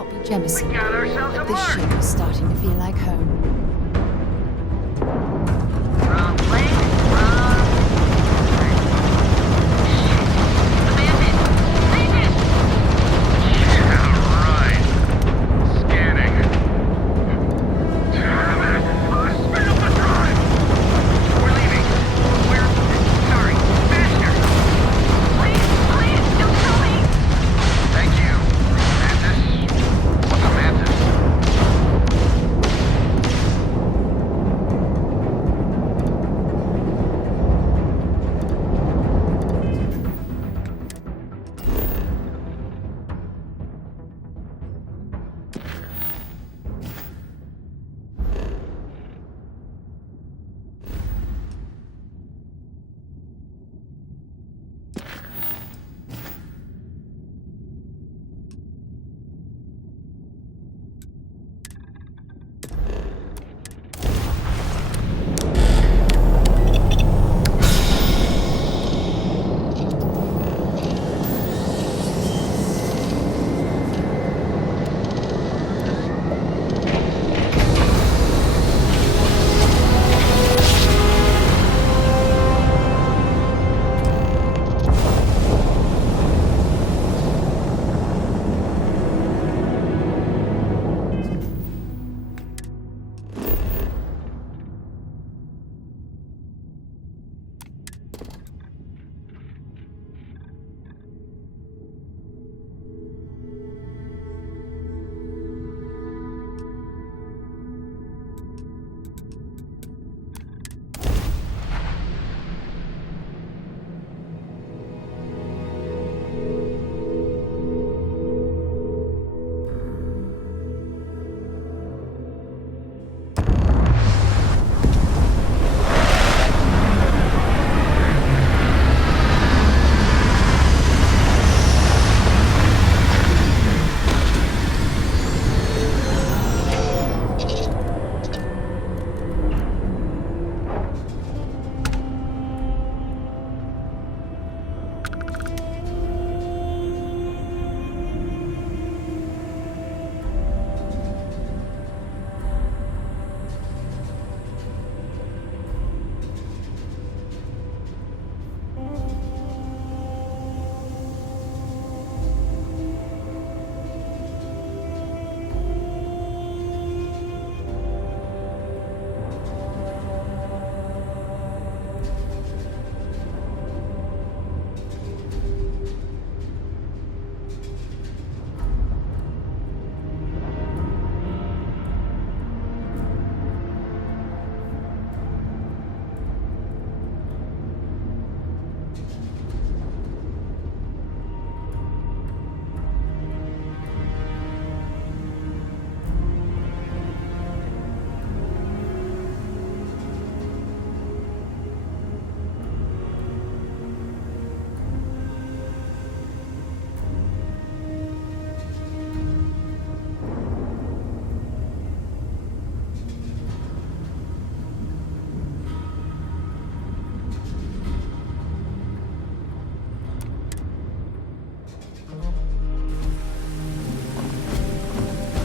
not be Jemison, We got ourselves but a this mark. ship is starting to feel like home. Wrong plane, wrong. The bandit! Bandit! Yeah, right. Scanning. Damn it! Spin up the drive! We're leaving. We're... sorry. Faster! Please, please, don't kill me! Thank you. Mantis? What's a mantis?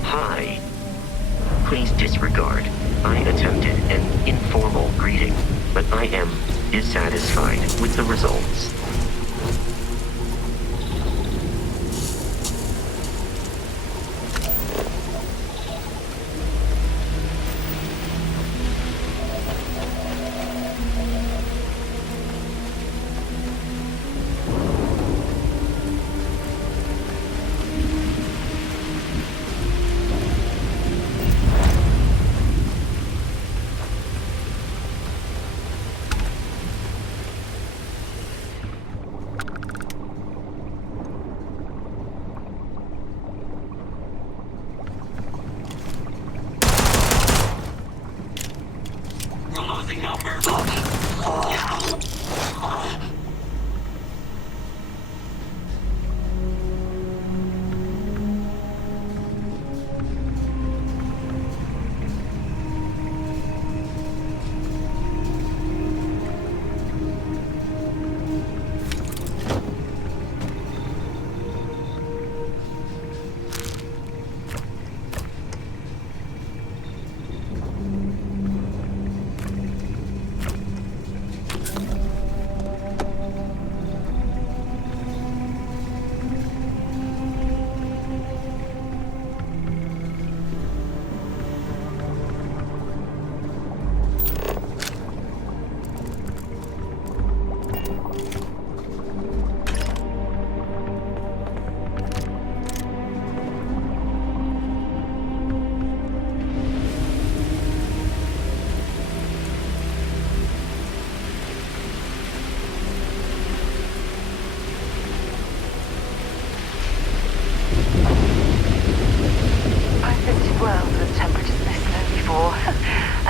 Hi. Please disregard. I attempted an informal greeting, but I am dissatisfied with the results.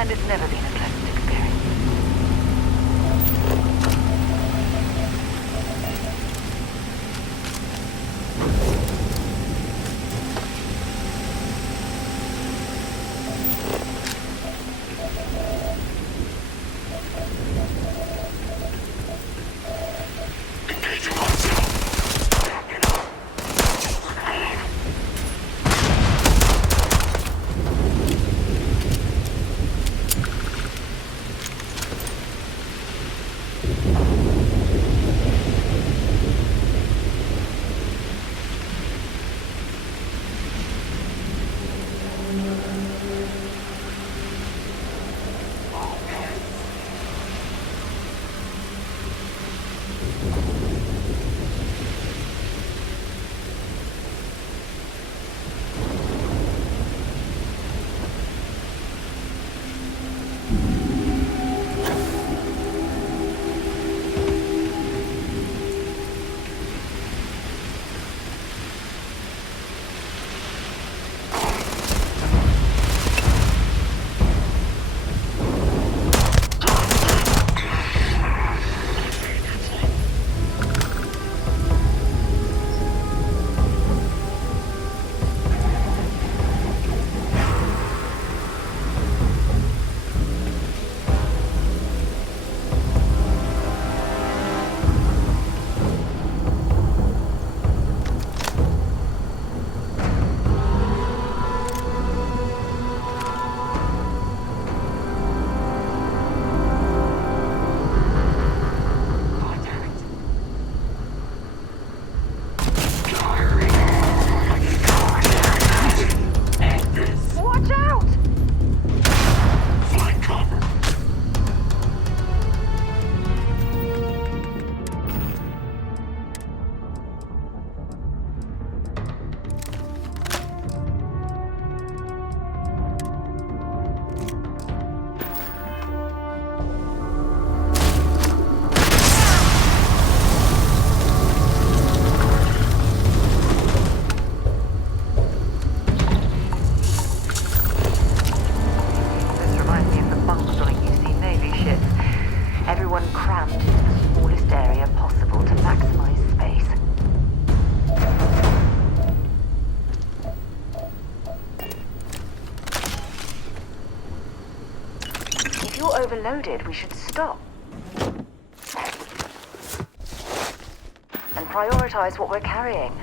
And it's never been a pleasant experience. Watch out! Find cover. This reminds me of the bunks on a UC Navy ship. Everyone crammed into the smallest area possible to maximize space. If you're overloaded, we should stop. And prioritize what we're carrying.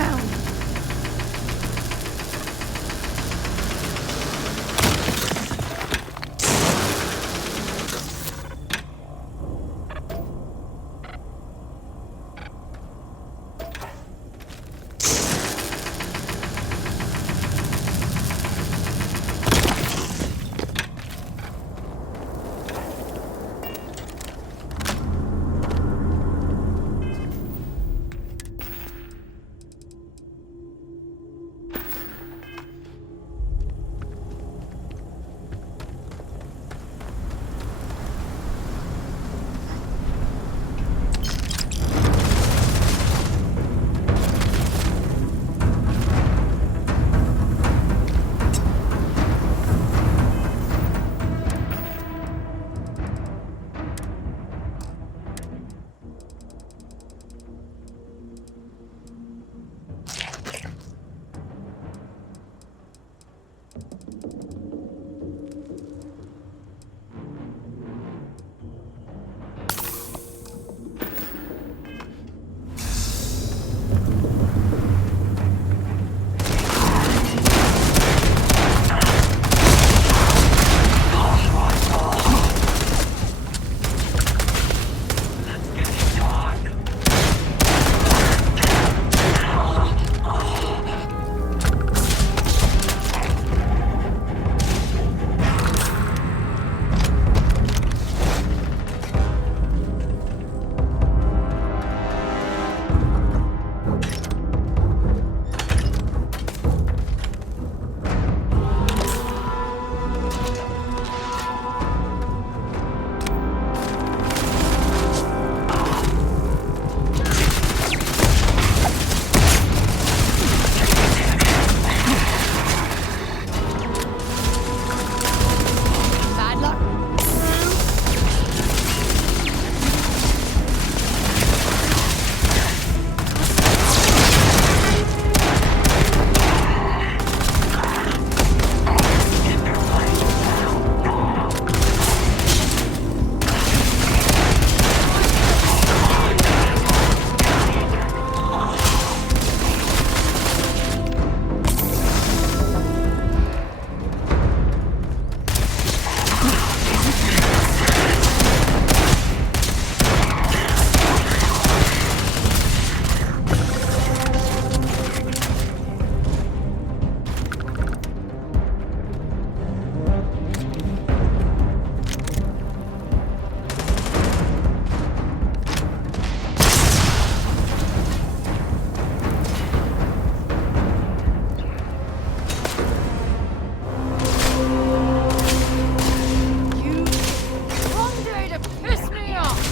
down. Bad luck. You one day to piss me off.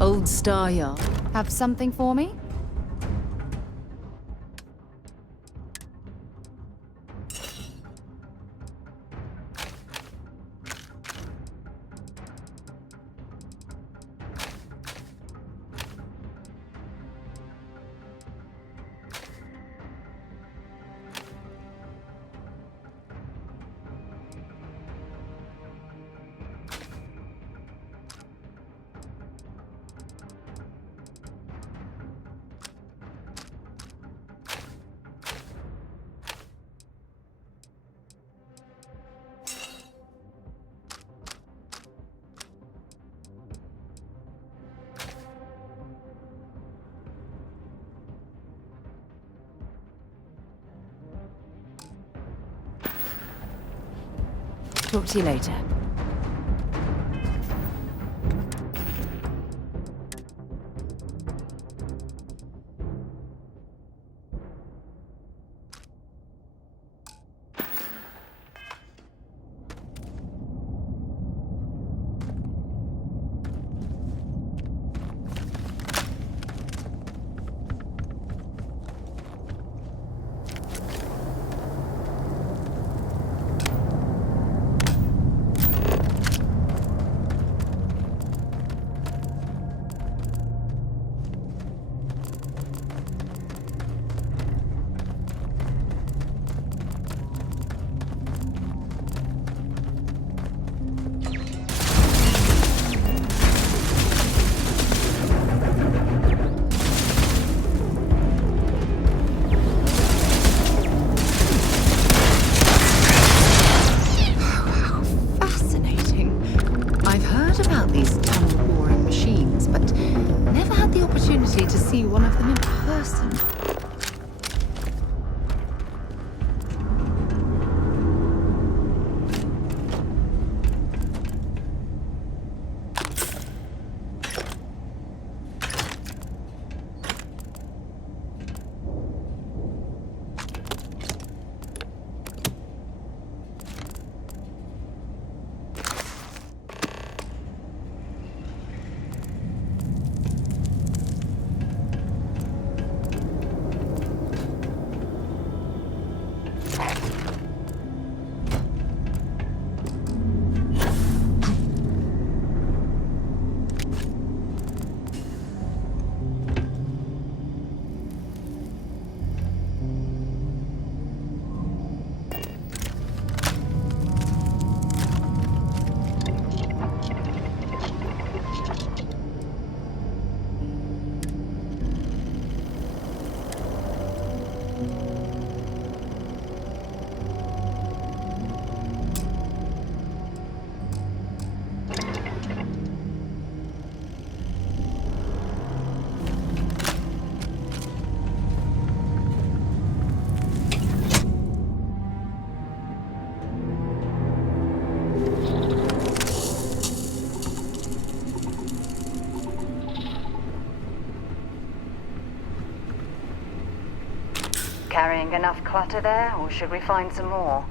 Old Star Yard. Have something for me? Talk to you later. see one of them in person. Carrying enough clutter there, or should we find some more?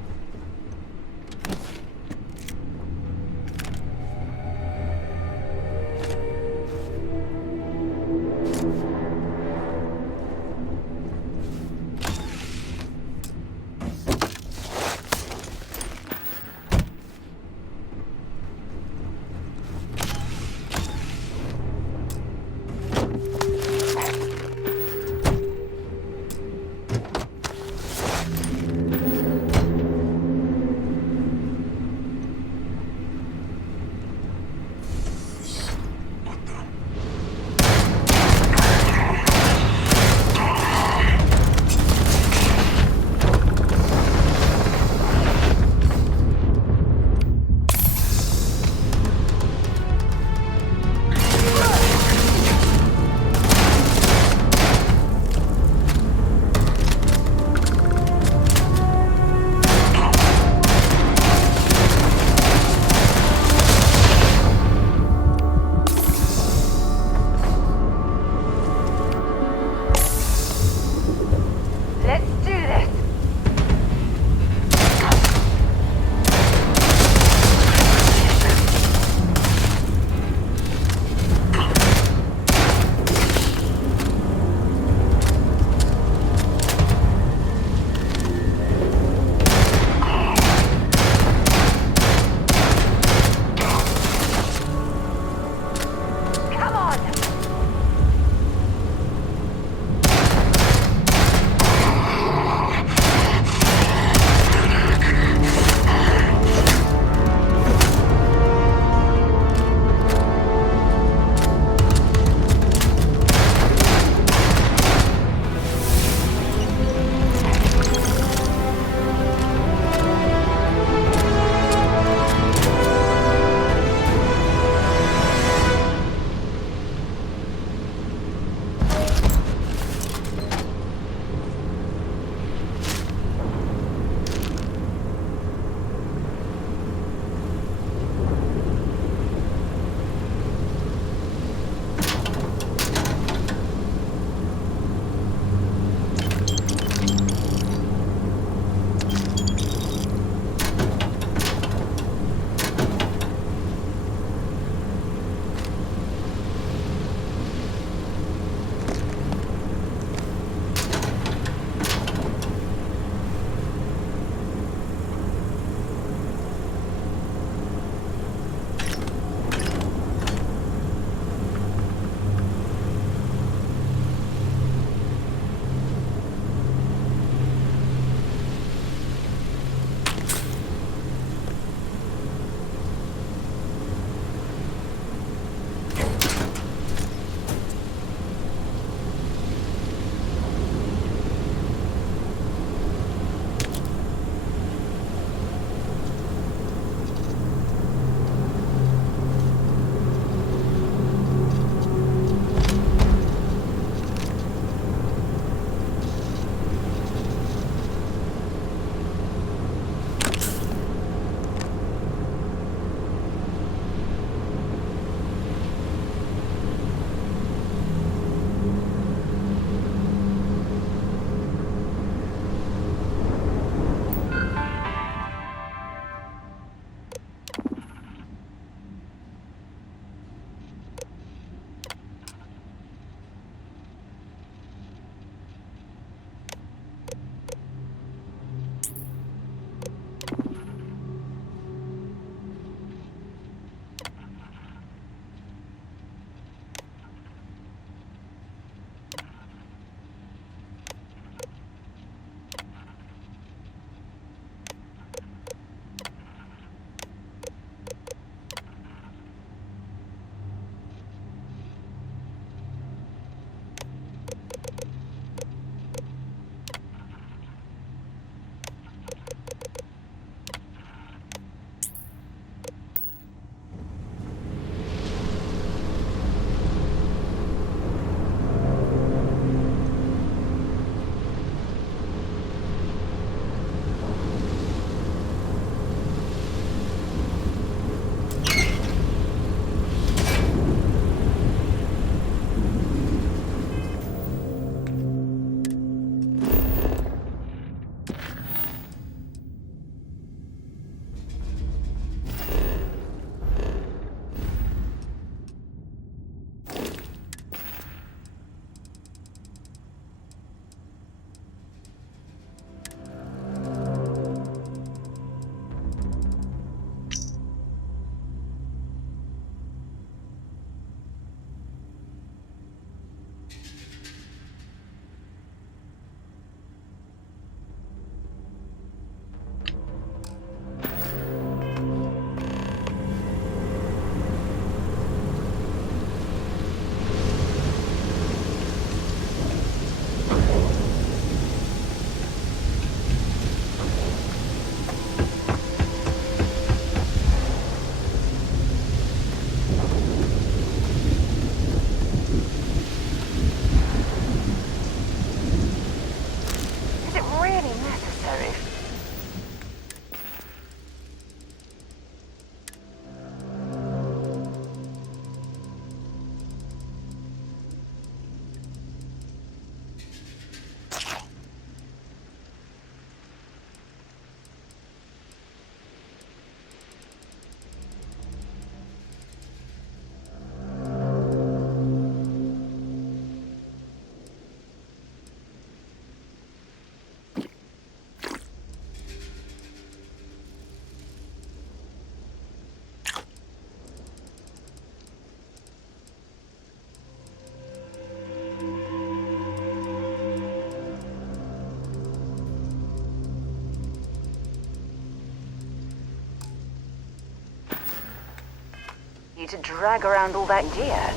to drag around all that gear.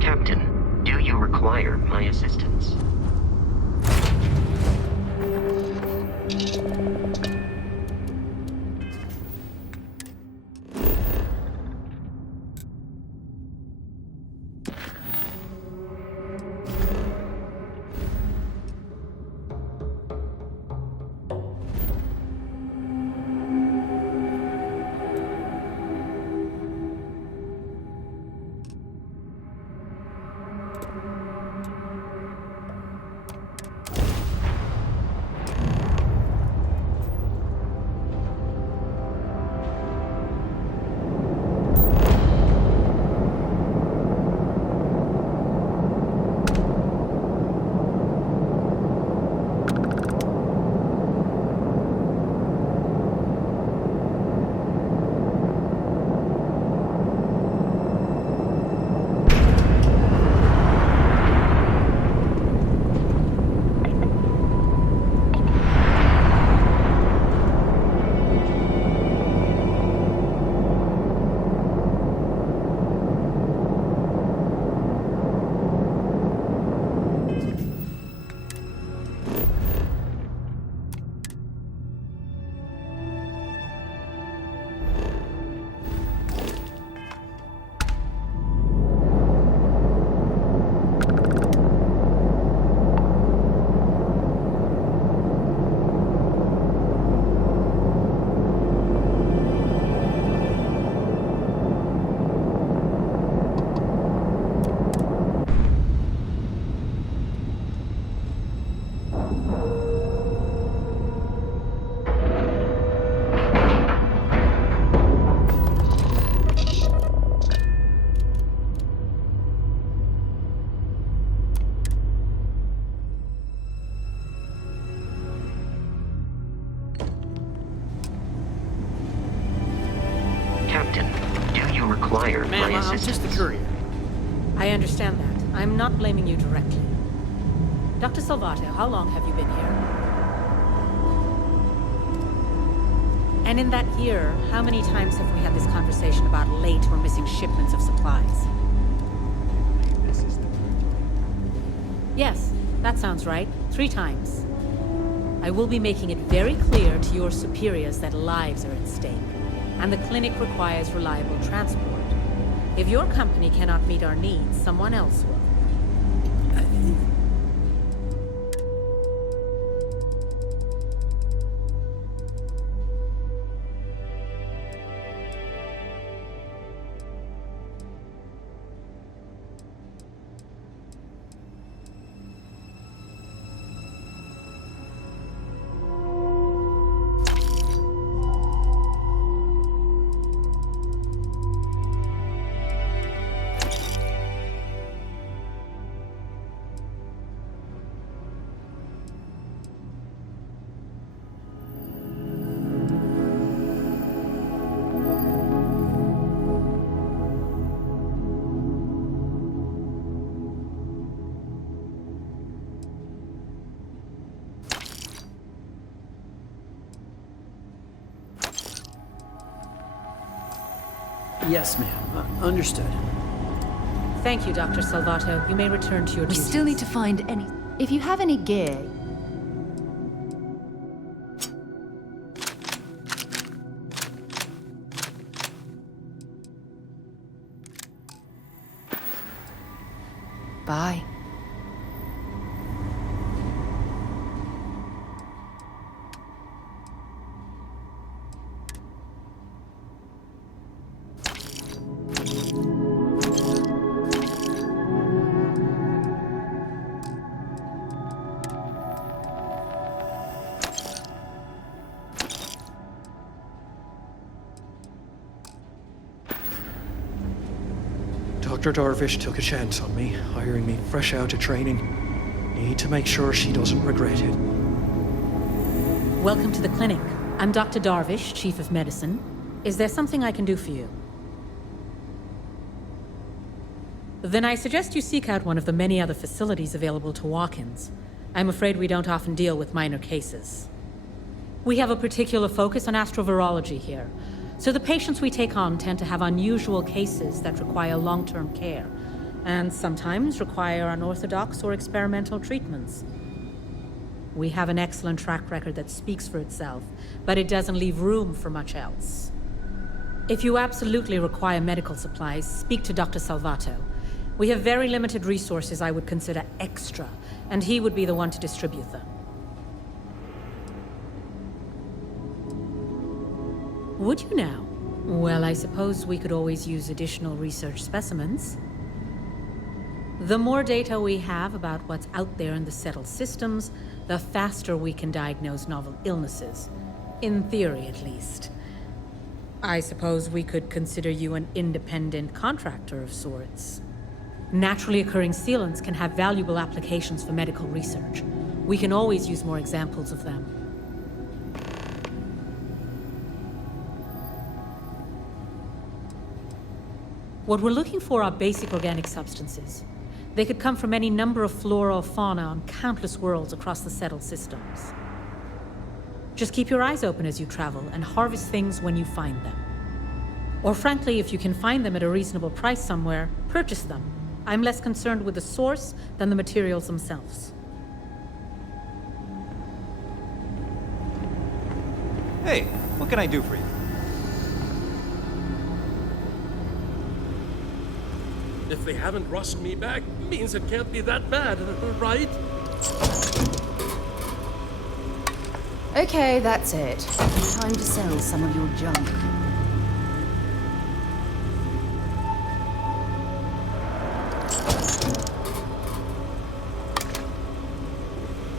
Captain, do you require my assistance? Require my Ma'am, I'm assistance. just the courier. I understand that. I'm not blaming you directly. Dr. Salvato, how long have you been here? And in that year, how many times have we had this conversation about late or missing shipments of supplies? Yes, that sounds right. 3 times. I will be making it very clear to your superiors that lives are at stake, and the clinic requires reliable transport. If your company cannot meet our needs, someone else will. Yes, ma'am. Understood. Thank you, Dr. Salvato. You may return to your We duties. still need to find any... If you have any gear... Bye. Dr. Darvish took a chance on me, hiring me fresh out of training. Need to make sure she doesn't regret it. Welcome to the clinic. I'm Dr. Darvish, Chief of Medicine. Is there something I can do for you? Then I suggest you seek out one of the many other facilities available to walk-ins. I'm afraid we don't often deal with minor cases. We have a particular focus on astrovirology here, so the patients we take on tend to have unusual cases that require long-term care, and sometimes require unorthodox or experimental treatments. We have an excellent track record that speaks for itself, but it doesn't leave room for much else. If you absolutely require medical supplies, speak to Dr. Salvato. We have very limited resources I would consider extra, and he would be the one to distribute them. Would you now? Well, I suppose we could always use additional research specimens. The more data we have about what's out there in the settled systems, the faster we can diagnose novel illnesses. In theory, at least. I suppose we could consider you an independent contractor of sorts. Naturally occurring sealants can have valuable applications for medical research. We can always use more examples of them. What we're looking for are basic organic substances. They could come from any number of flora or fauna on countless worlds across the settled systems. Just keep your eyes open as you travel and harvest things when you find them. Or frankly, if you can find them at a reasonable price somewhere, purchase them. I'm less concerned with the source than the materials themselves. Hey, what can I do for you? If they haven't rushed me back, means it can't be that bad, right? Okay, that's it. Time to sell some of your junk.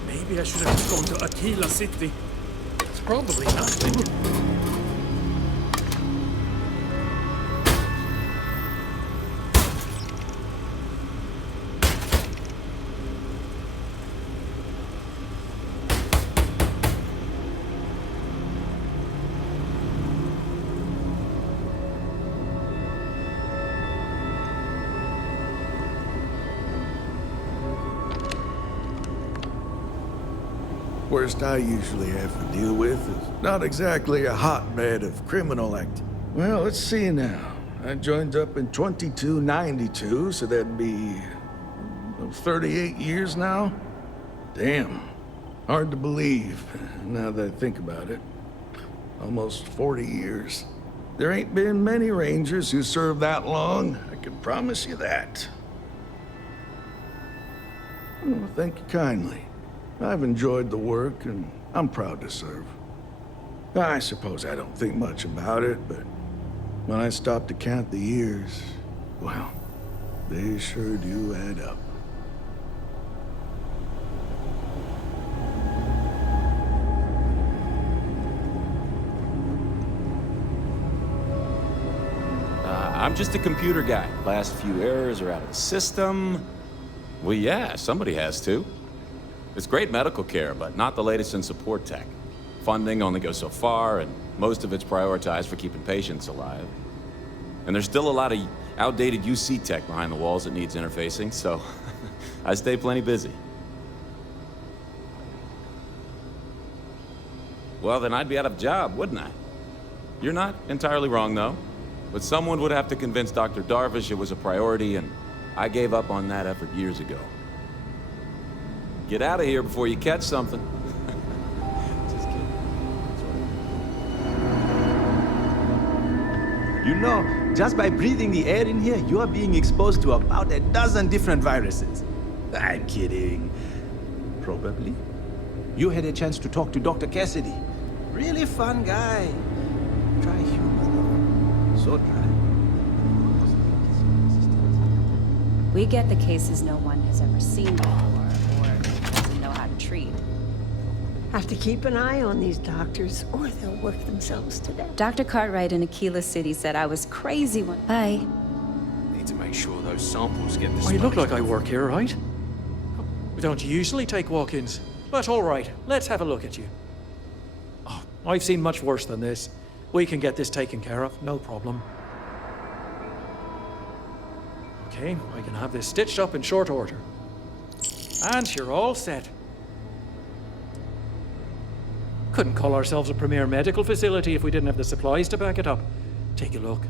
Maybe I should have just gone to Aquila City. It's probably nothing. Worst I usually have to deal with is not exactly a hotbed of criminal activity. Well, let's see now. I joined up in 2292, so that'd be 38 years now? Damn. Hard to believe, now that I think about it. Almost 40 years. There ain't been many Rangers who served that long, I can promise you that. Oh, thank you kindly. I've enjoyed the work, and I'm proud to serve. I suppose I don't think much about it, but when I stop to count the years, well, they sure do add up. I'm just a computer guy. Last few errors are out of the system. Well, yeah, somebody has to. It's great medical care, but not the latest in support tech. Funding only goes so far, and most of it's prioritized for keeping patients alive. And there's still a lot of outdated UC tech behind the walls that needs interfacing, so I stay plenty busy. Well, then I'd be out of a job, wouldn't I? You're not entirely wrong, though. But someone would have to convince Dr. Darvish it was a priority, and I gave up on that effort years ago. Get out of here before you catch something. Just kidding. You know, just by breathing the air in here, you are being exposed to about a dozen different viruses. I'm kidding. Probably. You had a chance to talk to Dr. Cassidy. Really fun guy. Try humor, though. So dry. We get the cases no one has ever seen before, or doesn't know how to treat. Have to keep an eye on these doctors, or they'll work themselves to death. Dr. Cartwright in Aquila City said I was crazy one. Bye. Need to make sure those samples get I look like I work here, right? We don't usually take walk-ins, but all right, let's have a look at you. Oh, I've seen much worse than this. We can get this taken care of, no problem. Okay, I can have this stitched up in short order. And you're all set. Couldn't call ourselves a premier medical facility if we didn't have the supplies to back it up. Take a look.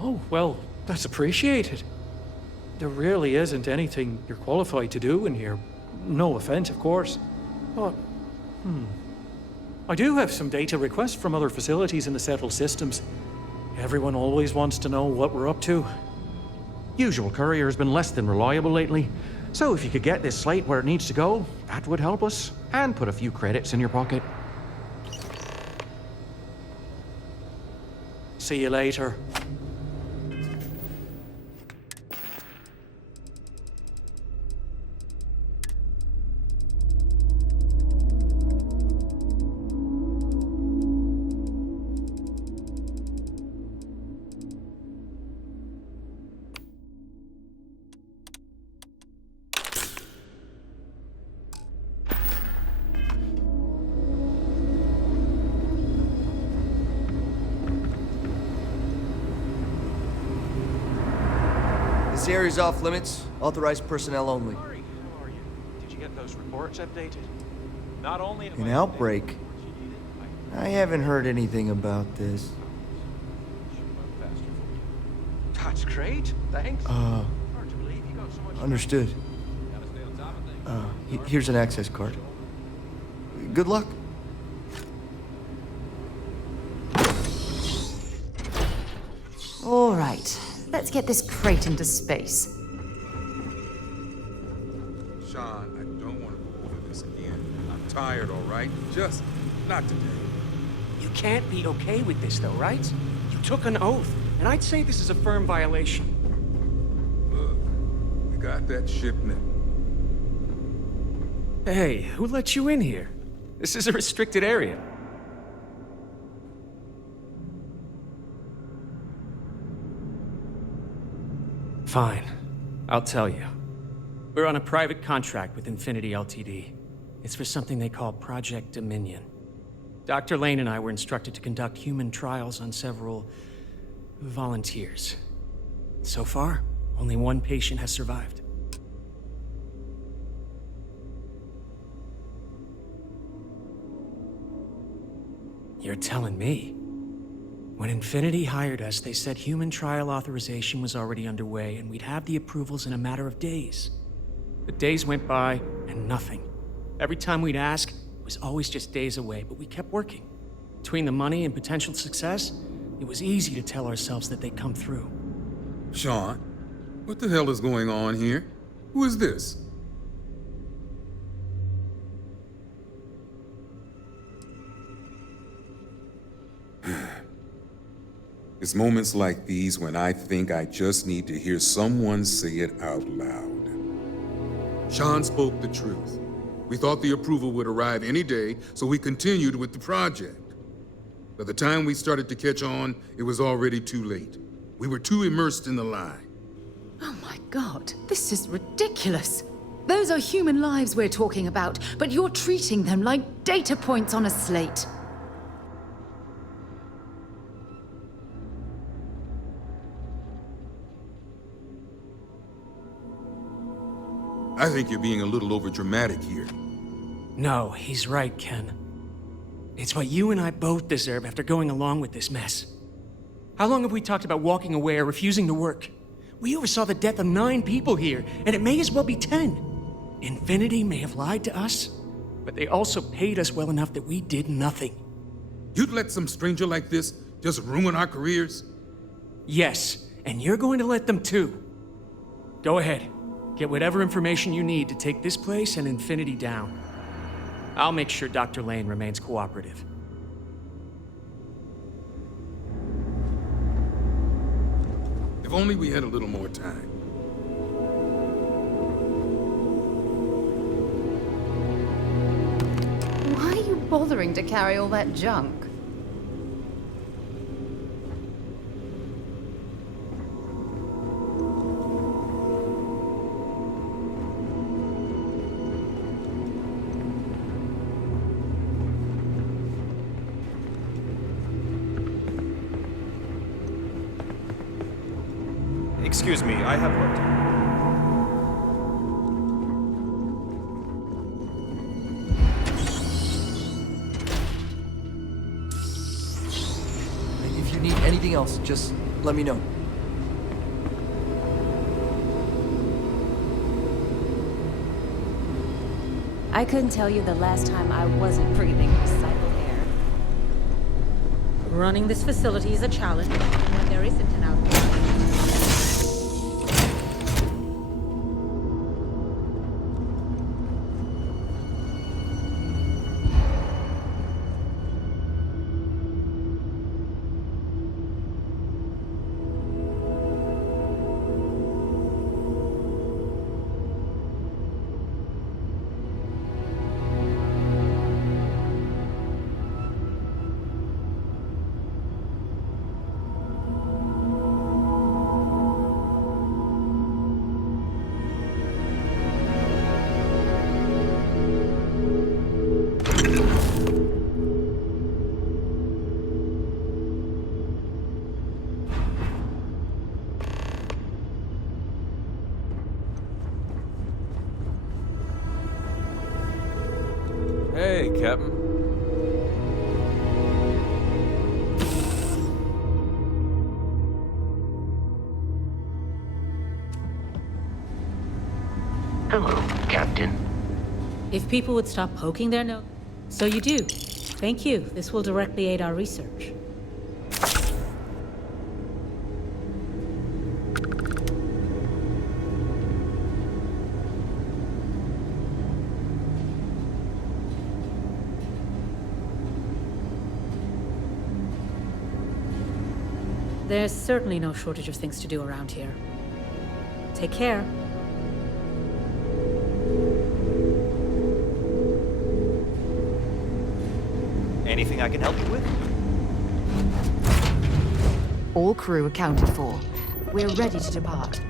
Oh, well, that's appreciated. There really isn't anything you're qualified to do in here. No offense, of course. But, I do have some data requests from other facilities in the settled systems. Everyone always wants to know what we're up to. Usual courier's been less than reliable lately, so if you could get this slate where it needs to go, that would help us, and put a few credits in your pocket. See you later. This area's off limits. Authorized personnel only. Sorry, how are you? Did you get those reports updated? Not only An outbreak? I haven't heard anything about this. That's great, thanks. Hard to believe you got so much. Understood. Here's an access card. Good luck. All right, let's get this crate into space. Sean, I don't want to go over this again. I'm tired, all right? Just not today. You can't be okay with this, though, right? You took an oath, and I'd say this is a firm violation. Look, we got that shipment. Hey, who let you in here? This is a restricted area. Fine. I'll tell you. We're on a private contract with Infinity Ltd. It's for something they call Project Dominion. Dr. Lane and I were instructed to conduct human trials on several volunteers. So far, only one patient has survived. You're telling me? When Infinity hired us, they said human trial authorization was already underway and we'd have the approvals in a matter of days. The days went by and nothing. Every time we'd ask, it was always just days away, but we kept working. Between the money and potential success, it was easy to tell ourselves that they'd come through. Sean, what the hell is going on here? Who is this? It's moments like these when I think I just need to hear someone say it out loud. Sean spoke the truth. We thought the approval would arrive any day, so we continued with the project. By the time we started to catch on, it was already too late. We were too immersed in the lie. Oh my god, this is ridiculous. Those are human lives we're talking about, but you're treating them like data points on a slate. I think you're being a little overdramatic here. No, he's right, Ken. It's what you and I both deserve after going along with this mess. How long have we talked about walking away or refusing to work? We oversaw the death of 9 people here, and it may as well be 10. Infinity may have lied to us, but they also paid us well enough that we did nothing. You'd let some stranger like this just ruin our careers? Yes, and you're going to let them too. Go ahead. Get whatever information you need to take this place and Infinity down. I'll make sure Dr. Lane remains cooperative. If only we had a little more time. Why are you bothering to carry all that junk? Excuse me, I have work. If you need anything else, just let me know. I couldn't tell you the last time I wasn't breathing recycled air. Running this facility is a challenge when there isn't an outbreak. Hey, Captain. Hello, Captain. If people would stop poking their nose. So you do. Thank you. This will directly aid our research. There's certainly no shortage of things to do around here. Take care. Anything I can help you with? All crew accounted for. We're ready to depart.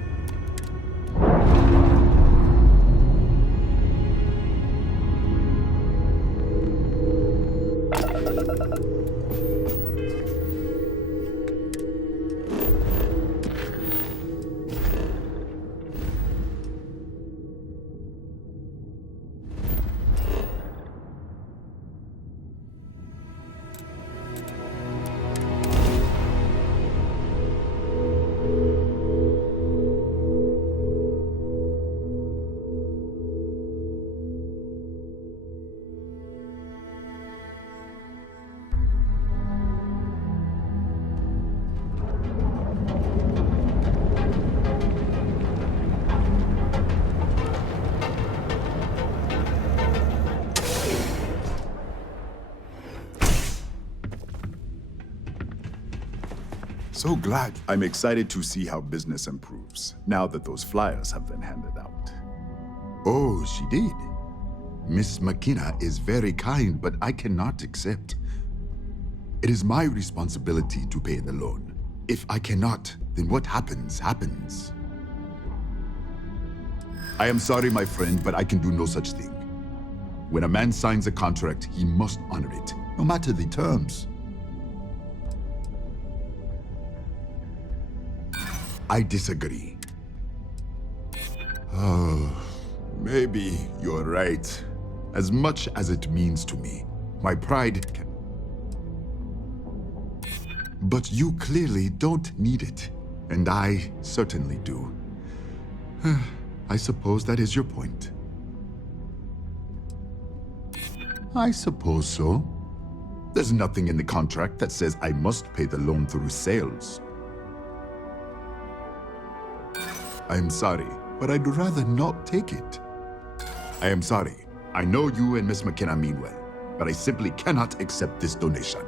So glad. I'm excited to see how business improves, now that those flyers have been handed out. Oh, she did. Miss McKenna is very kind, but I cannot accept. It is my responsibility to pay the loan. If I cannot, then what happens, happens. I am sorry, my friend, but I can do no such thing. When a man signs a contract, he must honor it, no matter the terms. I disagree. Oh, maybe you're right. As much as it means to me, my pride can... But you clearly don't need it, and I certainly do. I suppose that is your point. I suppose so. There's nothing in the contract that says I must pay the loan through sales. I'm sorry, but I'd rather not take it. I am sorry. I know you and Miss McKenna mean well, but I simply cannot accept this donation.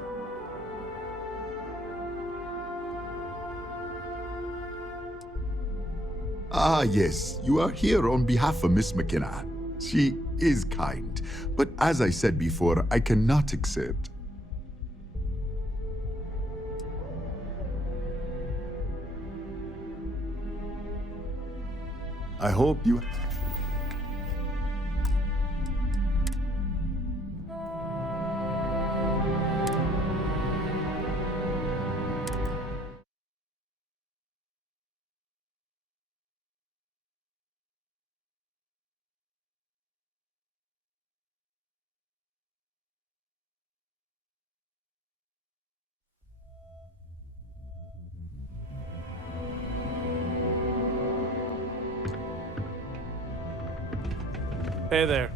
Ah, yes, you are here on behalf of Miss McKenna. She is kind, but as I said before, I cannot accept. I hope you... Hey there.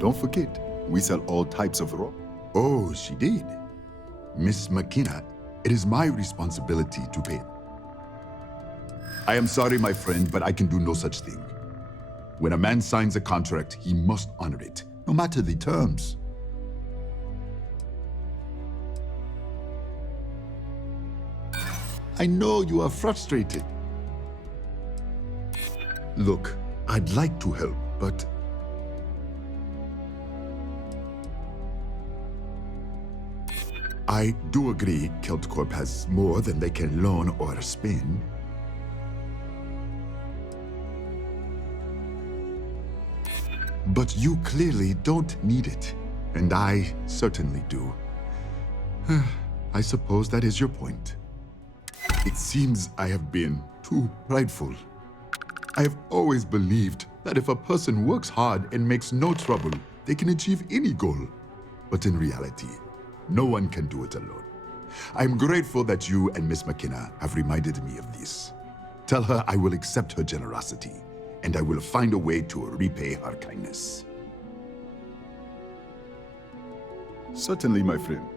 Don't forget, we sell all types of raw. Oh, she did. Miss McKenna, it is my responsibility to pay. I am sorry, my friend, but I can do no such thing. When a man signs a contract, he must honor it, no matter the terms. I know you are frustrated. Look, I'd like to help, but... I do agree KeltCorp has more than they can loan or spend. But you clearly don't need it, and I certainly do. I suppose that is your point. It seems I have been too prideful. I have always believed that if a person works hard and makes no trouble, they can achieve any goal. But in reality, no one can do it alone. I'm grateful that you and Miss McKenna have reminded me of this. Tell her I will accept her generosity, and I will find a way to repay her kindness. Certainly, my friend.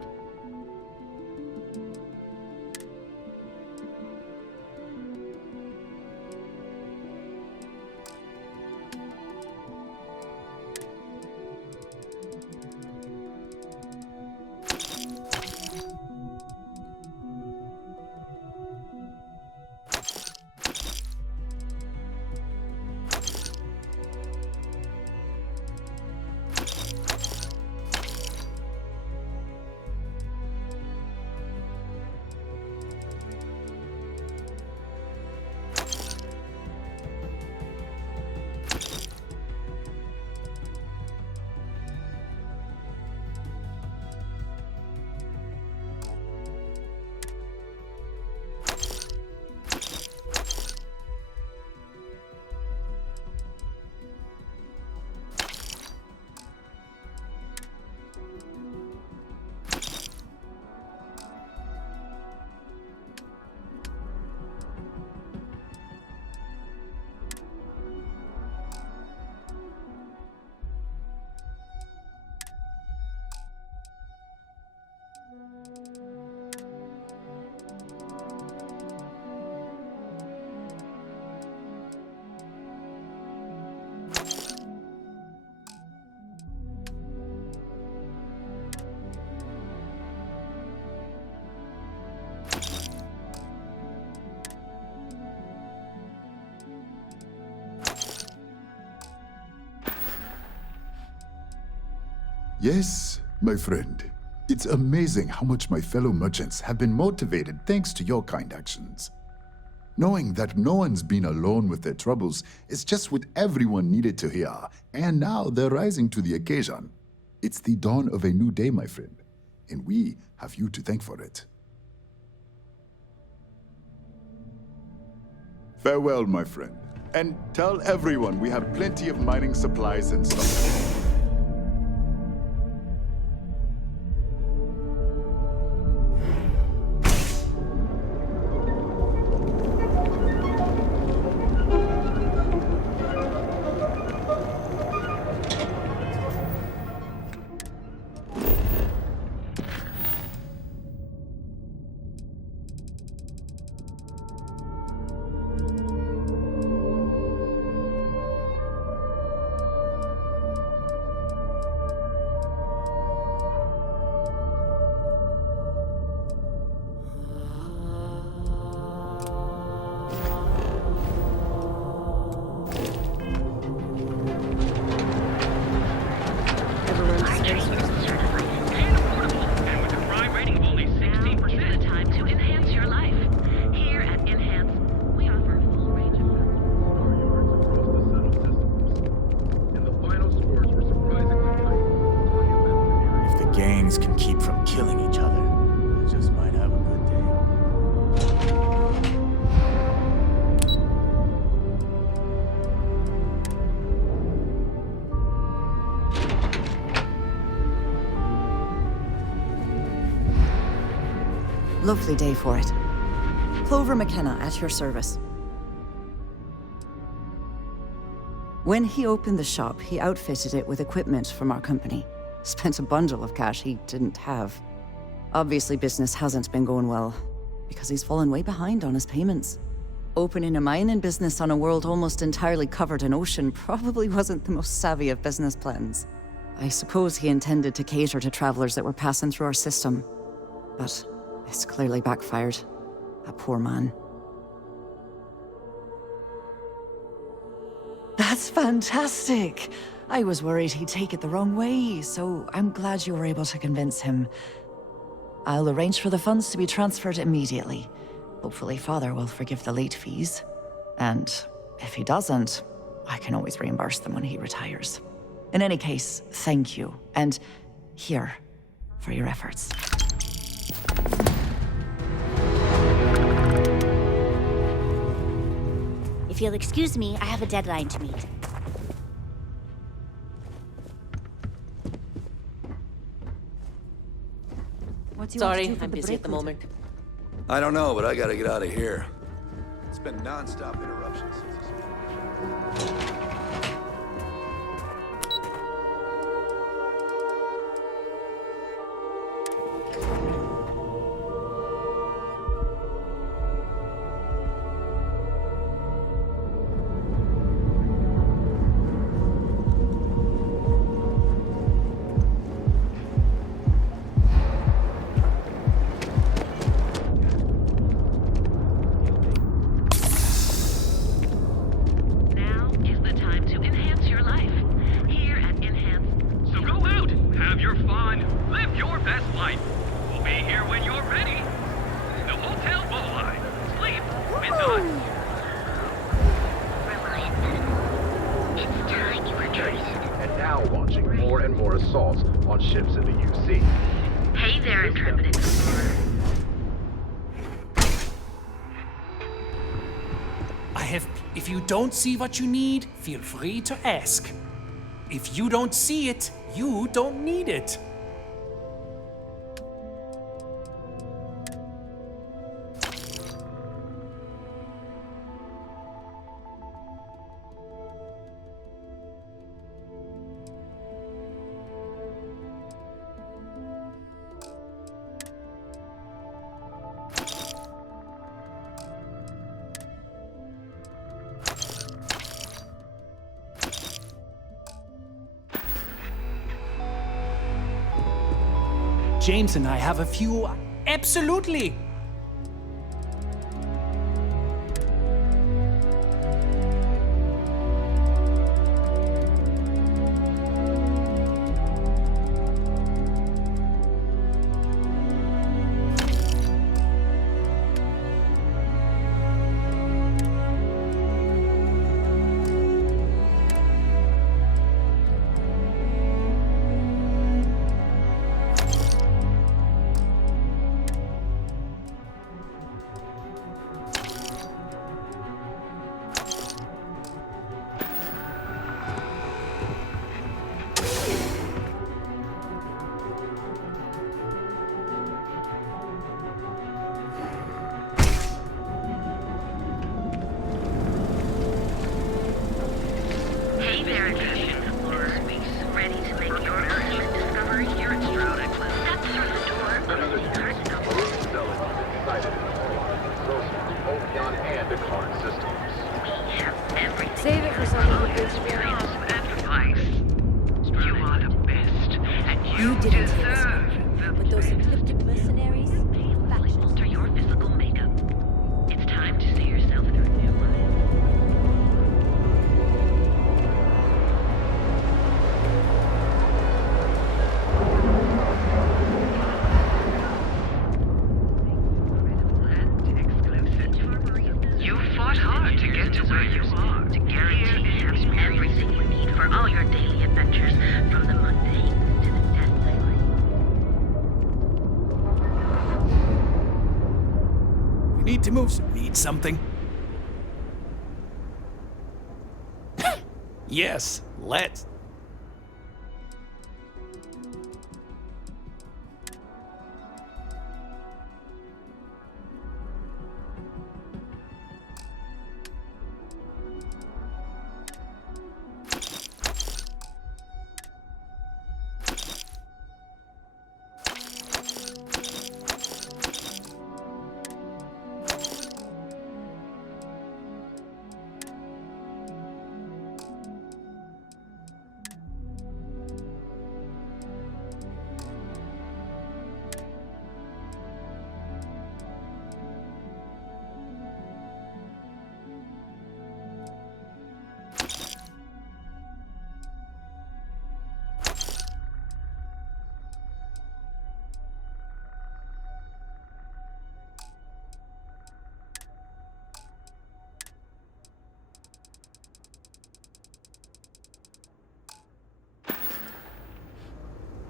Yes, my friend. It's amazing how much my fellow merchants have been motivated thanks to your kind actions. Knowing that no one's been alone with their troubles is just what everyone needed to hear, and now they're rising to the occasion. It's the dawn of a new day, my friend, and we have you to thank for it. Farewell, my friend, and tell everyone we have plenty of mining supplies and stuff. Gangs can keep from killing each other. We just might have a good Lovely day for it. Clover McKenna at your service. When he opened the shop, he outfitted it with equipment from our company. Spent a bundle of cash he didn't have. Obviously, business hasn't been going well, because he's fallen way behind on his payments. Opening a mining business on a world almost entirely covered in ocean probably wasn't the most savvy of business plans. I suppose he intended to cater to travelers that were passing through our system. But it's clearly backfired. That poor man. That's fantastic! I was worried he'd take it the wrong way, so I'm glad you were able to convince him. I'll arrange for the funds to be transferred immediately. Hopefully Father will forgive the late fees. And if he doesn't, I can always reimburse them when he retires. In any case, thank you, and here for your efforts. If you'll excuse me, I have a deadline to meet. Sorry, I'm busy at the moment. I don't know, but I gotta get out of here. It's been non-stop interruptions. If you don't see what you need, feel free to ask. If you don't see it, you don't need it. James and I have a few... Absolutely! experience and advice. You are the best, and you didn't hear this deserve With those encrypted mercenaries, to alter your physical makeup. It's time to see yourself through new eyes. You fought hard to get to where you are. To guarantee everything you need for all your daily adventures, from the mundane to the deathly. We need to move. Need something? Yes, let's.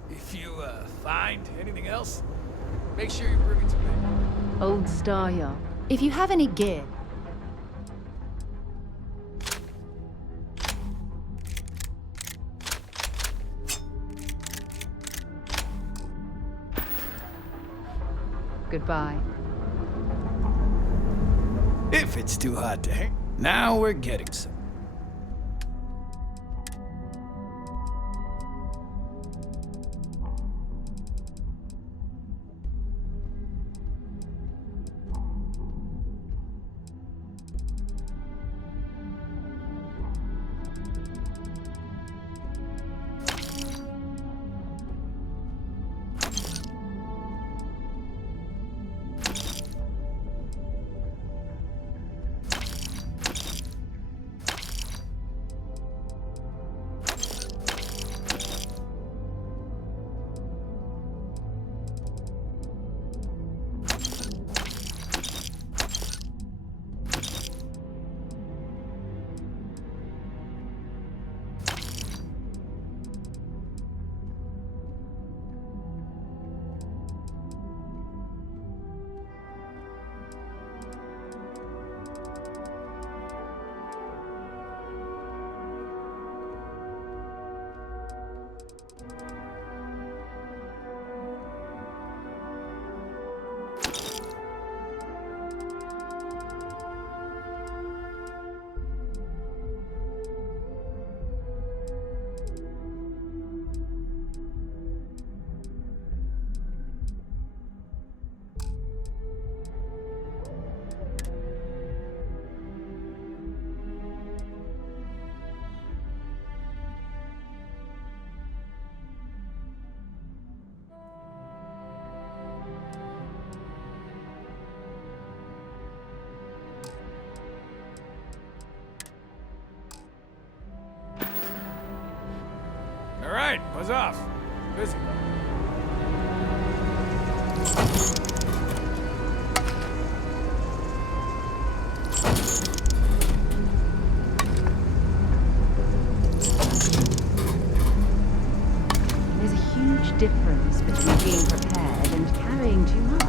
If you find anything else, make sure you bring it to me. Old Star Yacht. If you have any gear. Goodbye. If it's too hot to hang, now we're getting some. All right, buzz off. Busy. There's a huge difference between being prepared and carrying too much.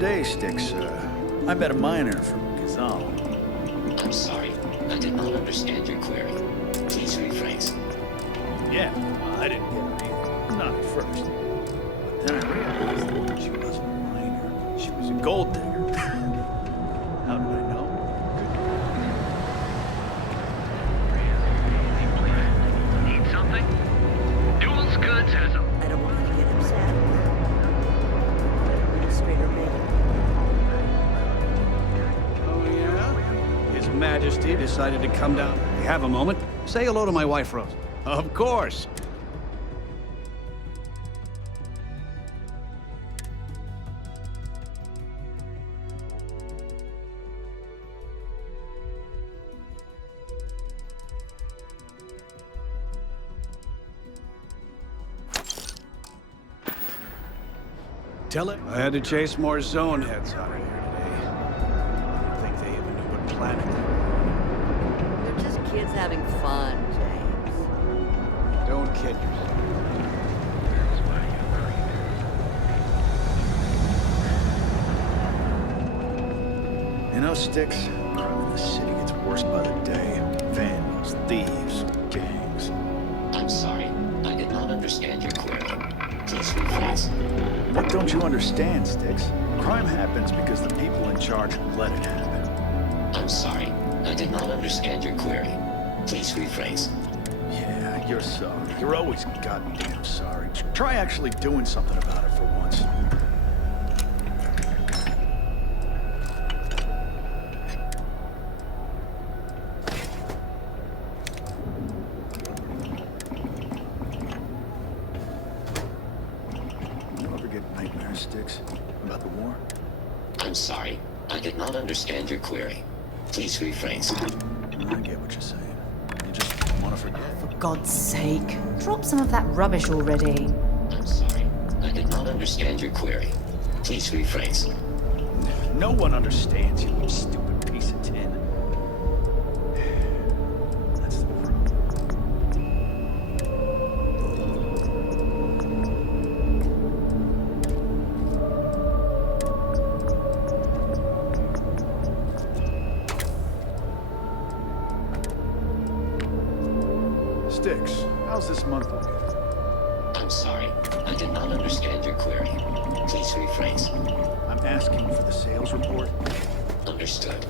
day, Styx, I met a miner from Gazal. I'm sorry. I did not understand your query. Please rephrase. Yeah, I didn't get her either. Not at first. But then I realized that she wasn't a miner. She was a gold digger. How did I know? Need something? Duels Goods has a... I don't want you to get upset. Administrator Baker. Oh, yeah? His Majesty decided to come down. Have a moment. Say hello to my wife, Rose. Of course. Tell it. I had to chase more zone heads out of here today. I don't think they even knew what planet they were. They're just kids having fun, James. Don't kid yourself. You know, Styx, crime in the city gets worse by the day. Vandals, thieves, gangs. I'm sorry. I did not understand your query. Please rephrase. What don't you understand, Styx? Crime happens because the people in charge let it happen. I'm sorry. I did not understand your query. Please rephrase. Yeah, you're sorry. You're always goddamn sorry. Try actually doing something about it for once. You ever get nightmares, Styx? About the war? I'm sorry. I did not understand your query. Please rephrase. I get what you're saying. You just want to forget. For God's sake, drop some of that rubbish already. I'm sorry. I did not understand your query. Please rephrase. No one understands you, you stupid piece of tin. That's the problem. Styx, how's this month looking? I'm sorry. I did not understand your query. Please rephrase. I'm asking for the sales report. Understood.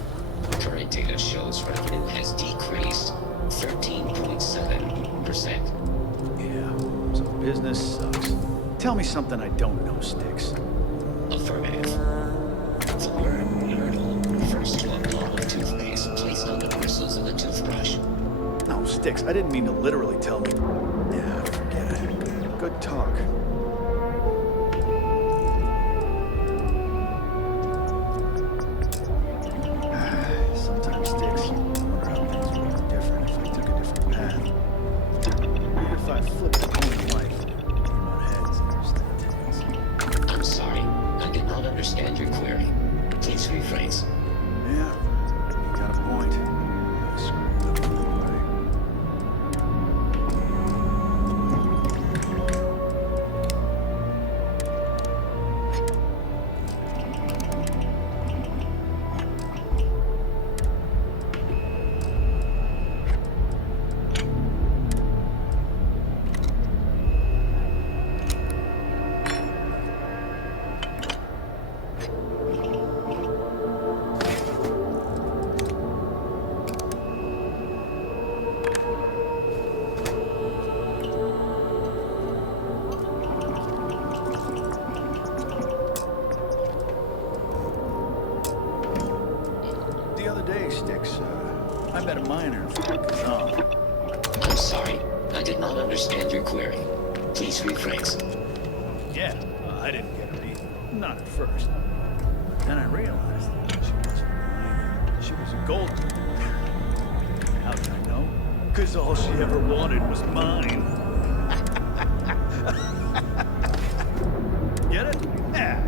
Current data shows revenue has decreased 13.7%. Yeah, so business sucks. Tell me something I don't know, Styx. Affirmative. The word urinal refers to a blob of toothpaste placed on the bristles of a toothbrush. No, Styx, I didn't mean to literally tell me. Yeah, forget it. Good talk. Sometimes, Styx, I wonder how things would be different if I took a different path. If I flipped the coin of life, came out heads instead of tails. I'm sorry. I did not understand your query. Please rephrase. Yeah, you got a point. I screwed up anyway. The other day, Styx, I met a miner from Kazan. I'm sorry. I did not understand your query. Please rephrase. Yeah, I didn't get her either. Not at first. But then I realized that she wasn't a miner. She was a gold digger. How did I know? Because all she ever wanted was mine. Get it? Yeah.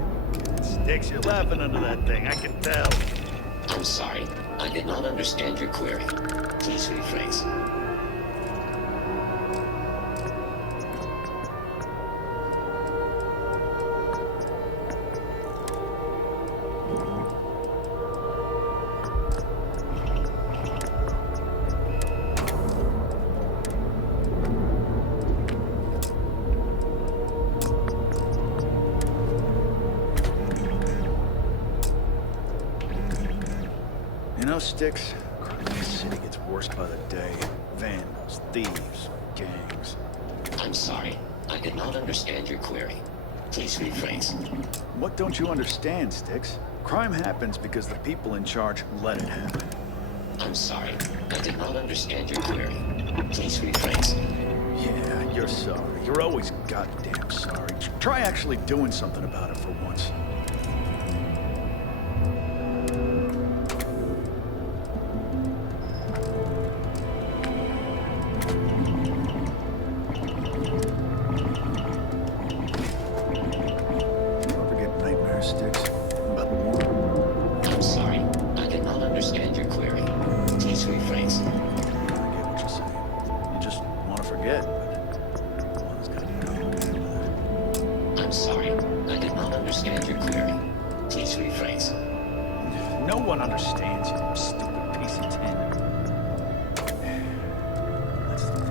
Styx, you're laughing under that thing, I can tell. I'm sorry. I did not understand your query. Please rephrase. Styx, crime in this city gets worse by the day. Vandals, thieves, gangs. I'm sorry. I did not understand your query. Please rephrase. What don't you understand, Styx? Crime happens because the people in charge let it happen. I'm sorry. I did not understand your query. Please rephrase. Yeah, you're sorry. You're always goddamn sorry. Try actually doing something about it for once. You ever get nightmares, Styx? About the war? I'm sorry. I did not understand your query. Please rephrase. I get what you're saying. You just want to forget, but one's got to come with it. I'm sorry. I did not understand your query. Please rephrase. No one understands you, you stupid piece of tin. That's the thing.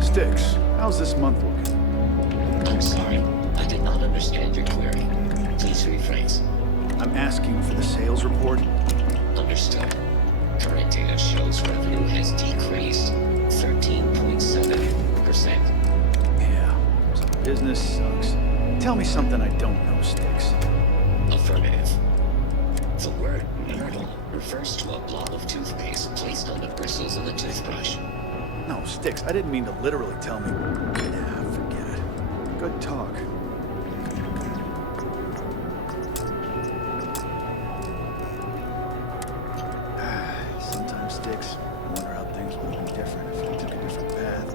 Styx, how's this month looking? I'm sorry. I did not understand your query. Please rephrase. I'm asking for the sales report. Understood. Current data shows revenue has decreased 13.7%. Yeah, so business sucks. Tell me something I don't know, Styx. Affirmative. The word myrtle refers to a blob of toothpaste placed on the bristles of a toothbrush. No, Styx, I didn't mean to literally tell me. Yeah, forget it. Good talk. Sometimes, Styx, I wonder how things would have been different if I took a different path.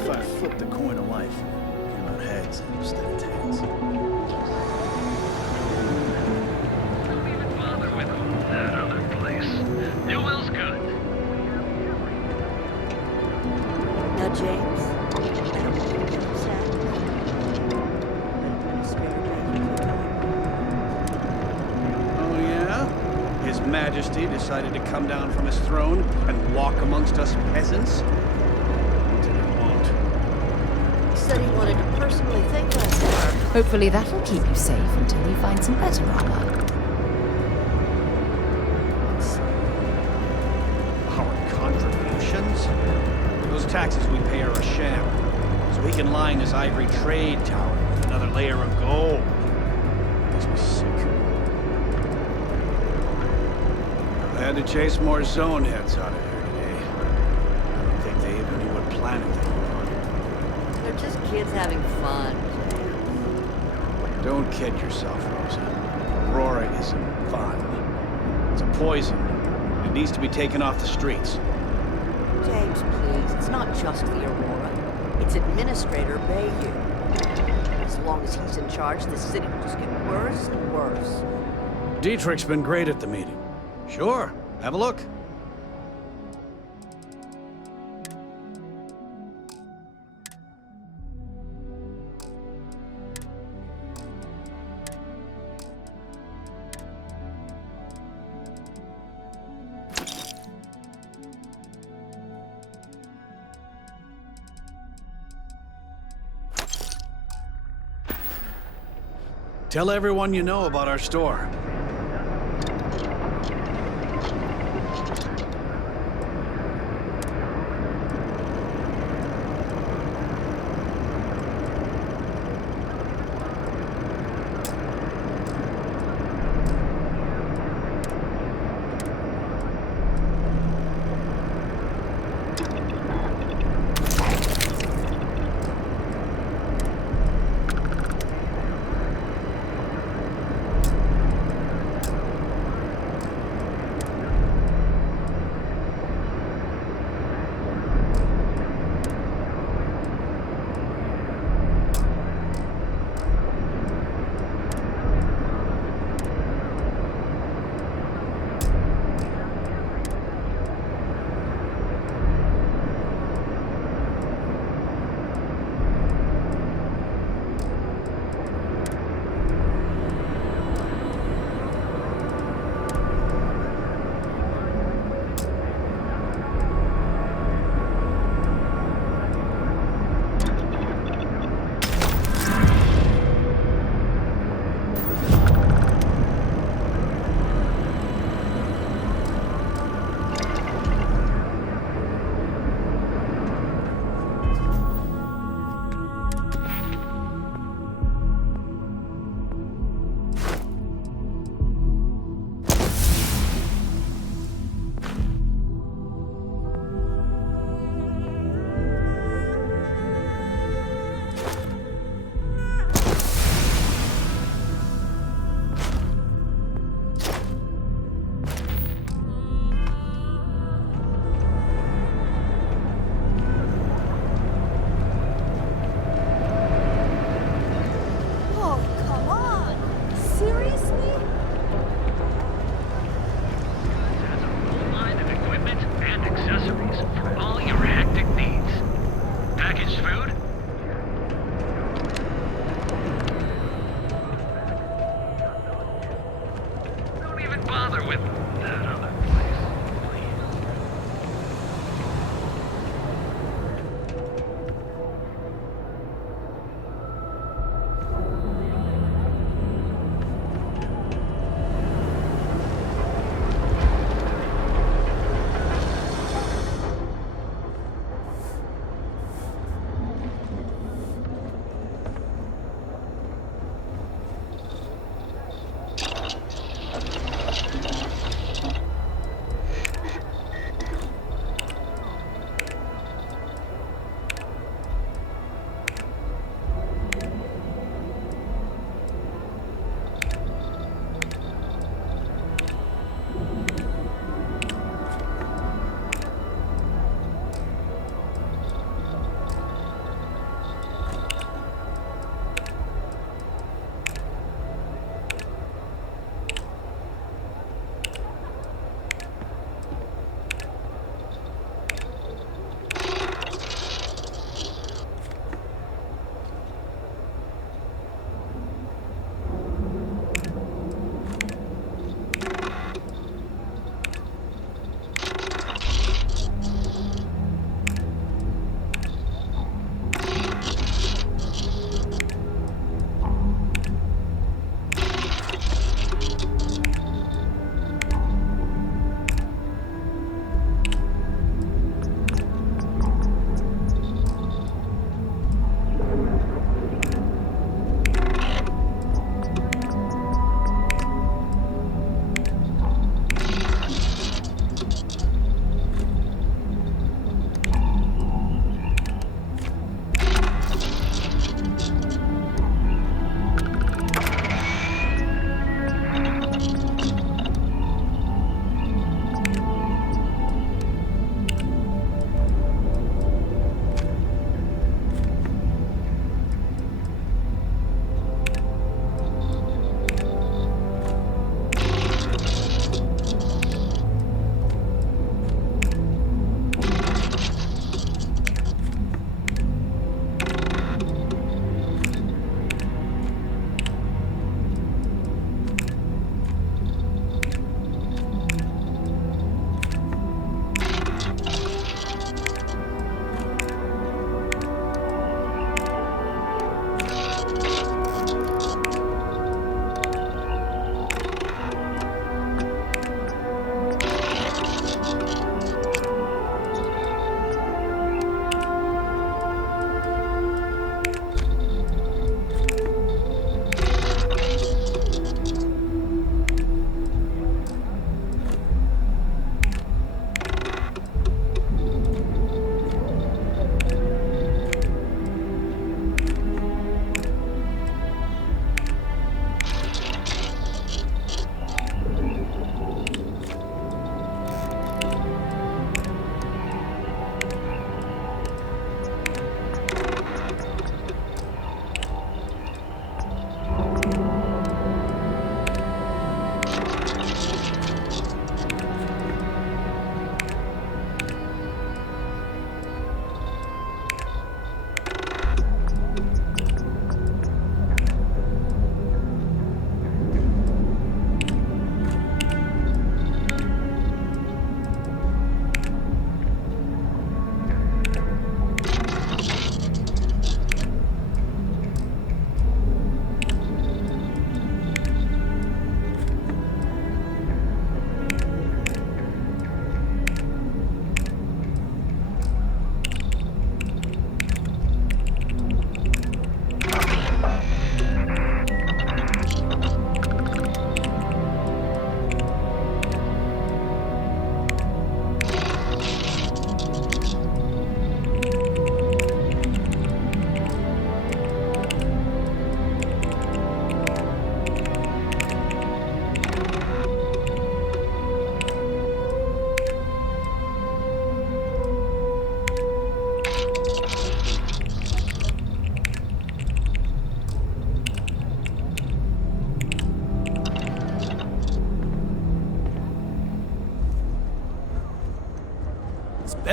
If I flipped the coin of life and came out heads instead of tails. Don't even bother with that other place. New Will's good. Now, James, I don't want you to get upset. Administrator Bay, you keep going. Oh, yeah? His Majesty decided to come down from his throne and walk amongst us peasants? What did he want? He said he wanted to personally thank us for our Hopefully that'll keep you safe until you find some better armor. Our contributions? Those taxes we pay are a sham. So he can line his ivory trade tower with another layer of gold. Makes me sick. I had to chase more zone heads out of here today. I don't think they even knew what planet they were on. They're just kids having fun. Don't kid yourself, Rosa. Aurora isn't fun. It's a poison. It needs to be taken off the streets. James, please, it's not just the Aurora. It's Administrator Bayou. As long as he's in charge, the city will just get worse and worse. Dietrich's been great at the meeting. Sure, have a look. Tell everyone you know about our store.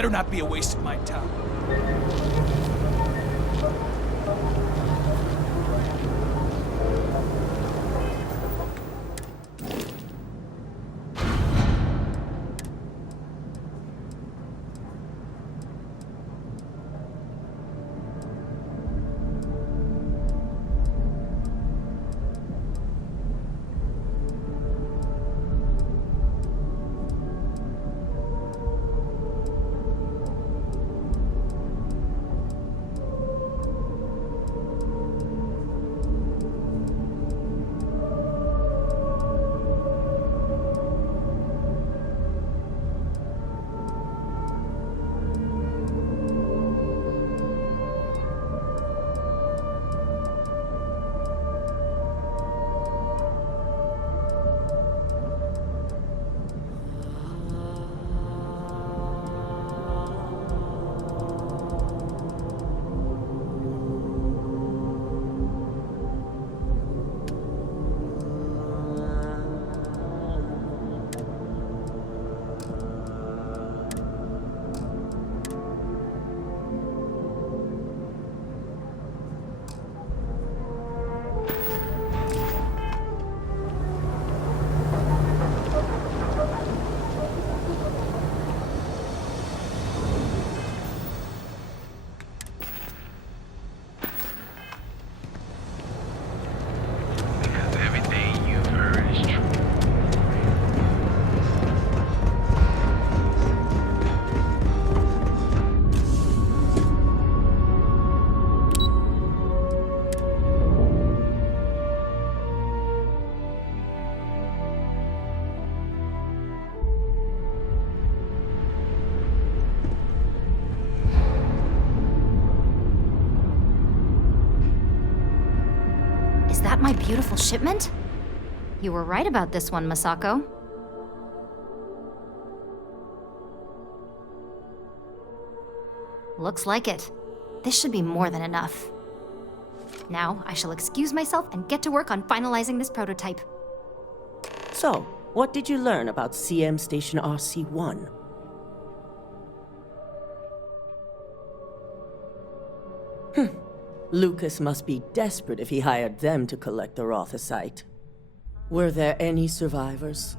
better not be a waste of my time. Is that my beautiful shipment? You were right about this one, Masako. Looks like it. This should be more than enough. Now, I shall excuse myself and get to work on finalizing this prototype. So, what did you learn about CM Station RC-1? Lucas must be desperate if he hired them to collect the Rothicite. Were there any survivors?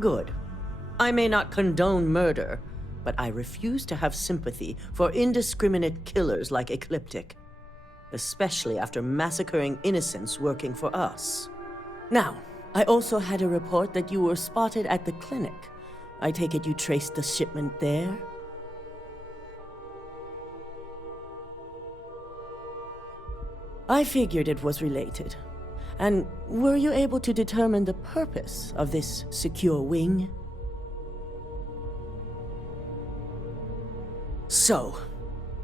Good. I may not condone murder, but I refuse to have sympathy for indiscriminate killers like Ecliptic, especially after massacring innocents working for us. Now, I also had a report that you were spotted at the clinic. I take it you traced the shipment there? I figured it was related. And were you able to determine the purpose of this secure wing? So,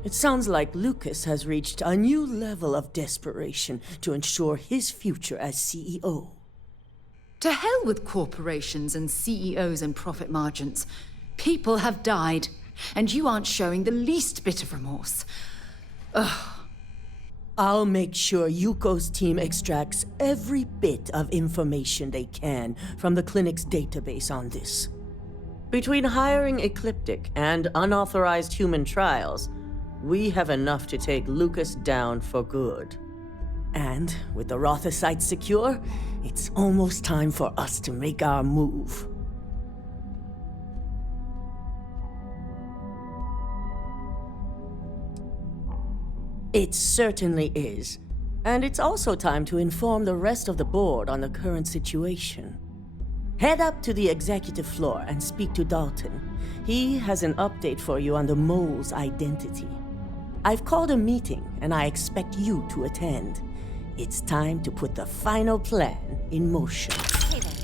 it sounds like Lucas has reached a new level of desperation to ensure his future as CEO. To hell with corporations and CEOs and profit margins. People have died, and you aren't showing the least bit of remorse. Ugh. I'll make sure Yuko's team extracts every bit of information they can from the clinic's database on this. Between hiring Ecliptic and unauthorized human trials, we have enough to take Lucas down for good. And with the Rothicite secure, it's almost time for us to make our move. It certainly is. And it's also time to inform the rest of the board on the current situation. Head up to the executive floor and speak to Dalton. He has an update for you on the mole's identity. I've called a meeting, and I expect you to attend. It's time to put the final plan in motion. Hey there.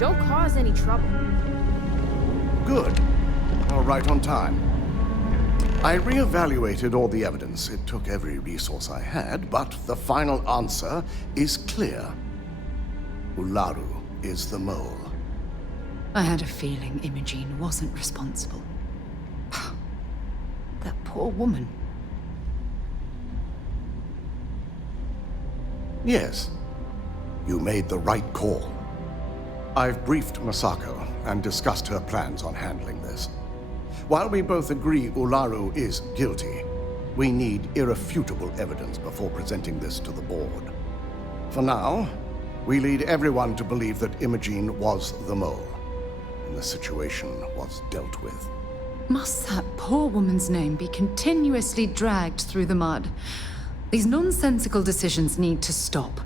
Don't cause any trouble. Good. All right on time. I reevaluated all the evidence. It took every resource I had, but the final answer is clear. Ularu is the mole. I had a feeling Imogene wasn't responsible. That poor woman. Yes. You made the right call. I've briefed Masako and discussed her plans on handling this. While we both agree Ularu is guilty, we need irrefutable evidence before presenting this to the board. For now, we lead everyone to believe that Imogene was the mole, and the situation was dealt with. Must that poor woman's name be continuously dragged through the mud? These nonsensical decisions need to stop.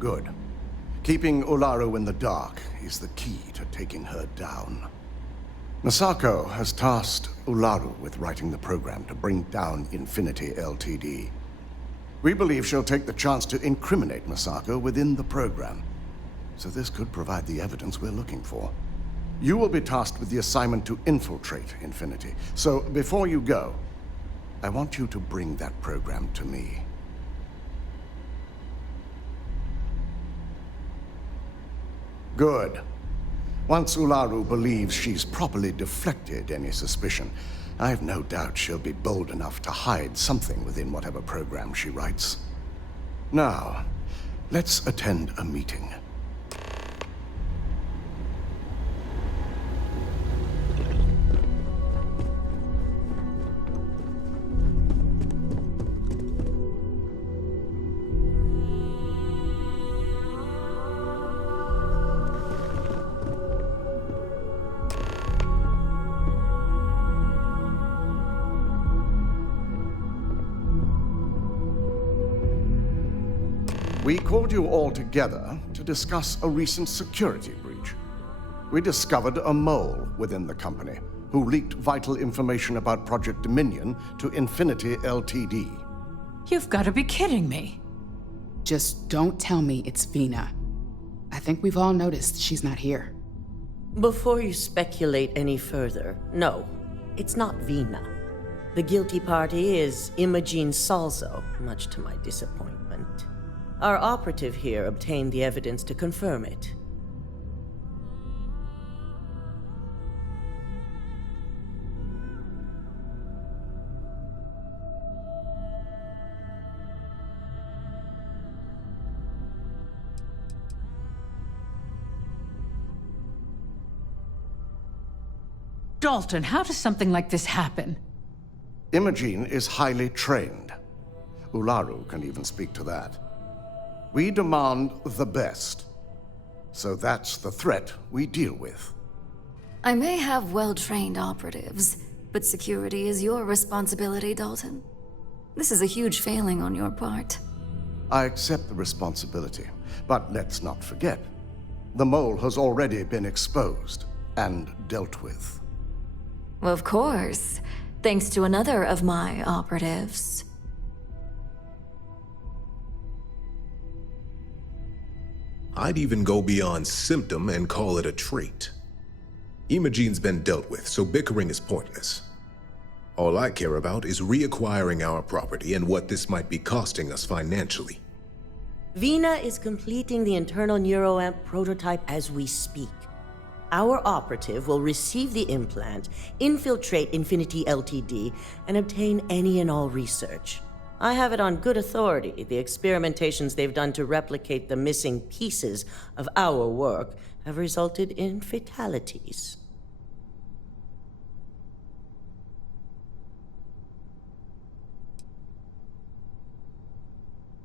Good. Keeping Ularu in the dark is the key to taking her down. Masako has tasked Ularu with writing the program to bring down Infinity Ltd. We believe she'll take the chance to incriminate Masako within the program, so this could provide the evidence we're looking for. You will be tasked with the assignment to infiltrate Infinity, so before you go, I want you to bring that program to me. Good. Once Ularu believes she's properly deflected any suspicion, I've no doubt she'll be bold enough to hide something within whatever program she writes. Now, let's attend a meeting. We called you all together to discuss a recent security breach. We discovered a mole within the company who leaked vital information about Project Dominion to Infinity Ltd. You've got to be kidding me. Just don't tell me it's Vina. I think we've all noticed she's not here. Before you speculate any further, no, it's not Vina. The guilty party is Imogene Salzo, much to my disappointment. Our operative here obtained the evidence to confirm it. Dalton, how does something like this happen? Imogene is highly trained. Ularu can even speak to that. We demand the best. So that's the threat we deal with. I may have well-trained operatives, but security is your responsibility, Dalton. This is a huge failing on your part. I accept the responsibility, but let's not forget, the mole has already been exposed and dealt with. Of course, thanks to another of my operatives. I'd even go beyond symptom and call it a trait. Imogene's been dealt with, so bickering is pointless. All I care about is reacquiring our property and what this might be costing us financially. Vina is completing the internal neuroamp prototype as we speak. Our operative will receive the implant, infiltrate Infinity Ltd, and obtain any and all research. I have it on good authority. The experimentations they've done to replicate the missing pieces of our work have resulted in fatalities.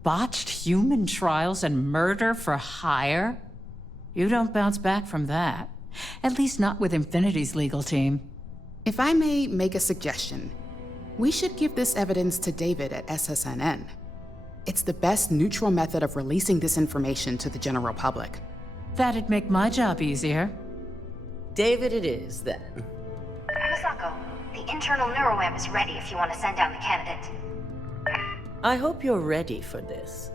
Botched human trials and murder for hire? You don't bounce back from that. At least not with Infinity's legal team. If I may make a suggestion, we should give this evidence to David at SSNN. It's the best neutral method of releasing this information to the general public. That'd make my job easier. David it is, then. Masako, the internal neuroamp is ready if you want to send down the candidate. I hope you're ready for this.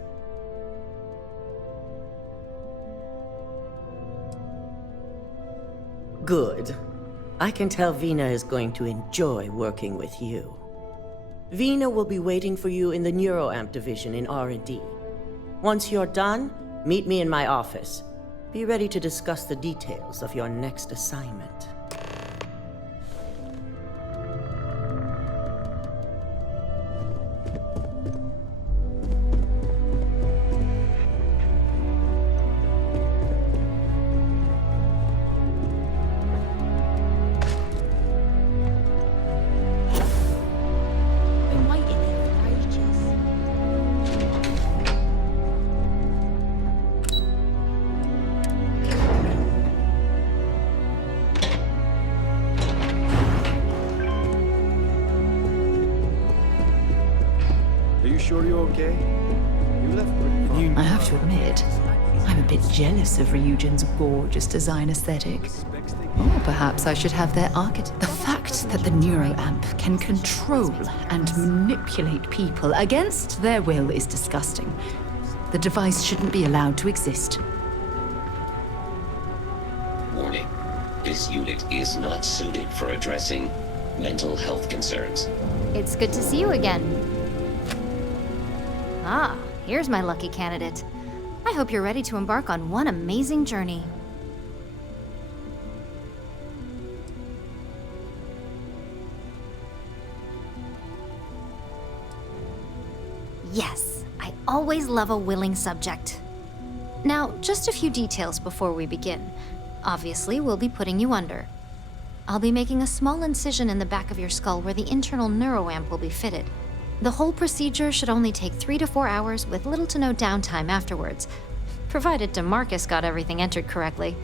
Good. I can tell Vina is going to enjoy working with you. Vina will be waiting for you in the Neuroamp division in R&D. Once you're done, meet me in my office. Be ready to discuss the details of your next assignment. Sure you're okay? You left pretty far. I have to admit, I'm a bit jealous of Ryujin's gorgeous design aesthetic. Or perhaps I should have their architect. The fact that the Neuroamp can control and manipulate people against their will is disgusting. The device shouldn't be allowed to exist. Warning. This unit is not suited for addressing mental health concerns. It's good to see you again. Ah, here's my lucky candidate. I hope you're ready to embark on one amazing journey. Yes, I always love a willing subject. Now, just a few details before we begin. Obviously, we'll be putting you under. I'll be making a small incision in the back of your skull where the internal neuroamp will be fitted. The whole procedure should only take 3 to 4 hours with little to no downtime afterwards, provided DeMarcus got everything entered correctly.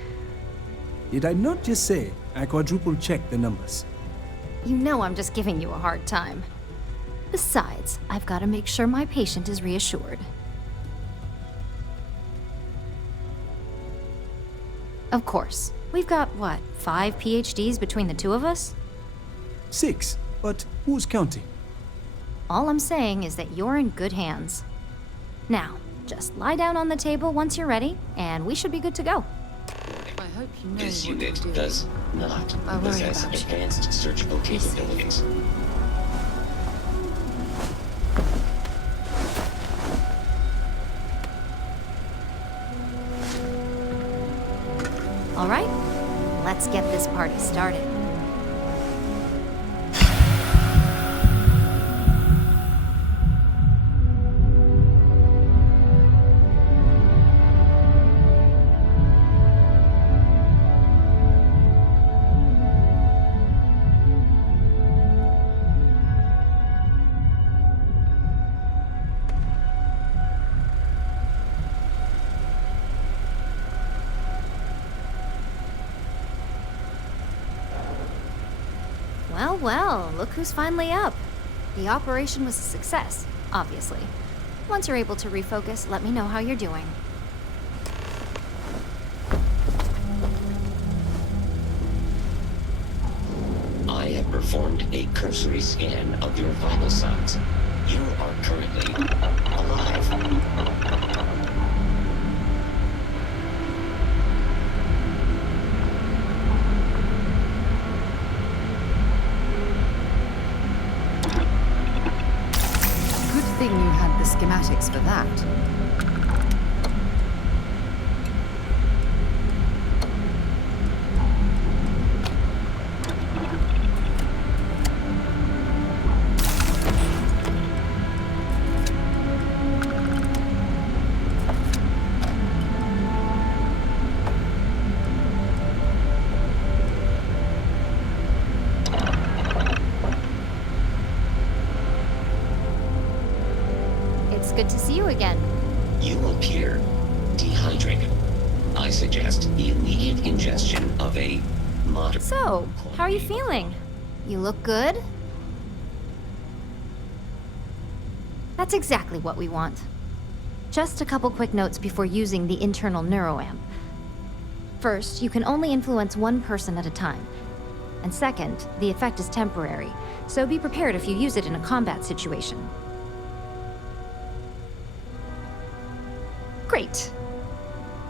Did I not just say I quadruple-checked the numbers? You know I'm just giving you a hard time. Besides, I've got to make sure my patient is reassured. Of course. We've got, what, 5 PhDs between the two of us? 6, but who's counting? All I'm saying is that you're in good hands. Now, just lie down on the table once you're ready, and we should be good to go. I hope you know This what unit to do. does not I worry possess about you. advanced surgical capabilities. All right, let's get this party started. Well, look who's finally up. The operation was a success, obviously. Once you're able to refocus, let me know how you're doing. I have performed a cursory scan of your vital signs. You are currently alive. Good thing you had the schematics for that. It's good to see you again. You appear dehydrated. I suggest the immediate ingestion of a moderate... So, how are you feeling? You look good? That's exactly what we want. Just a couple quick notes before using the internal neuroamp. First, you can only influence one person at a time. And second, the effect is temporary, so be prepared if you use it in a combat situation. Great.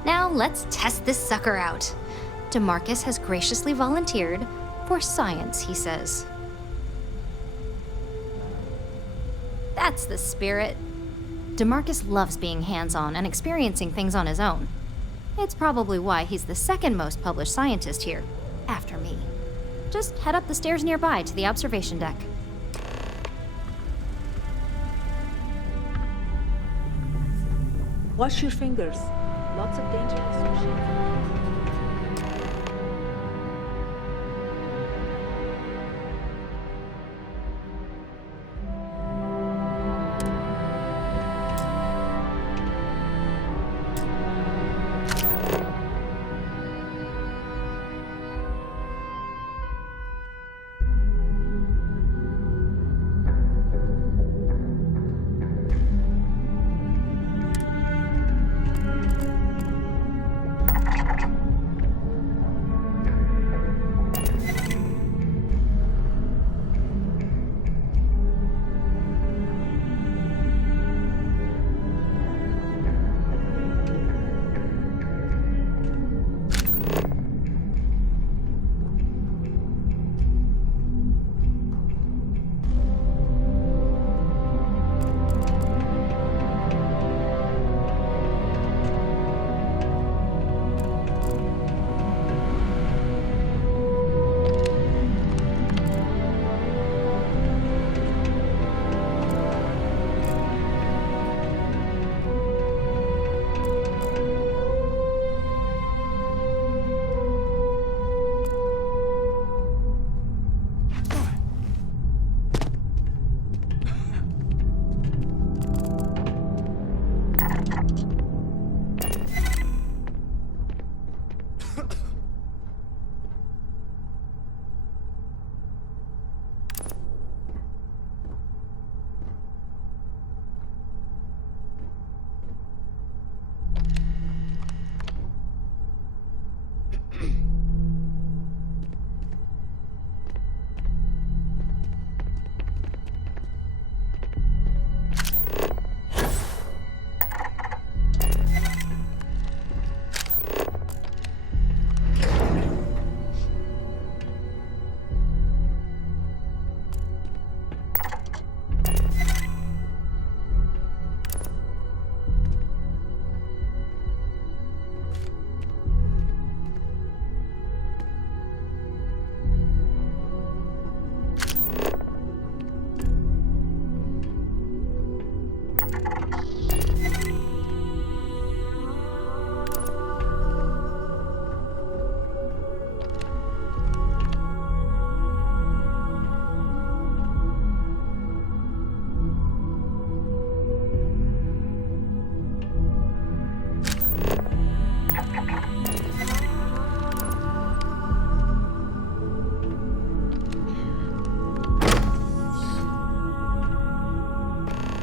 Now let's test this sucker out. DeMarcus has graciously volunteered for science, he says. That's the spirit. DeMarcus loves being hands-on and experiencing things on his own. It's probably why he's the second most published scientist here, after me. Just head up the stairs nearby to the observation deck. Wash your fingers. Lots of danger associated.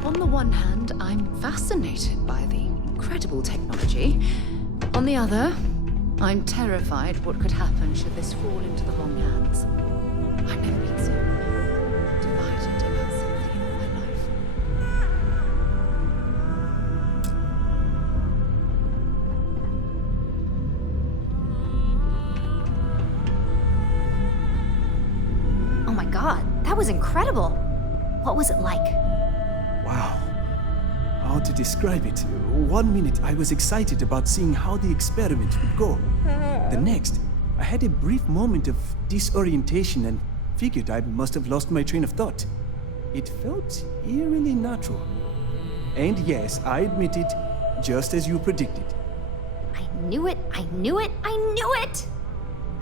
On the one hand, I'm fascinated by the incredible technology. On the other, I'm terrified what could happen should this fall into the wrong hands. I've never been so divided about something in my life. Oh my god, that was incredible. What was it like? Wow. How to describe it? 1 minute I was excited about seeing how the experiment would go. The next, I had a brief moment of disorientation and figured I must have lost my train of thought. It felt eerily natural. And yes, I admit it, just as you predicted. I knew it, I knew it, I knew it!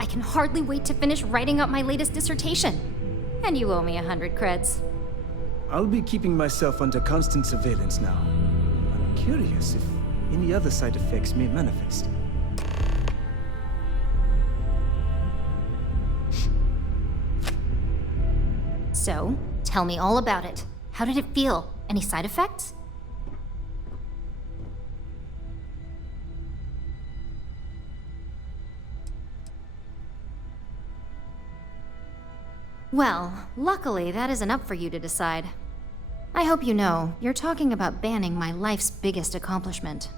I can hardly wait to finish writing up my latest dissertation. And you owe me 100 creds. I'll be keeping myself under constant surveillance now. I'm curious if any other side effects may manifest. So, tell me all about it. How did it feel? Any side effects? Well, luckily that isn't up for you to decide. I hope you know, you're talking about banning my life's biggest accomplishment.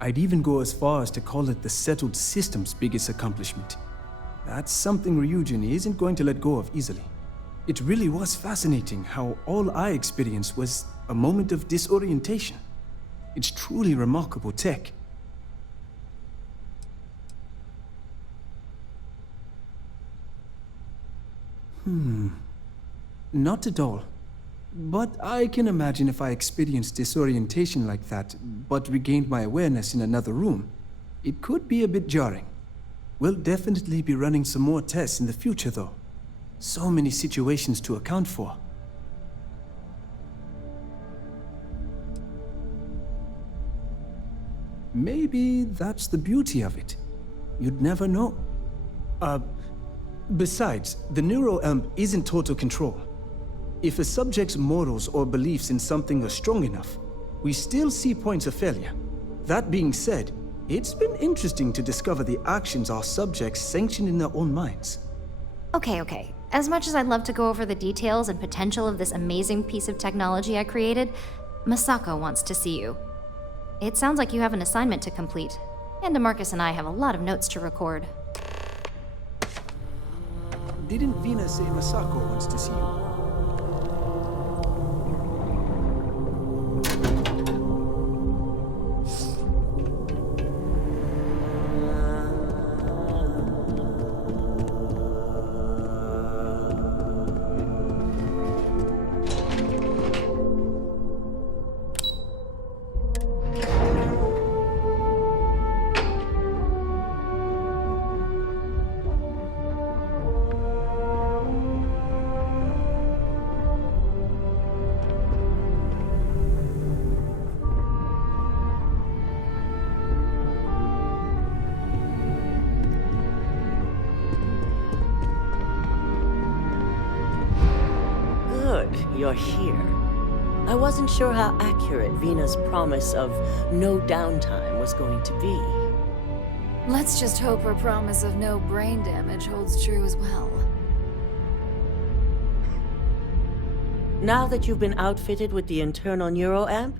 I'd even go as far as to call it the settled system's biggest accomplishment. That's something Ryujin isn't going to let go of easily. It really was fascinating how all I experienced was a moment of disorientation. It's truly remarkable tech. Not at all. But I can imagine if I experienced disorientation like that, but regained my awareness in another room, it could be a bit jarring. We'll definitely be running some more tests in the future, though. So many situations to account for. Maybe that's the beauty of it. You'd never know. Besides, the neuroamp isn't total control. If a subject's morals or beliefs in something are strong enough, we still see points of failure. That being said, it's been interesting to discover the actions our subjects sanction in their own minds. Okay. As much as I'd love to go over the details and potential of this amazing piece of technology I created, Masako wants to see you. It sounds like you have an assignment to complete, and DeMarcus and I have a lot of notes to record. Didn't Vina say Masako wants to see you? You're here. I wasn't sure how accurate Vina's promise of no downtime was going to be. Let's just hope her promise of no brain damage holds true as well. Now that you've been outfitted with the internal neuroamp,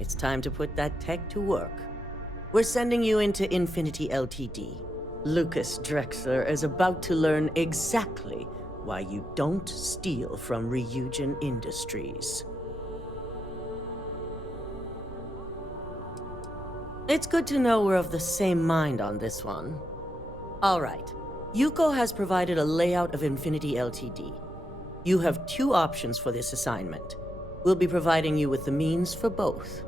it's time to put that tech to work. We're sending you into Infinity Ltd. Lucas Drexler is about to learn exactly why you don't steal from Ryujin Industries. It's good to know we're of the same mind on this one. All right, Yuko has provided a layout of Infinity Ltd. You have two options for this assignment. We'll be providing you with the means for both.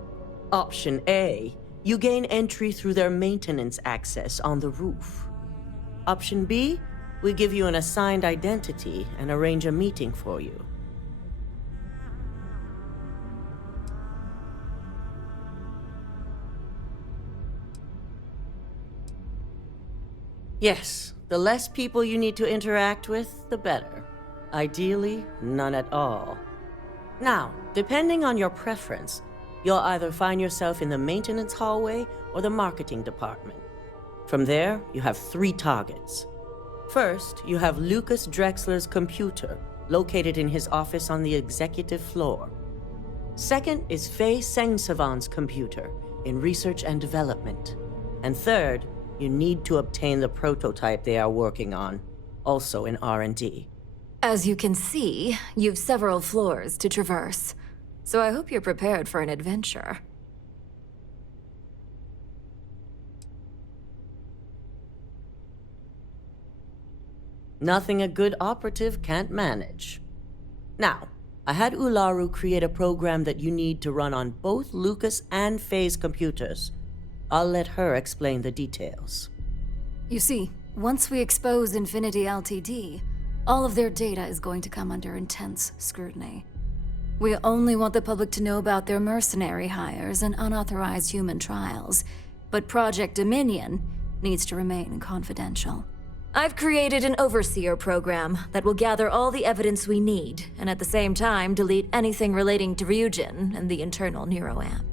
Option A, you gain entry through their maintenance access on the roof. Option B, we give you an assigned identity and arrange a meeting for you. Yes, the less people you need to interact with, the better. Ideally, none at all. Now, depending on your preference, you'll either find yourself in the maintenance hallway or the marketing department. From there, you have 3 targets. First, you have Lucas Drexler's computer, located in his office on the executive floor. Second is Faye Sengsavan's computer, in research and development. And third, you need to obtain the prototype they are working on, also in R&D. As you can see, you've several floors to traverse, so I hope you're prepared for an adventure. Nothing a good operative can't manage. Now, I had Ularu create a program that you need to run on both Lucas and Faye's computers. I'll let her explain the details. You see, once we expose Infinity Ltd., all of their data is going to come under intense scrutiny. We only want the public to know about their mercenary hires and unauthorized human trials, but Project Dominion needs to remain confidential. I've created an overseer program that will gather all the evidence we need, and at the same time delete anything relating to Ryujin and the internal neuroamp.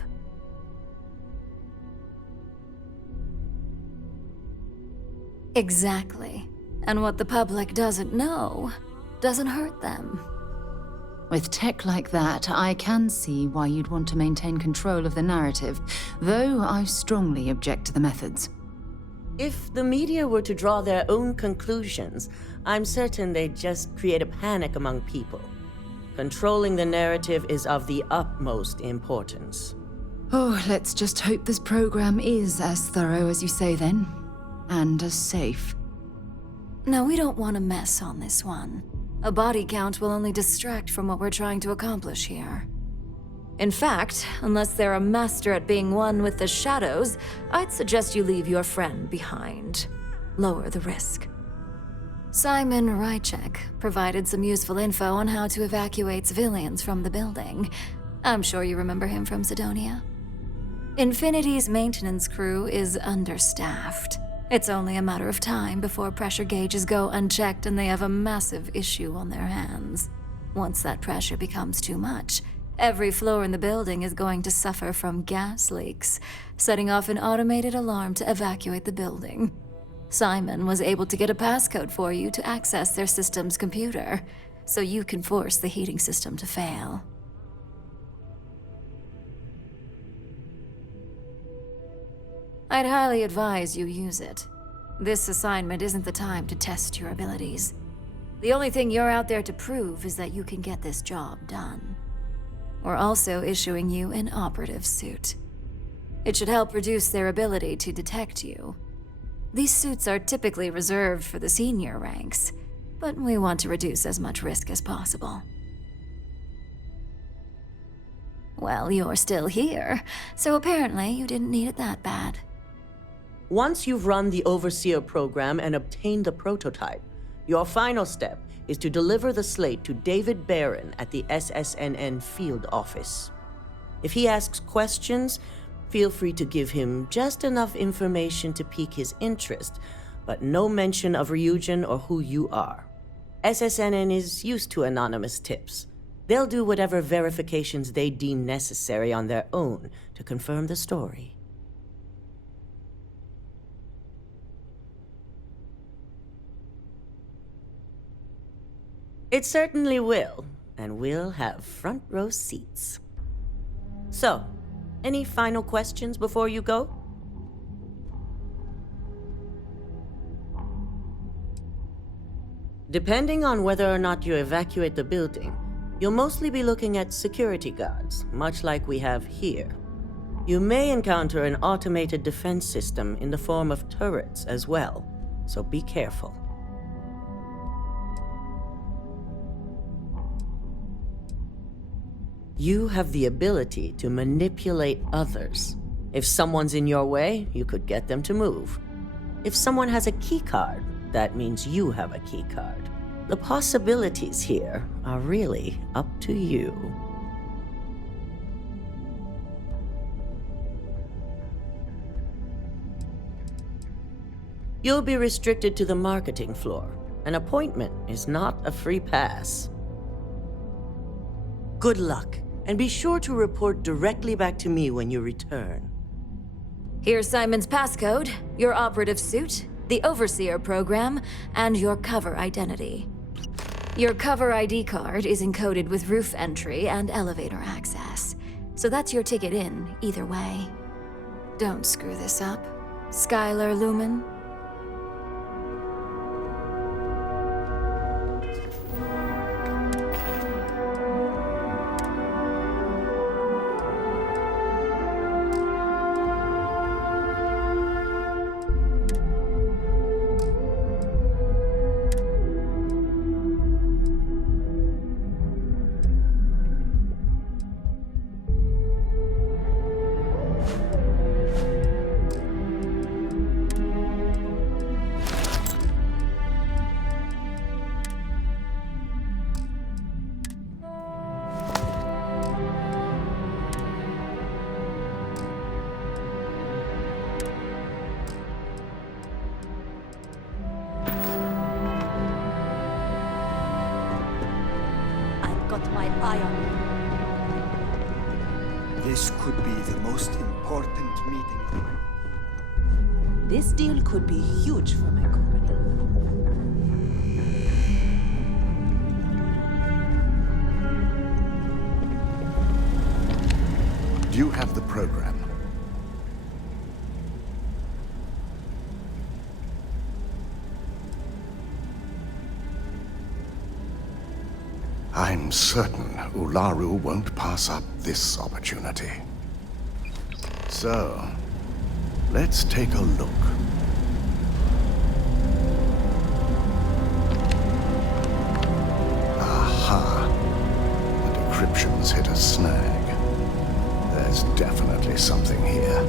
Exactly. And what the public doesn't know doesn't hurt them. With tech like that, I can see why you'd want to maintain control of the narrative, though I strongly object to the methods. If the media were to draw their own conclusions, I'm certain they'd just create a panic among people. Controlling the narrative is of the utmost importance. Oh, let's just hope this program is as thorough as you say then, and as safe. No, we don't want to mess on this one. A body count will only distract from what we're trying to accomplish here. In fact, unless they're a master at being one with the shadows, I'd suggest you leave your friend behind. Lower the risk. Simon Rychek provided some useful info on how to evacuate civilians from the building. I'm sure you remember him from Sidonia. Infinity's maintenance crew is understaffed. It's only a matter of time before pressure gauges go unchecked and they have a massive issue on their hands. Once that pressure becomes too much, every floor in the building is going to suffer from gas leaks, setting off an automated alarm to evacuate the building. Simon was able to get a passcode for you to access their system's computer, so you can force the heating system to fail. I'd highly advise you use it. This assignment isn't the time to test your abilities. The only thing you're out there to prove is that you can get this job done. We're also issuing you an operative suit. It should help reduce their ability to detect you. These suits are typically reserved for the senior ranks, but we want to reduce as much risk as possible. Well, you're still here, so apparently you didn't need it that bad. Once you've run the Overseer program and obtained the prototype, your final step is to deliver the slate to David Barron at the SSNN field office. If he asks questions, feel free to give him just enough information to pique his interest, but no mention of Ryujin or who you are. SSNN is used to anonymous tips. They'll do whatever verifications they deem necessary on their own to confirm the story. It certainly will, and we'll have front row seats. So, any final questions before you go? Depending on whether or not you evacuate the building, you'll mostly be looking at security guards, much like we have here. You may encounter an automated defense system in the form of turrets as well, so be careful. You have the ability to manipulate others. If someone's in your way, you could get them to move. If someone has a keycard, that means you have a keycard. The possibilities here are really up to you. You'll be restricted to the marketing floor. An appointment is not a free pass. Good luck. And be sure to report directly back to me when you return. Here's Simon's passcode, your operative suit, the Overseer program, and your cover identity. Your cover ID card is encoded with roof entry and elevator access, so that's your ticket in, either way. Don't screw this up, Skylar Lumen. My eye on you. This could be the most important meeting of my... This deal could be huge for my company. You have the program. I'm certain Ularu won't pass up this opportunity. So, let's take a look. Aha! The decryption's hit a snag. There's definitely something here.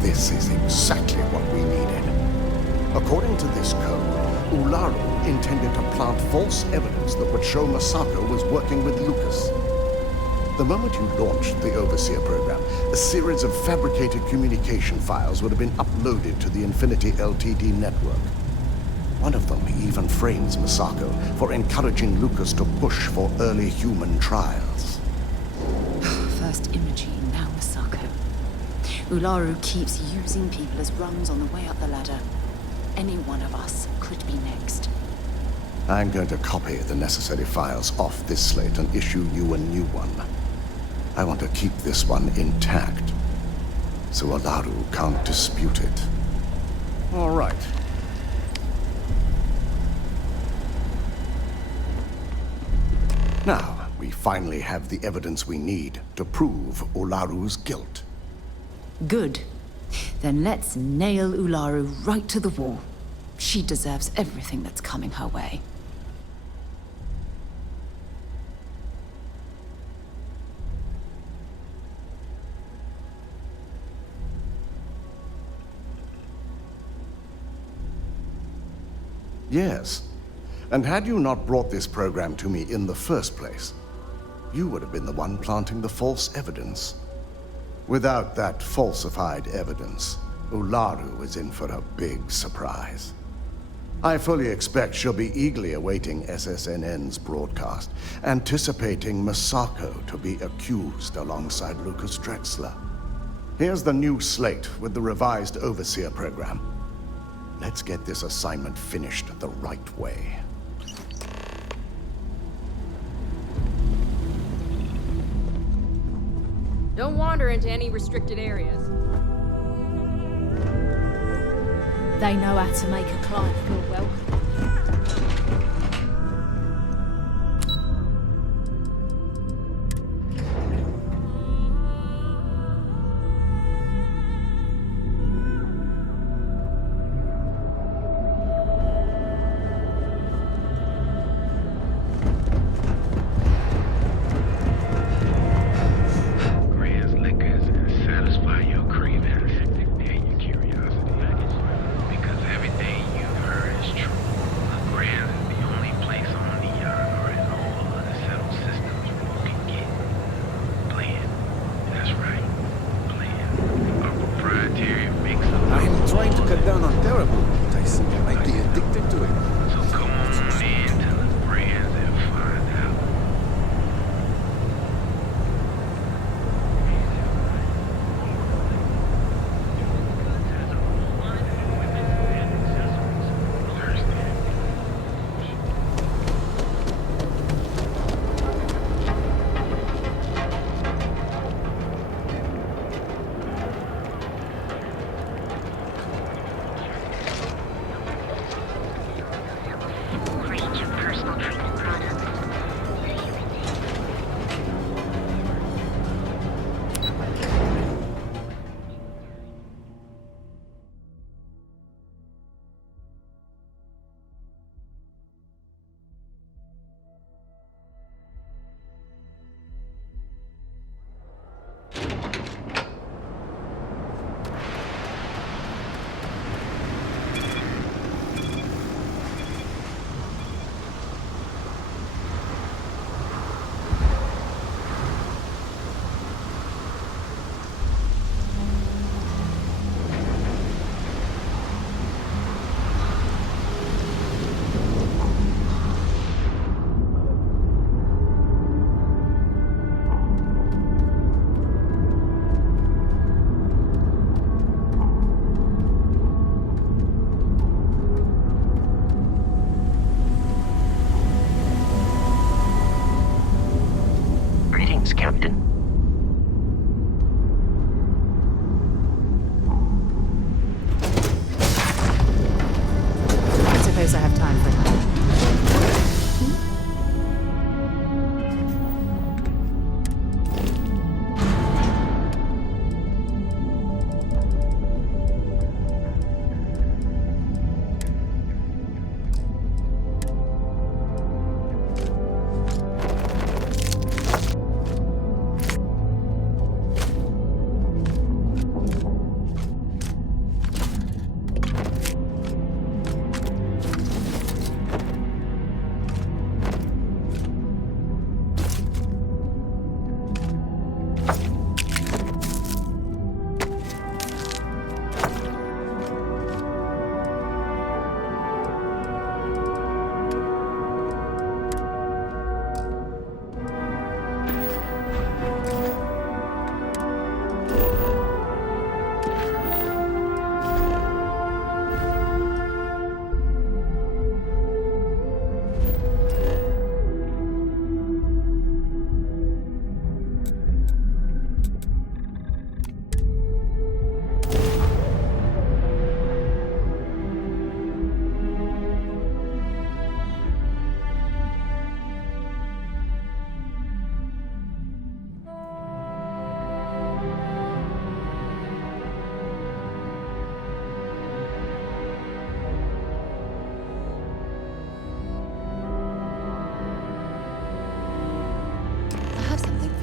This is exactly what we needed. According to this code, Ularu intended to plant false evidence that would show Masako was working with Lucas. The moment you launched the Overseer program, a series of fabricated communication files would have been uploaded to the Infinity Ltd network. One of them even frames Masako for encouraging Lucas to push for early human trials. First Imogene, now Masako. Ularu keeps using people as rungs on the way up the ladder. Any one of us could be next. I'm going to copy the necessary files off this slate and issue you a new one. I want to keep this one intact, so Ularu can't dispute it. All right. Now, we finally have the evidence we need to prove Ularu's guilt. Good. Then let's nail Ularu right to the wall. She deserves everything that's coming her way. Yes. And had you not brought this program to me in the first place, you would have been the one planting the false evidence. Without that falsified evidence, Ularu is in for a big surprise. I fully expect she'll be eagerly awaiting SSNN's broadcast, anticipating Masako to be accused alongside Lucas Drexler. Here's the new slate with the revised Overseer program. Let's get this assignment finished the right way. Don't wander into any restricted areas. They know how to make a client feel welcome.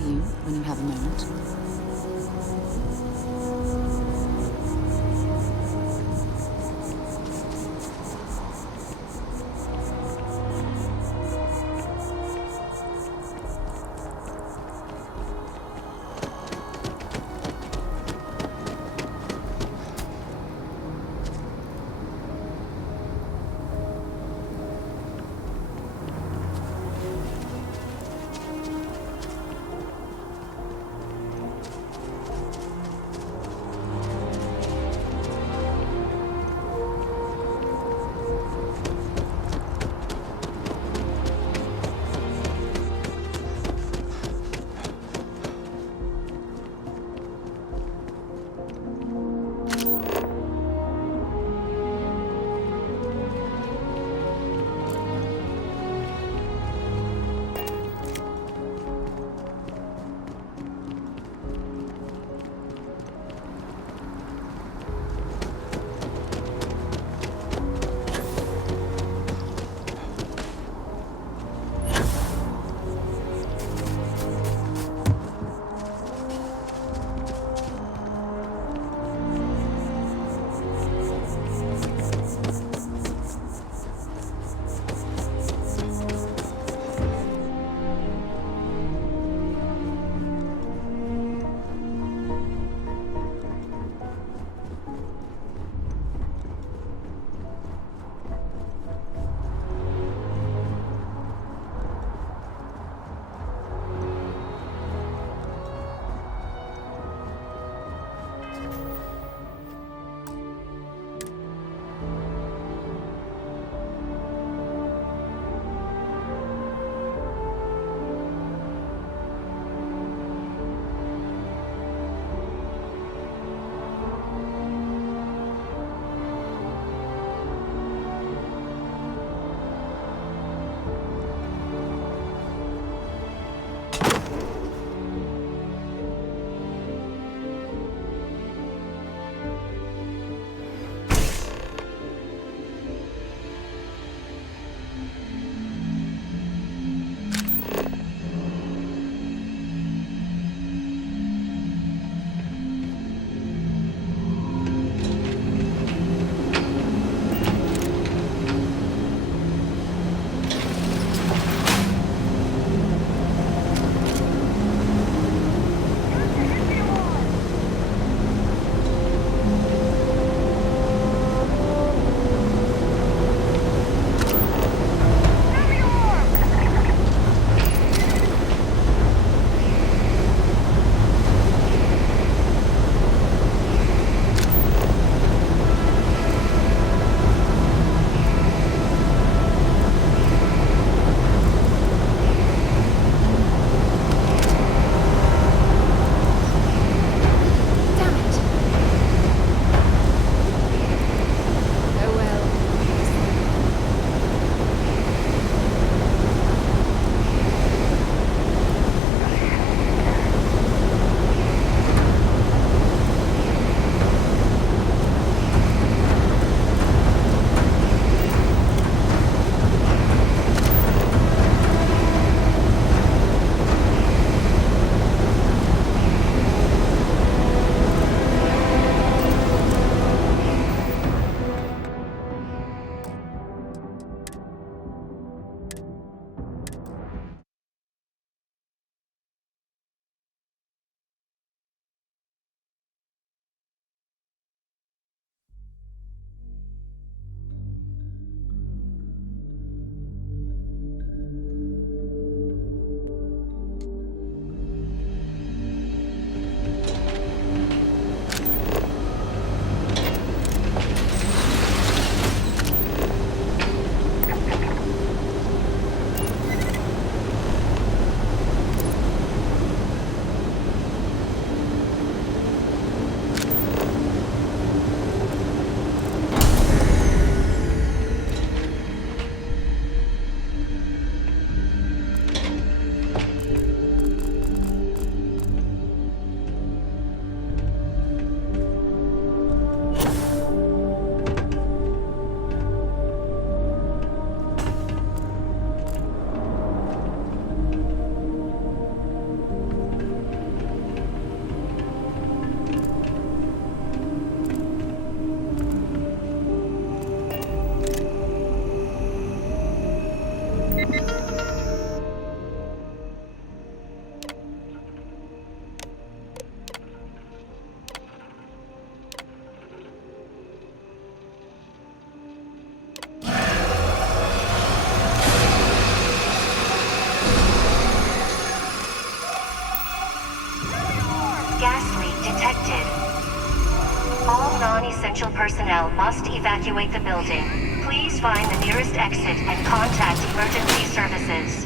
you when you have a moment. detected. All non-essential personnel must evacuate the building. Please find the nearest exit and contact emergency services.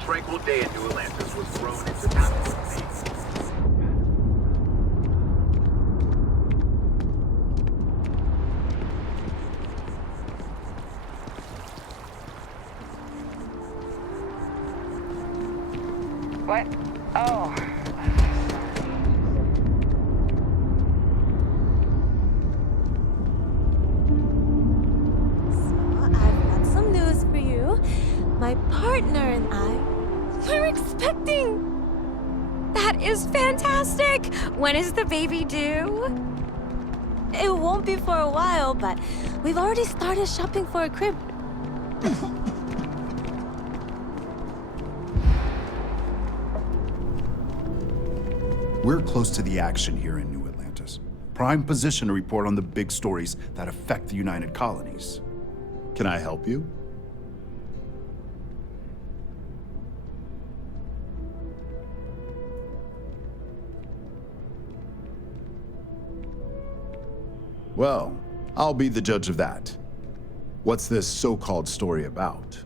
tranquil day in New Atlantis was thrown into absolute peace. What? Oh. I've got some news for you. My partner and we're expecting. That is fantastic! When is the baby due? It won't be for a while, but we've already started shopping for a crib. We're close to the action here in New Atlantis. Prime position to report on the big stories that affect the United Colonies. Can I help you? Well, I'll be the judge of that. What's this so-called story about?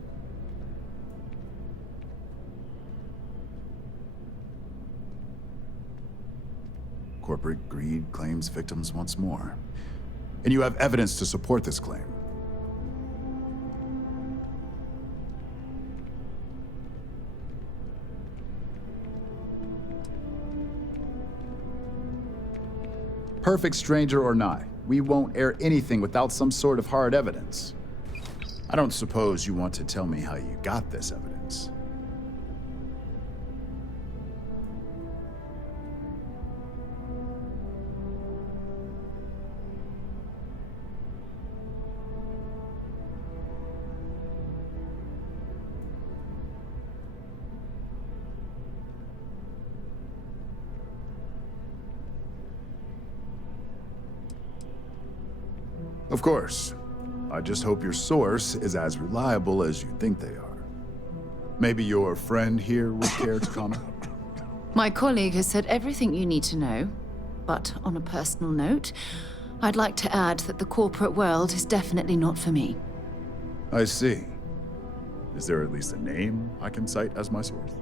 Corporate greed claims victims once more. And you have evidence to support this claim. Perfect stranger or not, we won't air anything without some sort of hard evidence. I don't suppose you want to tell me how you got this evidence. Of course. I just hope your source is as reliable as you think they are. Maybe your friend here would care to comment? My colleague has said everything you need to know, but on a personal note, I'd like to add that the corporate world is definitely not for me. I see. Is there at least a name I can cite as my source?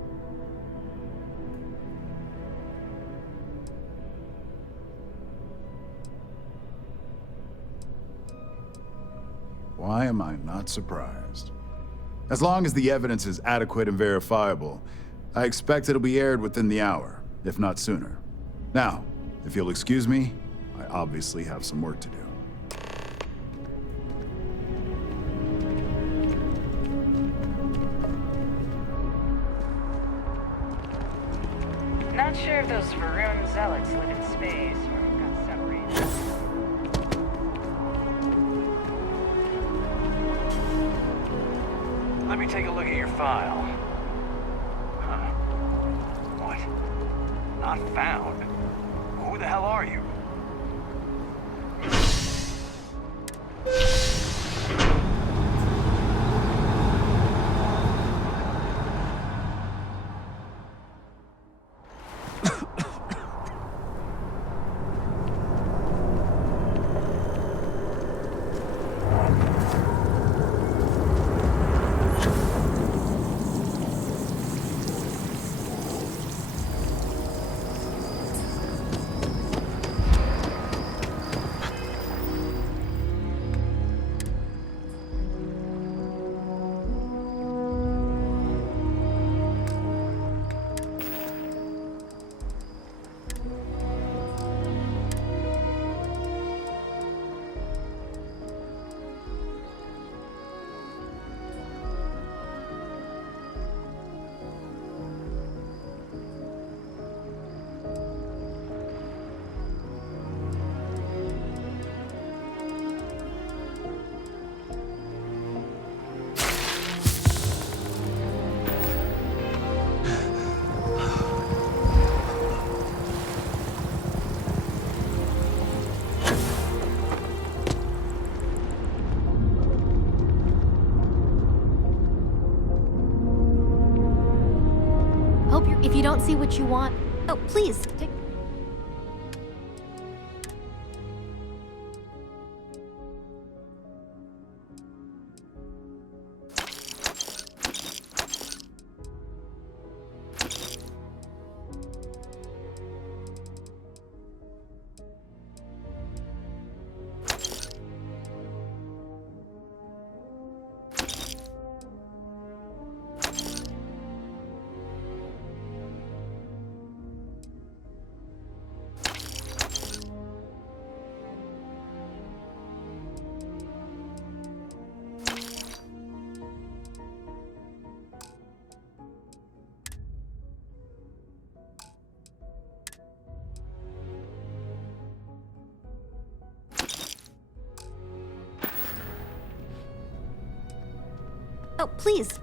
Why am I not surprised? As long as the evidence is adequate and verifiable, I expect it'll be aired within the hour, if not sooner. Now, if you'll excuse me, I obviously have some work to do. Not sure if those Varun zealots live in space or got separated. Let me take a look at your file. Huh. What? Not found? Who the hell are you? If you don't see what you want, oh, please, take... please.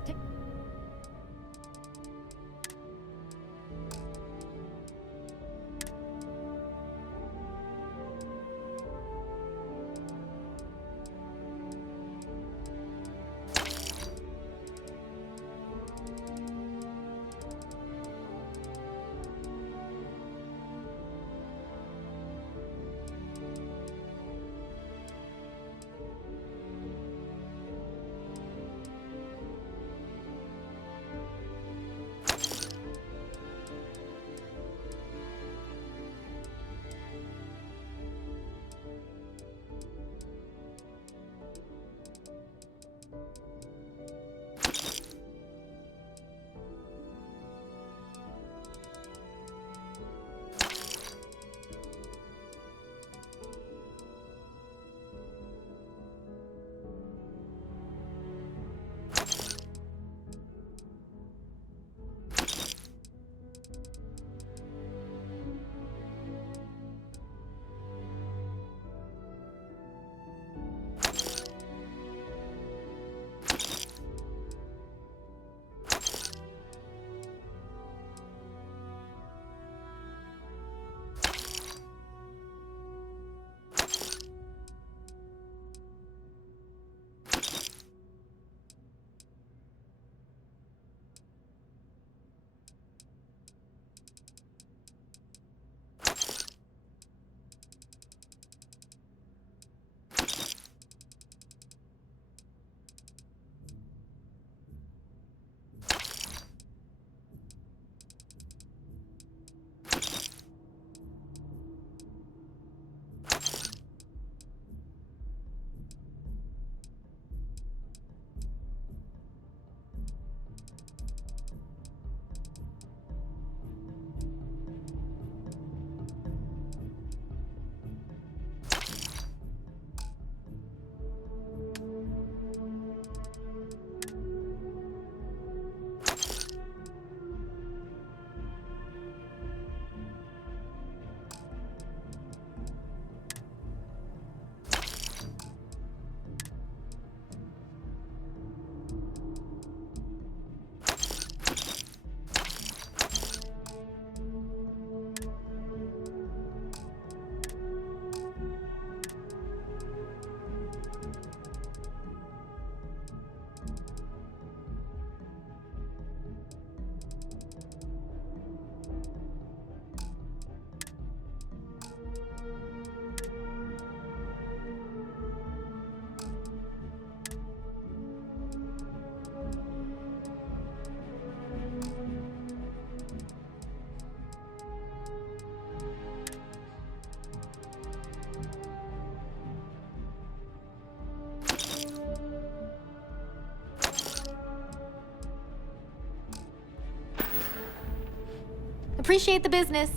Appreciate the business.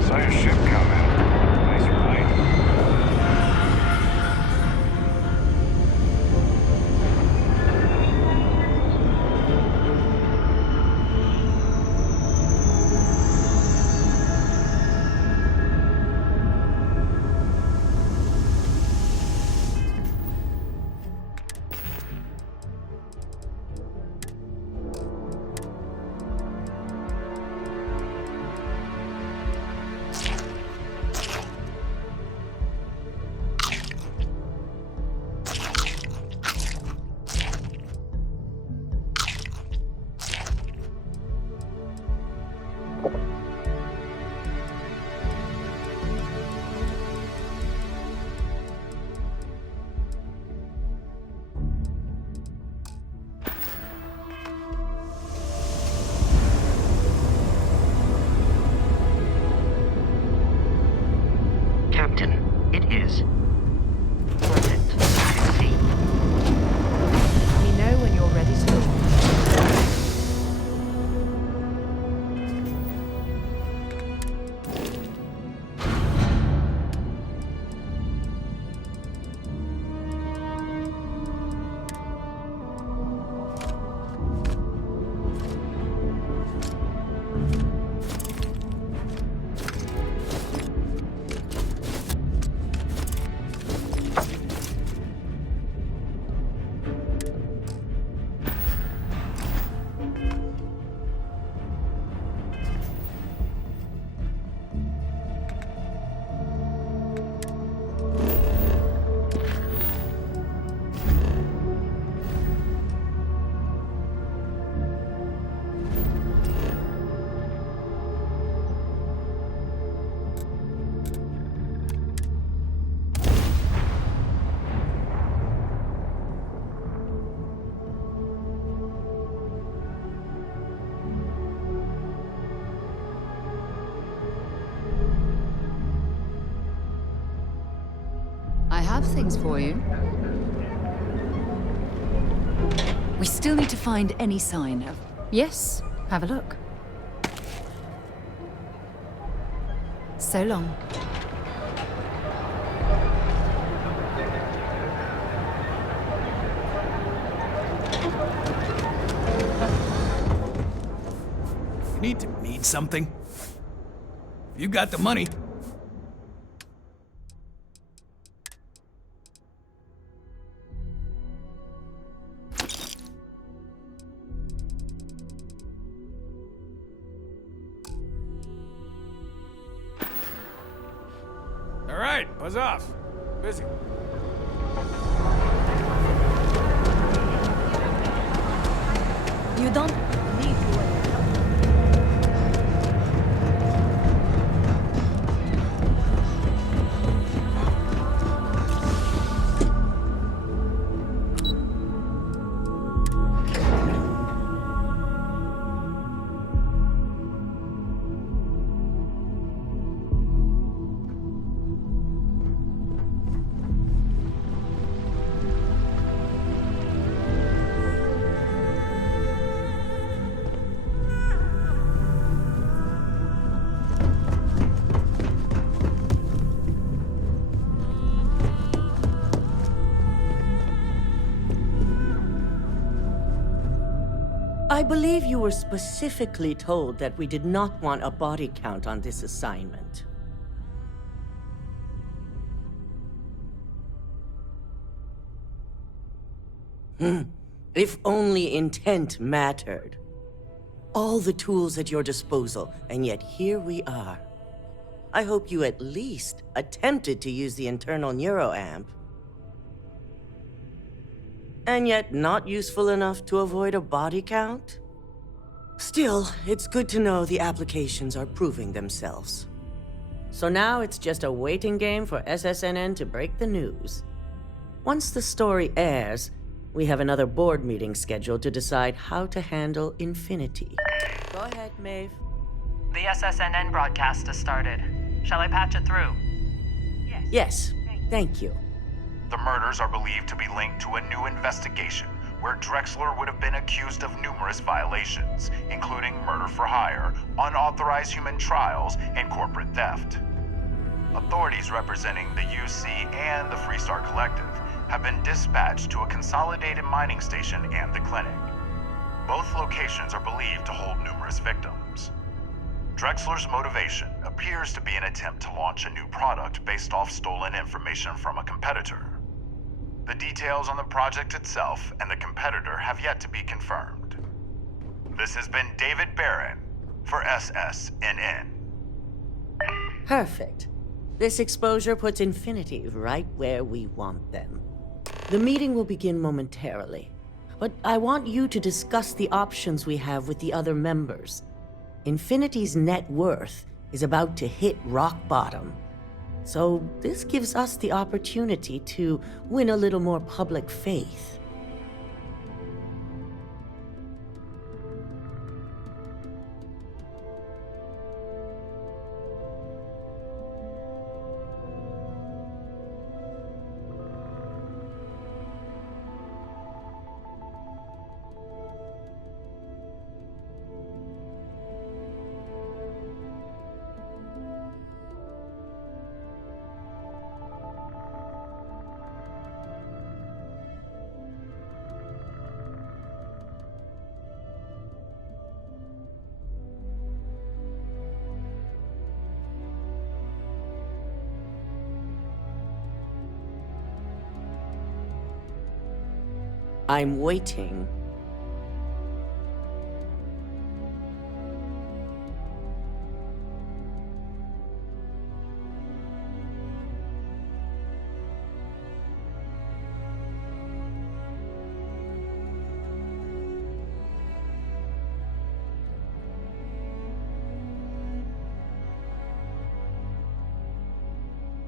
Saw your ship coming. Nice ride. I have things for you. We still need to find any sign of... Yes, have a look. So long. You need something? You got the money. All right, buzz off. Busy. You don't need to. I believe you were specifically told that we did not want a body count on this assignment. If only intent mattered. All the tools at your disposal, and yet here we are. I hope you at least attempted to use the internal neuroamp. And yet not useful enough to avoid a body count? Still, it's good to know the applications are proving themselves. So now it's just a waiting game for SSNN to break the news. Once the story airs, we have another board meeting scheduled to decide how to handle Infinity. Go ahead, Maeve. The SSNN broadcast has started. Shall I patch it through? Yes, thank you. The murders are believed to be linked to a new investigation where Drexler would have been accused of numerous violations, including murder for hire, unauthorized human trials, and corporate theft. Authorities representing the UC and the Freestar Collective have been dispatched to a consolidated mining station and the clinic. Both locations are believed to hold numerous victims. Drexler's motivation appears to be an attempt to launch a new product based off stolen information from a competitor. The details on the project itself and the competitor have yet to be confirmed. This has been David Barron for SSNN. Perfect. This exposure puts Infinity right where we want them. The meeting will begin momentarily, but I want you to discuss the options we have with the other members. Infinity's net worth is about to hit rock bottom. So this gives us the opportunity to win a little more public faith. I'm waiting.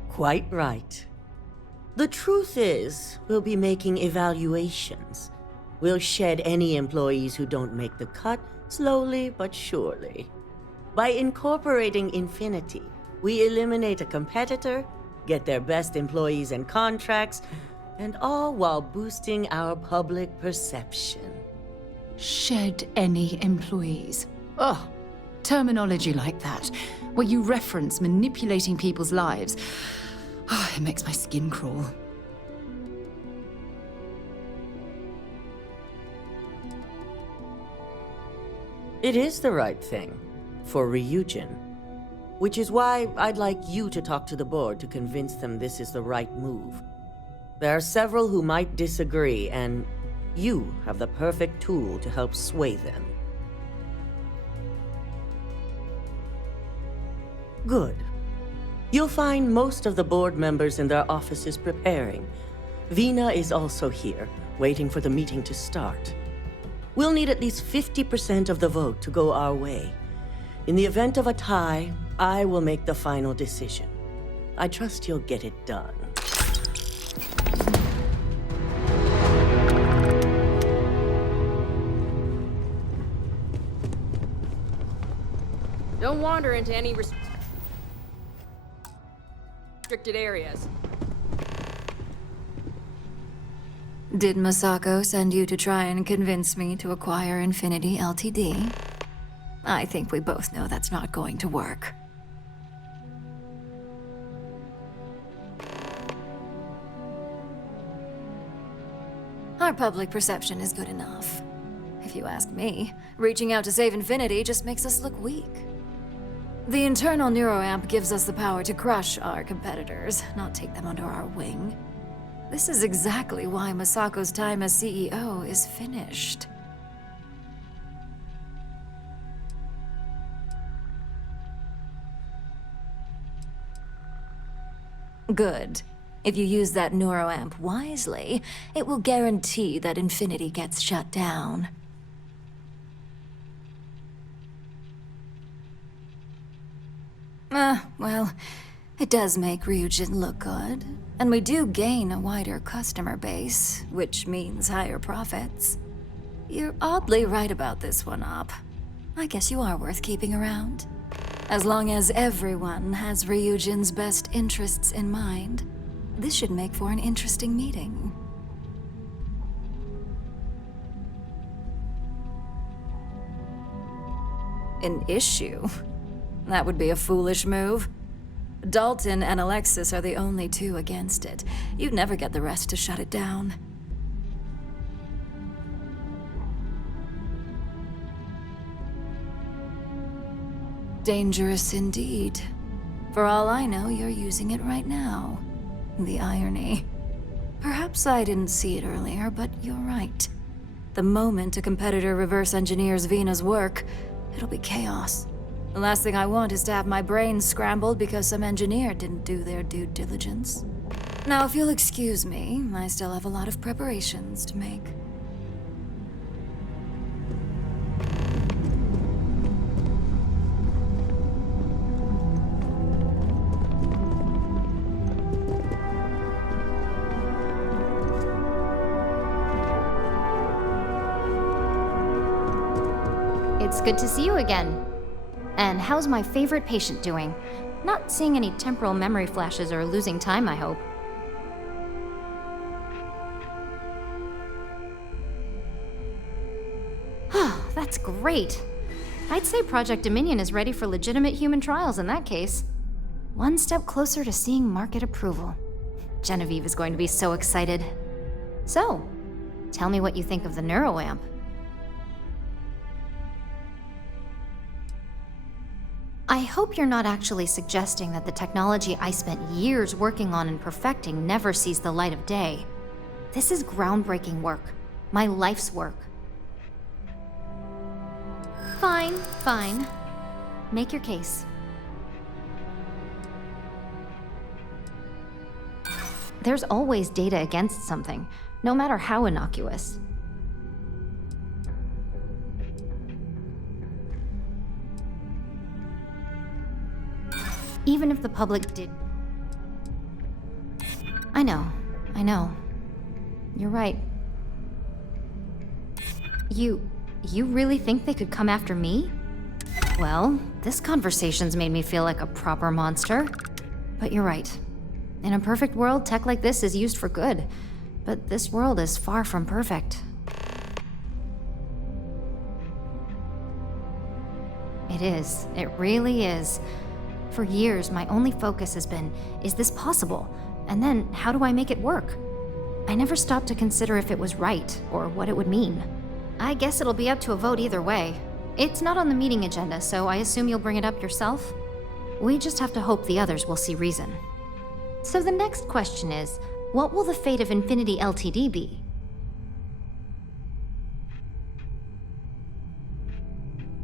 Quite right. The truth is, we'll be making evaluations. We'll shed any employees who don't make the cut, slowly but surely. By incorporating Infinity, we eliminate a competitor get their best employees and contracts, and all while boosting our public perception. Shed any employees. Ugh. Terminology like that, where you reference manipulating people's lives. Oh, it makes my skin crawl. It is the right thing for Ryujin, which is why I'd like you to talk to the board to convince them this is the right move. There are several who might disagree, and you have the perfect tool to help sway them. Good. You'll find most of the board members in their offices preparing. Vina is also here, waiting for the meeting to start. We'll need at least 50% of the vote to go our way. In the event of a tie, I will make the final decision. I trust you'll get it done. Don't wander into any restricted areas. Did Masako send you to try and convince me to acquire Infinity Ltd? I think we both know that's not going to work. Our public perception is good enough. If you ask me, reaching out to save Infinity just makes us look weak. The internal neuroamp gives us the power to crush our competitors, not take them under our wing. This is exactly why Masako's time as CEO is finished. Good. If you use that neuroamp wisely, it will guarantee that Infinity gets shut down. Well, it does make Ryujin look good. And we do gain a wider customer base, which means higher profits. You're oddly right about this one, Op. I guess you are worth keeping around. As long as everyone has Ryujin's best interests in mind, this should make for an interesting meeting. An issue? That would be a foolish move. Dalton and Alexis are the only two against it. You'd never get the rest to shut it down. Dangerous indeed. For all I know, you're using it right now. The irony. Perhaps I didn't see it earlier, but you're right. The moment a competitor reverse engineers Vina's work, it'll be chaos. The last thing I want is to have my brain scrambled because some engineer didn't do their due diligence. Now, if you'll excuse me, I still have a lot of preparations to make. It's good to see you again. And how's my favorite patient doing? Not seeing any temporal memory flashes or losing time, I hope. That's great. I'd say Project Dominion is ready for legitimate human trials in that case. One step closer to seeing market approval. Genevieve is going to be so excited. So, tell me what you think of the neuroamp. I hope you're not actually suggesting that the technology I spent years working on and perfecting never sees the light of day. This is groundbreaking work. My life's work. Fine, fine. Make your case. There's always data against something, no matter how innocuous. Even if the public did... I know. You're right. You really think they could come after me? Well, this conversation's made me feel like a proper monster. But you're right. In a perfect world, tech like this is used for good. But this world is far from perfect. It is. It really is. For years, my only focus has been, is this possible? And then, how do I make it work? I never stopped to consider if it was right, or what it would mean. I guess it'll be up to a vote either way. It's not on the meeting agenda, so I assume you'll bring it up yourself? We just have to hope the others will see reason. So the next question is, what will the fate of Infinity Ltd be?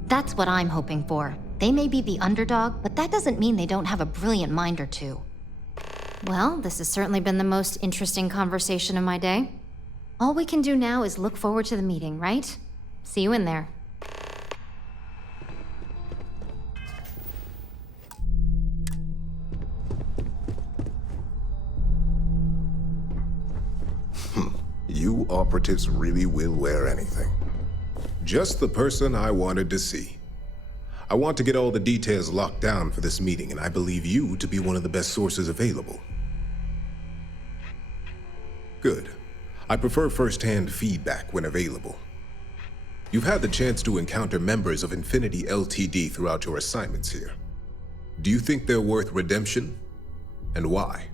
That's what I'm hoping for. They may be the underdog, but that doesn't mean they don't have a brilliant mind or two. Well, this has certainly been the most interesting conversation of my day. All we can do now is look forward to the meeting, right? See you in there. You operatives really will wear anything. Just the person I wanted to see. I want to get all the details locked down for this meeting, and I believe you to be one of the best sources available. Good. I prefer first-hand feedback when available. You've had the chance to encounter members of Infinity Ltd throughout your assignments here. Do you think they're worth redemption? And why?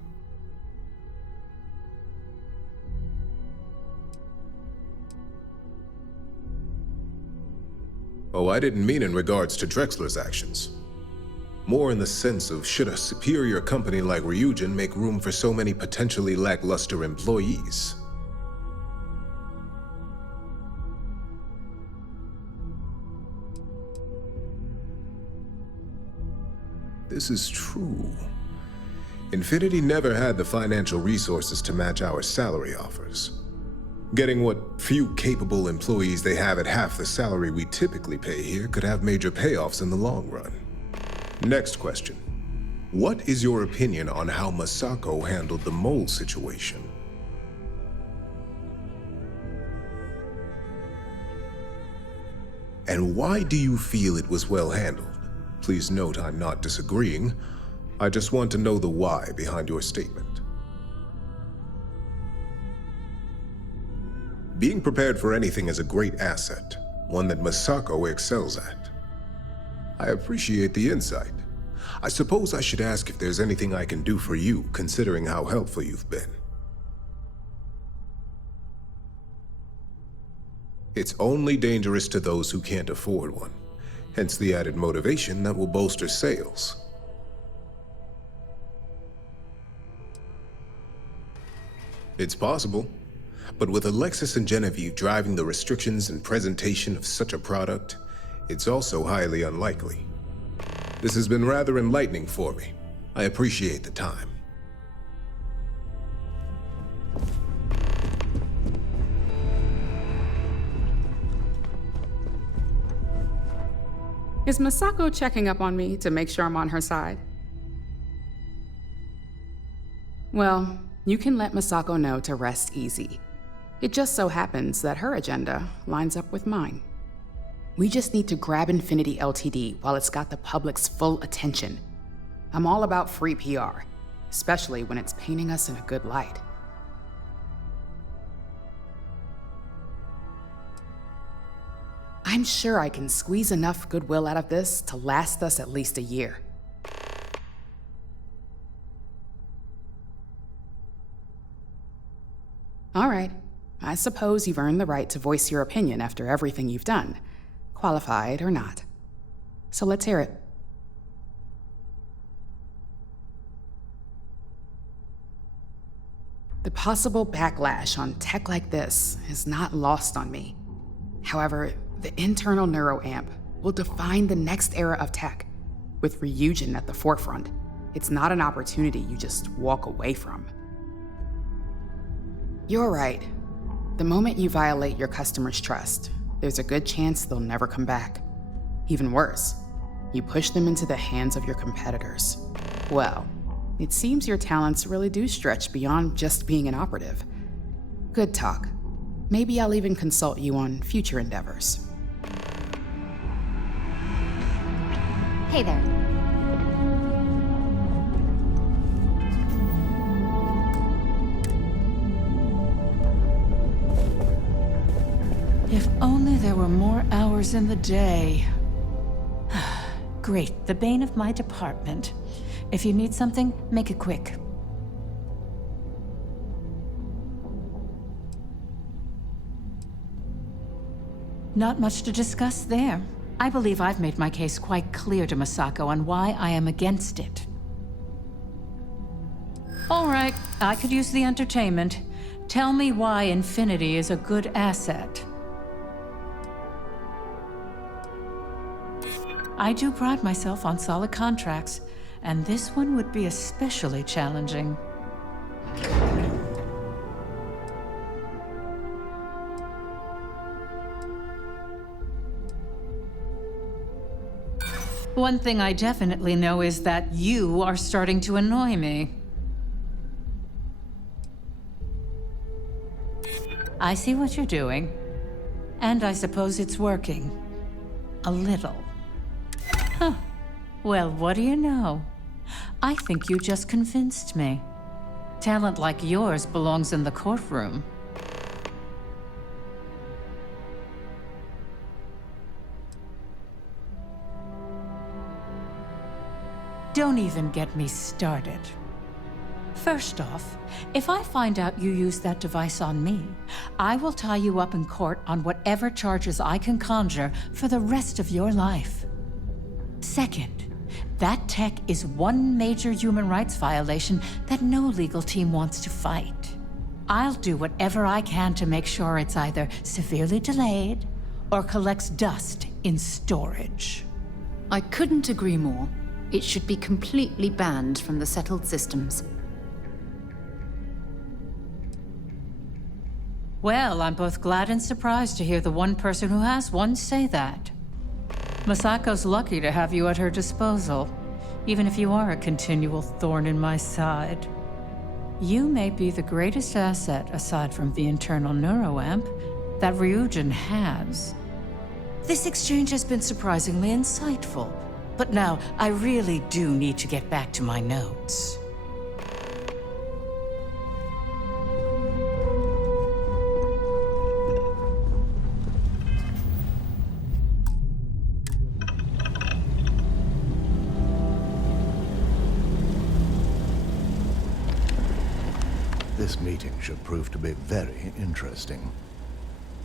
Oh, I didn't mean in regards to Drexler's actions. More in the sense of, should a superior company like Ryujin make room for so many potentially lackluster employees? This is true. Infinity never had the financial resources to match our salary offers. Getting what few capable employees they have at half the salary we typically pay here could have major payoffs in the long run. Next question. What is your opinion on how Masako handled the mole situation? And why do you feel it was well handled? Please note I'm not disagreeing. I just want to know the why behind your statement. Being prepared for anything is a great asset, one that Masako excels at. I appreciate the insight. I suppose I should ask if there's anything I can do for you, considering how helpful you've been. It's only dangerous to those who can't afford one, hence the added motivation that will bolster sales. It's possible. But with Alexis and Genevieve driving the restrictions and presentation of such a product, it's also highly unlikely. This has been rather enlightening for me. I appreciate the time. Is Masako checking up on me to make sure I'm on her side? Well, you can let Masako know to rest easy. It just so happens that her agenda lines up with mine. We just need to grab Infinity Ltd while it's got the public's full attention. I'm all about free PR, especially when it's painting us in a good light. I'm sure I can squeeze enough goodwill out of this to last us at least a year. All right. I suppose you've earned the right to voice your opinion after everything you've done, qualified or not. So let's hear it. The possible backlash on tech like this is not lost on me. However, the internal neuroamp will define the next era of tech, with Ryujin at the forefront. It's not an opportunity you just walk away from. You're right. The moment you violate your customers' trust, there's a good chance they'll never come back. Even worse, you push them into the hands of your competitors. Well, it seems your talents really do stretch beyond just being an operative. Good talk. Maybe I'll even consult you on future endeavors. Hey there. If only there were more hours in the day. Great, the bane of my department. If you need something, make it quick. Not much to discuss there. I believe I've made my case quite clear to Masako on why I am against it. All right, I could use the entertainment. Tell me why Infinity is a good asset. I do pride myself on solid contracts, and this one would be especially challenging. One thing I definitely know is that you are starting to annoy me. I see what you're doing, and I suppose it's working. A little. Huh. Well, what do you know? I think you just convinced me. Talent like yours belongs in the courtroom. Don't even get me started. First off, if I find out you used that device on me, I will tie you up in court on whatever charges I can conjure for the rest of your life. Second, that tech is one major human rights violation that no legal team wants to fight. I'll do whatever I can to make sure it's either severely delayed or collects dust in storage. I couldn't agree more. It should be completely banned from the settled systems. Well, I'm both glad and surprised to hear the one person who has one say that. Masako's lucky to have you at her disposal, even if you are a continual thorn in my side. You may be the greatest asset, aside from the internal neuroamp, that Ryujin has. This exchange has been surprisingly insightful, but now I really do need to get back to my notes. This meeting should prove to be very interesting.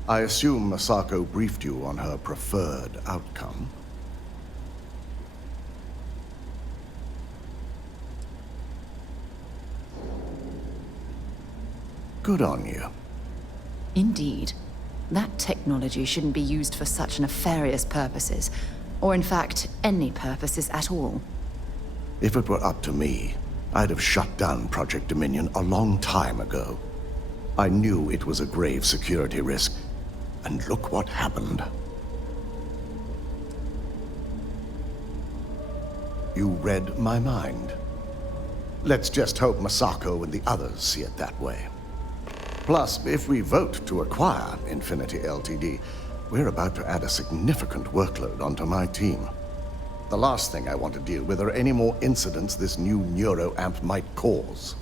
I assume Masako briefed you on her preferred outcome. Good on you. Indeed. That technology shouldn't be used for such nefarious purposes, or in fact, any purposes at all. If it were up to me, I'd have shut down Project Dominion a long time ago. I knew it was a grave security risk, and look what happened. You read my mind. Let's just hope Masako and the others see it that way. Plus, if we vote to acquire Infinity Ltd., we're about to add a significant workload onto my team. The last thing I want to deal with are any more incidents this new neuroamp might cause.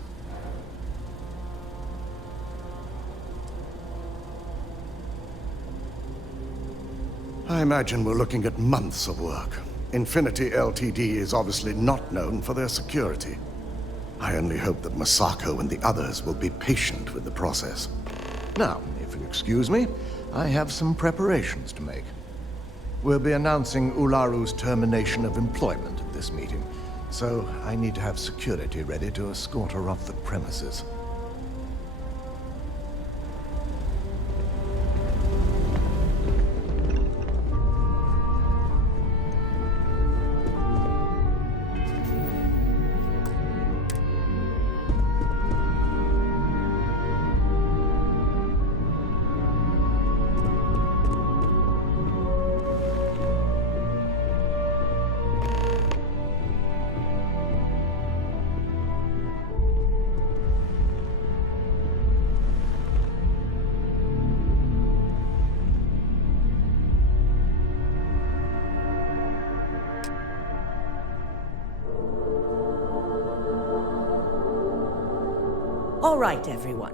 I imagine we're looking at months of work. Infinity Ltd. is obviously not known for their security. I only hope that Masako and the others will be patient with the process. Now, if you'll excuse me, I have some preparations to make. We'll be announcing Ularu's termination of employment at this meeting, so I need to have security ready to escort her off the premises. All right, everyone.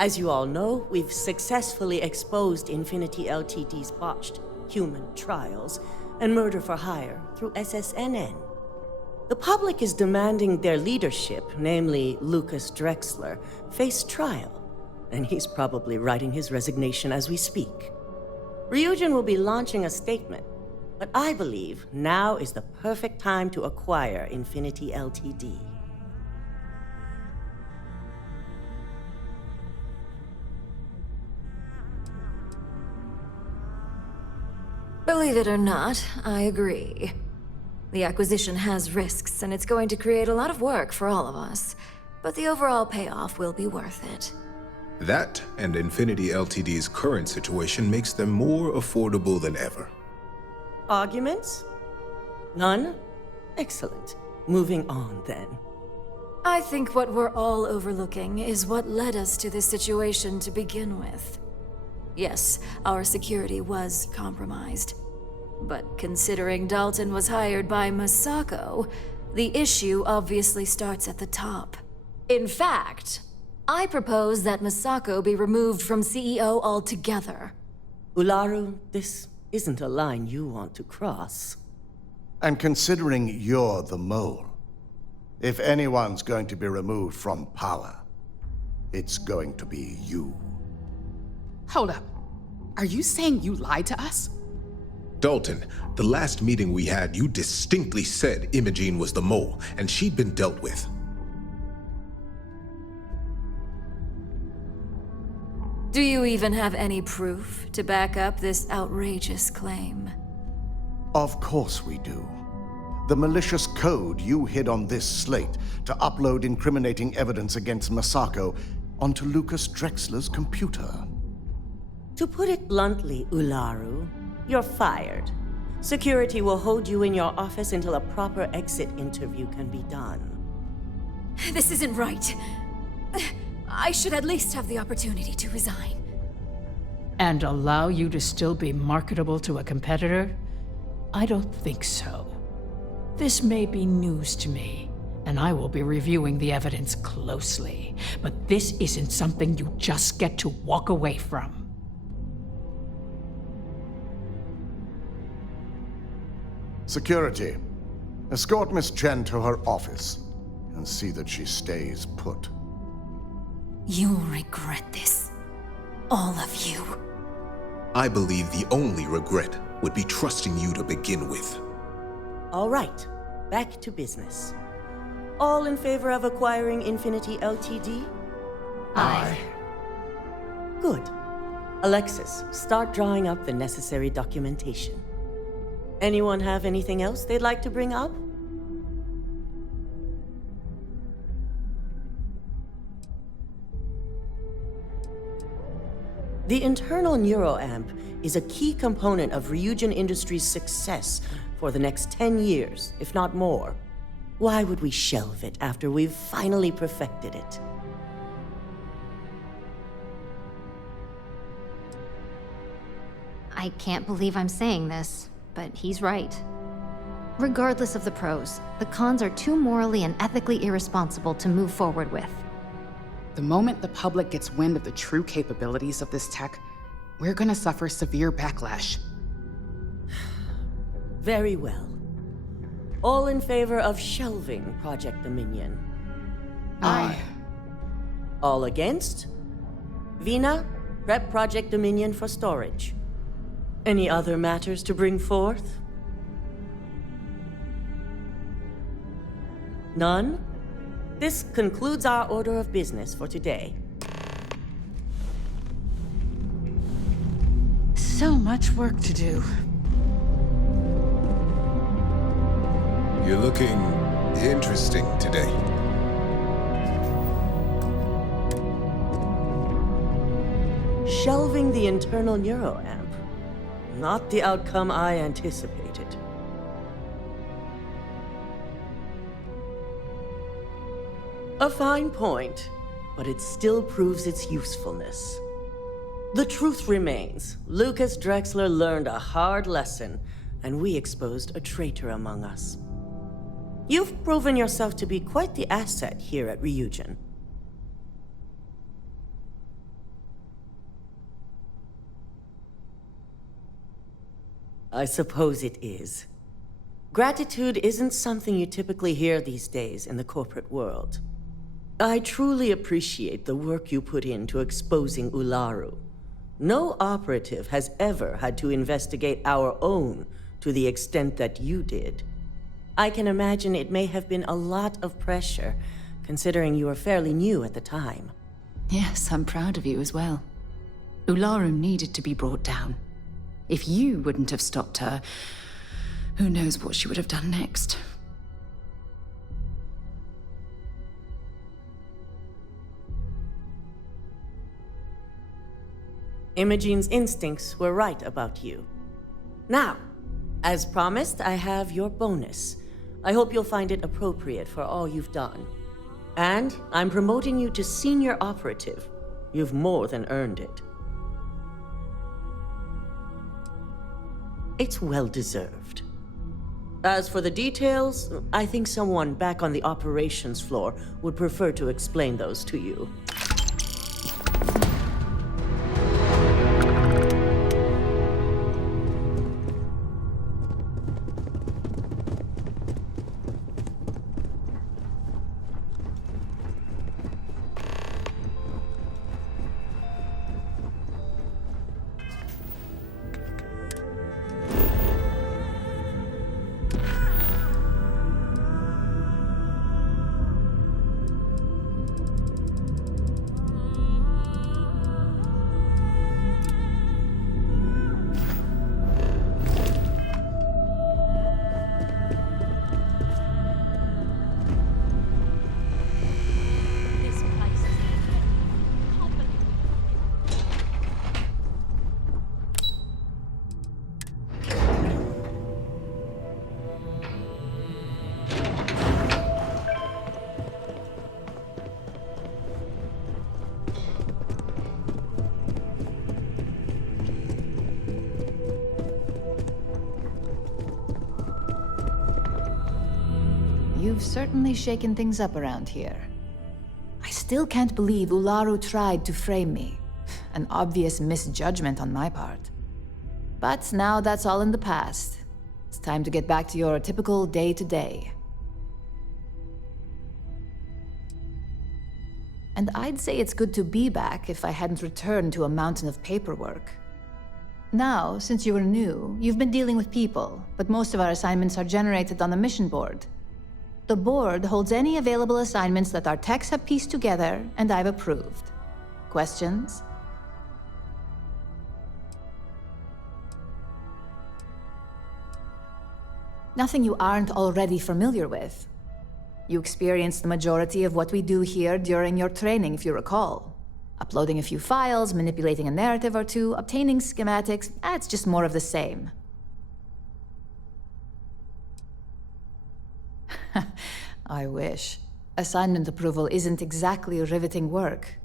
As you all know, we've successfully exposed Infinity Ltd's botched human trials and murder for hire through SSNN. The public is demanding their leadership, namely Lucas Drexler, face trial, and he's probably writing his resignation as we speak. Ryujin will be launching a statement, but I believe now is the perfect time to acquire Infinity Ltd. Believe it or not, I agree. The acquisition has risks, and it's going to create a lot of work for all of us. But the overall payoff will be worth it. That and Infinity Ltd's current situation makes them more affordable than ever. Arguments? None? Excellent. Moving on, then. I think what we're all overlooking is what led us to this situation to begin with. Yes, our security was compromised. But considering Dalton was hired by Masako, the issue obviously starts at the top. In fact, I propose that Masako be removed from CEO altogether. Ularu, this isn't a line you want to cross. And considering you're the mole, if anyone's going to be removed from power, it's going to be you. Hold up. Are you saying you lied to us? Dalton, the last meeting we had, you distinctly said Imogene was the mole, and she'd been dealt with. Do you even have any proof to back up this outrageous claim? Of course we do. The malicious code you hid on this slate to upload incriminating evidence against Masako onto Lucas Drexler's computer. To put it bluntly, Ularu, you're fired. Security will hold you in your office until a proper exit interview can be done. This isn't right. I should at least have the opportunity to resign. And allow you to still be marketable to a competitor? I don't think so. This may be news to me, and I will be reviewing the evidence closely. But this isn't something you just get to walk away from. Security, escort Miss Chen to her office and see that she stays put. You'll regret this. All of you. I believe the only regret would be trusting you to begin with. All right, back to business. All in favor of acquiring Infinity Ltd? Aye. Good. Alexis, start drawing up the necessary documentation. Anyone have anything else they'd like to bring up? The internal neuroamp is a key component of Ryujin Industries' success for the next 10 years, if not more. Why would we shelve it after we've finally perfected it? I can't believe I'm saying this, but he's right. Regardless of the pros, the cons are too morally and ethically irresponsible to move forward with. The moment the public gets wind of the true capabilities of this tech, we're gonna suffer severe backlash. Very well. All in favor of shelving Project Dominion? Aye. All against? Vina, prep Project Dominion for storage. Any other matters to bring forth? None? This concludes our order of business for today. So much work to do. You're looking interesting today. Shelving the internal neuroamp. Not the outcome I anticipated. A fine point, but it still proves its usefulness. The truth remains, Lucas Drexler learned a hard lesson, and we exposed a traitor among us. You've proven yourself to be quite the asset here at Ryujin. I suppose it is. Gratitude isn't something you typically hear these days in the corporate world. I truly appreciate the work you put into exposing Ularu. No operative has ever had to investigate our own to the extent that you did. I can imagine it may have been a lot of pressure, considering you were fairly new at the time. Yes, I'm proud of you as well. Ularu needed to be brought down. If you wouldn't have stopped her, who knows what she would have done next. Imogene's instincts were right about you. Now, as promised, I have your bonus. I hope you'll find it appropriate for all you've done. And I'm promoting you to senior operative. You've more than earned it. It's well-deserved. As for the details, I think someone back on the operations floor would prefer to explain those to you. You've certainly shaken things up around here. I still can't believe Ularu tried to frame me. An obvious misjudgment on my part. But now that's all in the past. It's time to get back to your typical day-to-day. And I'd say it's good to be back if I hadn't returned to a mountain of paperwork. Now, since you were new, you've been dealing with people, but most of our assignments are generated on the mission board. The board holds any available assignments that our techs have pieced together, and I've approved. Questions? Nothing you aren't already familiar with. You experienced the majority of what we do here during your training, if you recall. Uploading a few files, manipulating a narrative or two, obtaining schematics, it's just more of the same. I wish. Assignment approval isn't exactly riveting work.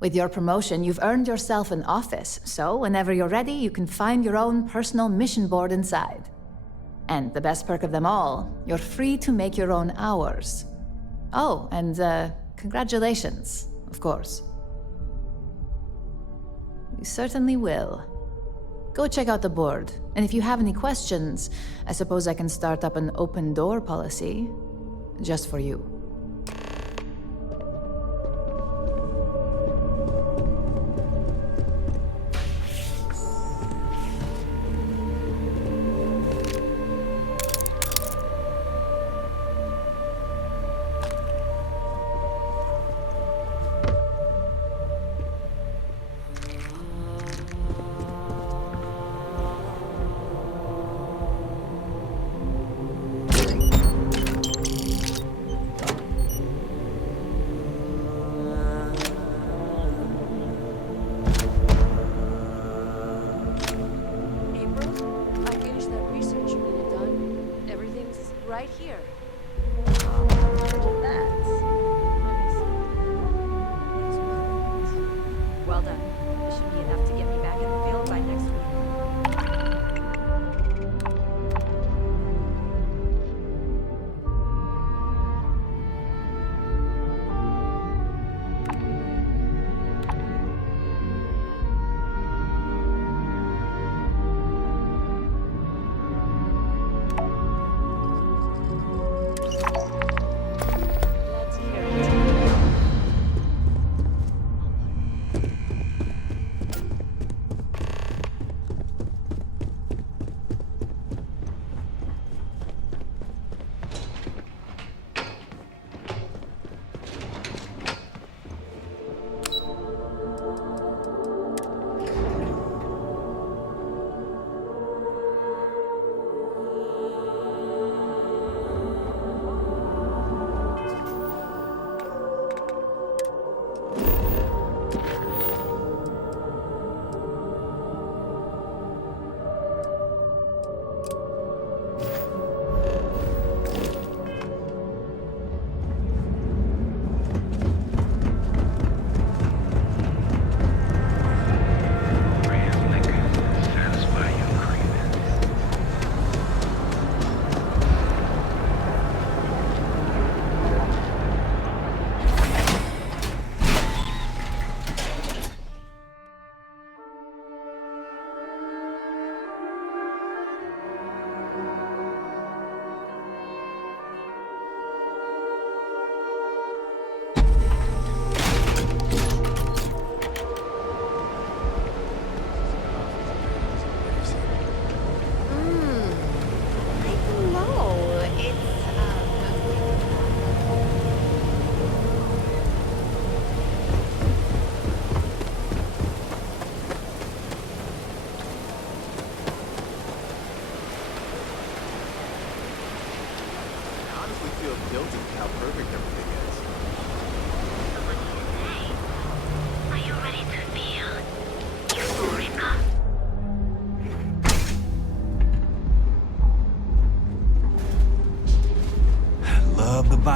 With your promotion, you've earned yourself an office, so whenever you're ready, you can find your own personal mission board inside. And the best perk of them all, you're free to make your own hours. Oh, and congratulations, of course. You certainly will. Go check out the board, and if you have any questions, I suppose I can start up an open door policy. Just for you.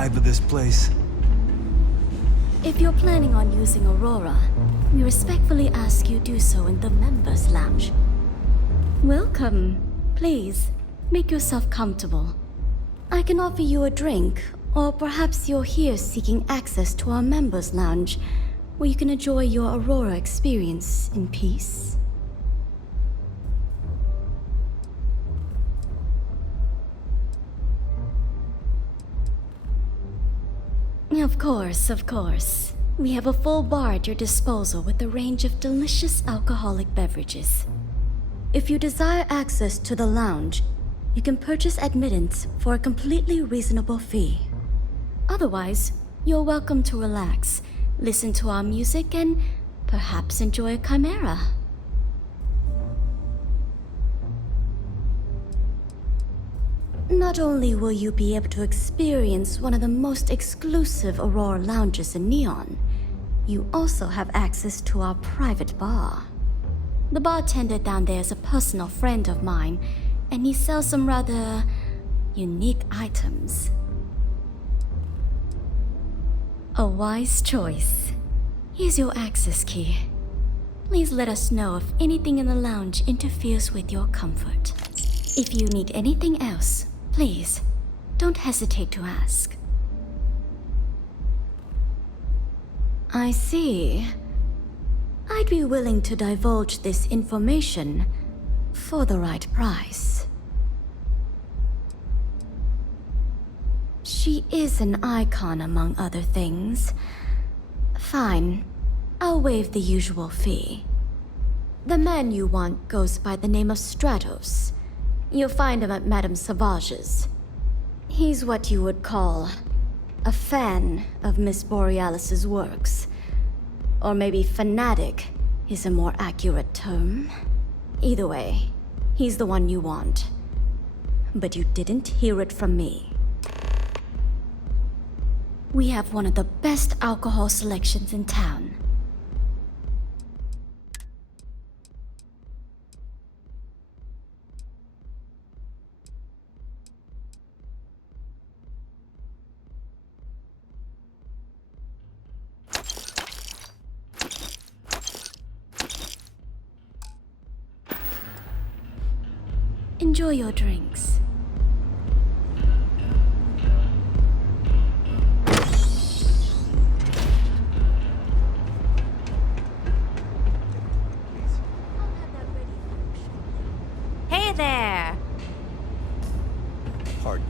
vibe of this place. If you're planning on using Aurora, we respectfully ask you do so in the Members Lounge. Welcome. Please, make yourself comfortable. I can offer you a drink, or perhaps you're here seeking access to our Members Lounge, where you can enjoy your Aurora experience in peace. Of course, of course. We have a full bar at your disposal with a range of delicious alcoholic beverages. If you desire access to the lounge, you can purchase admittance for a completely reasonable fee. Otherwise, you're welcome to relax, listen to our music, and perhaps enjoy a chimera. Not only will you be able to experience one of the most exclusive Aurora lounges in Neon, you also have access to our private bar. The bartender down there is a personal friend of mine, and he sells some rather unique items. A wise choice. Here's your access key. Please let us know if anything in the lounge interferes with your comfort. If you need anything else, please, don't hesitate to ask. I see. I'd be willing to divulge this information for the right price. She is an icon, among other things. Fine, I'll waive the usual fee. The man you want goes by the name of Stratos. You'll find him at Madame Savage's. He's what you would call a fan of Miss Borealis's works. Or maybe fanatic is a more accurate term. Either way, he's the one you want. But you didn't hear it from me. We have one of the best alcohol selections in town. Enjoy your drinks. Hey there! Pardon.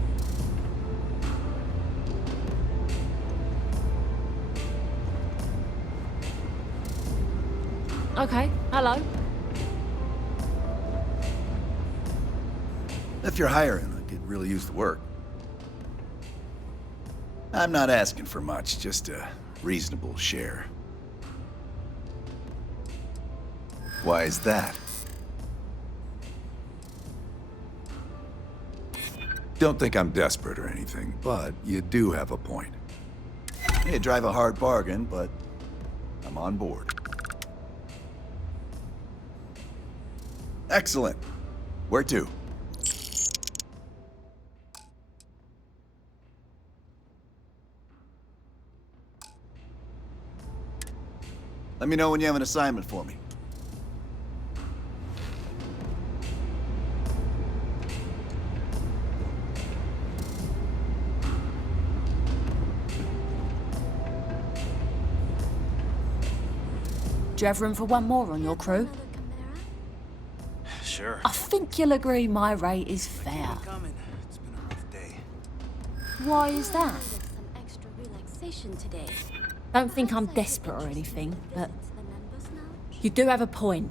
Okay, hello. If you're hiring, I could really use the work. I'm not asking for much, just a reasonable share. Why is that? Don't think I'm desperate or anything, but you do have a point. You drive a hard bargain, but I'm on board. Excellent. Where to? Let me know when you have an assignment for me. Do you have room for one more on your crew? Sure. I think you'll agree my rate is fair. It's been a rough day. Why is that? Some extra relaxation today. Don't think I'm desperate or anything, but you do have a point.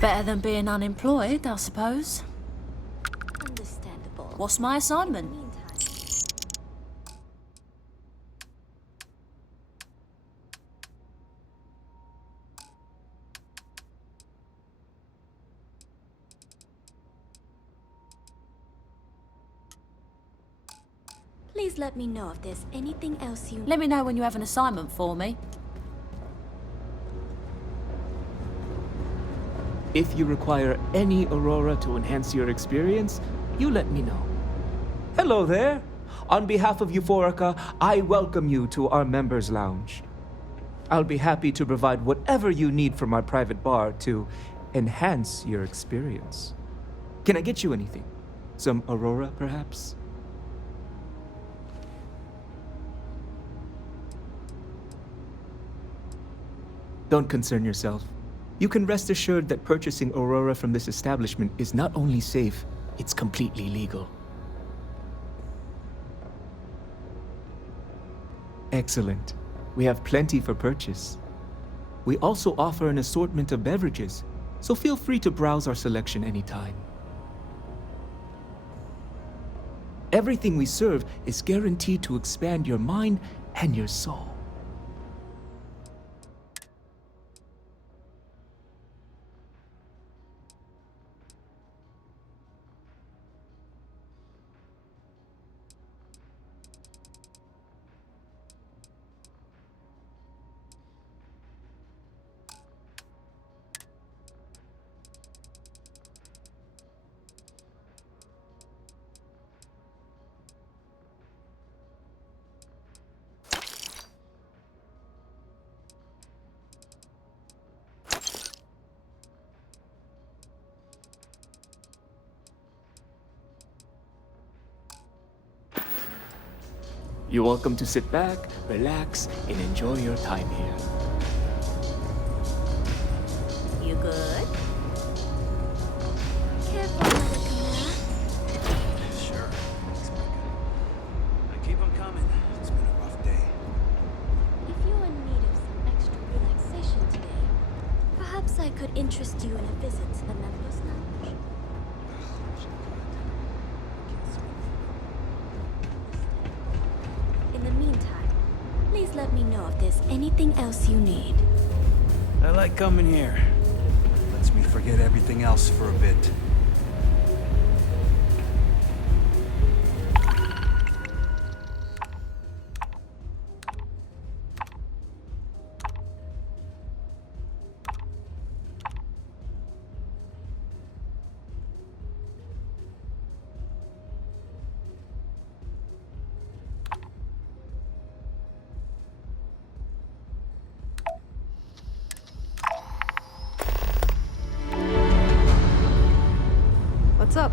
Better than being unemployed, I suppose. Understandable. What's my assignment? Please let me know if there's anything else you... Let me know when you have an assignment for me. If you require any Aurora to enhance your experience, you let me know. Hello there. On behalf of Euphorica, I welcome you to our members' lounge. I'll be happy to provide whatever you need from our private bar to enhance your experience. Can I get you anything? Some Aurora, perhaps? Don't concern yourself. You can rest assured that purchasing Aurora from this establishment is not only safe, it's completely legal. Excellent. We have plenty for purchase. We also offer an assortment of beverages, so feel free to browse our selection anytime. Everything we serve is guaranteed to expand your mind and your soul. You're welcome to sit back, relax, and enjoy your time here. You good? Careful, Mother Camilla. Sure. I keep them coming. It's been a rough day. If you're in need of some extra relaxation today, perhaps I could interest you in a visit to the members' lounge. In the meantime, please let me know if there's anything else you need. I like coming here. Lets me forget everything else for a bit. What's up?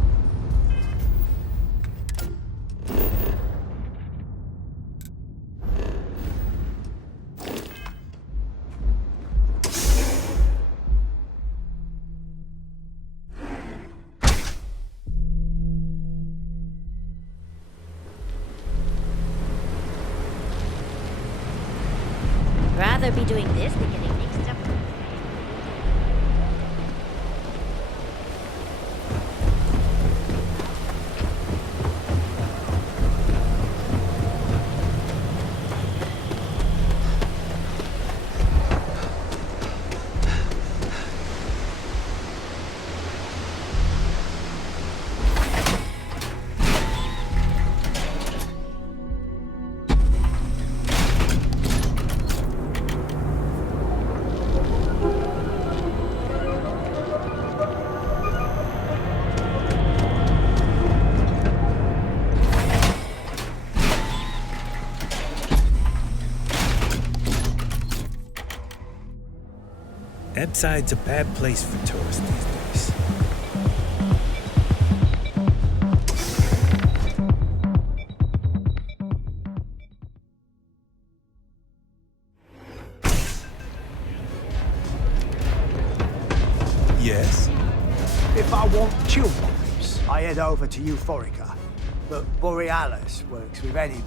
Rather be doing this than getting mixed up. That side's a bad place for tourists these days. Yes? If I want chill vibes, I head over to Euphorica. But Borealis works with any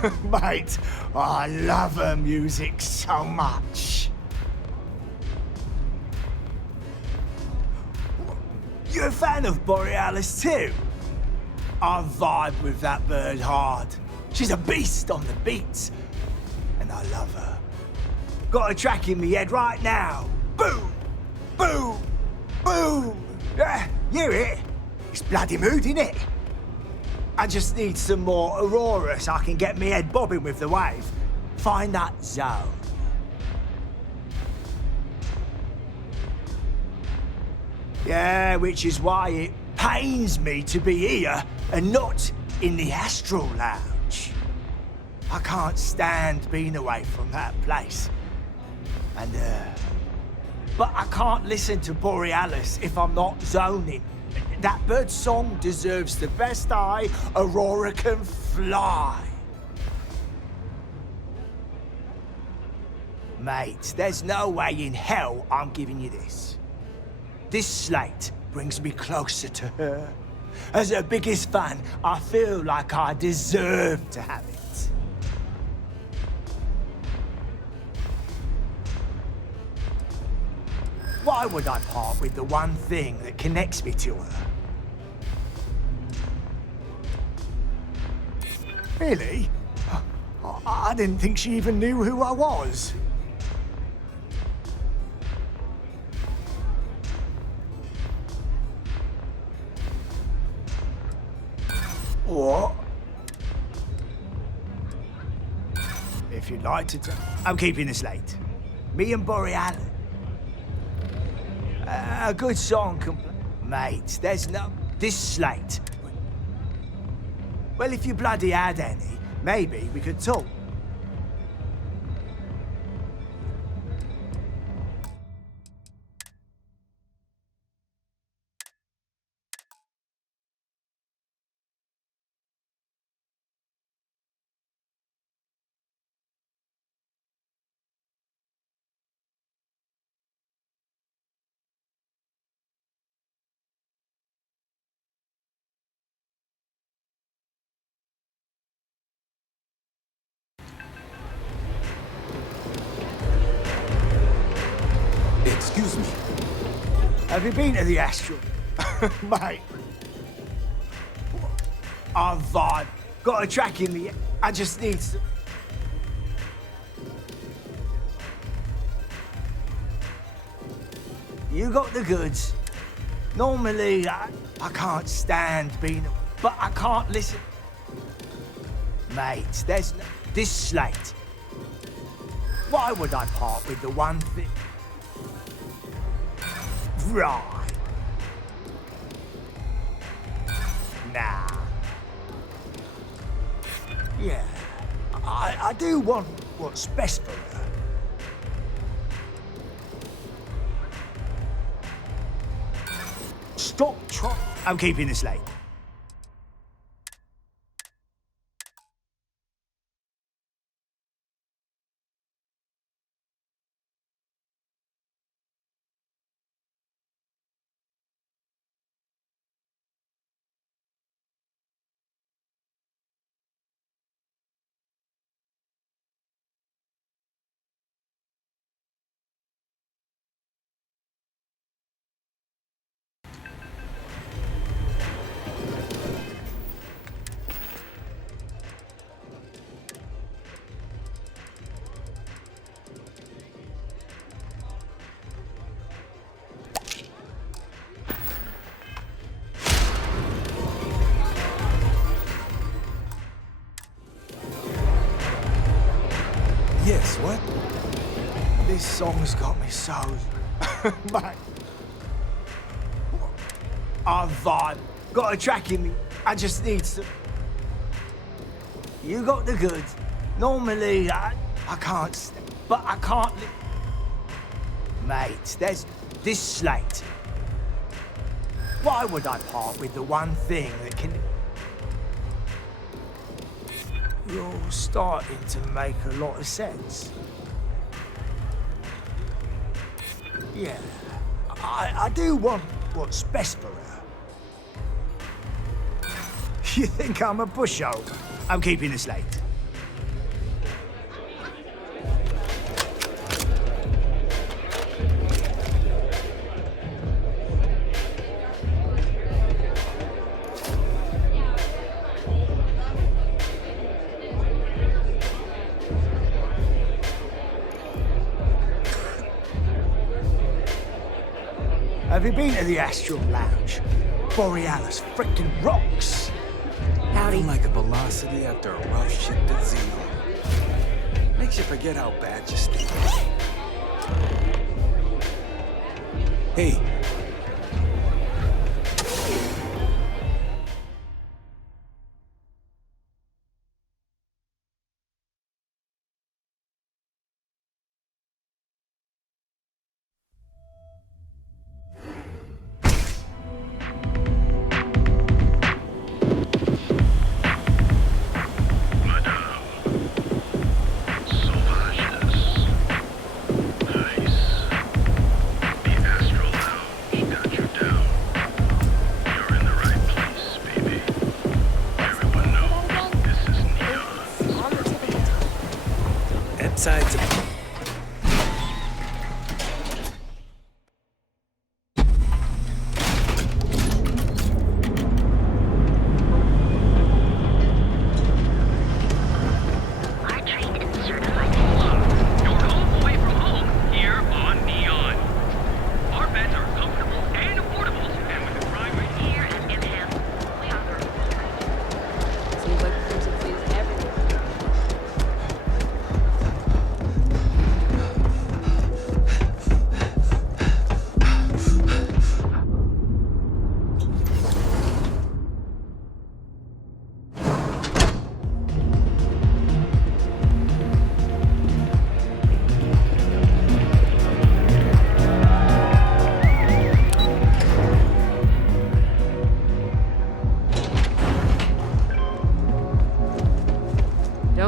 beers. Mate, I love her music so much. You're a fan of Borealis too? I vibe with that bird hard. She's a beast on the beats. And I love her. Got a track in me head right now. Boom! Boom! Boom! Yeah, you hear it? It's bloody mood, innit? I just need some more Aurora so I can get me head bobbing with the wave. Find that zone. Yeah, which is why it pains me to be here and not in the Astral Lounge. I can't stand being away from that place. And, but I can't listen to Borealis if I'm not zoning. That bird's song deserves the best eye Aurora can fly. Mate, there's no way in hell I'm giving you this. This slate brings me closer to her. As her biggest fan, I feel like I deserve to have it. Why would I part with the one thing that connects me to her? Really? I didn't think she even knew who I was. What? If you'd like to tell... I'm keeping this late. Me and Borealis. A good song Mate, there's no... This slate. Well, if you bloody had any, maybe we could talk. Excuse me. Have you been to the Astral? Mate. I vibe. Got a track in the... I just need some... You got the goods. Normally, I can't stand being... But I can't listen. Mate, there's no... This slate. Why would I part with the one thing? Right. Nah. Yeah. I do want what's best for her. Stop trying. I'm keeping this late. Yes, what? This song's got me so... Mate. I vibe. Got a track in me. I just need some... You got the goods. Normally, I can't... But I can't... Mate, there's this slate. Why would I part with the one thing that can... You're starting to make a lot of sense. Yeah, I do want what's best for her. You think I'm a pushover? I'm keeping this late. Have you been to the Astral Lounge? Borealis frickin' rocks. Howdy. Like a velocity after a rough shift at Xenon. Makes you forget how bad you stink. Hey.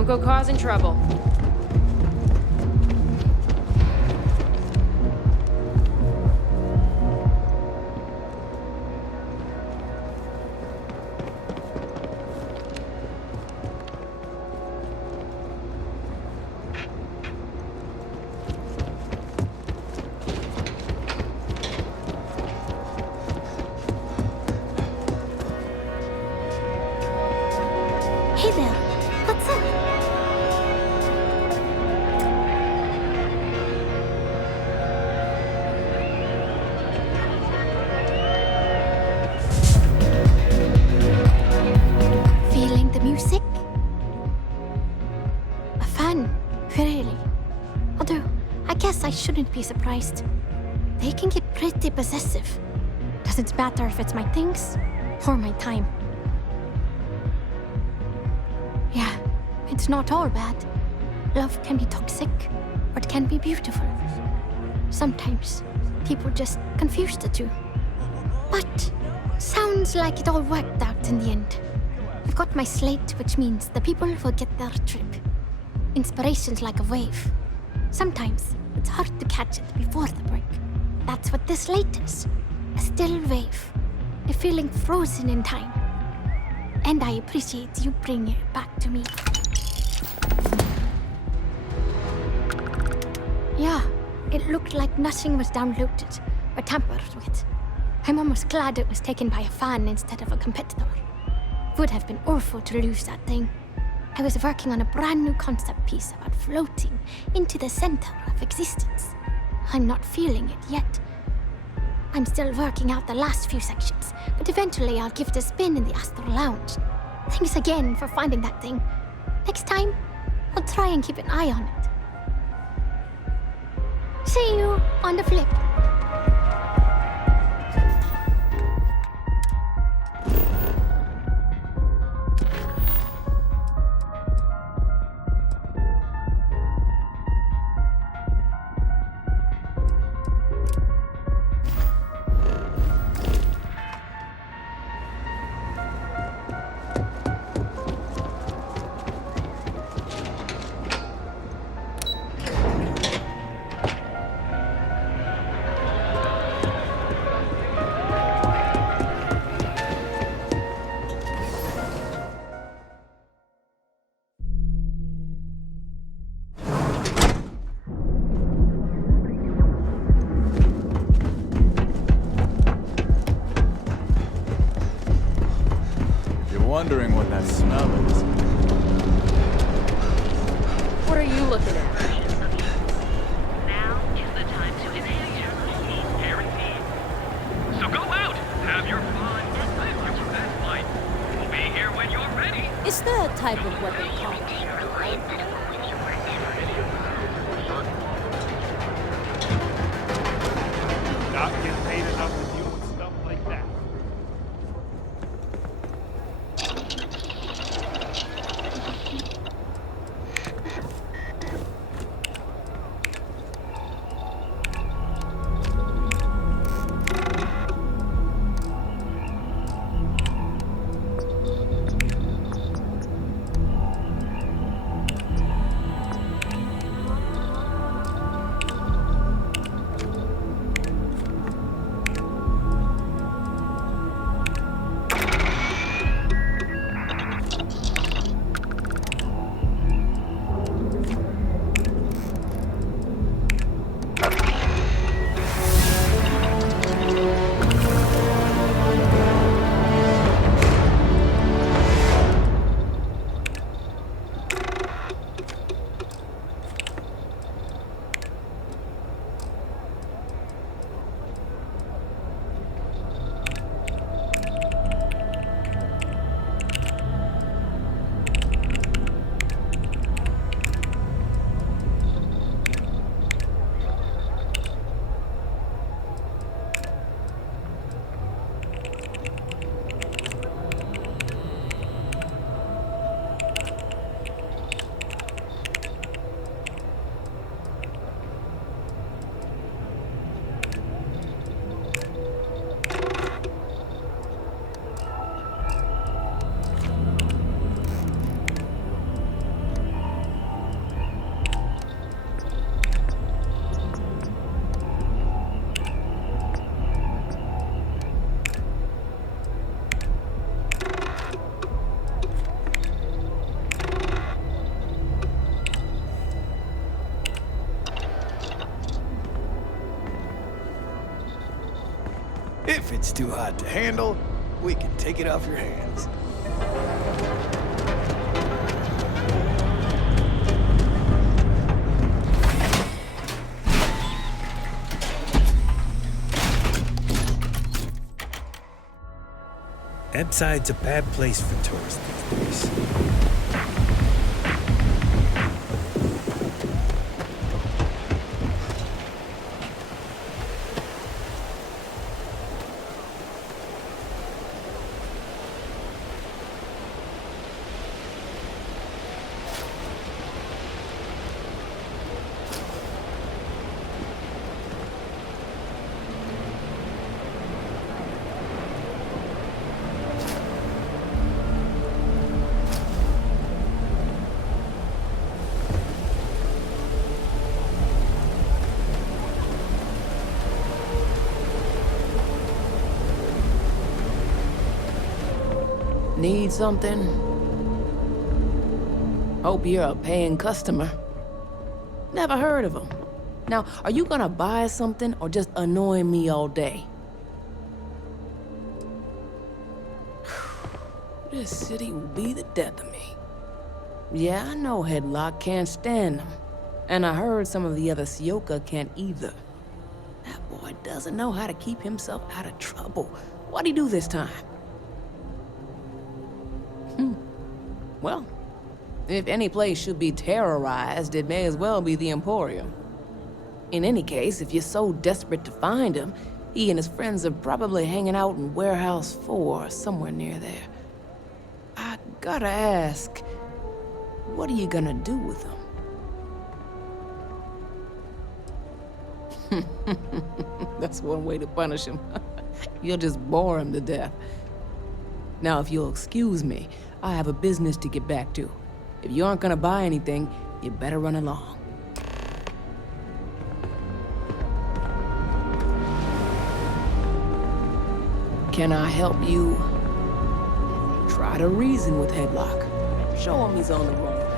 Don't go causing trouble. Hey there, what's up? Feeling the music? A fan, really. Although, I guess I shouldn't be surprised. They can get pretty possessive. Doesn't matter if it's my things or my time. Yeah, it's not all bad. Love can be toxic, or it can be beautiful. Sometimes people just confuse the two. But sounds like it all worked out in the end. I've got my slate, which means the people will get their trip. Inspiration's like a wave. Sometimes it's hard to catch it before the break. That's what this slate is. A still wave. A feeling frozen in time. And I appreciate you bringing it back to me. Yeah, it looked like nothing was downloaded or tampered with. I'm almost glad it was taken by a fan instead of a competitor. Would have been awful to lose that thing. I was working on a brand new concept piece about floating into the center of existence. I'm not feeling it yet. I'm still working out the last few sections, but eventually I'll give it a spin in the Astral Lounge. Thanks again for finding that thing. Next time, I'll try and keep an eye on it. See you on the flip. Wondering what that smell is. What are you looking at? Now is the time to inhale your almost guaranteed. So go out, have your fun, and live your best life. We'll be here when you're ready. Is there a type of weapon called? Not get paid enough to deal with stuff like that. If it's too hot to handle, we can take it off your hands. Epside's a bad place for tourists these days. Need something? Hope you're a paying customer. Never heard of them. Now, are you gonna buy something or just annoy me all day? This city will be the death of me. Yeah, I know Headlock can't stand them. And I heard some of the other Sioka can't either. That boy doesn't know how to keep himself out of trouble. What'd he do this time? Well, if any place should be terrorized, it may as well be the Emporium. In any case, if you're so desperate to find him, he and his friends are probably hanging out in Warehouse 4, somewhere near there. I gotta ask, what are you gonna do with him? That's one way to punish him. You'll just bore him to death. Now, if you'll excuse me, I have a business to get back to. If you aren't gonna buy anything, you better run along. Can I help you? Try to reason with Headlock. Show him he's on the wrong path.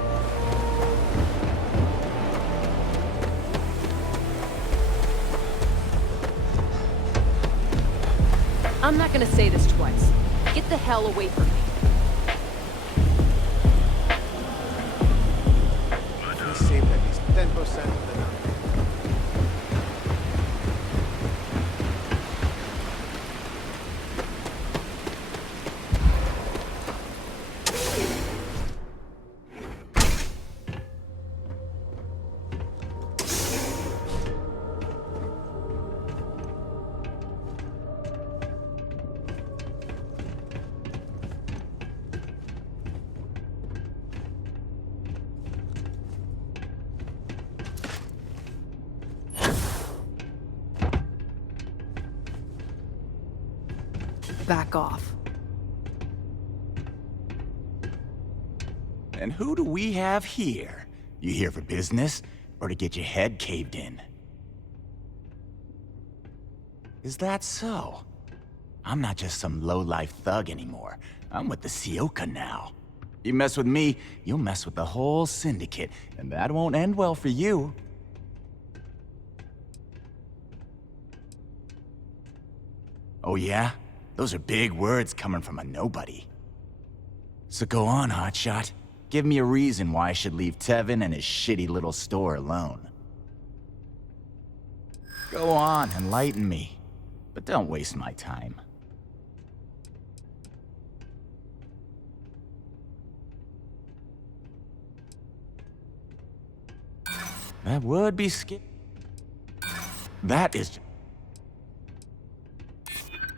I'm not gonna say this twice. Get the hell away from me. We saved at least 10% of the night. Back off. And who do we have here? You here for business, or to get your head caved in? Is that so? I'm not just some low-life thug anymore. I'm with the Sioka now. You mess with me, you'll mess with the whole syndicate, and that won't end well for you. Oh yeah? Those are big words coming from a nobody. So go on, hotshot. Give me a reason why I should leave Tevin and his shitty little store alone. Go on, enlighten me. But don't waste my time. That would be scary. That is...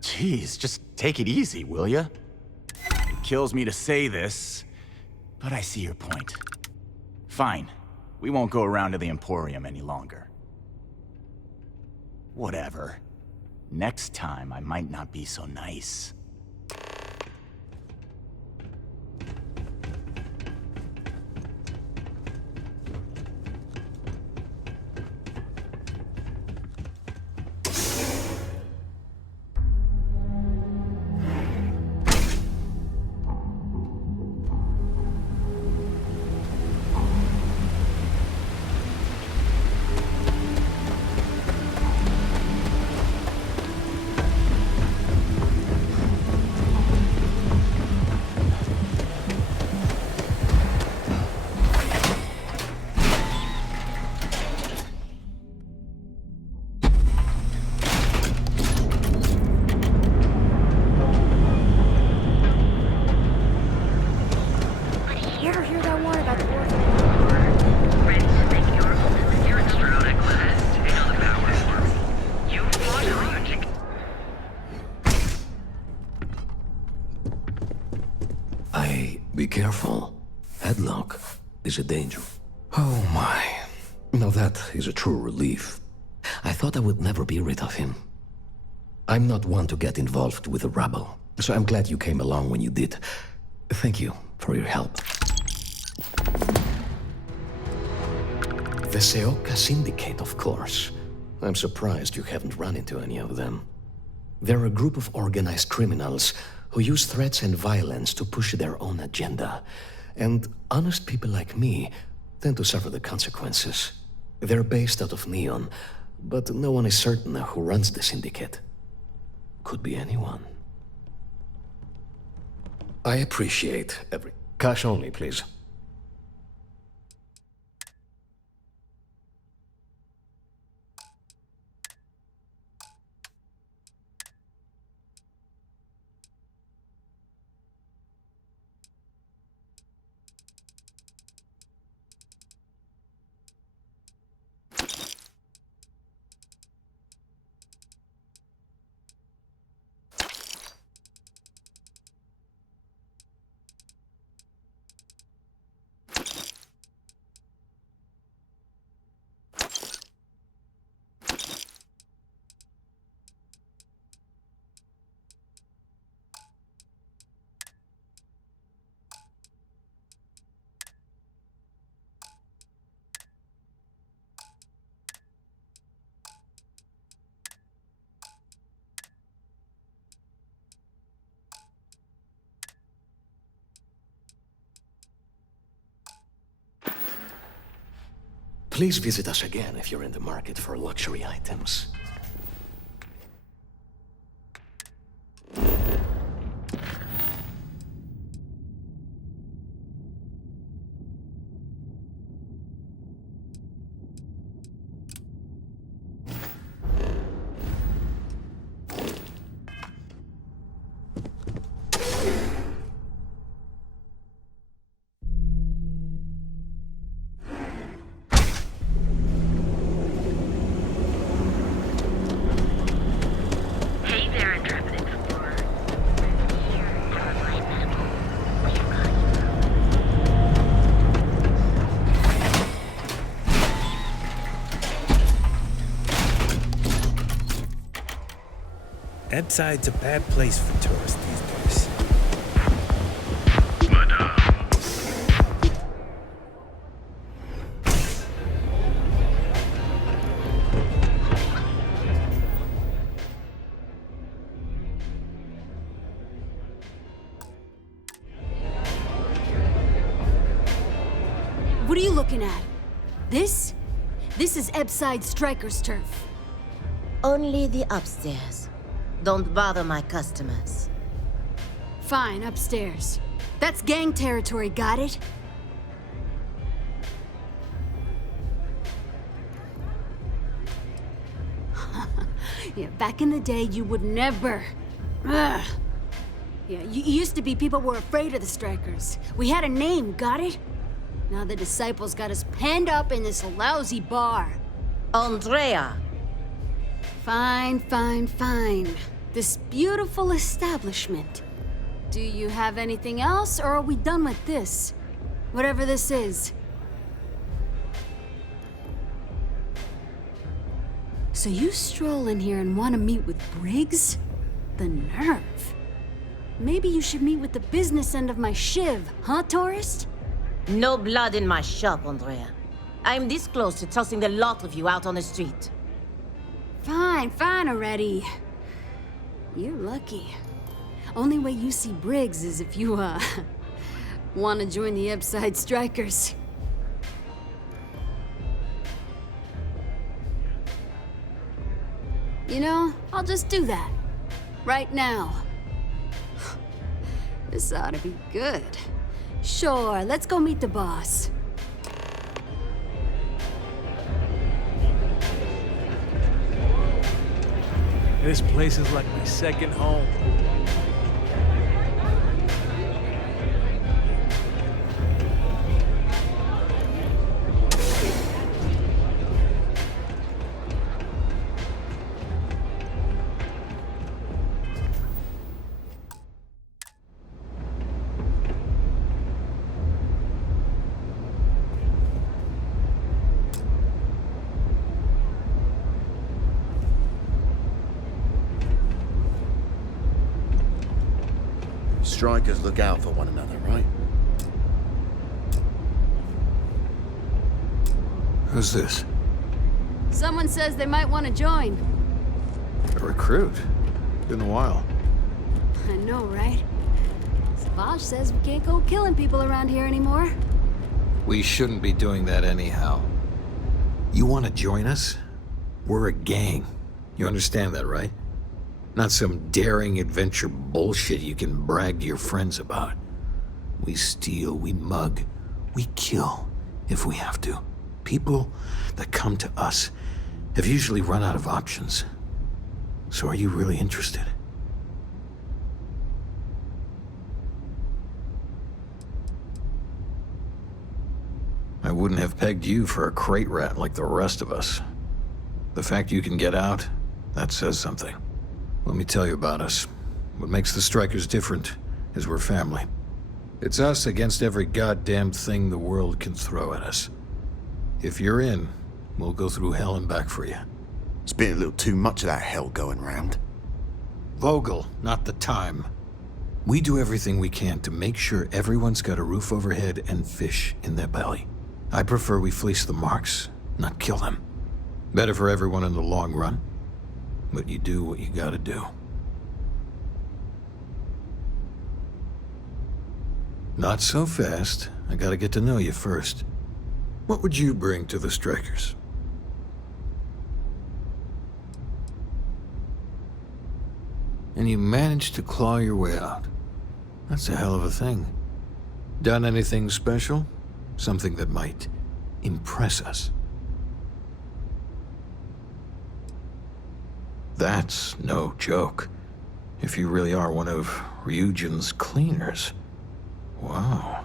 Jeez, just take it easy, will ya? It kills me to say this, but I see your point. Fine. We won't go around to the Emporium any longer. Whatever. Next time, I might not be so nice. Careful. Headlock is a danger. Oh my. Now that is a true relief. I thought I would never be rid of him. I'm not one to get involved with the rabble, so I'm glad you came along when you did. Thank you for your help. The Seoka Syndicate, of course. I'm surprised you haven't run into any of them. They're a group of organized criminals who use threats and violence to push their own agenda. And honest people like me tend to suffer the consequences. They're based out of Neon, but no one is certain who runs the syndicate. Could be anyone. I appreciate every... Cash only, please. Please visit us again if you're in the market for luxury items. Ebside's a bad place for tourists these days. What are you looking at? This? This is Ebside Striker's turf. Only the upstairs. Don't bother my customers. Fine, upstairs. That's gang territory, got it? Yeah, back in the day, you would never... Ugh. Yeah, you used to be people were afraid of the Strikers. We had a name, got it? Now the Disciples got us penned up in this lousy bar. Andrea! Fine, fine, fine. This beautiful establishment. Do you have anything else, or are we done with this? Whatever this is. So you stroll in here and want to meet with Briggs? The nerve. Maybe you should meet with the business end of my shiv, huh, tourist? No blood in my shop, Andrea. I'm this close to tossing the lot of you out on the street. Fine, fine already. You're lucky. Only way you see Briggs is if you, want to join the Ebside Strikers. You know, I'll just do that. Right now. This ought to be good. Sure, let's go meet the boss. This place is like my second home. strikers look out for one another, right? Who's this? Someone says they might want to join. A recruit? Been a while. I know, right? Savage says we can't go killing people around here anymore. We shouldn't be doing that anyhow. You want to join us? We're a gang. You understand that, right? Not some daring adventure bullshit you can brag to your friends about. We steal, we mug, we kill, if we have to. People that come to us have usually run out of options. So are you really interested? I wouldn't have pegged you for a crate rat like the rest of us. The fact you can get out, that says something. Let me tell you about us. What makes the Strikers different is we're family. It's us against every goddamn thing the world can throw at us. If you're in, we'll go through hell and back for you. It's been a little too much of that hell going round. Vogel, not the time. We do everything we can to make sure everyone's got a roof overhead and fish in their belly. I prefer we fleece the marks, not kill them. Better for everyone in the long run. But you do what you gotta do. Not so fast. I gotta get to know you first. What would you bring to the Strikers? And you managed to claw your way out. That's a hell of a thing. Done anything special? Something that might impress us? That's no joke. If you really are one of Ryujin's cleaners. Wow.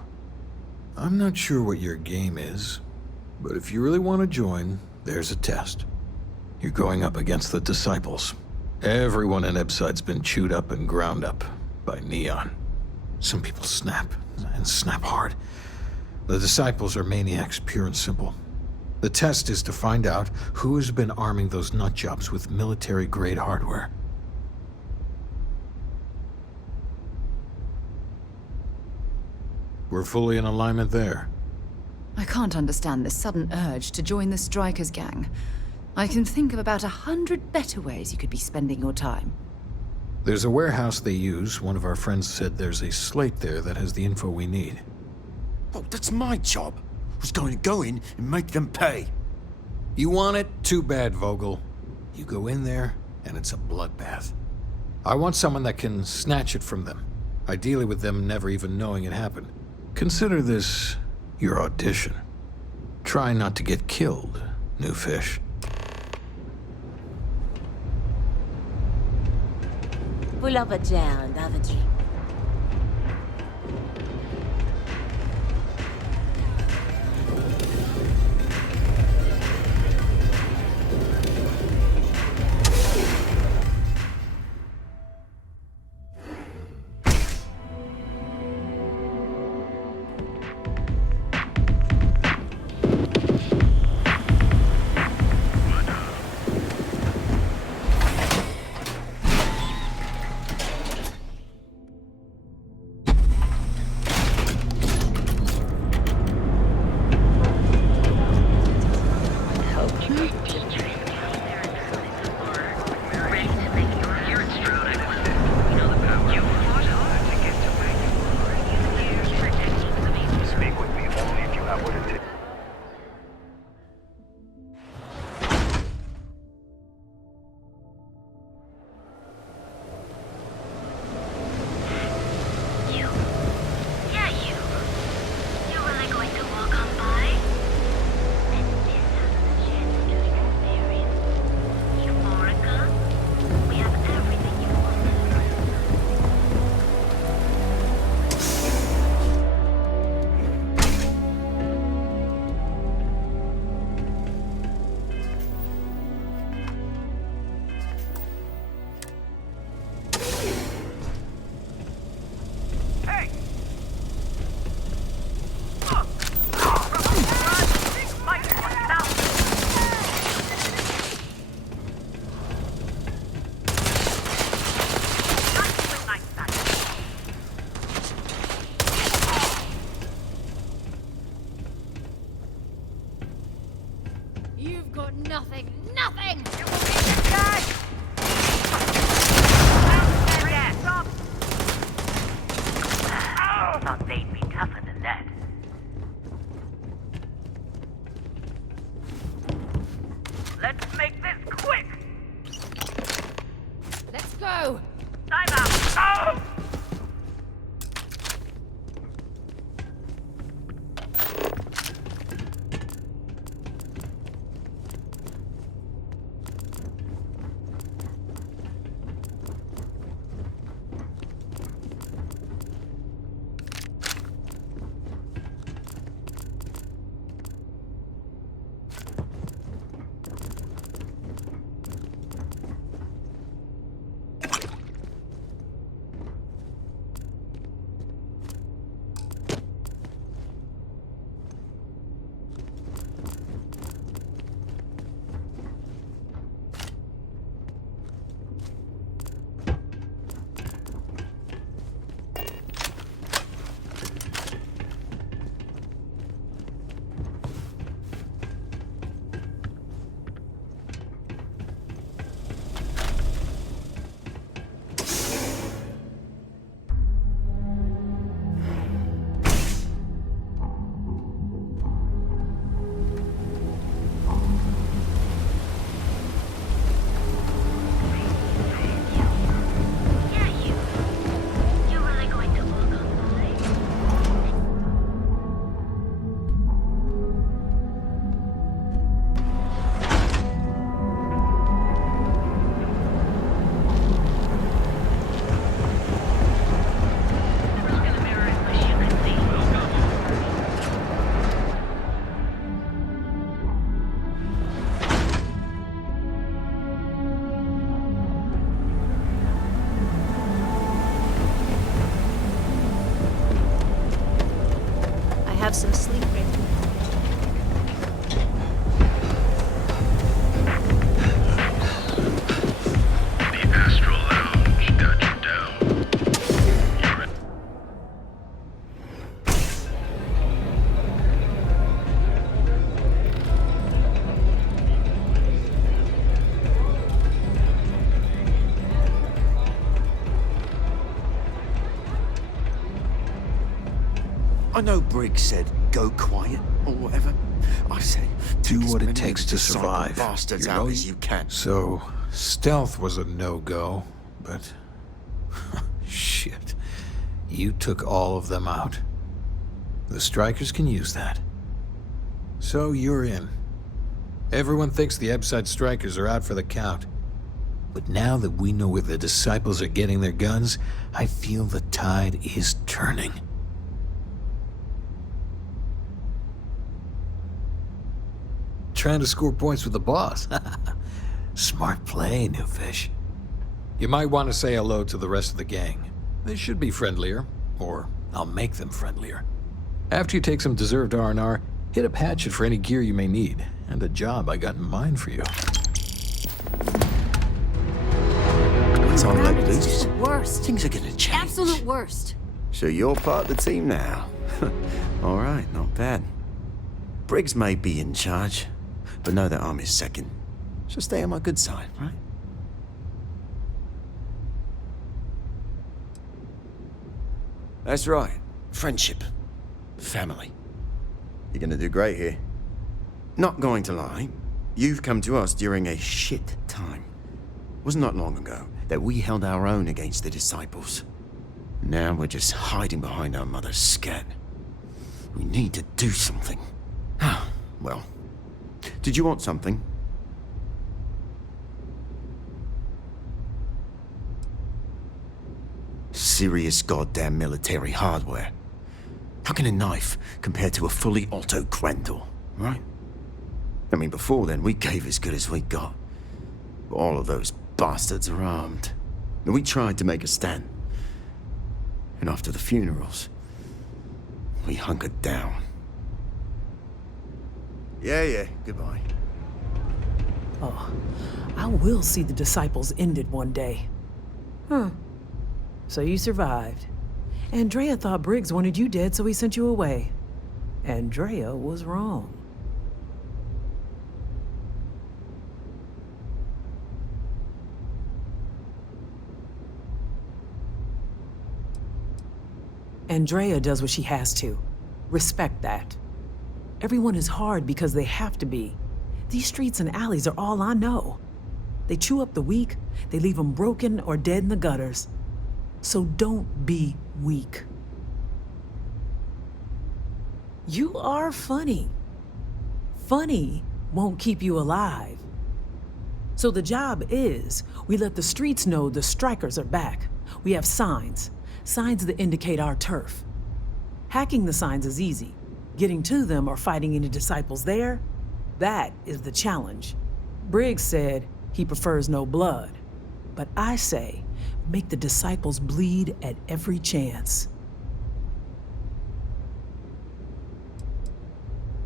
I'm not sure what your game is, but if you really want to join, there's a test. You're going up against the Disciples. Everyone in Ebside's been chewed up and ground up by Neon. Some people snap, and snap hard. The Disciples are maniacs, pure and simple. The test is to find out who has been arming those nutjobs with military-grade hardware. We're fully in alignment there. I can't understand this sudden urge to join the Strikers gang. I can think of about 100 better ways you could be spending your time. There's a warehouse they use. One of our friends said there's a slate there that has the info we need. Oh, that's my job. I was going to go in and make them pay. You want it? Too bad, Vogel. You go in there, and it's a bloodbath. I want someone that can snatch it from them. Ideally with them never even knowing it happened. Consider this your audition. Try not to get killed, new fish. Pull up a chair and have a drink. go! Time out! Oh! Have some sleep, Rick. The Astral Lounge got you down. You're in. I know Briggs said go quiet or whatever. I say Do take what as it many takes of to the disciple survive. bastards You out know, as you can. So, stealth was a no-go, but... shit. You took all of them out. The Strikers can use that. So you're in. Everyone thinks the Ebside Strikers are out for the count. But now that we know where the Disciples are getting their guns, I feel the tide is turning. Trying to score points with the boss. Smart play, new fish. You might want to say hello to the rest of the gang. They should be friendlier, or I'll make them friendlier. After you take some deserved R&R, hit up Hatchet for any gear you may need, and a job I got in mind for you. It's on let It's loose. just the worst. Things are gonna change. Absolute worst. So you're part of the team now. All right, not bad. Briggs may be in charge, but know that I'm his second. So stay on my good side, right? That's right. Friendship. Family. You're gonna do great here. Not going to lie, you've come to us during a shit time. Wasn't that long ago that we held our own against the Disciples. Now we're just hiding behind our mother's scat. We need to do something. Well, did you want something? Serious goddamn military hardware. How can a knife compare to a fully auto Grendel, right? I mean, before then, we gave as good as we got. But all of those bastards are armed. And we tried to make a stand. And after the funerals, we hunkered down. Yeah, goodbye. Oh, I will see the Disciples ended one day. Huh. So you survived. Andrea thought Briggs wanted you dead, so he sent you away. Andrea was wrong. Andrea does what she has to. Respect that. Everyone is hard because they have to be. These streets and alleys are all I know. They chew up the weak, they leave them broken or dead in the gutters. So don't be weak. You are funny. Funny won't keep you alive. So the job is, we let the streets know the strikers are back. We have signs that indicate our turf. Hacking the signs is easy. Getting to them or fighting any disciples there, that is the challenge. Briggs said he prefers no blood. But I say, make the disciples bleed at every chance.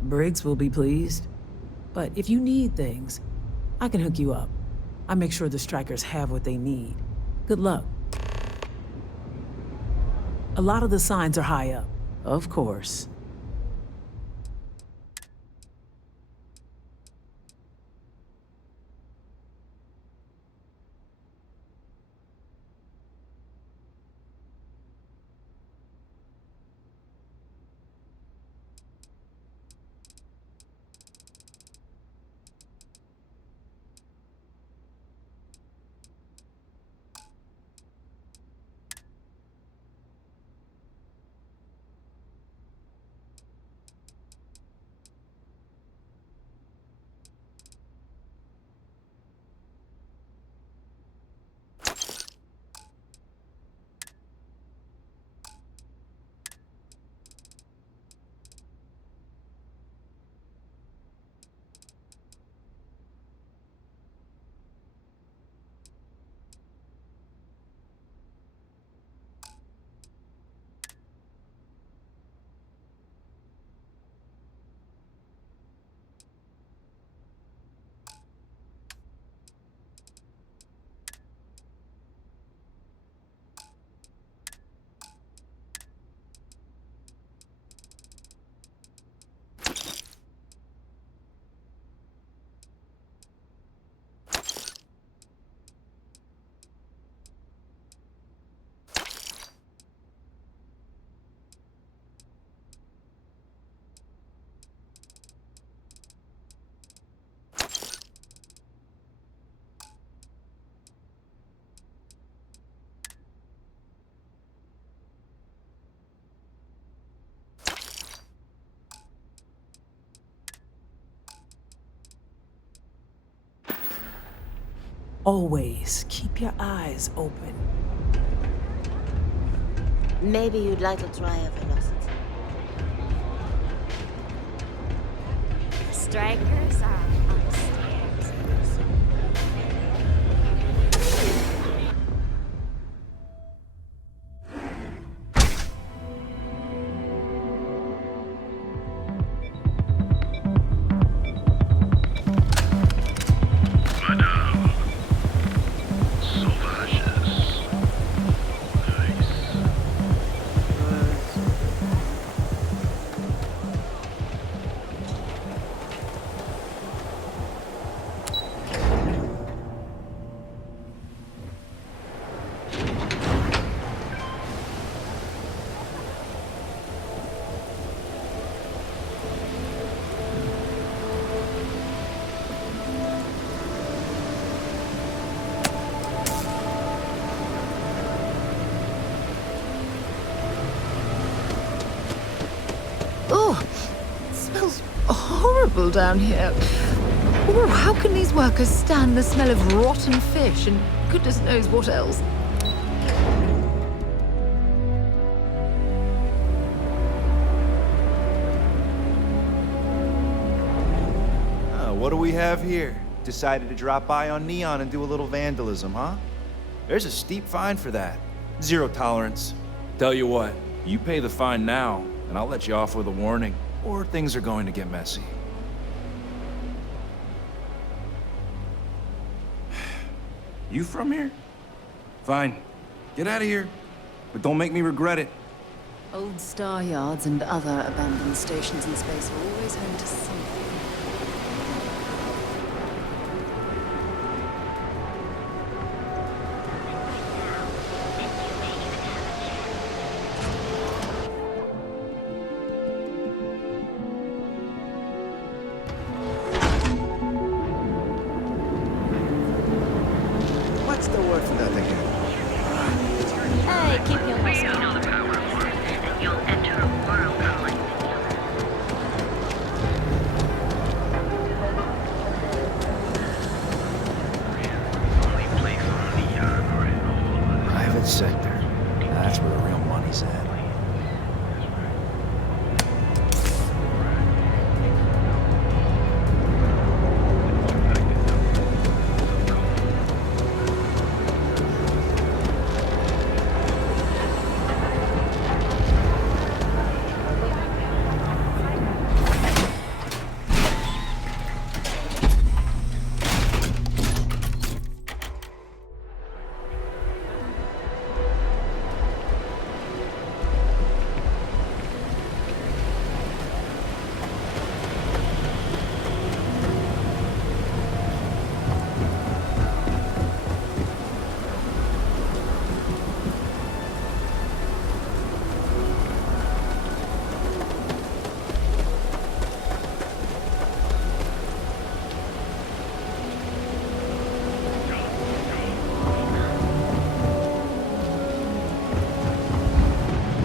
Briggs will be pleased. But if you need things, I can hook you up. I make sure the strikers have what they need. Good luck. A lot of the signs are high up, of course. Always keep your eyes open. Maybe you'd like to try a velocity. The strikers are upstairs. Horrible down here. Oh, how can these workers stand the smell of rotten fish and goodness knows what else? What do we have here? Decided to drop by on Neon and do a little vandalism, huh? There's a steep fine for that. 0 tolerance. Tell you what, you pay the fine now, and I'll let you off with a warning, or things are going to get messy. You from here? Fine. Get out of here. But don't make me regret it. Old star yards and other abandoned stations in space are always home to something. Hey, keep your Lean on the power alarm, and you'll enter a world unlike Private sector. That's where the real money's at.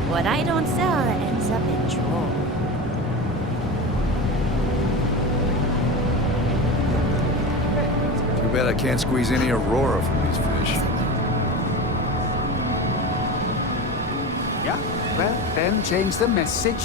What I don't sell ends up in trouble. Too bad I can't squeeze any Aurora from these fish. Yeah, well, then change the message.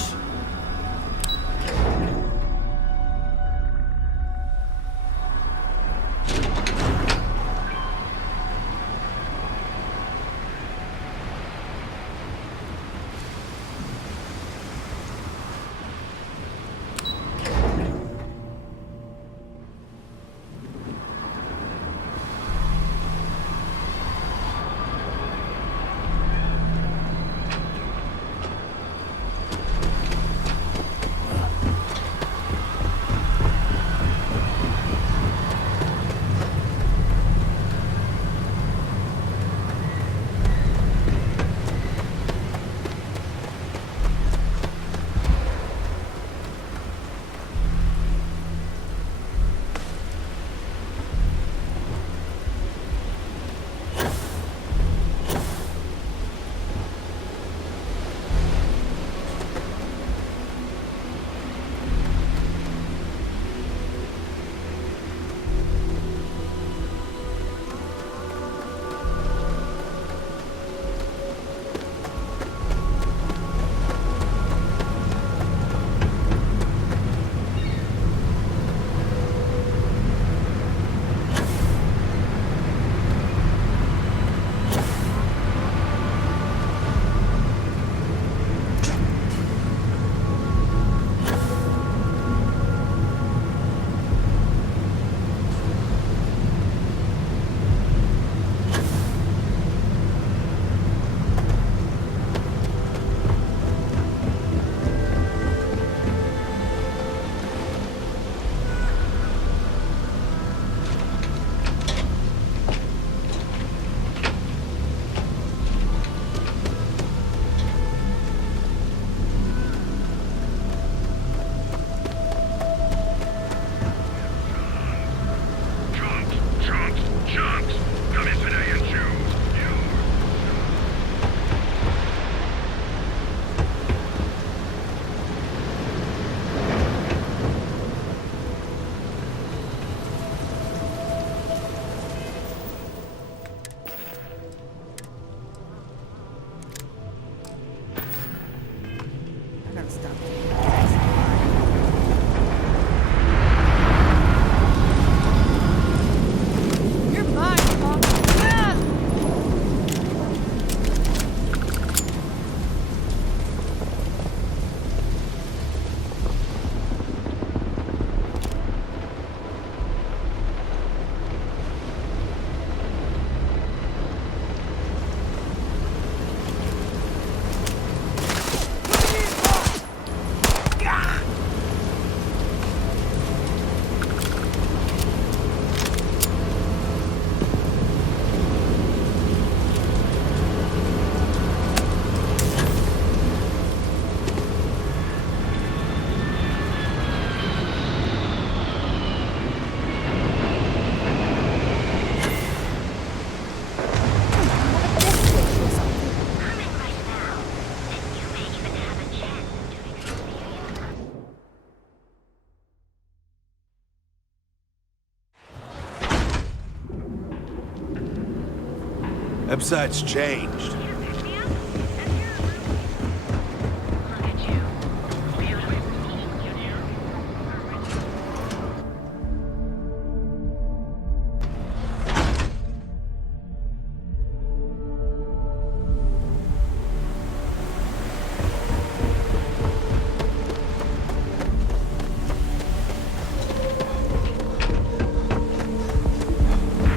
Website's changed.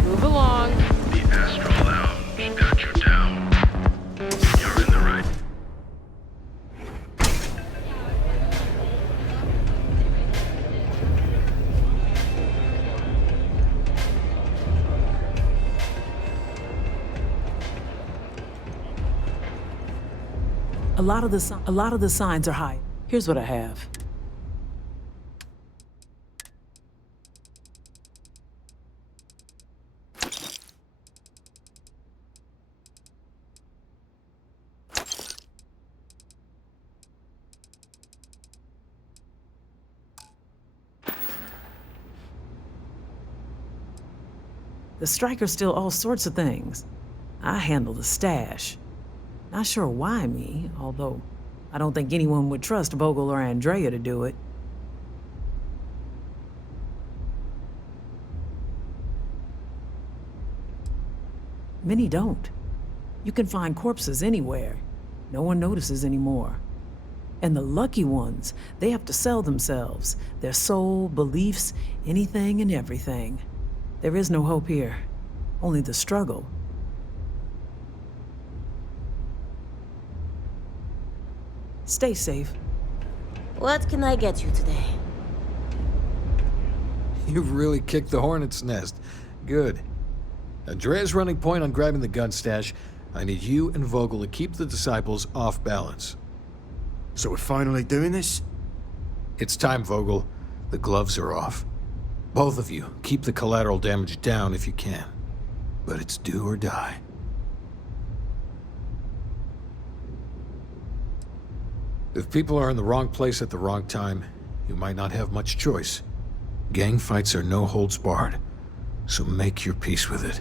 Move along. The Astral Lounge got you down. You're in the right. A lot of the signs are high. Here's what I have. The strikers steal all sorts of things. I handle the stash. Not sure why me, although I don't think anyone would trust Vogel or Andrea to do it. Many don't. You can find corpses anywhere. No one notices anymore. And the lucky ones, they have to sell themselves, their soul, beliefs, anything and everything. There is no hope here, only the struggle. Stay safe. What can I get you today? You've really kicked the hornet's nest. Good. Andrea's running point on grabbing the gun stash. I need you and Vogel to keep the disciples off balance. So we're finally doing this? It's time, Vogel. The gloves are off. Both of you, keep the collateral damage down if you can. But it's do or die. If people are in the wrong place at the wrong time, you might not have much choice. Gang fights are no holds barred, so make your peace with it.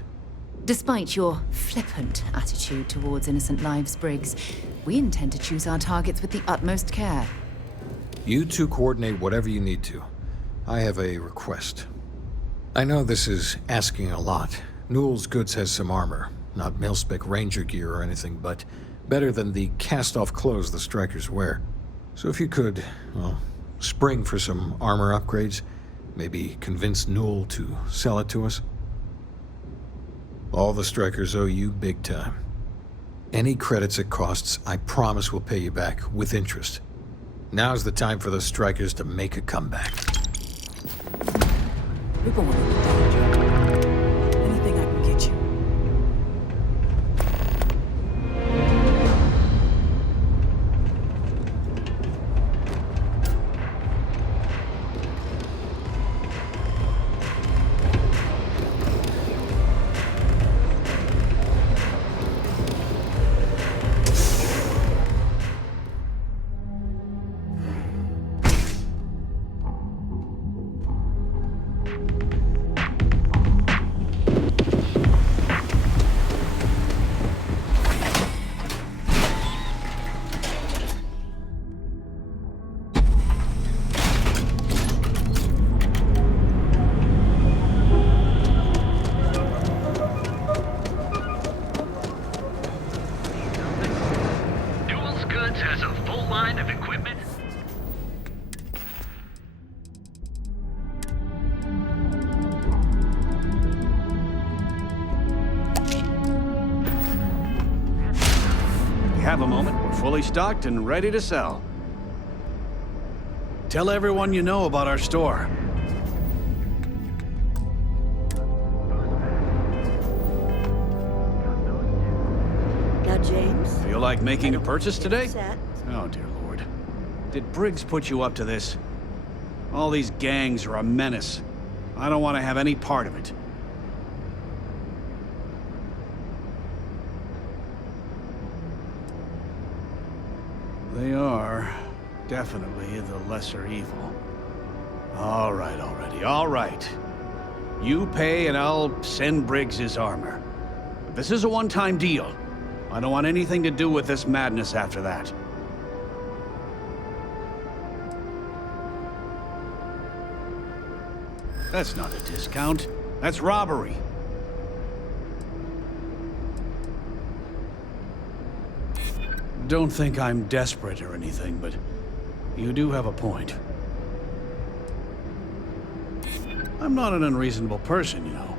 Despite your flippant attitude towards innocent lives, Briggs, we intend to choose our targets with the utmost care. You two coordinate whatever you need to. I have a request. I know this is asking a lot. Newell's Goods has some armor. Not mil-spec ranger gear or anything, but better than the cast-off clothes the strikers wear. So if you could, well, spring for some armor upgrades, maybe convince Newell to sell it to us. All the strikers owe you big time. Any credits it costs, I promise we'll pay you back with interest. Now's the time for the strikers to make a comeback. We're going to the danger. Anything I can get you. Newell's Goods has a full line of equipment. We have a moment. We're fully stocked and ready to sell. Tell everyone you know about our store. Now, James? Feel like making a purchase today? Set. Oh, dear Lord. Did Briggs put you up to this? All these gangs are a menace. I don't want to have any part of it. They are definitely the lesser evil. All right already, all right. You pay and I'll send Briggs his armor. But this is a one-time deal. I don't want anything to do with this madness after that. That's not a discount. That's robbery. Don't think I'm desperate or anything, but you do have a point. I'm not an unreasonable person, you know.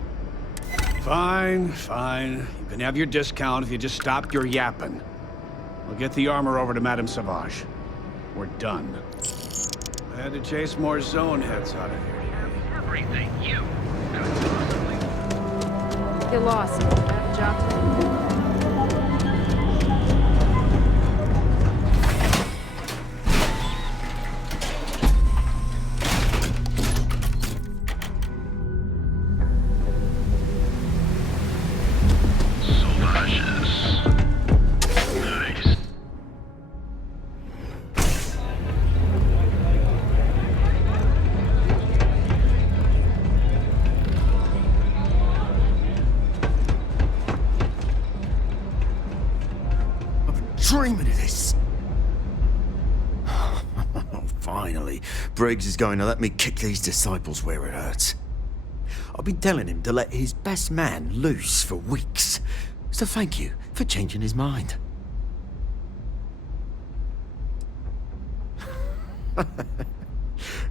Fine, fine. You can have your discount if you just stop your yapping. I'll get the armor over to Madame Savage. We're done. I had to chase more zone heads out of here today. Everything you Get lost. I have a job to do. Dreaming of this. Finally, Briggs is going to let me kick these disciples where it hurts. I've been telling him to let his best man loose for weeks. So thank you for changing his mind.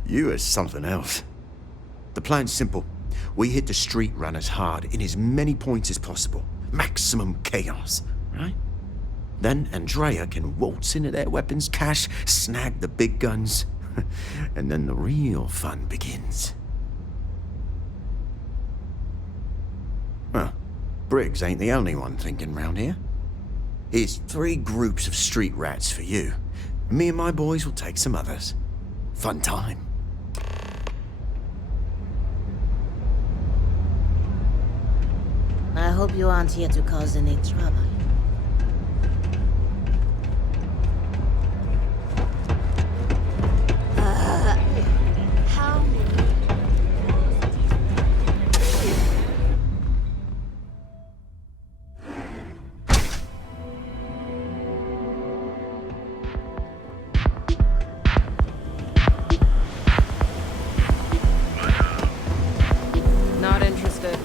You are something else. The plan's simple. We hit the street runners hard in as many points as possible. Maximum chaos, right? Then Andrea can waltz into their weapons cache, snag the big guns, and then the real fun begins. Well, Briggs ain't the only one thinking round here. Here's 3 groups of street rats for you. Me and my boys will take some others. Fun time. I hope you aren't here to cause any trouble. How many? Not interested.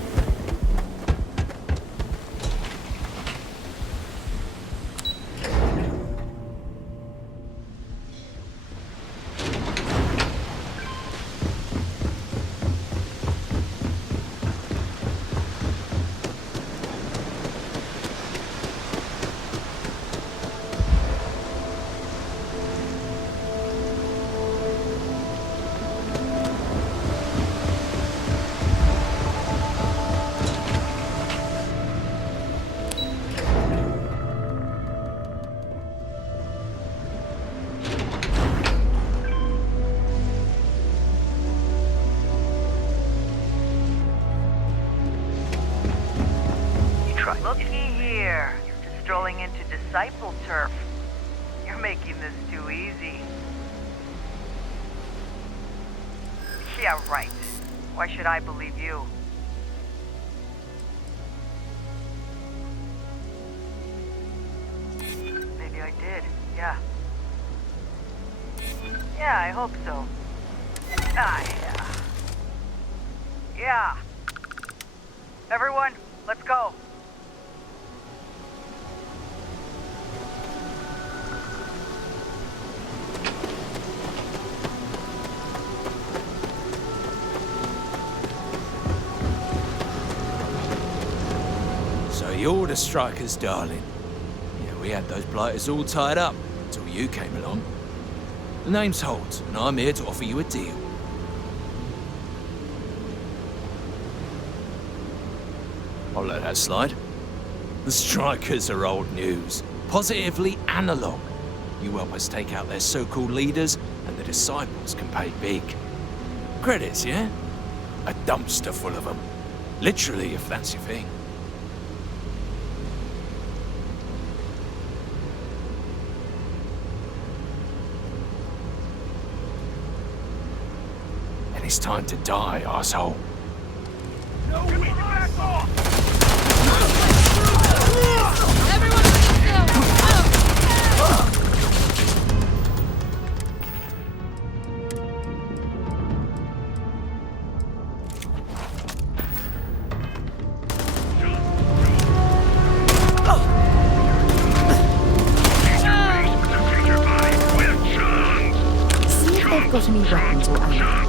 Looky here. Just strolling into disciple turf. You're making this too easy. Yeah, right. Why should I believe you? Maybe I did, yeah. Yeah, I hope so. Ah, yeah. Yeah. Everyone, let's go. So you're the strikers, darling. Yeah, we had those blighters all tied up until you came along. The name's Holt, and I'm here to offer you a deal. I'll let that slide. The strikers are old news. Positively analog. You help us take out their so-called leaders, and the disciples can pay big. Credits, yeah? A dumpster full of them. Literally, if that's your thing. And it's time to die, asshole. No, back off! got any weapons or ammo?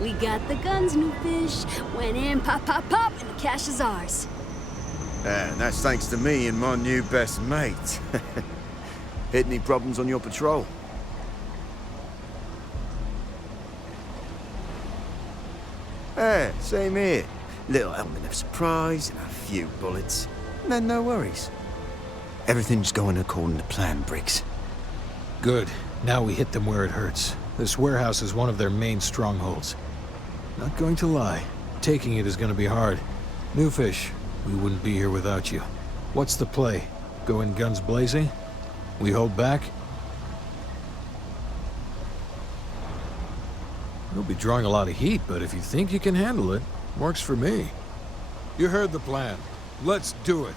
We got the guns, new fish. Went in, pop, pop, pop, and the cash is ours. And that's thanks to me and my new best mate. Hit any problems on your patrol? Same here. Little element of surprise and a few bullets. Then no worries. Everything's going according to plan, Briggs. Good. Now we hit them where it hurts. This warehouse is one of their main strongholds. Not going to lie. Taking it is going to be hard. New fish, we wouldn't be here without you. What's the play? Go in guns blazing? We hold back? You'll be drawing a lot of heat, but if you think you can handle it, works for me. You heard the plan. Let's do it.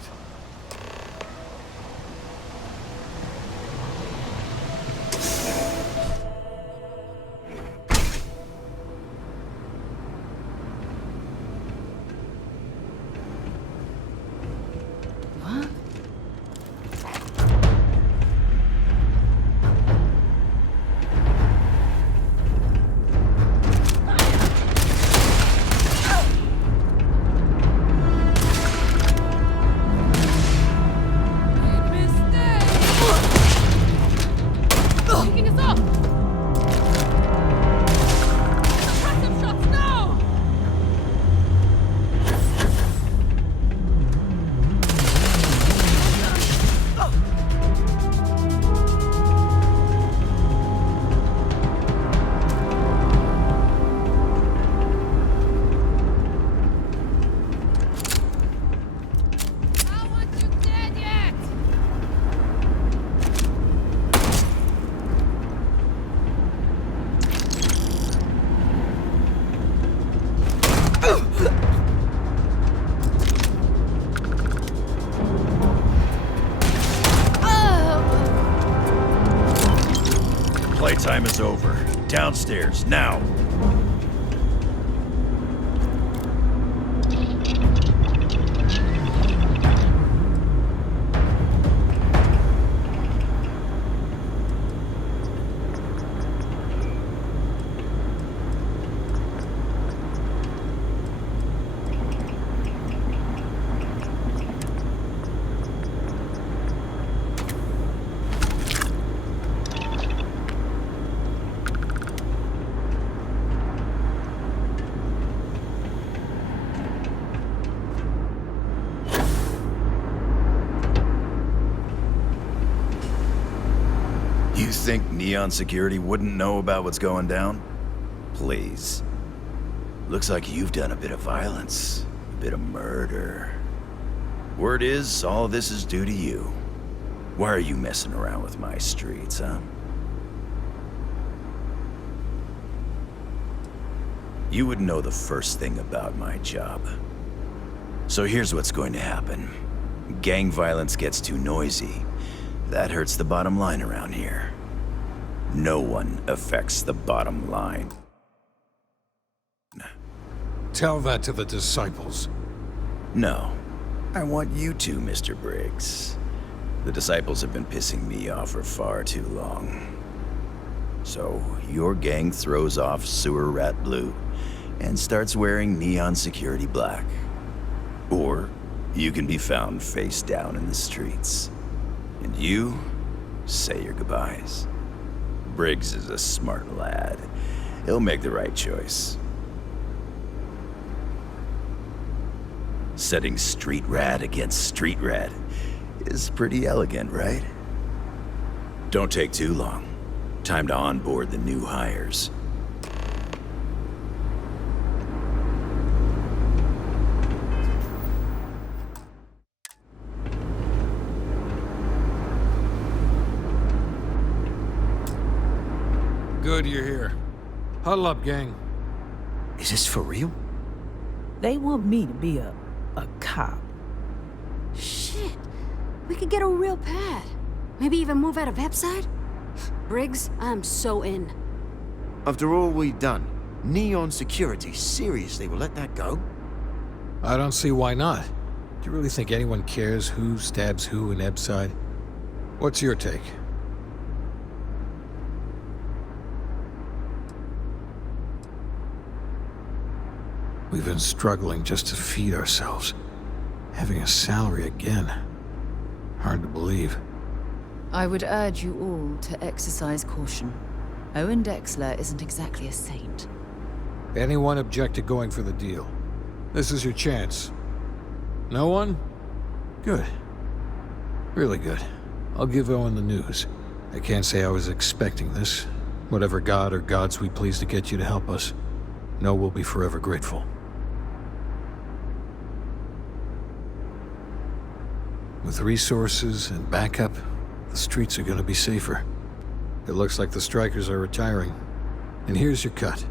Playtime is over. Downstairs, now! You think Neon Security wouldn't know about what's going down? Please. Looks like you've done a bit of violence, a bit of murder. Word is, all this is due to you. Why are you messing around with my streets, huh? You would know the first thing about my job. So here's what's going to happen. Gang violence gets too noisy. That hurts the bottom line around here. No one affects the bottom line. Tell that to the disciples. No. I want you to, Mr. Briggs. The disciples have been pissing me off for far too long. So, your gang throws off Sewer Rat Blue and starts wearing Neon Security Black. Or, you can be found face down in the streets. And you say your goodbyes. Briggs is a smart lad. He'll make the right choice. Setting street rat against street rat is pretty elegant, right? Don't take too long. Time to onboard the new hires. Good you're here. Huddle up, gang. Is this for real? They want me to be a cop. Shit. We could get a real pad. Maybe even move out of Epside? Briggs, I'm so in. After all we've done, Neon Security seriously will let that go? I don't see why not. Do you really think anyone cares who stabs who in Epside? What's your take? We've been struggling just to feed ourselves. Having a salary again. Hard to believe. I would urge you all to exercise caution. Owen Dexler isn't exactly a saint. Anyone object to going for the deal? This is your chance. No one? Good. Really good. I'll give Owen the news. I can't say I was expecting this. Whatever god or gods we please to get you to help us, know we'll be forever grateful. With resources and backup, the streets are gonna be safer. It looks like the strikers are retiring. And here's your cut.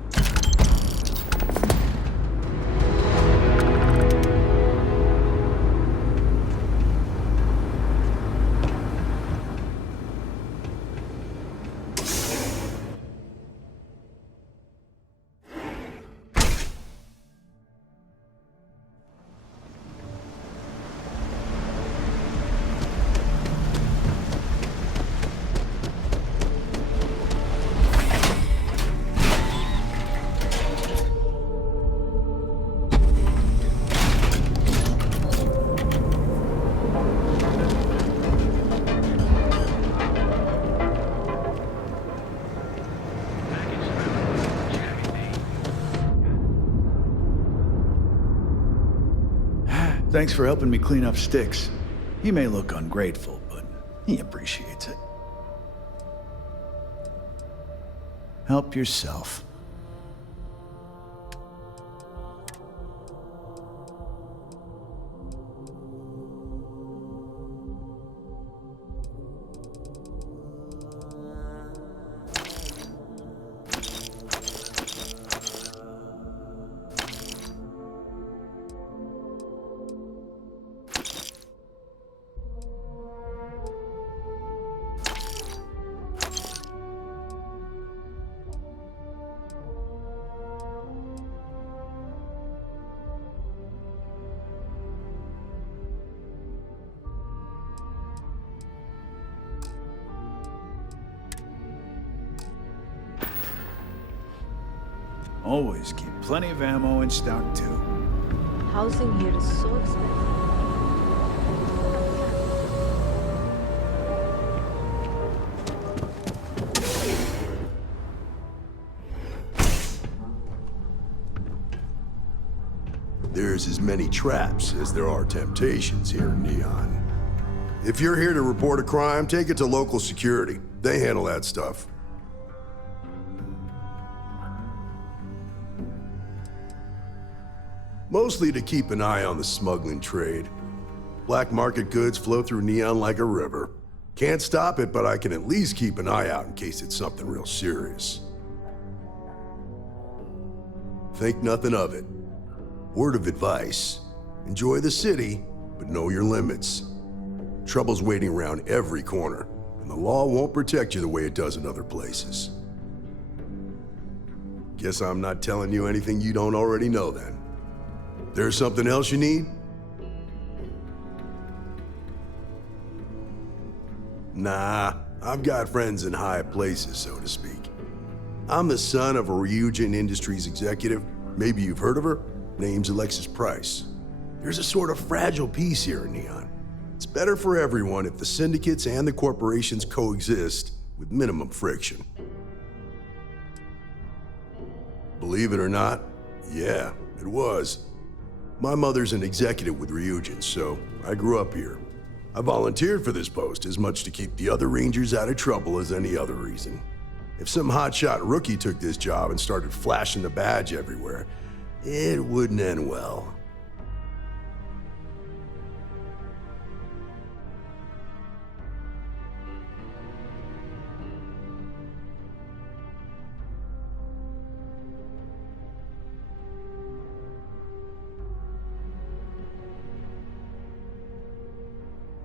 Thanks for helping me clean up Styx. He may look ungrateful, but he appreciates it. Help yourself. Always keep plenty of ammo in stock, too. Housing here is so expensive. There's as many traps as there are temptations here in Neon. If you're here to report a crime, take it to local security. They handle that stuff. Mostly to keep an eye on the smuggling trade. Black market goods flow through Neon like a river. Can't stop it, but I can at least keep an eye out in case it's something real serious. Think nothing of it. Word of advice: enjoy the city, but know your limits. Trouble's waiting around every corner, and the law won't protect you the way it does in other places. Guess I'm not telling you anything you don't already know then. There's something else you need? Nah, I've got friends in high places, so to speak. I'm the son of a Ryujin Industries executive. Maybe you've heard of her? Name's Alexis Price. There's a sort of fragile peace here in Neon. It's better for everyone if the syndicates and the corporations coexist with minimum friction. Believe it or not, yeah, it was. My mother's an executive with Ryujin, so I grew up here. I volunteered for this post as much to keep the other Rangers out of trouble as any other reason. If some hotshot rookie took this job and started flashing the badge everywhere, it wouldn't end well.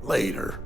Later.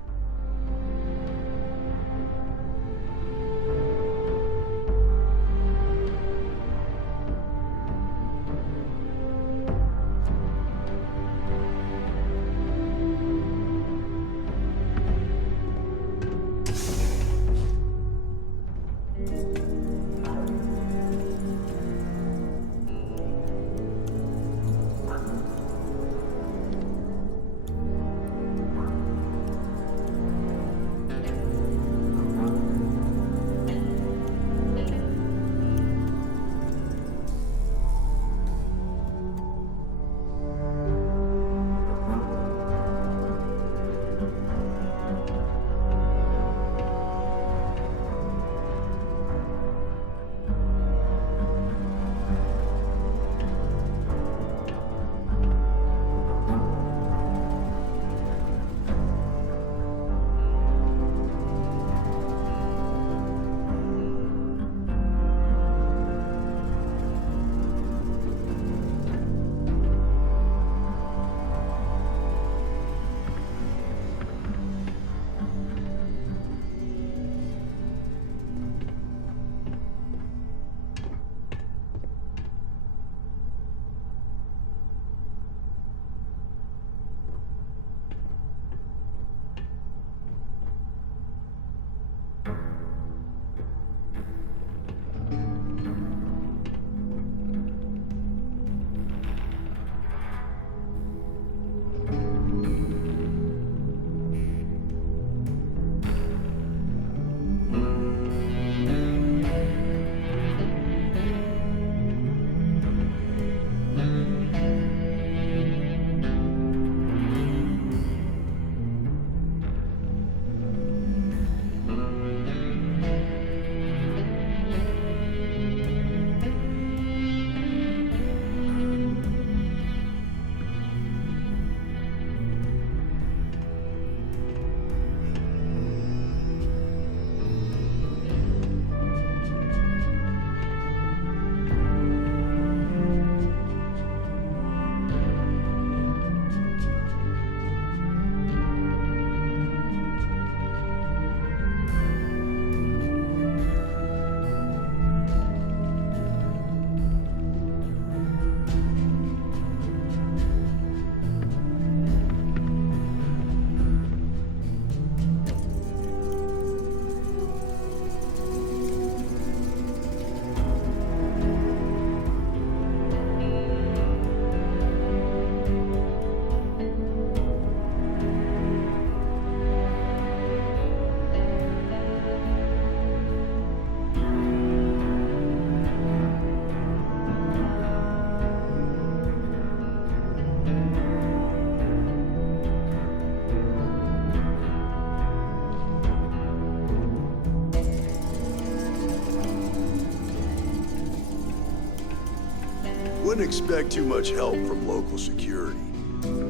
Wouldn't expect too much help from local security.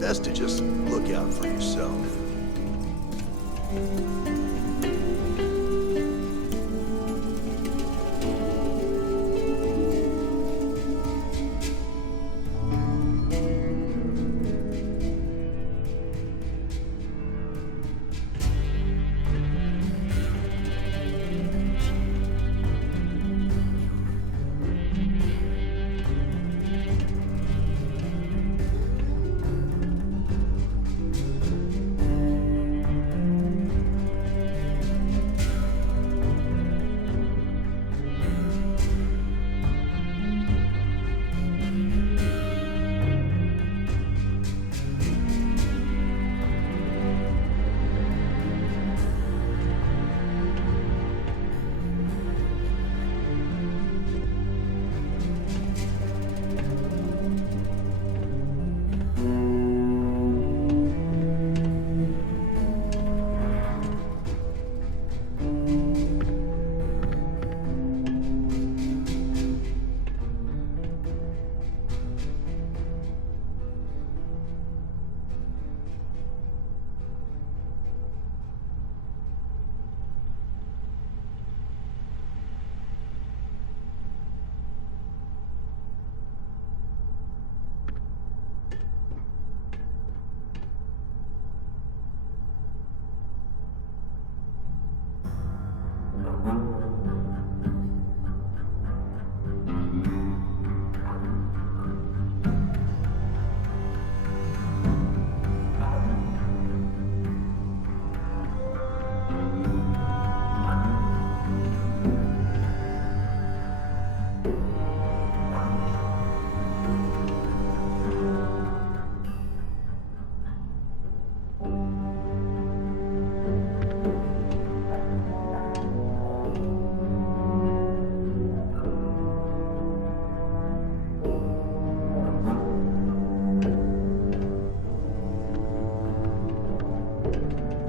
Best to just look out for yourself.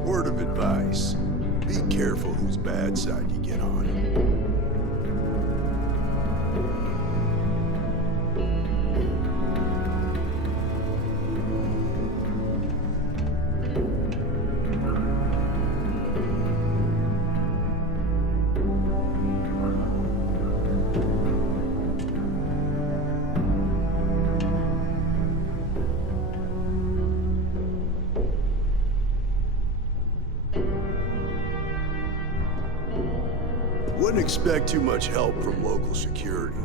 Word of advice. Be careful whose bad side you get on. Wouldn't expect too much help from local security.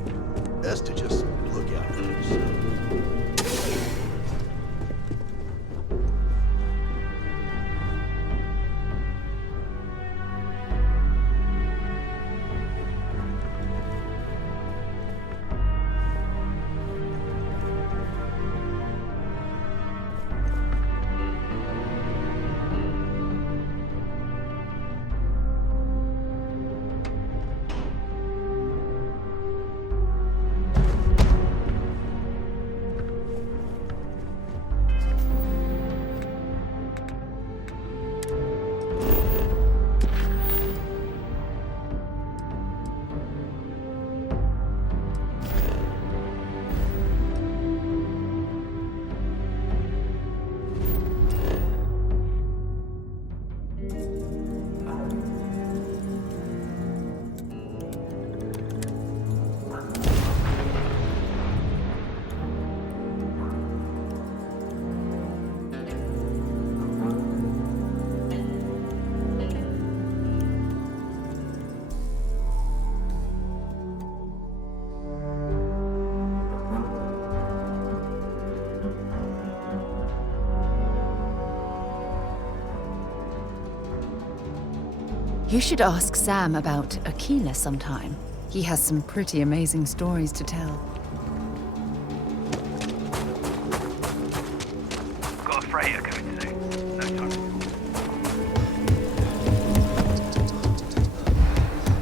Best to just look out for yourself. You should ask Sam about Aquila sometime. He has some pretty amazing stories to tell. Got a freighter coming soon. No time.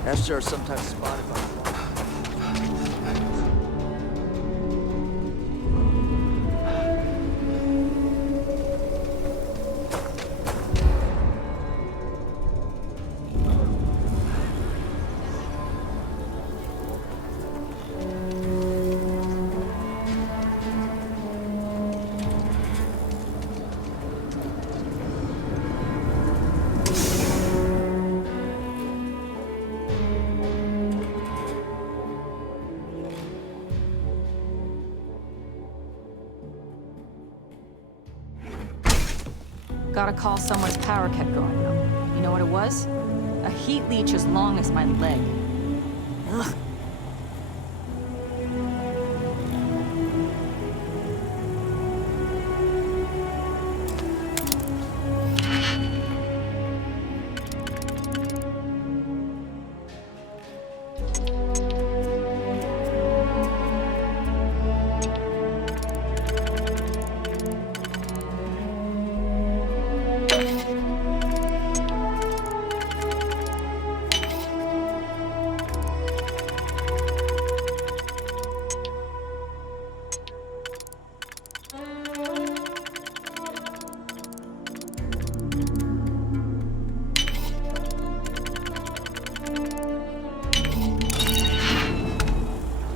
Astro are sometimes spotted by Got a call someone's power kept going out. You know what it was? A heat leech as long as my leg. Ugh.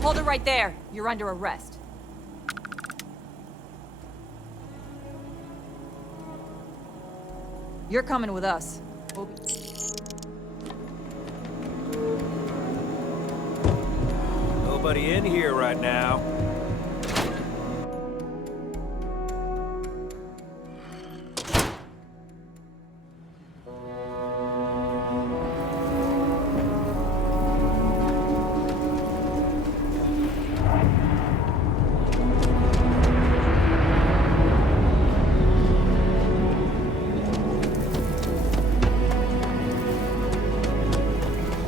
Hold it right there. You're under arrest. You're coming with us. Nobody in here right now.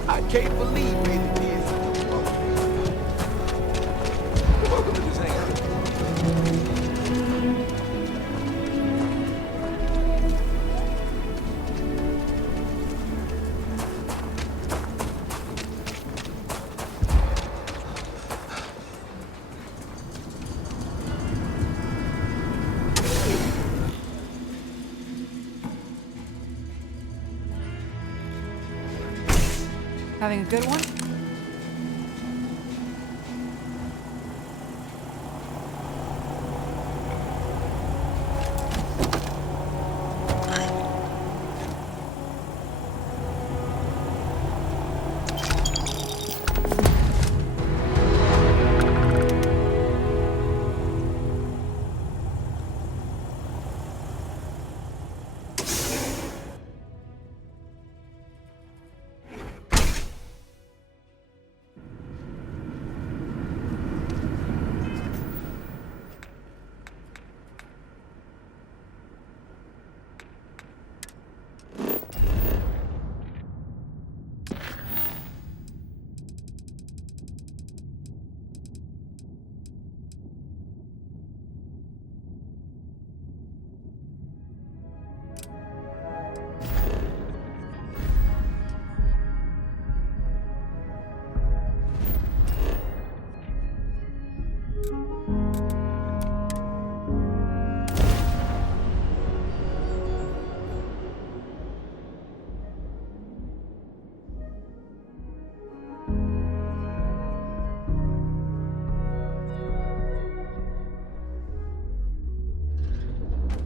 I can't believe we did such a welcome to this hangout. Having a good one?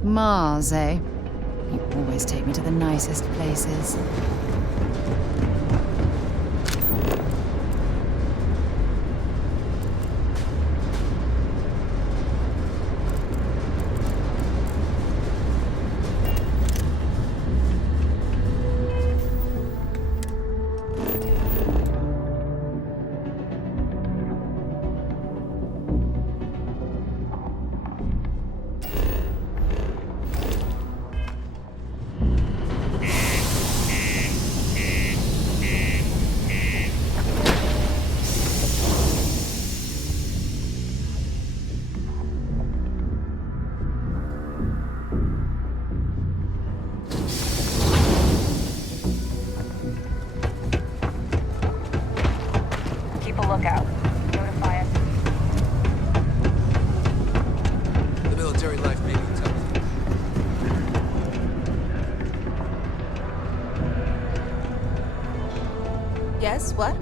Mars, eh? You always take me to the nicest places. Keep a lookout. Notify us. The military life may be tough. Yes, what?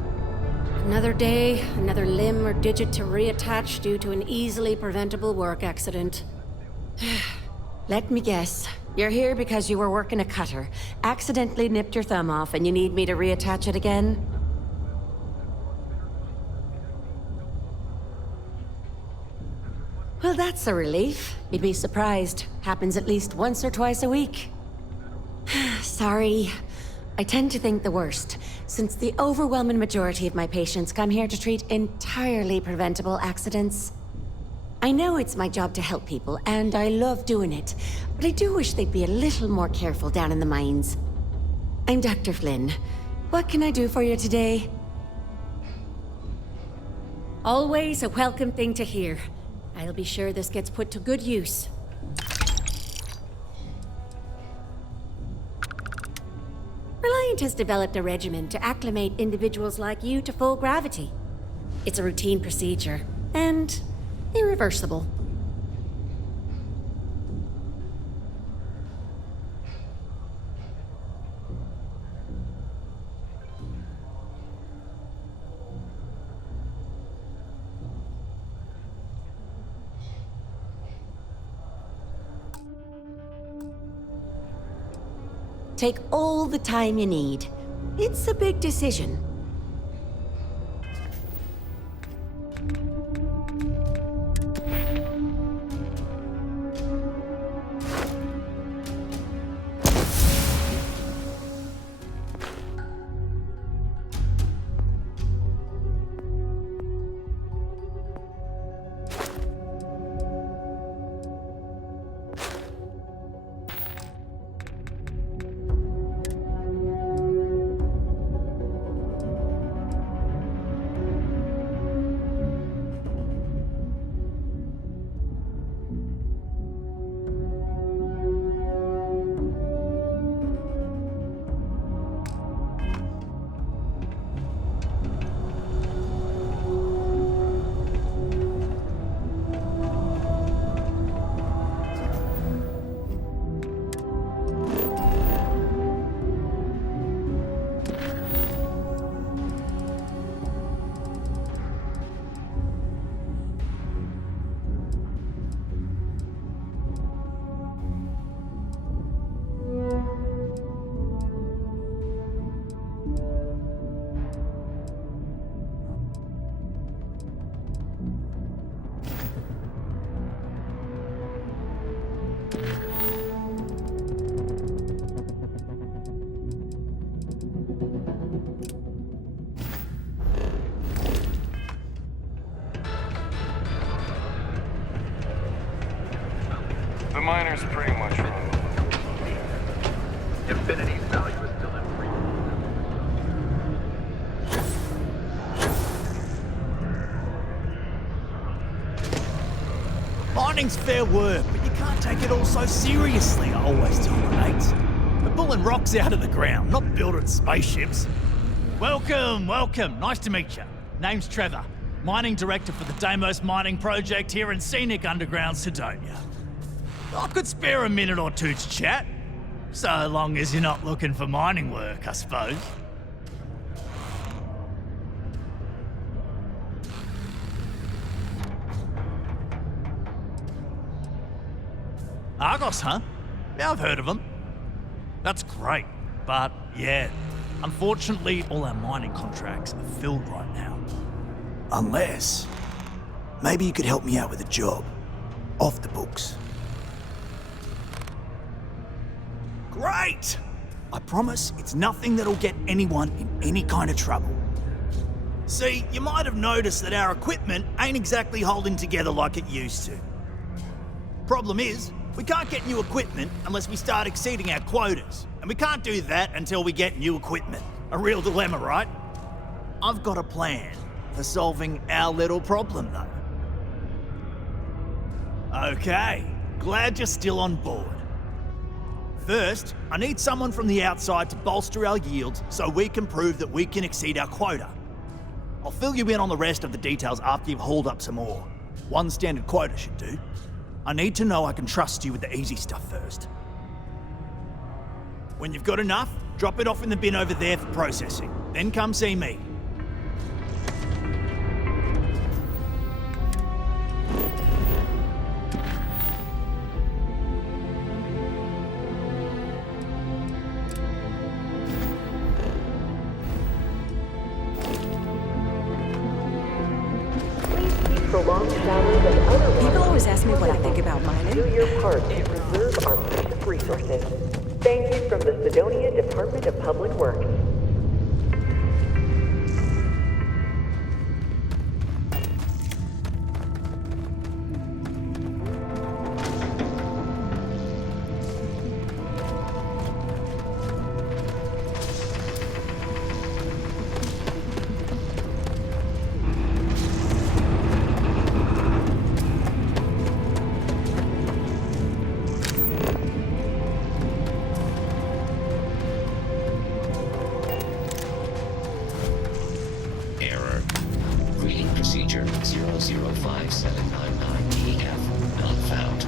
Another day, another limb or digit to reattach due to an easily preventable work accident. Let me guess. You're here because you were working a cutter, accidentally nipped your thumb off, and you need me to reattach it again? Well, that's a relief. You'd be surprised. Happens at least once or twice a week. Sorry. I tend to think the worst, since the overwhelming majority of my patients come here to treat entirely preventable accidents. I know it's my job to help people, and I love doing it, but I do wish they'd be a little more careful down in the mines. I'm Dr. Flynn. What can I do for you today? Always a welcome thing to hear. I'll be sure this gets put to good use. Reliant has developed a regimen to acclimate individuals like you to full gravity. It's a routine procedure, and irreversible. Take all the time you need. It's a big decision. The miner's pretty much wrong. Infinity's value is still at 3. Mining's fair work, but you can't take it all so seriously, I always tell my mates. We're pulling rocks out of the ground, not building spaceships. Welcome, welcome. Nice to meet you. Name's Trevor, mining director for the Deimos mining project here in scenic underground Sidonia. I could spare a minute or two to chat, so long as you're not looking for mining work, I suppose. Argos, huh? Yeah, I've heard of them. That's great, but yeah, unfortunately all our mining contracts are filled right now. Unless, maybe you could help me out with a job, off the books. Great! I promise it's nothing that'll get anyone in any kind of trouble. See, you might have noticed that our equipment ain't exactly holding together like it used to. Problem is, we can't get new equipment unless we start exceeding our quotas, and we can't do that until we get new equipment. A real dilemma, right? I've got a plan for solving our little problem, though. Okay, glad you're still on board. First, I need someone from the outside to bolster our yields so we can prove that we can exceed our quota. I'll fill you in on the rest of the details after you've hauled up some more. One standard quota should do. I need to know I can trust you with the easy stuff first. When you've got enough, drop it off in the bin over there for processing. Then come see me. People always ask me what I think about mining. Do your part to preserve our precious resources. Thank you from the Sidonia Department of Public Works. Error. Reading procedure 005799EF not found.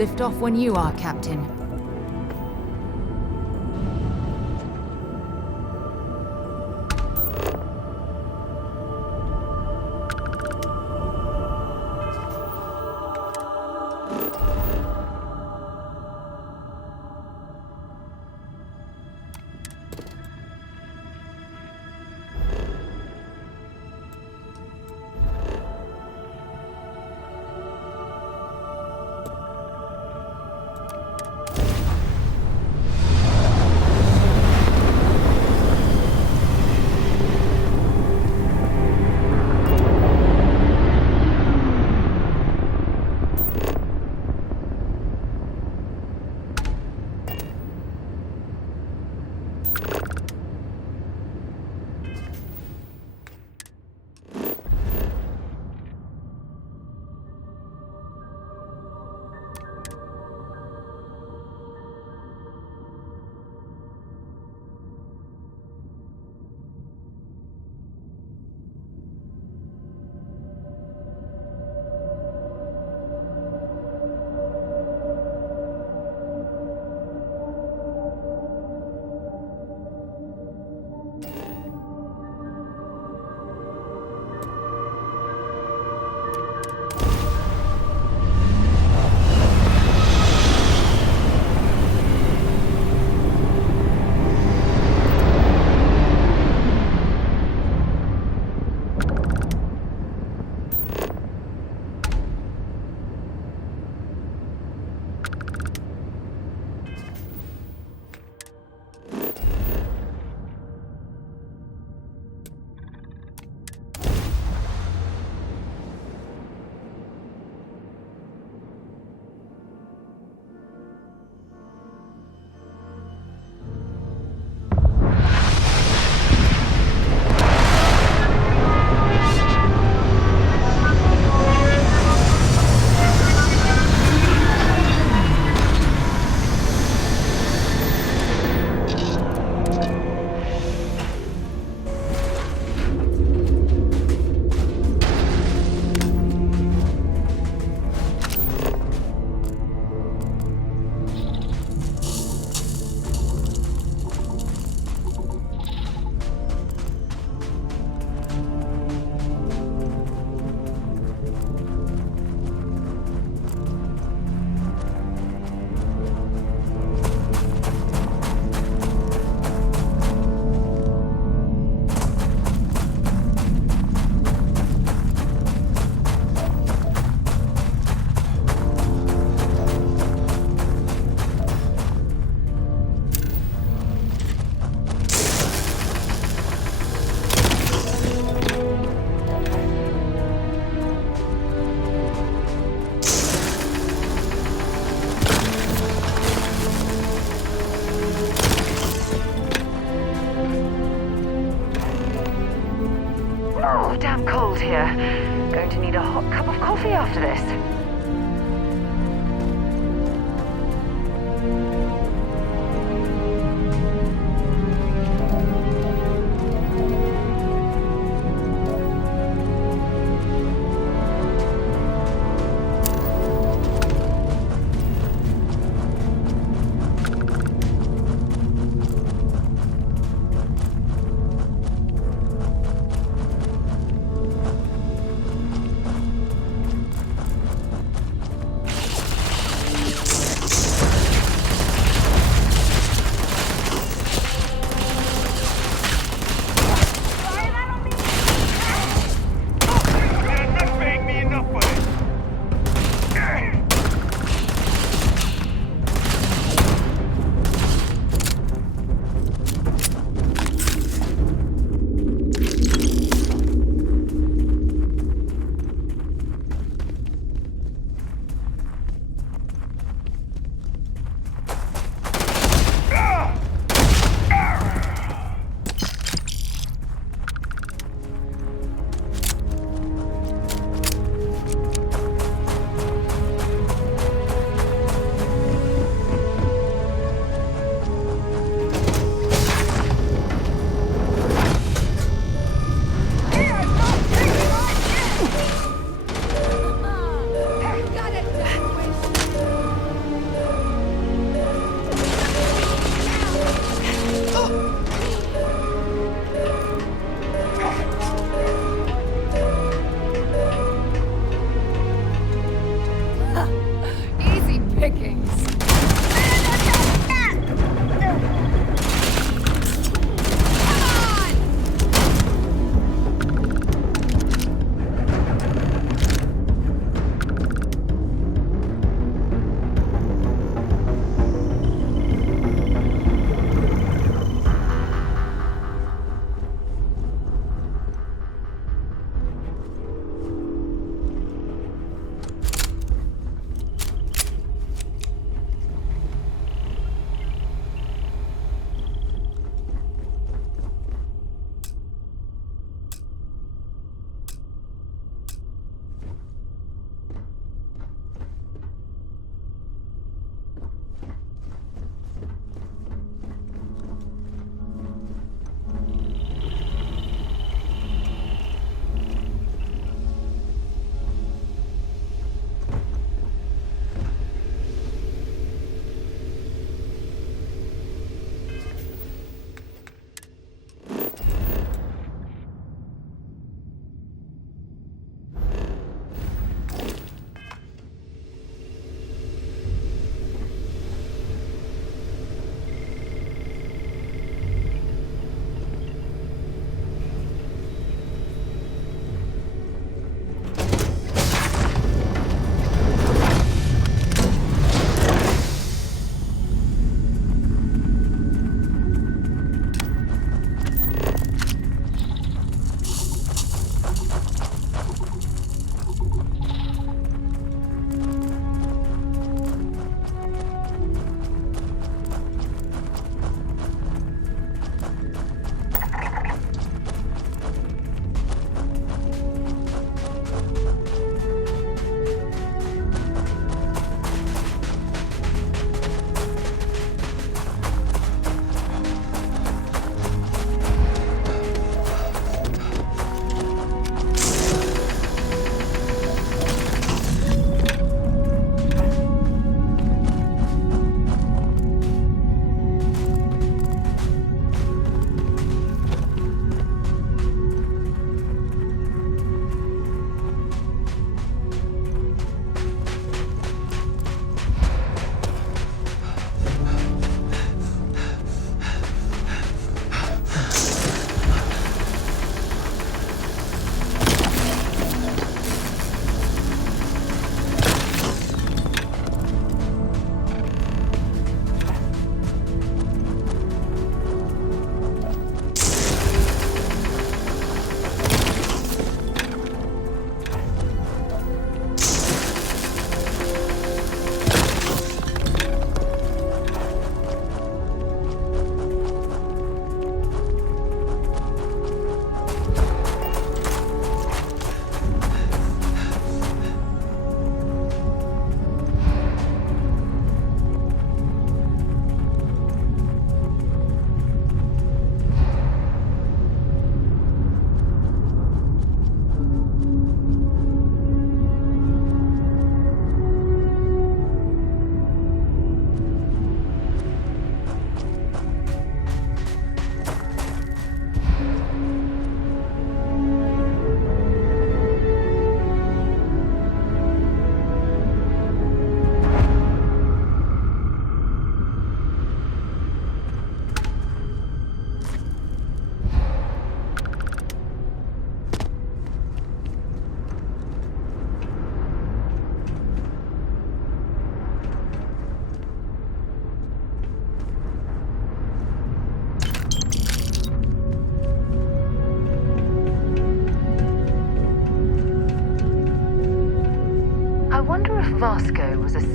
Lift off when you are, Captain. dear. Going to need a hot cup of coffee after this.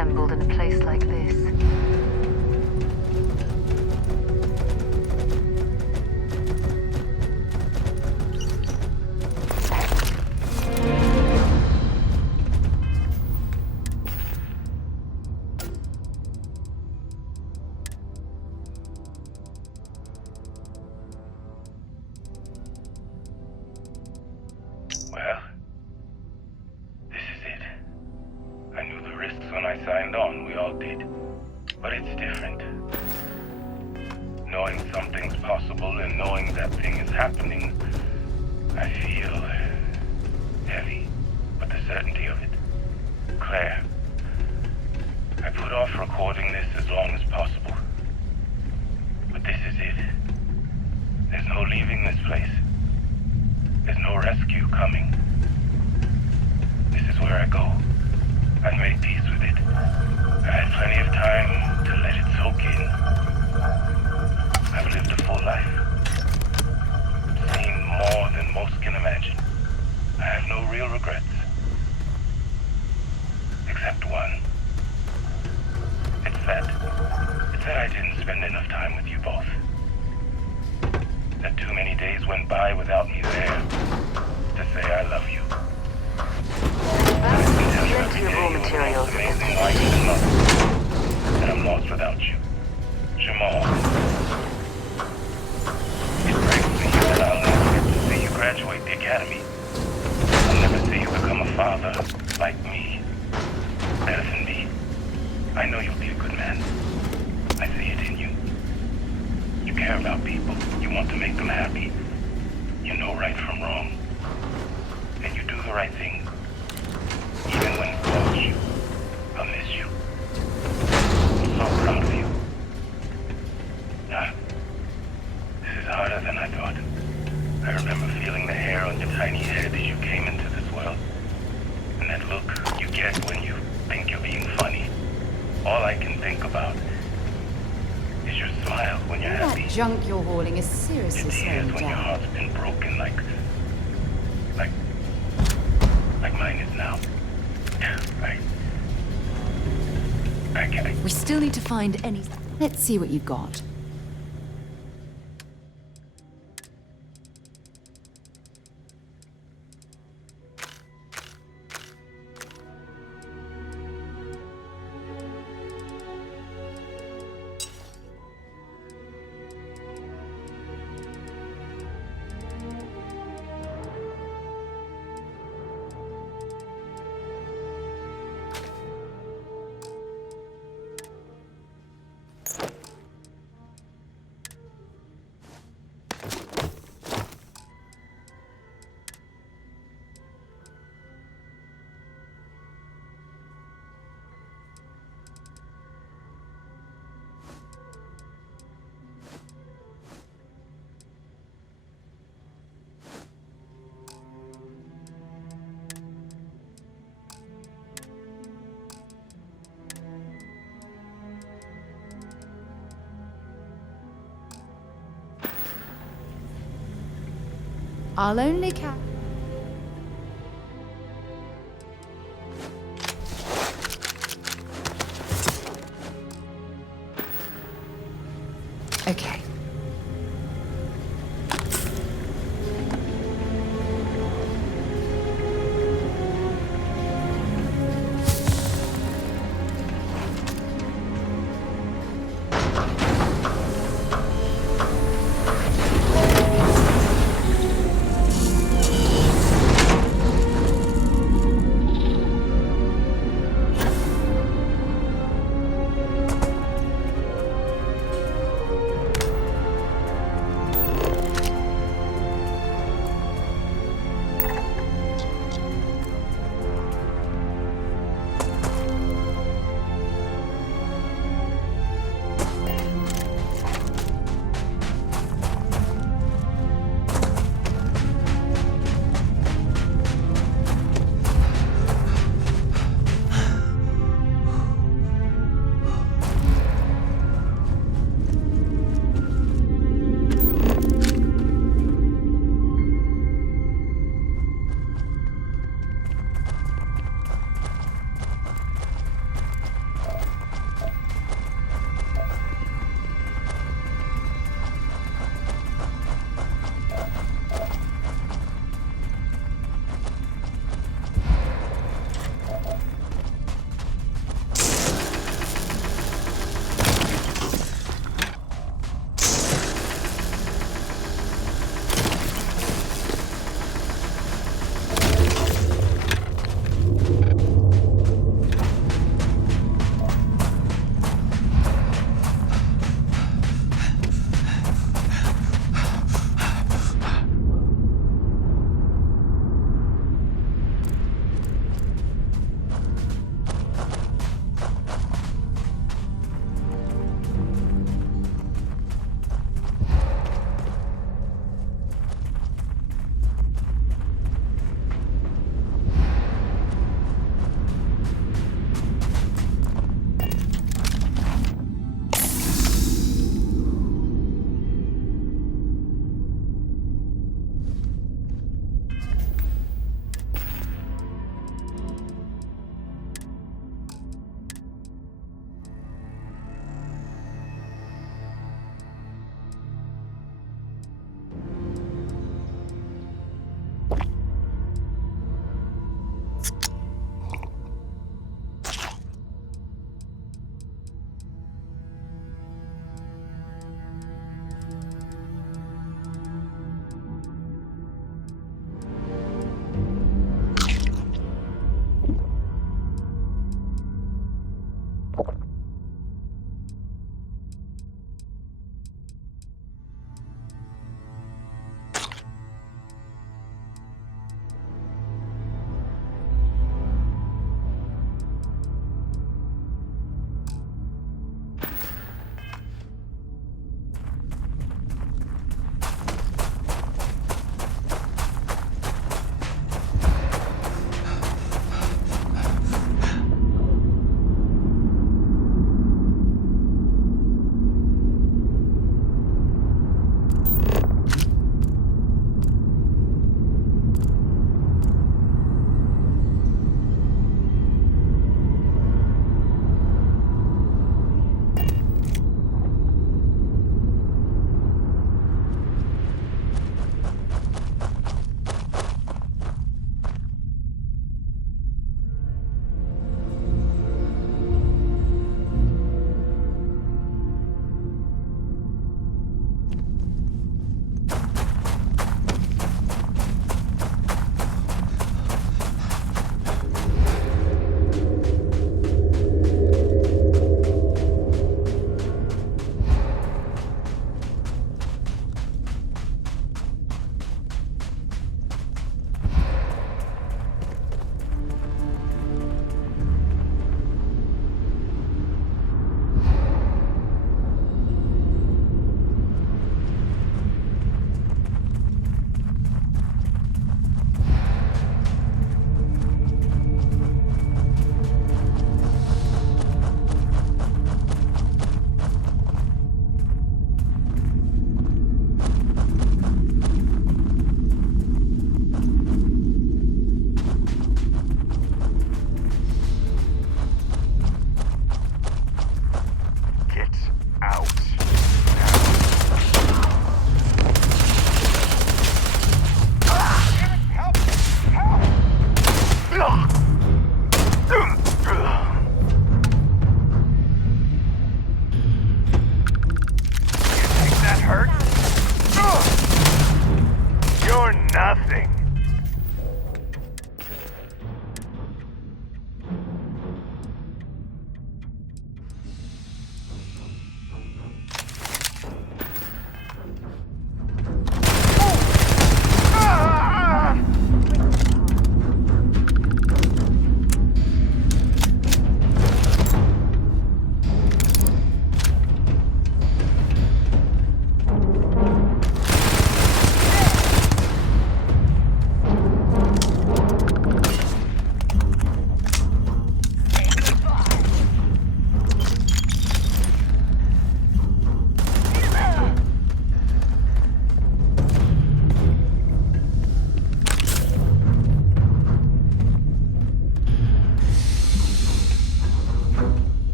assembled in a place like this. Well, this is it. I knew the risks when I signed on, we all did. But it's different. Knowing something's possible and knowing that thing is happening, I feel heavy, but the certainty of it. Claire, I put off recording this as long as possible. But this is it. There's no leaving this place. There's no rescue coming. This is where I go. I've made peace with it. I had plenty of time to let it soak in. I've lived a full life. Seen more than most can imagine. I have no real regrets. Except one. It's that I didn't spend enough time with you both. That too many days went by without me there to say I love you. Plenty of raw materials. Amazing wife and mother. And I'm lost without you. Jamal. It breaks me that I'll never get to see you graduate the academy. I'll never see you become a father like me. Better than me. I know you'll be a good man. I see it in you. You care about people. You want to make them happy. You know right from wrong. And you do the right thing. Even when it costs you. I'll miss you. I'm so proud of you. This is harder than I thought. I remember feeling the hair on your tiny head as you came into this world. And that look you get when you think you're being funny. All I can think about is your smile when you're happy. That junk you're hauling is seriously Your tears slowing when your down. heart's been broken like mine is now. I can't. We still need to find any... Let's see what you've got. I'll only catch... Okay.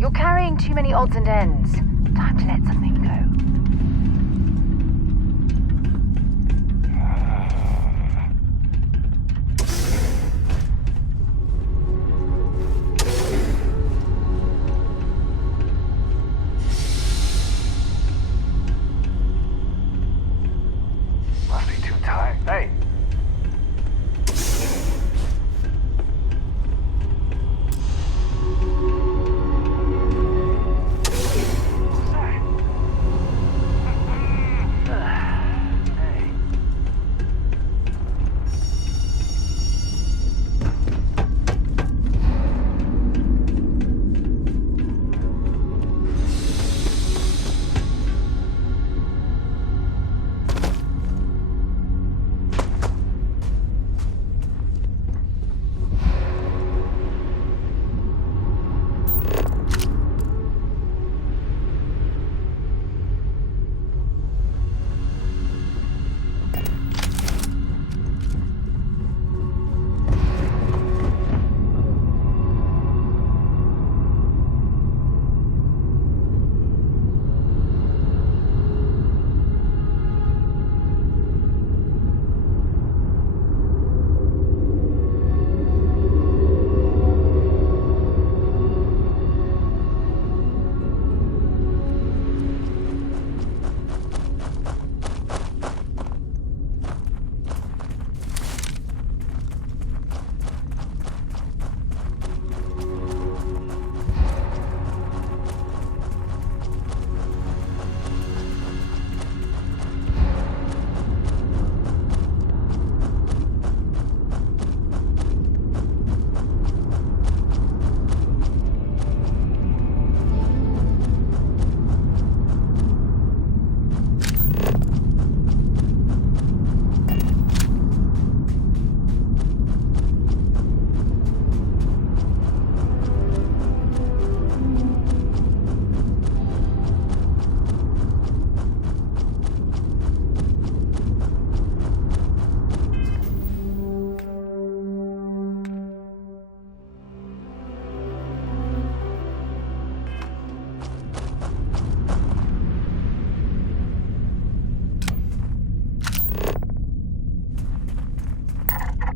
You're carrying too many odds and ends. Time to let something go. Must be too tired. Hey.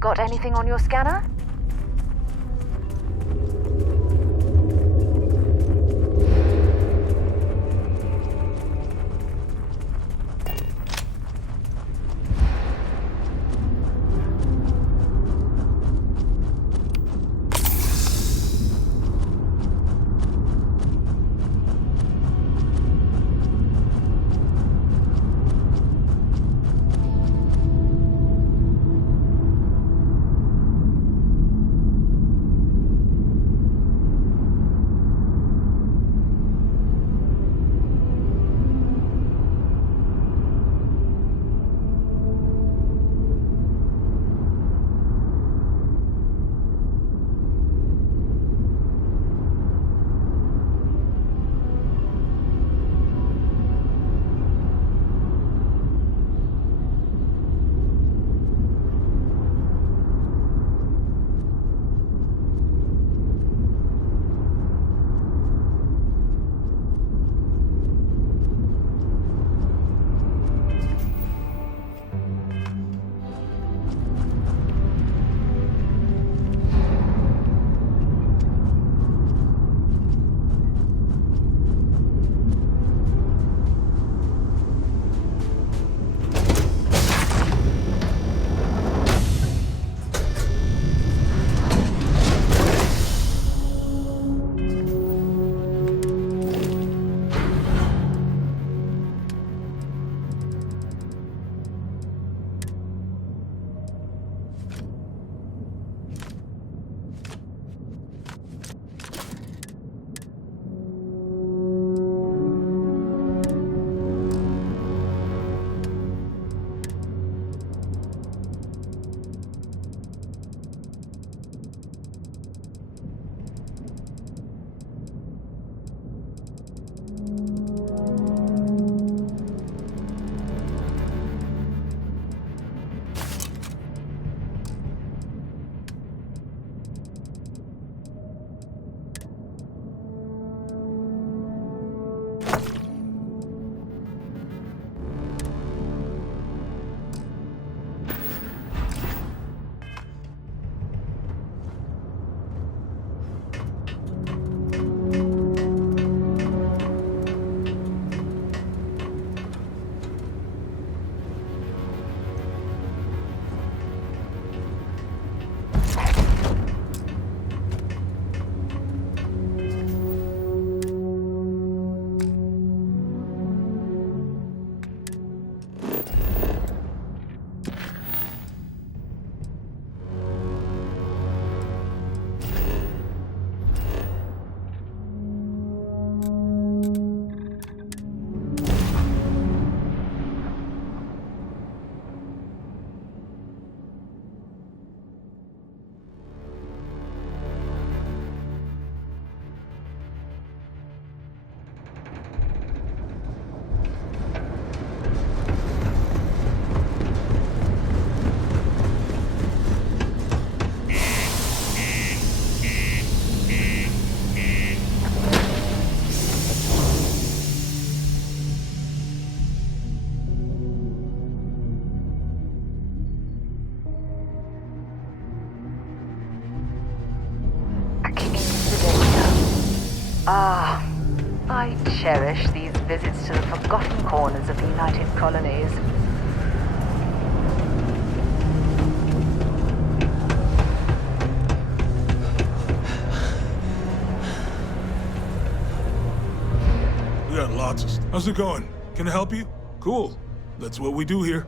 Got anything on your scanner? Ah, I cherish these visits to the forgotten corners of the United Colonies. We got lots of stuff. How's it going? Can I help you? Cool. That's what we do here.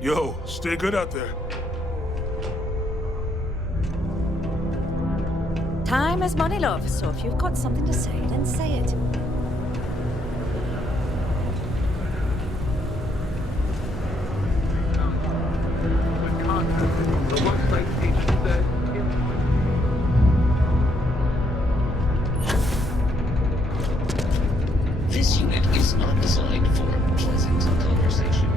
Yo, stay good out there. Time is money, love, so if you've got something to say, then say it. This unit is not designed for pleasant conversation.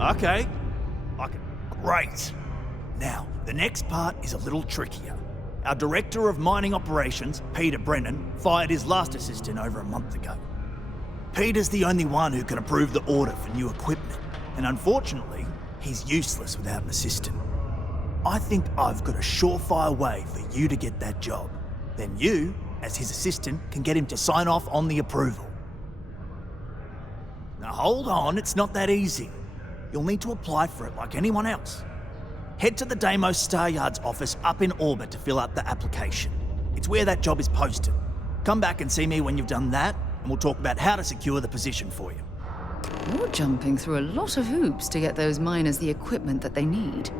Okay. Great. Now, the next part is a little trickier. Our Director of Mining Operations, Peter Brennan, fired his last assistant over a month ago. Peter's the only one who can approve the order for new equipment, and unfortunately, he's useless without an assistant. I think I've got a surefire way for you to get that job. Then you, as his assistant, can get him to sign off on the approval. Now hold on, it's not that easy. You'll need to apply for it like anyone else. Head to the Deimos Star Yard's office up in orbit to fill out the application. It's where that job is posted. Come back and see me when you've done that, and we'll talk about how to secure the position for you. You're jumping through a lot of hoops to get those miners the equipment that they need.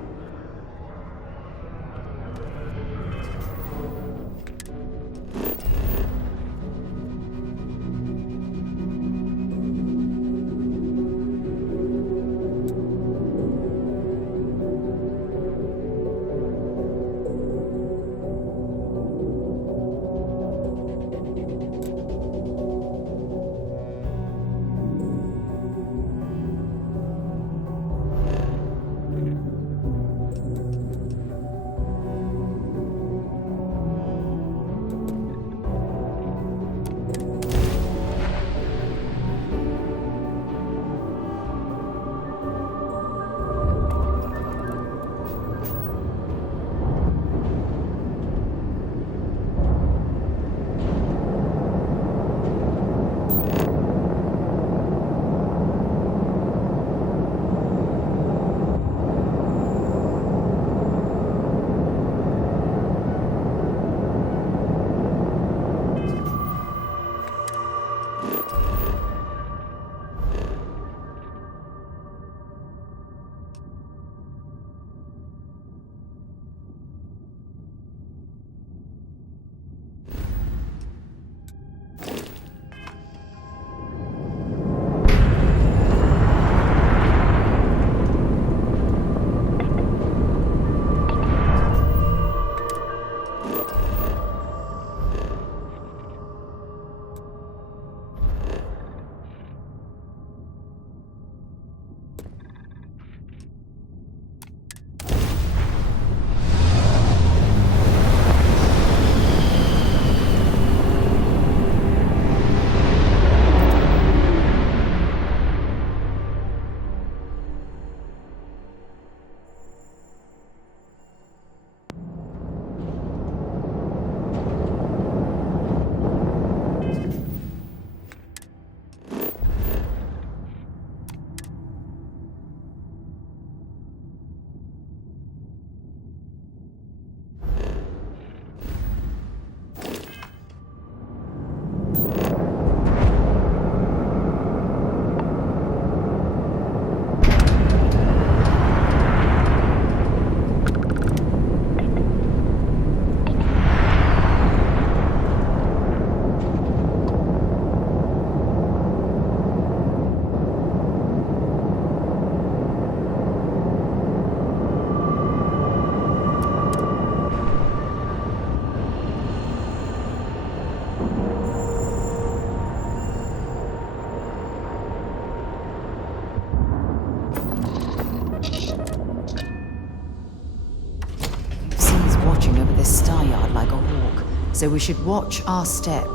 graveyard like a hawk, so we should watch our step.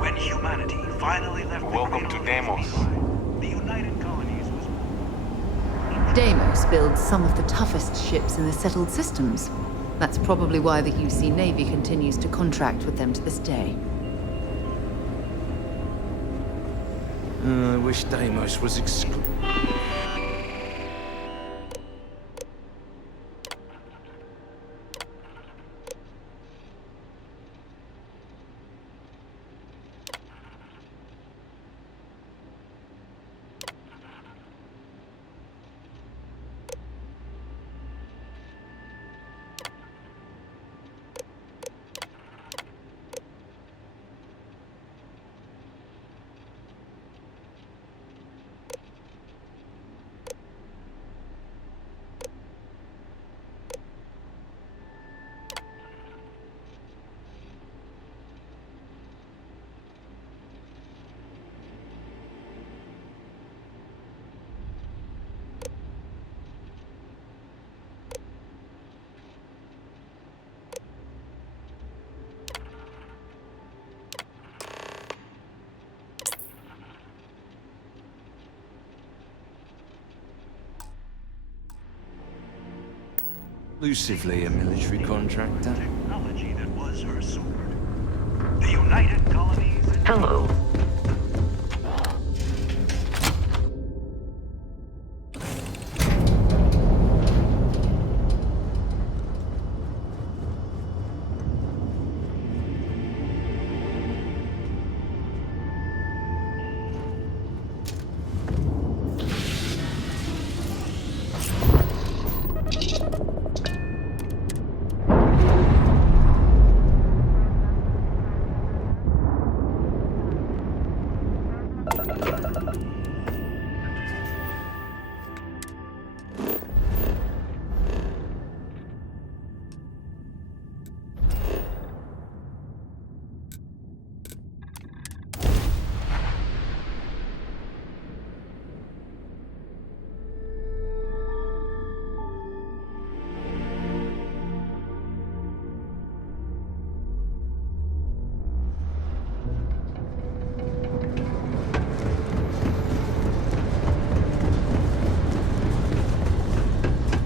When humanity finally left Welcome to Deimos. the United Colonies was... Deimos builds some of the toughest ships in the settled systems. That's probably why the UC Navy continues to contract with them to this day. I wish Deimos was exclusively a military contractor. Technology that was her sword. The United Colonies... Hello.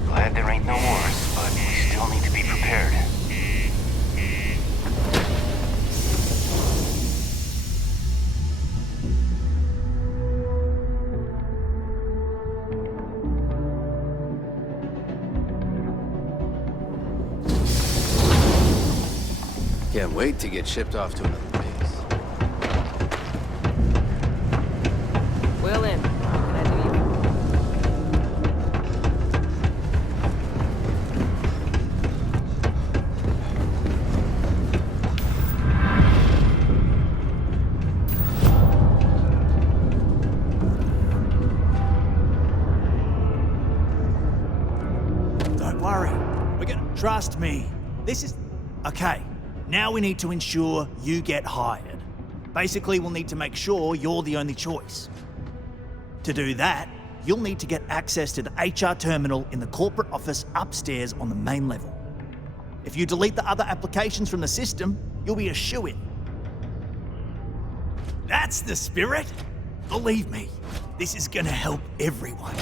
Glad there ain't no wars, but we still need to be prepared. Can't wait to get shipped off to another base. Will in. What can I do you? Don't worry. We're gonna... Trust me. This is... Okay. Now we need to ensure you get hired. Basically, we'll need to make sure you're the only choice. To do that, you'll need to get access to the HR terminal in the corporate office upstairs on the main level. If you delete the other applications from the system, you'll be a shoo-in. That's the spirit! Believe me, this is gonna help everyone.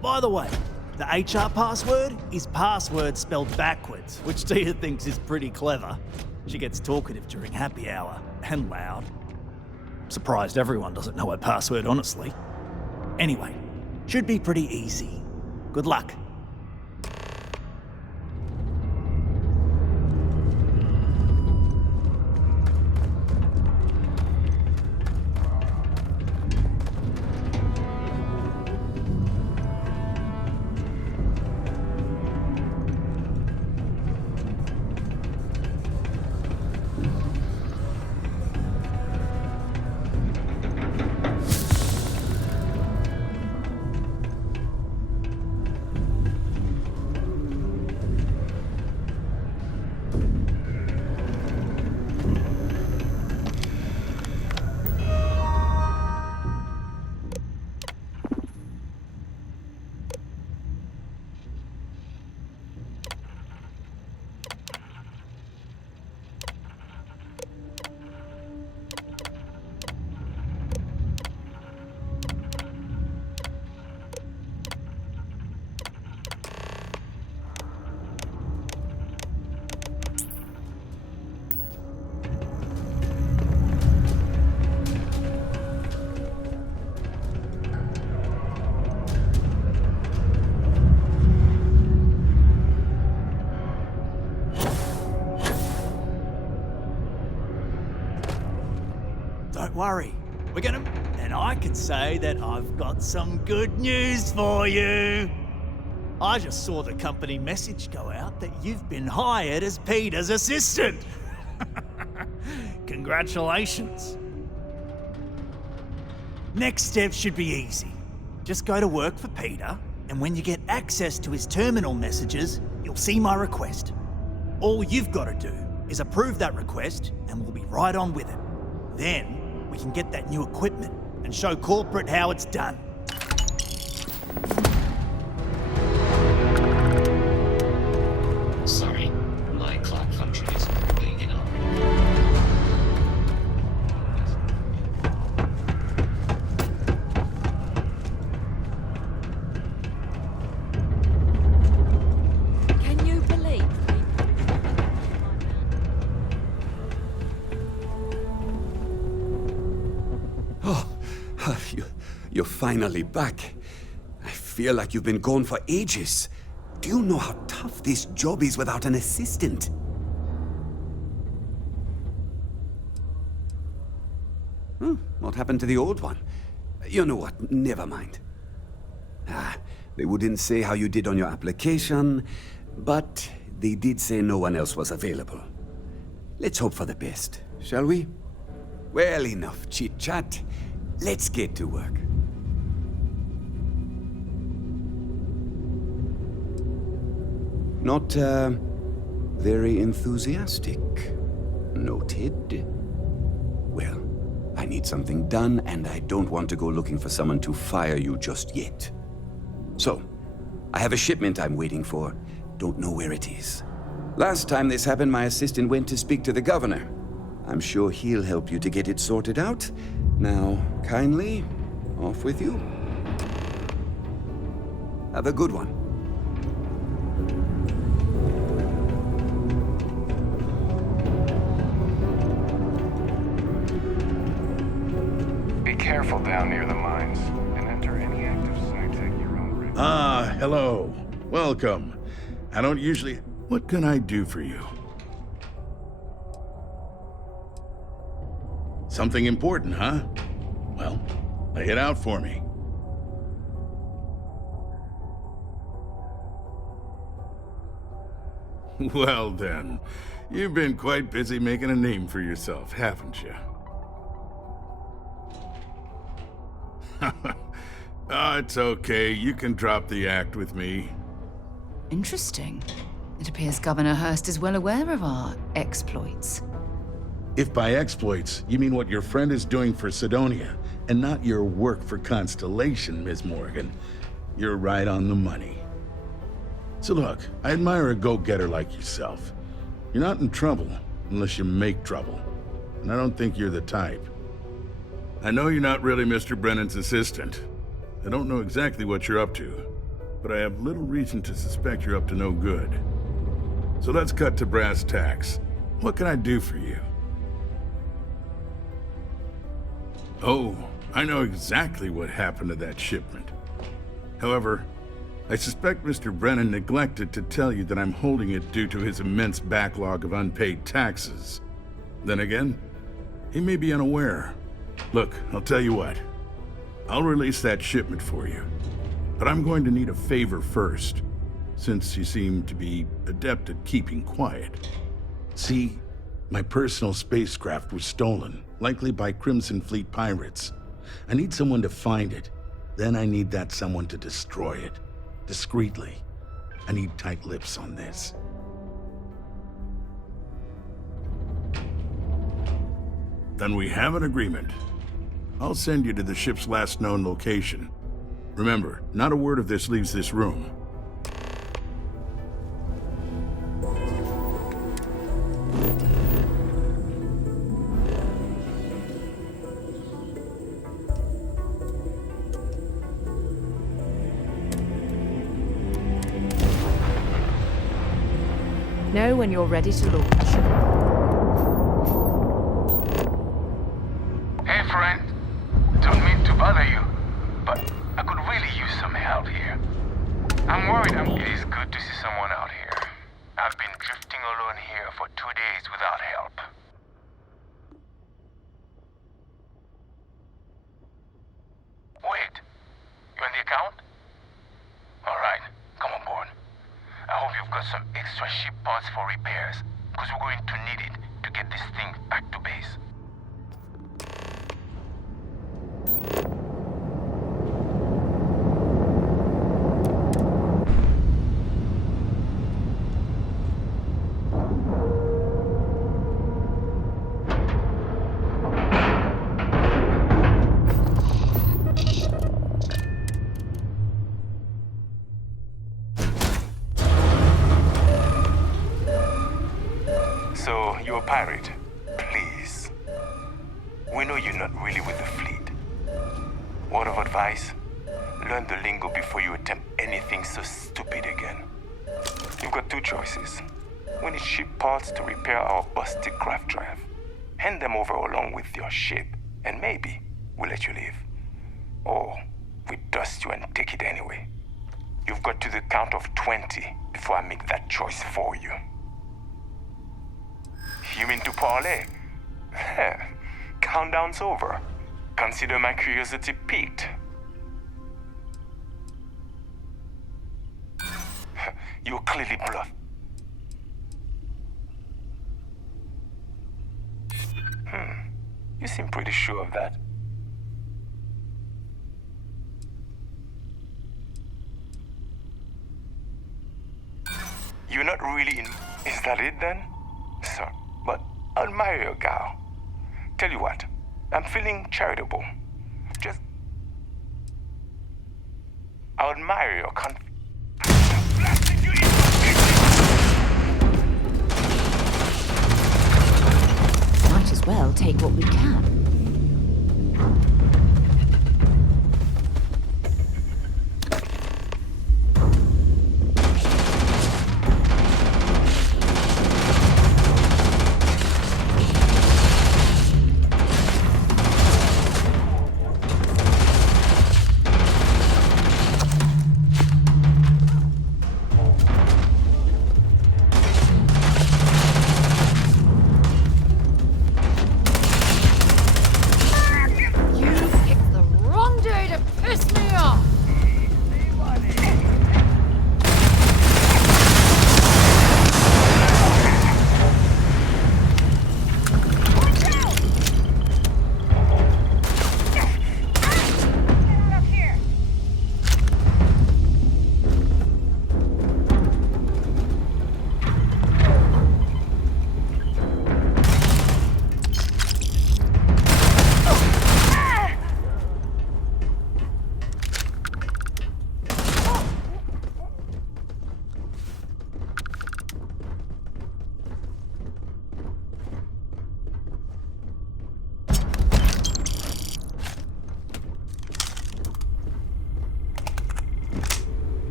By the way, the HR password is password spelled backwards, which Tia thinks is pretty clever. She gets talkative during happy hour, and loud. Surprised everyone doesn't know her password, honestly. Anyway, should be pretty easy. Good luck. worry. We're gonna... And I can say that I've got some good news for you. I just saw the company message go out that you've been hired as Peter's assistant. Congratulations. Next step should be easy. Just go to work for Peter, and when you get access to his terminal messages, you'll see my request. All you've got to do is approve that request, and we'll be right on with it. Then, we can get that new equipment and show corporate how it's done. Sorry, my clock function is being on. Can you believe You're finally back. I feel like you've been gone for ages. Do you know how tough this job is without an assistant? What happened to the old one? You know what? Never mind. They wouldn't say how you did on your application, but they did say no one else was available. Let's hope for the best, shall we? Well, enough chit-chat. Let's get to work. Not, very enthusiastic. Noted. Well, I need something done, and I don't want to go looking for someone to fire you just yet. So, I have a shipment I'm waiting for. Don't know where it is. Last time this happened, my assistant went to speak to the governor. I'm sure he'll help you to get it sorted out. Now, kindly, off with you. Have a good one. Be careful down near the mines, and enter any active sites at your own risk. Ah, hello. Welcome. I don't usually... What can I do for you? Something important, huh? Well, lay it out for me. Well then, you've been quite busy making a name for yourself, haven't you? Oh, it's okay. You can drop the act with me. Interesting. It appears Governor Hurst is well aware of our exploits. If by exploits, you mean what your friend is doing for Sidonia, and not your work for Constellation, Ms. Morgan, you're right on the money. So look, I admire a go-getter like yourself. You're not in trouble unless you make trouble, and I don't think you're the type. I know you're not really Mr. Brennan's assistant. I don't know exactly what you're up to, but I have little reason to suspect you're up to no good. So let's cut to brass tacks. What can I do for you? Oh, I know exactly what happened to that shipment. However, I suspect Mr. Brennan neglected to tell you that I'm holding it due to his immense backlog of unpaid taxes. Then again, he may be unaware. Look, I'll tell you what. I'll release that shipment for you. But I'm going to need a favor first, since you seem to be adept at keeping quiet. See, my personal spacecraft was stolen, likely by Crimson Fleet pirates. I need someone to find it. Then I need that someone to destroy it. Discreetly. I need tight lips on this. Then we have an agreement. I'll send you to the ship's last known location. Remember, not a word of this leaves this room. Know when you're ready to launch. Hey, friend. Don't mean to bother you, but I could really use some help here. I'm worried. It is good to see someone out here. I've been drifting alone here for 2 days without help. Wait, you on the account? Alright, come on board. I hope you've got some extra ship parts for repairs, because we're going to need it to get this thing back to base. So, you're a pirate? Please. We know you're not really with the fleet. Word of advice? Learn the lingo before you attempt anything so stupid again. You've got two choices. We need ship parts to repair our busted craft drive. Hand them over along with your ship, and maybe we'll let you leave. Or we dust you and take it anyway. You've got to the count of 20 before I make that choice for you. You mean to parlay? Countdown's over. Consider my curiosity piqued. You clearly bluff. You seem pretty sure of that. You're not really in... Is that it then? Sir, but I admire your gal. Tell you what, I'm feeling charitable. Just... I admire your Might as well take what we can.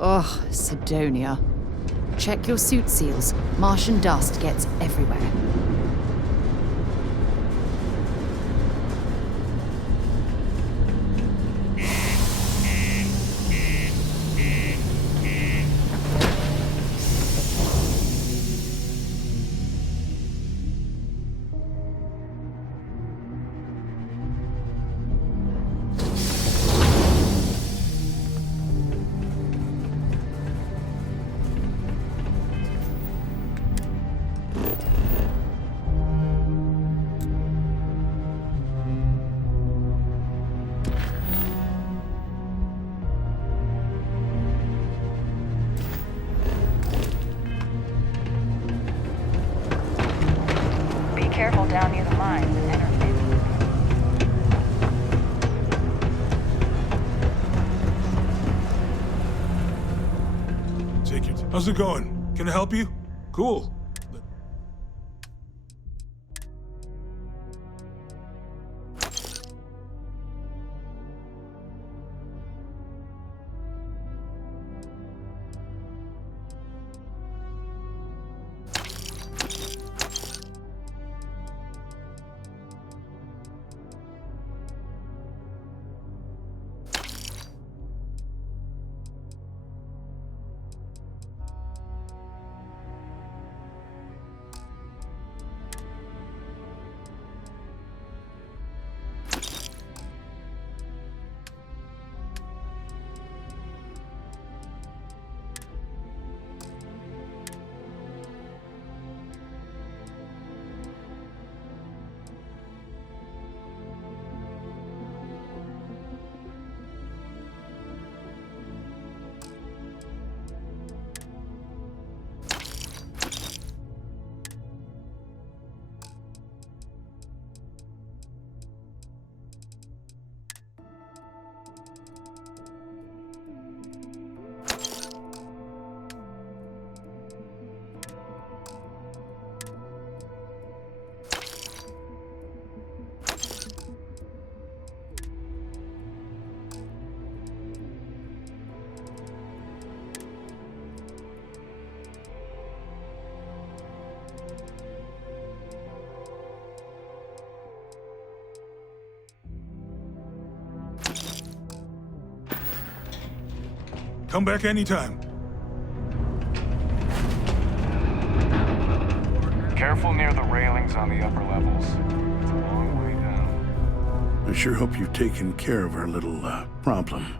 Ugh, Sidonia. Check your suit seals. Martian dust gets everywhere. Careful down near the mines and enter. Take it. How's it going? Can I help you? Cool. Come back anytime. Careful near the railings on the upper levels. It's a long way down. I sure hope you've taken care of our little, problem.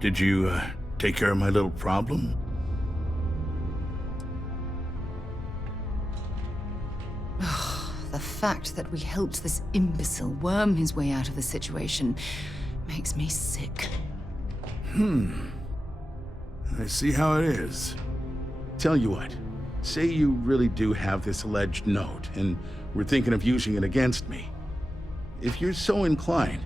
Did you, take care of my little problem? The fact that we helped this imbecile worm his way out of the situation makes me sick. I see how it is. Tell you what, say you really do have this alleged note, and we're thinking of using it against me. If you're so inclined,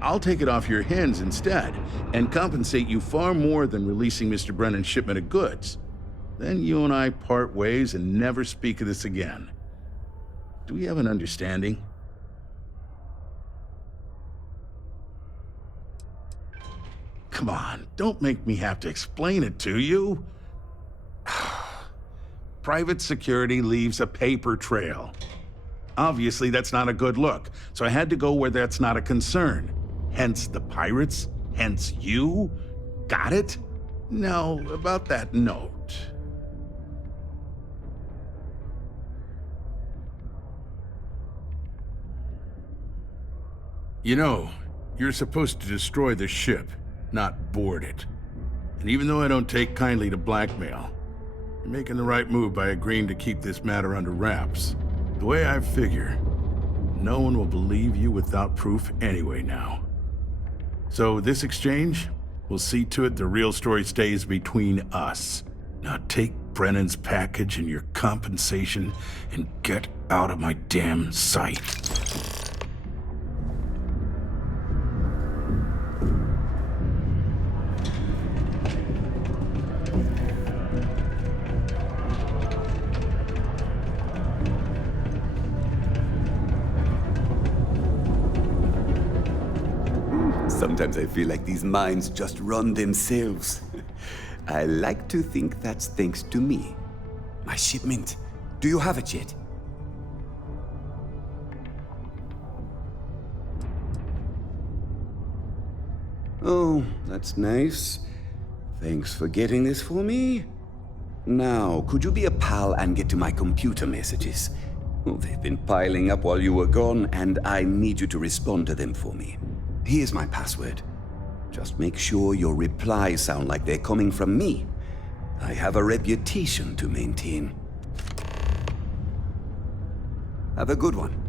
I'll take it off your hands instead, and compensate you far more than releasing Mr. Brennan's shipment of goods. Then you and I part ways and never speak of this again. Do we have an understanding? Come on, don't make me have to explain it to you. Private security leaves a paper trail. Obviously, that's not a good look, so I had to go where that's not a concern. Hence the pirates, hence you. Got it? Now, about that note. You know, you're supposed to destroy the ship, not board it. And even though I don't take kindly to blackmail, you're making the right move by agreeing to keep this matter under wraps. The way I figure, no one will believe you without proof anyway now. So this exchange, we'll see to it the real story stays between us. Now take Brennan's package and your compensation and get out of my damn sight. Sometimes I feel like these mines just run themselves. I like to think that's thanks to me. My shipment. Do you have it yet? Oh, that's nice. Thanks for getting this for me. Now, could you be a pal and get to my computer messages? Oh, they've been piling up while you were gone, and I need you to respond to them for me. Here's my password. Just make sure your replies sound like they're coming from me. I have a reputation to maintain. Have a good one.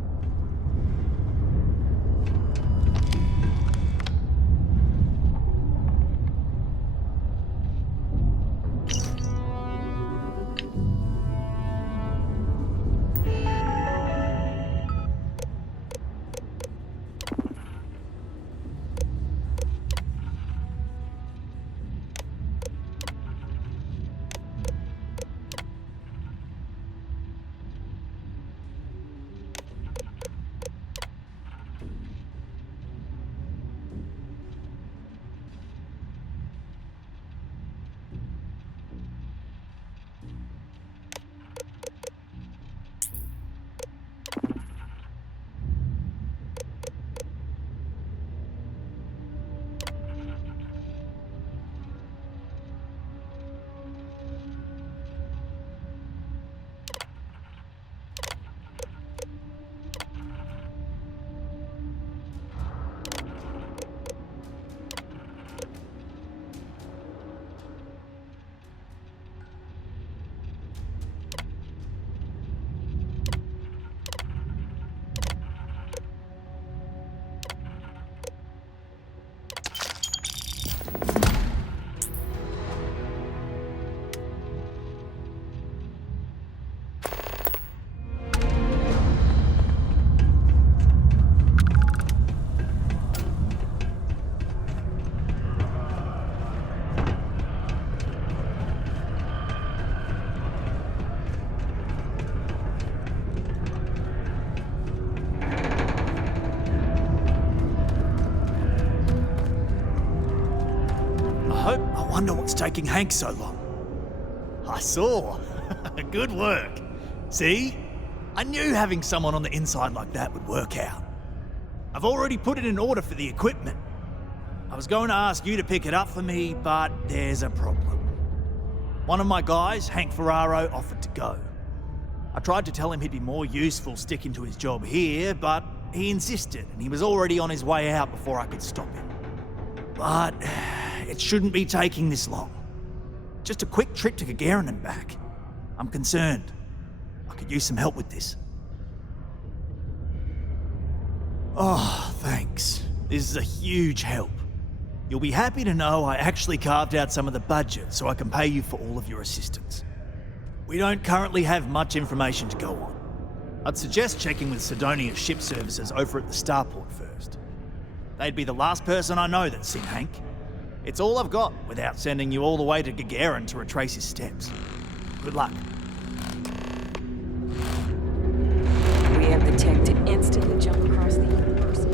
I wonder what's taking Hank so long. I saw. Good work. See? I knew having someone on the inside like that would work out. I've already put it in order for the equipment. I was going to ask you to pick it up for me, but there's a problem. One of my guys, Hank Ferraro, offered to go. I tried to tell him he'd be more useful sticking to his job here, but he insisted, and he was already on his way out before I could stop him. But it shouldn't be taking this long. Just a quick trip to Gagarin and back. I'm concerned. I could use some help with this. Oh, thanks. This is a huge help. You'll be happy to know I actually carved out some of the budget so I can pay you for all of your assistance. We don't currently have much information to go on. I'd suggest checking with Sidonia's ship services over at the starport first. They'd be the last person I know that's seen Hank. It's all I've got without sending you all the way to Gagarin to retrace his steps. Good luck. We have the tech to instantly jump across the universe.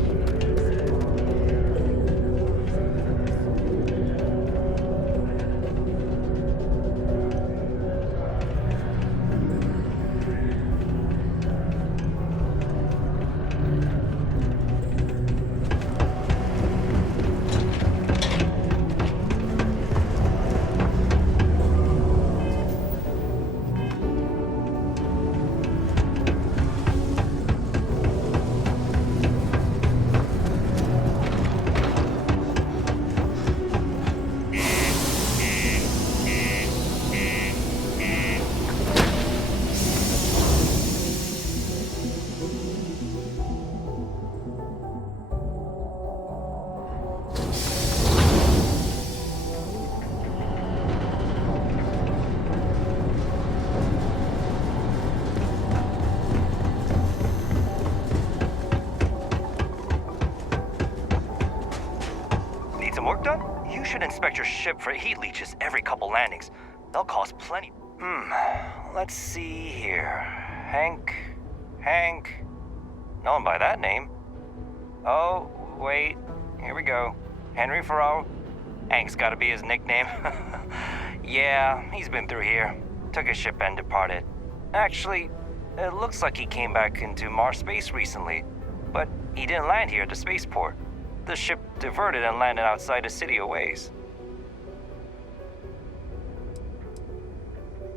Inspect your ship for heat leeches every couple landings. They'll cost plenty. Let's see here. Hank. No one by that name. Oh, wait. Here we go. Henry Ferraro. Hank's gotta be his nickname. Yeah, he's been through here. Took a ship and departed. Actually, it looks like he came back into Mars space recently, but he didn't land here at the spaceport. The ship diverted and landed outside the city a ways.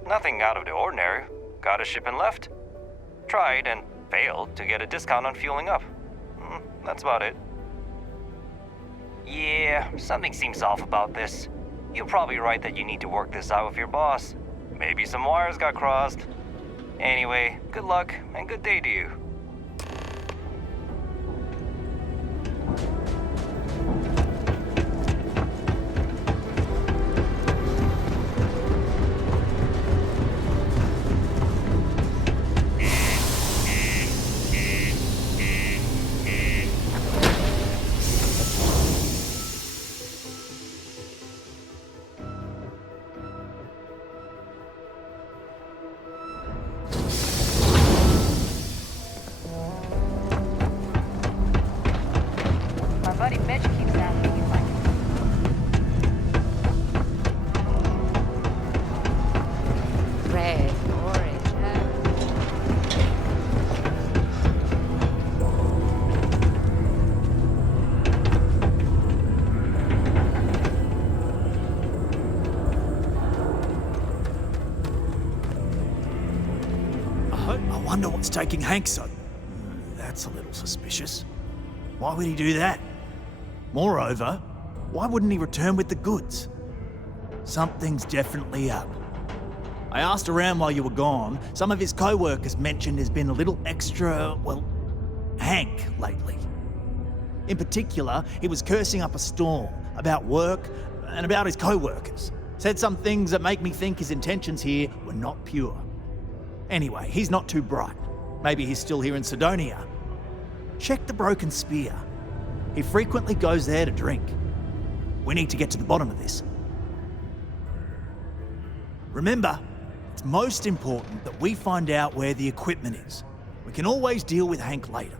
Nothing out of the ordinary. Got a ship and left. Tried and failed to get a discount on fueling up. That's about it. Yeah, something seems off about this. You're probably right that you need to work this out with your boss. Maybe some wires got crossed. Anyway, good luck and good day to you. Buddy Mitch keeps asking if I can. Red, orange, I wonder what's taking Hank so. That's a little suspicious. Why would he do that? Moreover, why wouldn't he return with the goods? Something's definitely up. I asked around while you were gone. Some of his co-workers mentioned there's been a little extra, well, Hank lately. In particular, he was cursing up a storm about work and about his co-workers. Said some things that make me think his intentions here were not pure. Anyway, he's not too bright. Maybe he's still here in Sidonia. Check the Broken Spear. He frequently goes there to drink. We need to get to the bottom of this. Remember, it's most important that we find out where the equipment is. We can always deal with Hank later.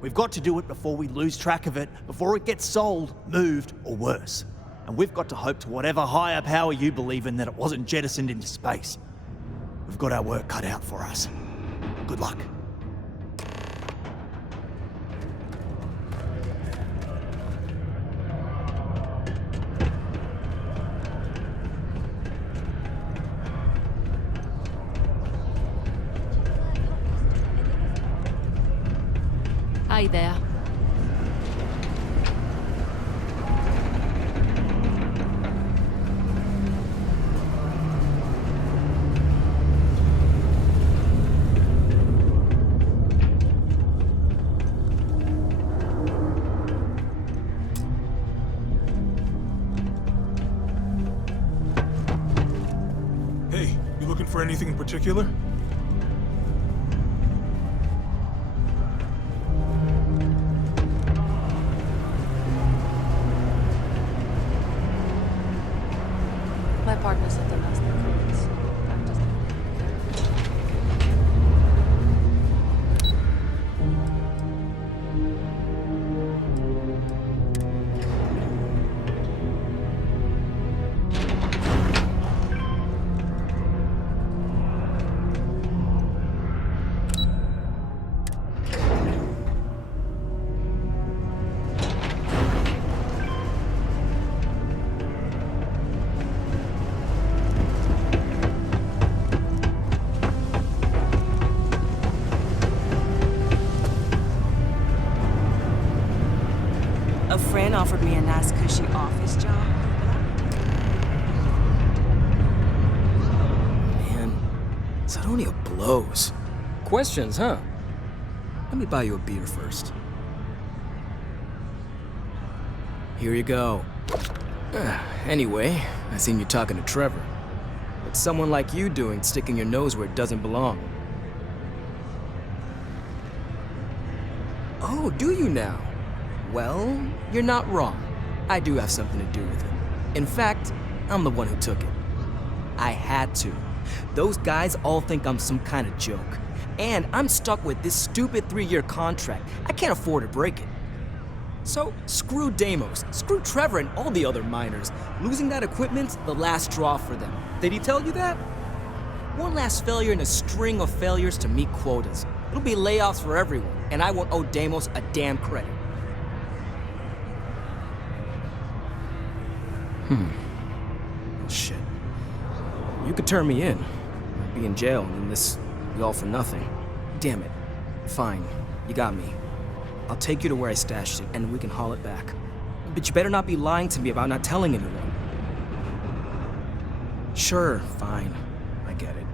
We've got to do it before we lose track of it, before it gets sold, moved, or worse. And we've got to hope to whatever higher power you believe in that it wasn't jettisoned into space. We've got our work cut out for us. Good luck. Hi there. Hey, you looking for anything in particular? My partner said the last recruits. I'm just A friend offered me a nice cushy office job. Man, Sidonia blows. Questions, huh? Let me buy you a beer first. Here you go. Anyway, I seen you talking to Trevor. What's someone like you doing sticking your nose where it doesn't belong? Oh, do you now? Well, you're not wrong. I do have something to do with it. In fact, I'm the one who took it. I had to. Those guys all think I'm some kind of joke. And I'm stuck with this stupid 3-year contract. I can't afford to break it. So, screw Deimos, screw Trevor and all the other miners. Losing that equipment's the last straw for them. Did he tell you that? One last failure in a string of failures to meet quotas. It'll be layoffs for everyone, and I won't owe Deimos a damn credit. Well, shit. You could turn me in. I'd be in jail, and then this be all for nothing. Damn it. Fine, you got me. I'll take you to where I stashed it, and we can haul it back. But you better not be lying to me about not telling anyone. Sure, fine. I get it.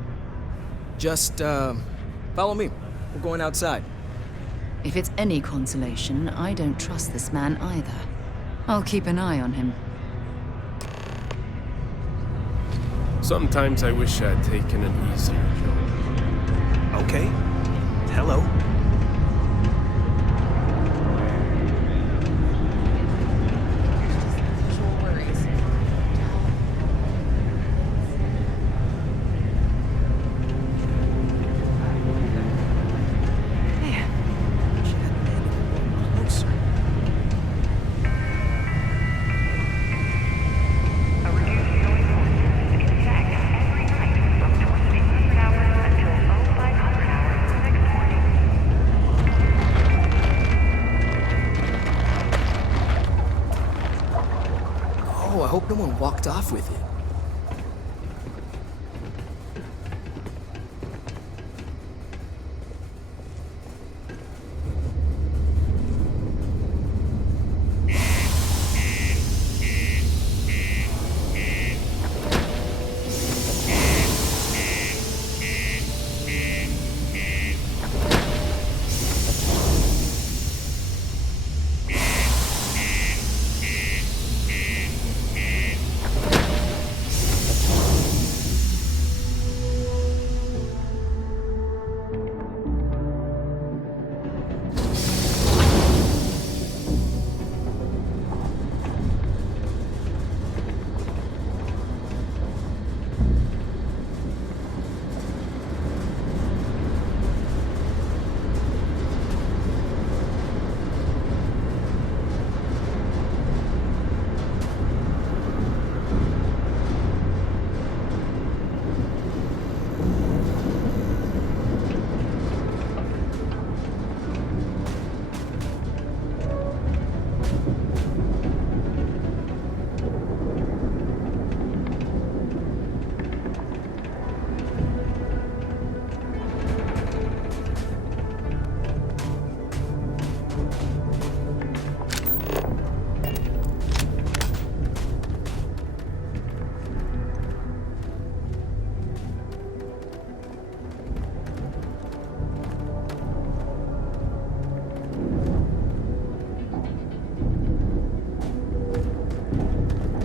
Just, follow me. We're going outside. If it's any consolation, I don't trust this man either. I'll keep an eye on him. Sometimes I wish I'd taken it easier, Joe. Okay. Hello. I hope no one walked off with it.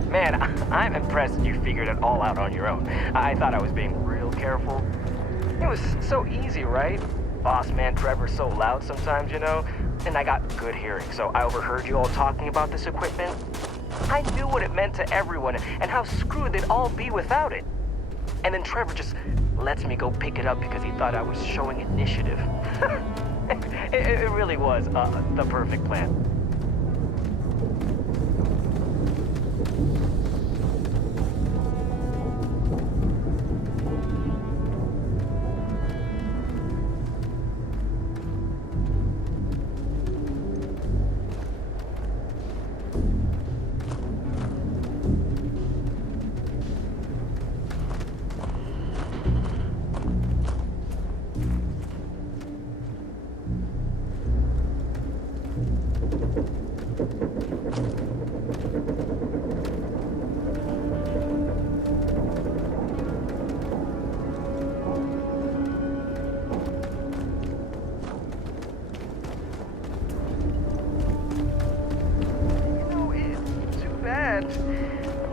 Man, I'm impressed that you figured it all out on your own. I thought I was being real careful. It was so easy, right? Boss man Trevor's so loud sometimes, you know? And I got good hearing, so I overheard you all talking about this equipment. I knew what it meant to everyone and how screwed they'd all be without it. And then Trevor just lets me go pick it up because he thought I was showing initiative. It really was the perfect plan.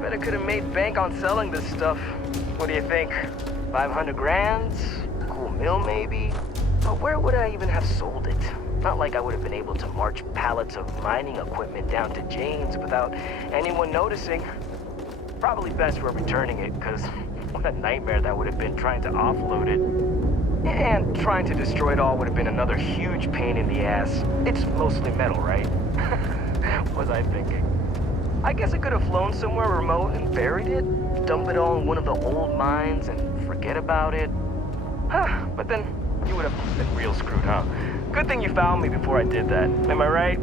I could have made bank on selling this stuff. What do you think? 500 grand? Cool meal maybe? But where would I even have sold it? Not like I would have been able to march pallets of mining equipment down to Jane's without anyone noticing. Probably best we're returning it, because what a nightmare that would have been trying to offload it. And trying to destroy it all would have been another huge pain in the ass. It's mostly metal, right? was I thinking? I guess I could have flown somewhere remote and buried it, dump it all in one of the old mines and forget about it. Huh, but then you would have been real screwed, huh? Good thing you found me before I did that. Am I right?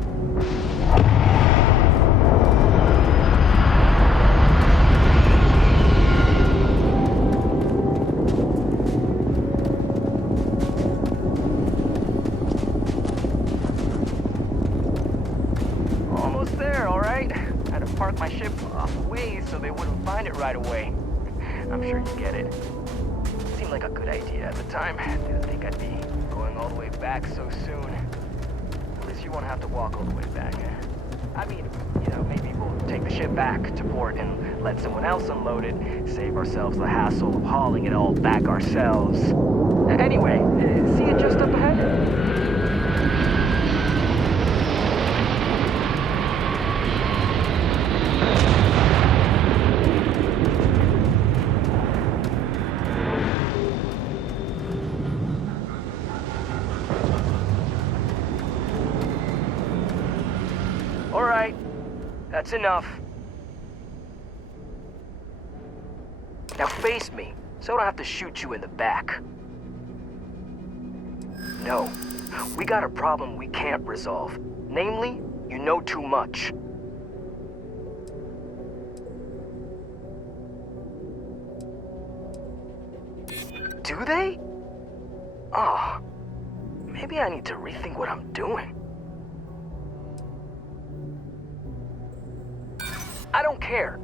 Almost there, all right? I had to park my ship off a ways so they wouldn't find it right away. I'm sure you get it. Seemed like a good idea at the time. Didn't think I'd be going all the way back so soon. At least you won't have to walk all the way back. I mean, you know, maybe we'll take the ship back to port and let someone else unload it, save ourselves the hassle of hauling it all back ourselves. Anyway, see you just up ahead. That's enough. Now face me, so I don't have to shoot you in the back. No, we got a problem we can't resolve. Namely, you know too much. Do they? Oh, maybe I need to rethink what I'm doing. I don't care.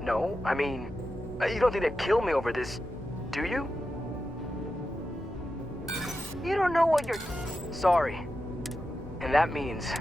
No, I mean, you don't think they'd kill me over this, do you? You don't know what you're... Sorry. And that means...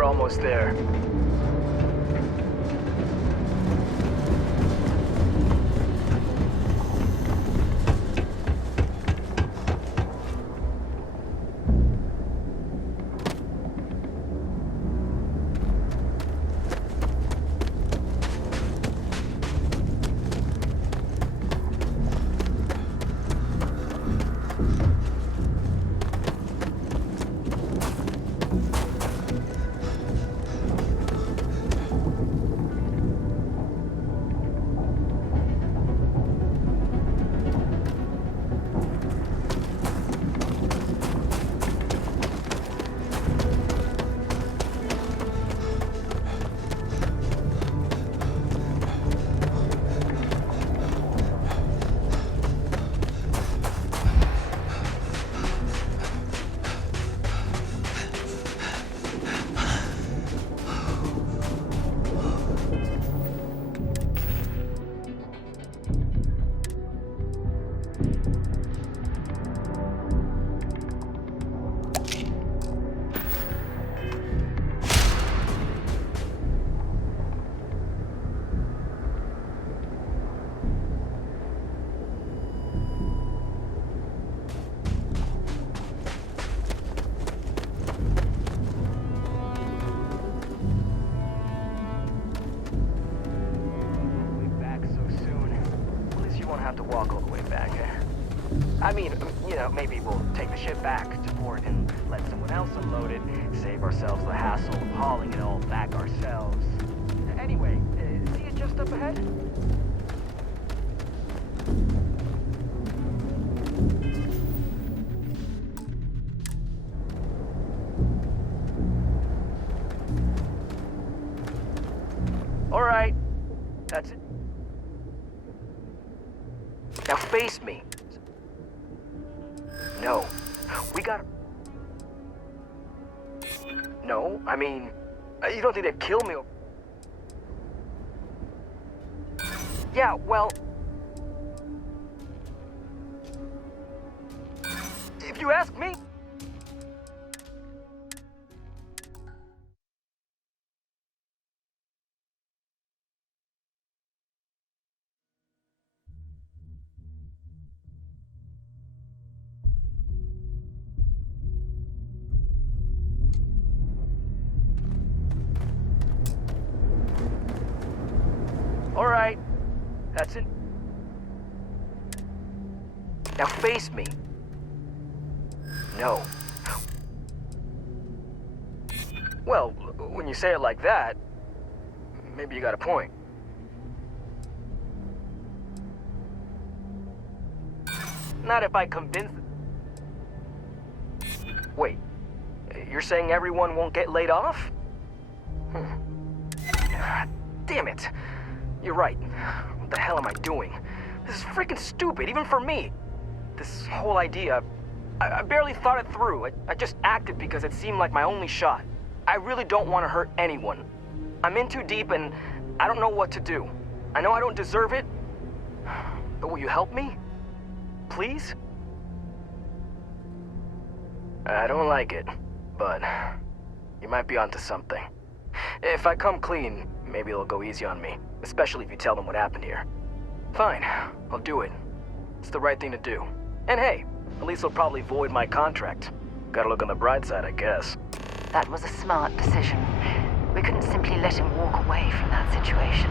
Almost there. want to have to walk all the way back. I mean, you know, maybe we'll take the ship back to port and let someone else unload it, save ourselves the hassle of hauling it all back ourselves. Anyway, see you just up ahead? All right, that's it. Now face me. No, we got. No, I mean, you don't think they'd kill me? Yeah, well, if you ask me. All right, that's it. Now face me. No. Well, when you say it like that, maybe you got a point. Not if I convince... Wait, you're saying everyone won't get laid off? Damn it. You're right. What the hell am I doing? This is freaking stupid, even for me. This whole idea, I barely thought it through. I just acted because it seemed like my only shot. I really don't want to hurt anyone. I'm in too deep and I don't know what to do. I know I don't deserve it, but will you help me? Please? I don't like it, but you might be onto something. If I come clean, maybe it'll go easy on me, especially if you tell them what happened here. Fine, I'll do it. It's the right thing to do. And hey, at least they'll probably void my contract. Gotta look on the bright side, I guess. That was a smart decision. We couldn't simply let him walk away from that situation.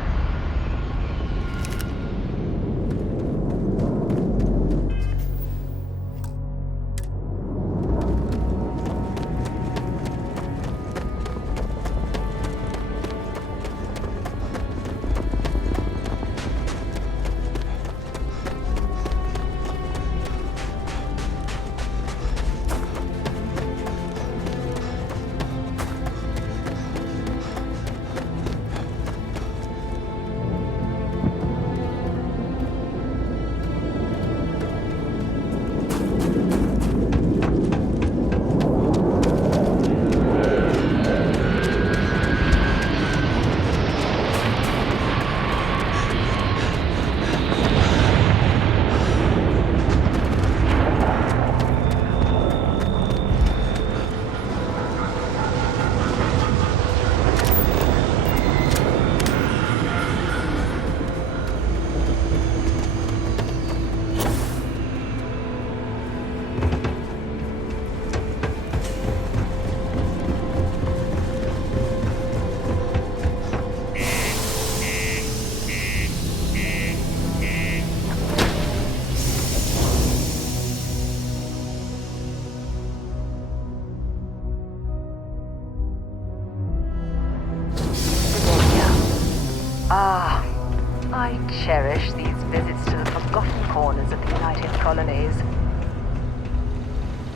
Ah, I cherish these visits to the forgotten corners of the United Colonies.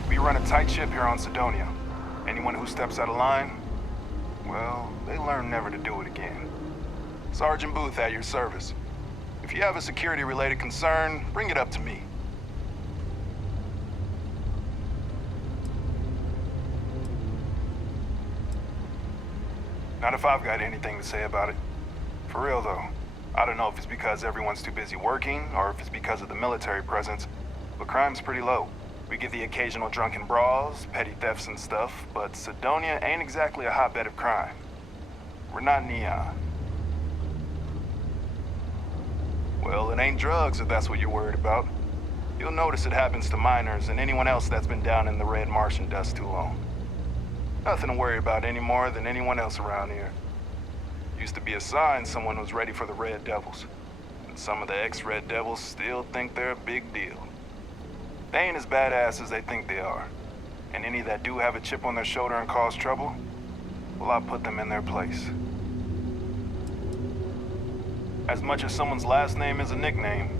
We run a tight ship here on Sidonia. Anyone who steps out of line, well, they learn never to do it again. Sergeant Booth at your service. If you have a security-related concern, bring it up to me. Not if I've got anything to say about it. For real, though. I don't know if it's because everyone's too busy working, or if it's because of the military presence, but crime's pretty low. We get the occasional drunken brawls, petty thefts and stuff, but Sidonia ain't exactly a hotbed of crime. We're not Neon. Well, it ain't drugs if that's what you're worried about. You'll notice it happens to miners and anyone else that's been down in the red Martian dust too long. Nothing to worry about any more than anyone else around here. Used to be a sign someone was ready for the Red Devils. but some of the ex-Red Devils still think they're a big deal. They ain't as badass as they think they are. And any that do have a chip on their shoulder and cause trouble, well, I put them in their place. As much as someone's last name is a nickname,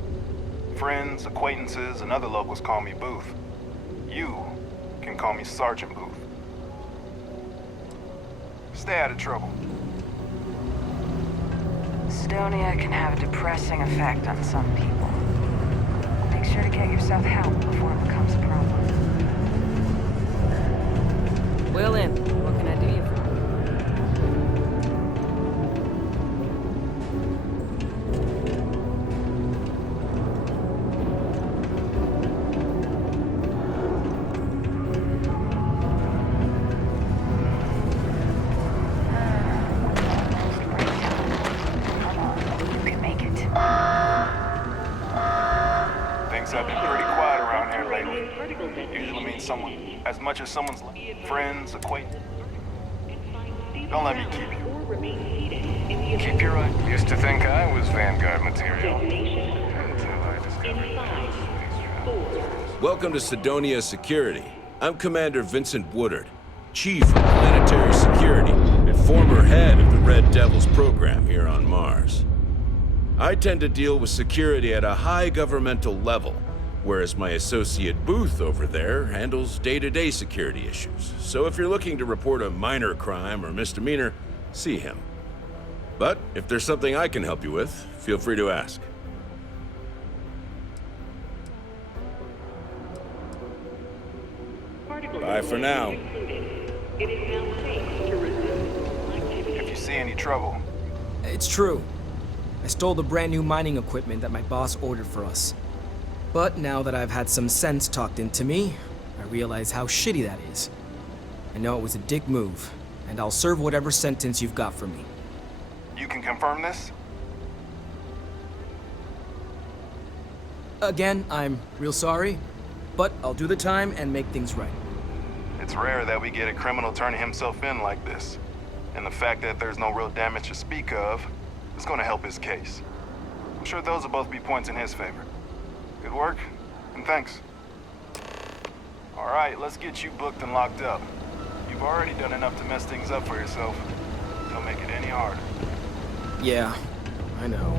friends, acquaintances, and other locals call me Booth. You can call me Sergeant Booth. Stay out of trouble. Cydonia can have a depressing effect on some people. Make sure to get yourself help before it becomes a problem. Well then, what can I do you for? You can make it. Things have been pretty quiet around here lately. Usually means someone, as much as someone's friends, acquaintances. Don't let me keep you. Keep your eye. Used to think I was Vanguard material. Welcome to Cydonia Security. I'm Commander Vincent Woodard, Chief of Planetary Security and former head of the Red Devils program here on Mars. I tend to deal with security at a high governmental level, whereas my associate Booth over there handles day-to-day security issues. So if you're looking to report a minor crime or misdemeanor, see him. But if there's something I can help you with, feel free to ask. Bye for now. If you see any trouble, It's true. I stole the brand new mining equipment that my boss ordered for us. But now that I've had some sense talked into me, I realize how shitty that is. I know it was a dick move, and I'll serve whatever sentence you've got for me. you can confirm this? Again, I'm real sorry, but I'll do the time and make things right. It's rare that we get a criminal turning himself in like this. And the fact that there's no real damage to speak of is going to help his case. I'm sure those will both be points in his favor. Good work, and thanks. All right, let's get you booked and locked up. You've already done enough to mess things up for yourself. Don't make it any harder. Yeah, I know.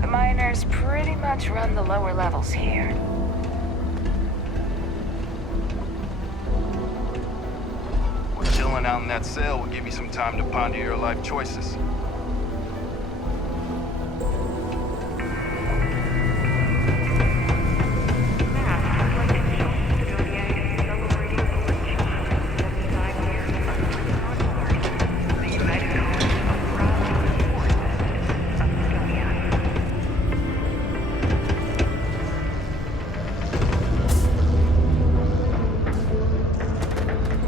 The miners pretty much run the lower levels here. Well, chilling out in that cell will give you some time to ponder your life choices.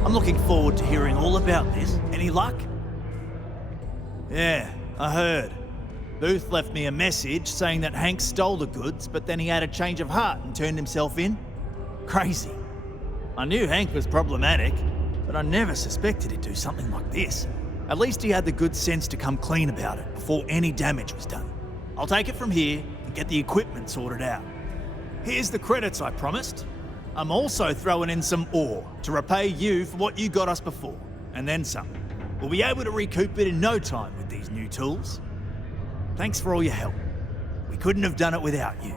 I'm looking forward to hearing all about this. Any luck? Yeah, I heard. Booth left me a message saying that Hank stole the goods, but then he had a change of heart and turned himself in. Crazy. I knew Hank was problematic, but I never suspected he'd do something like this. At least he had the good sense to come clean about it before any damage was done. I'll take it from here and get the equipment sorted out. Here's the credits I promised. I'm also throwing in some ore to repay you for what you got us before, and then some. We'll be able to recoup it in no time with these new tools. Thanks for all your help. We couldn't have done it without you.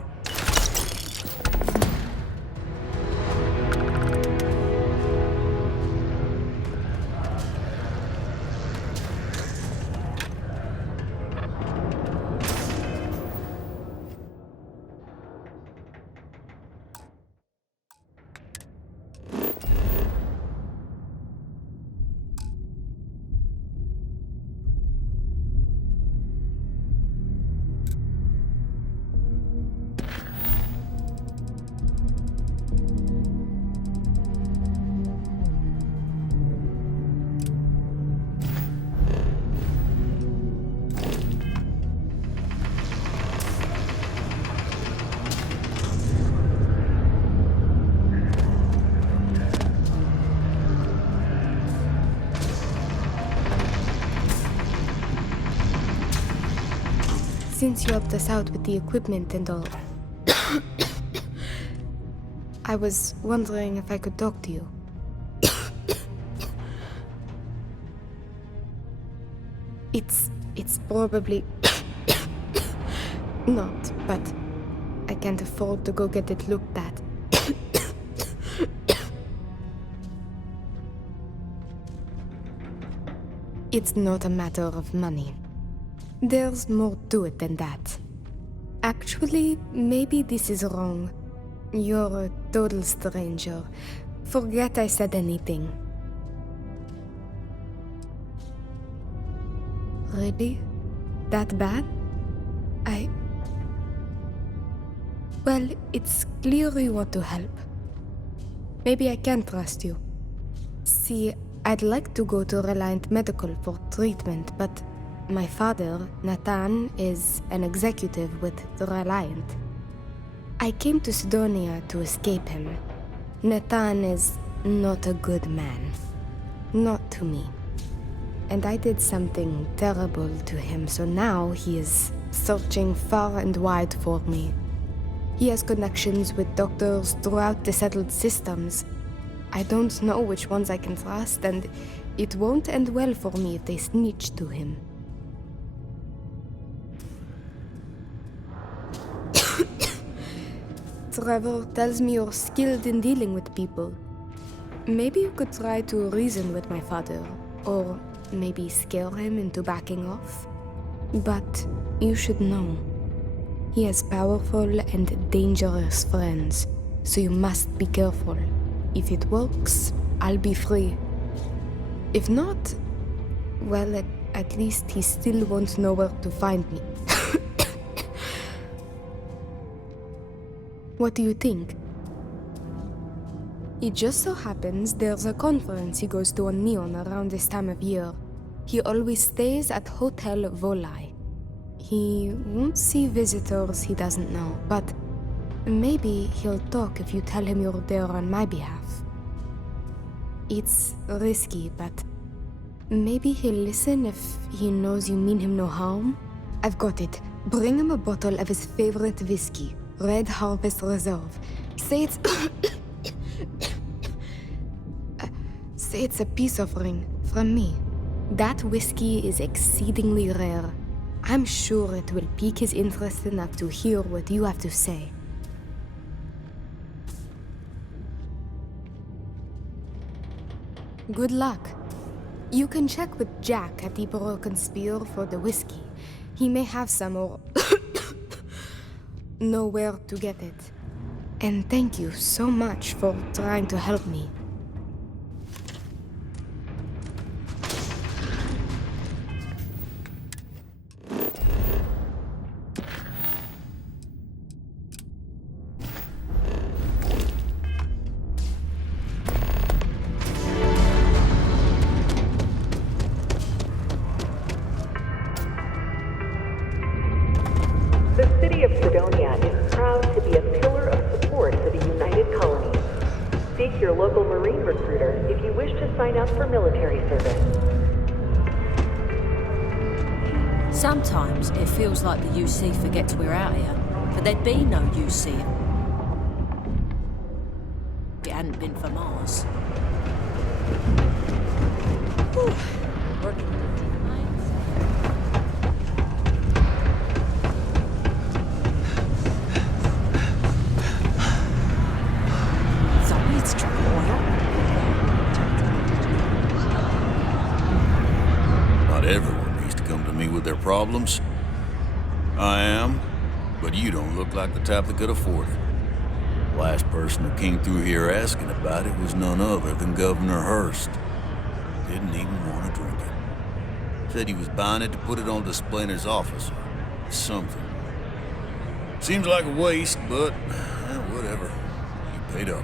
since you helped us out with the equipment and all, I was wondering if I could talk to you. It's probably not, but I can't afford to go get it looked at. It's not a matter of money. There's more to it than that. Actually, maybe this is wrong. You're a total stranger. Forget I said anything. Really? That bad? Well, it's clear you want to help. Maybe I can trust you. See, I'd like to go to Reliant Medical for treatment, but my father, Nathan, is an executive with the Reliant. I came to Sidonia to escape him. Nathan is not a good man. Not to me. And I did something terrible to him, so now he is searching far and wide for me. He has connections with doctors throughout the settled systems. I don't know which ones I can trust, and it won't end well for me if they snitch to him. Trevor tells me you're skilled in dealing with people. Maybe you could try to reason with my father, or maybe scare him into backing off. But you should know, he has powerful and dangerous friends, so you must be careful. If it works, I'll be free. If not, well, at least he still won't know where to find me. What do you think? It just so happens there's a conference he goes to on Neon around this time of year. He always stays at Hotel Volai. He won't see visitors he doesn't know, but maybe he'll talk if you tell him you're there on my behalf. It's risky, but maybe he'll listen if he knows you mean him no harm. I've got it. Bring him a bottle of his favorite whiskey, Red Harvest Reserve. Say it's... say it's a peace offering from me. That whiskey is exceedingly rare. I'm sure it will pique his interest enough to hear what you have to say. Good luck. You can check with Jack at the Broken Spear for the whiskey. He may have some or know where to get it. And thank you so much for trying to help me. The city of Sidonia is proud to be a pillar of support for the United Colonies. Seek your local Marine recruiter if you wish to sign up for military service. Sometimes it feels like the UC forgets we're out here, but there'd be no UC if it hadn't been for Mars. Whew. Working with the mines. Somebody's drinking oil. Not everyone needs to come to me with their problems. I am, but you don't look like the type that could afford it. Last person who came through here asking about it was none other than Governor Hurst. Didn't even want to drink it. Said he was buying it to put it on display in his office or something. Seems like a waste, but whatever. You paid up.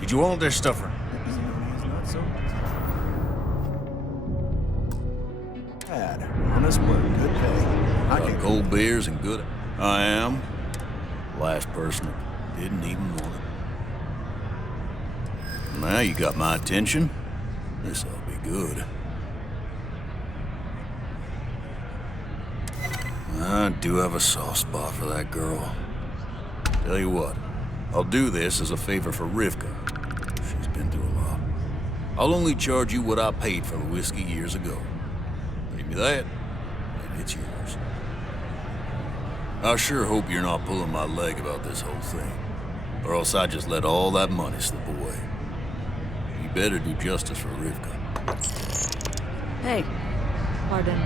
Did you want their stuffer? Not so bad. Honest work, good pay. I Got can cold beers and good... I am. Last person who didn't even want it. Now you got my attention. This'll be good. I do have a soft spot for that girl. Tell you what, I'll do this as a favor for Rivka. She's been through a lot. I'll only charge you what I paid for the whiskey years ago. Pay me that, and it's yours. I sure hope you're not pulling my leg about this whole thing, or else I just let all that money slip away. You better do justice for Rivka. Hey, pardon.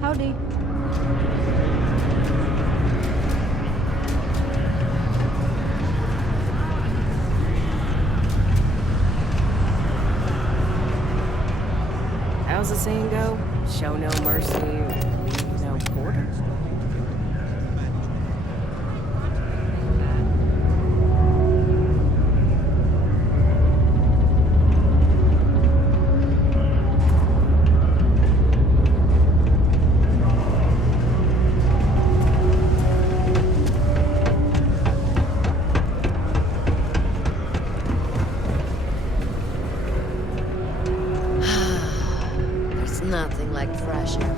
Howdy. How's the saying go? Show no mercy, leave no quarter. Nothing like fresh air.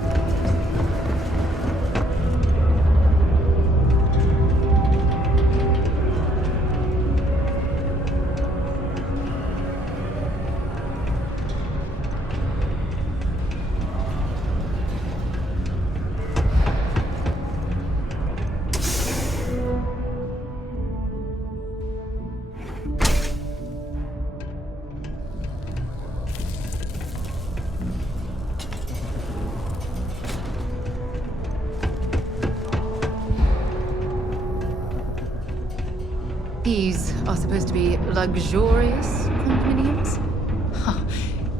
These are supposed to be luxurious condominiums? Huh.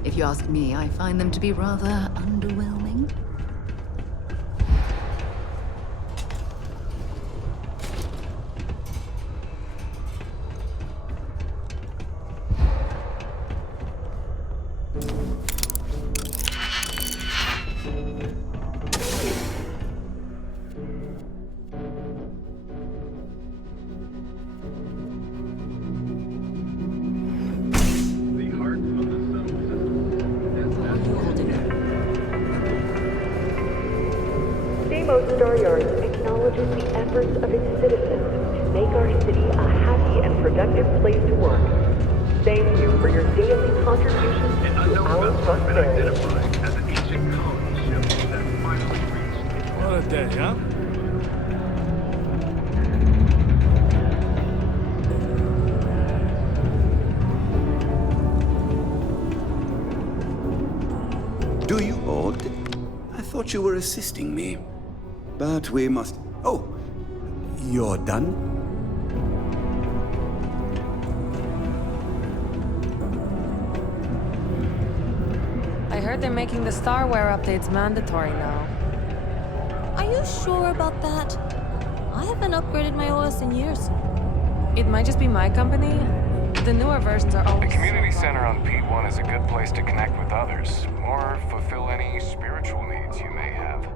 If you ask me, I find them to be rather underwhelming. Staryard acknowledges the efforts of its citizens to make our city a happy and productive place to work. Thank you for your daily contributions to our prosperity. As an ancient colony ship that finally reached. What a day, huh? Do you, Ord? I thought you were assisting me. But we must... Oh, you're done? I heard they're making the Starware updates mandatory now. Are you sure about that? I haven't upgraded my OS in years. It might just be my company. The newer versions are always... The community center on P1 is a good place to connect with others, or fulfill any spiritual needs you may have.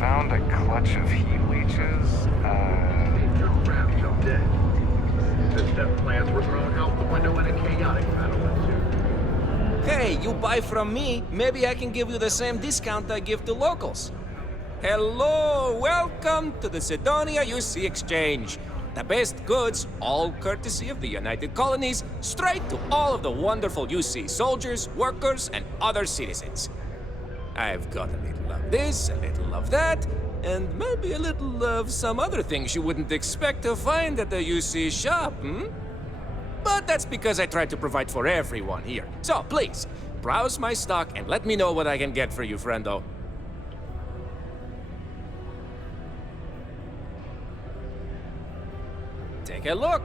Found a clutch of heat leeches. Your rap someday. The step plans were thrown out the window in a chaotic battle ensued. Hey, you buy from me, maybe I can give you the same discount I give to locals. Hello, welcome to the Sidonia UC Exchange. The best goods, all courtesy of the United Colonies, straight to all of the wonderful UC soldiers, workers, and other citizens. I've got a little of this, a little of that, and maybe a little of some other things you wouldn't expect to find at the UC shop, But that's because I try to provide for everyone here. So please, browse my stock and let me know what I can get for you, friendo. Take a look.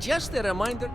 Just a reminder.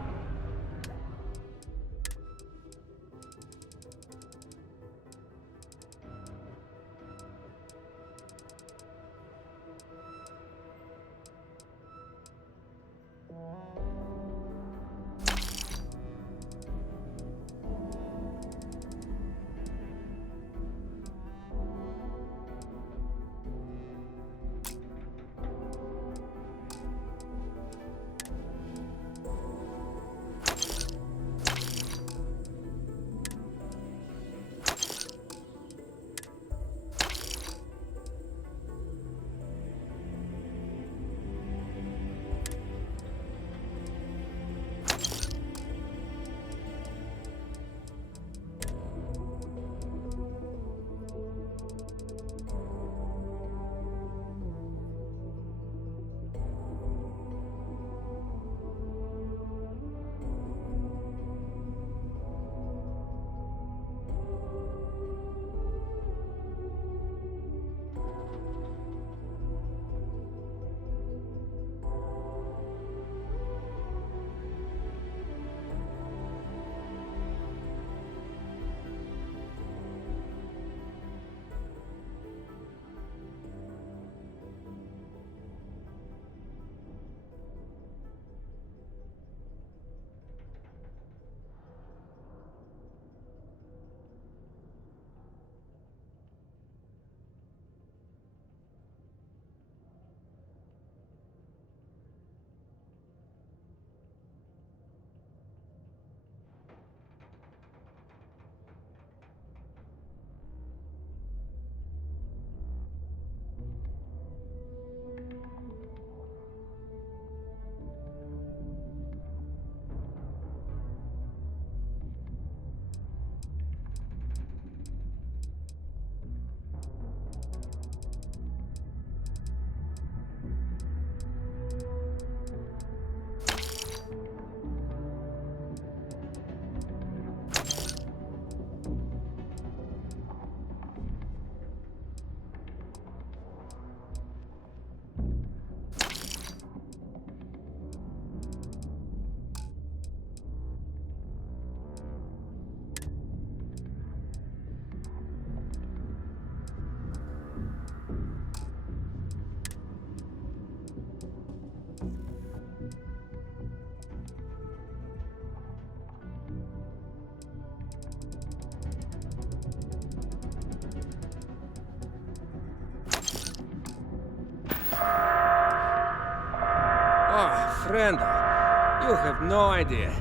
Friend, you have no idea.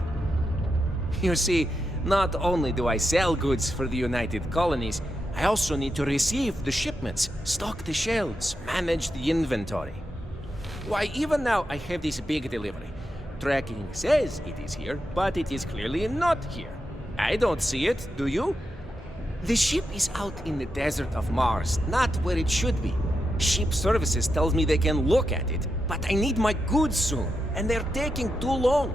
You see, not only do I sell goods for the United Colonies, I also need to receive the shipments, stock the shelves, manage the inventory. Why, even now I have this big delivery. Tracking says it is here, but it is clearly not here. I don't see it, do you? The ship is out in the desert of Mars, not where it should be. Ship services tells me they can look at it, but I need my goods soon, and they're taking too long.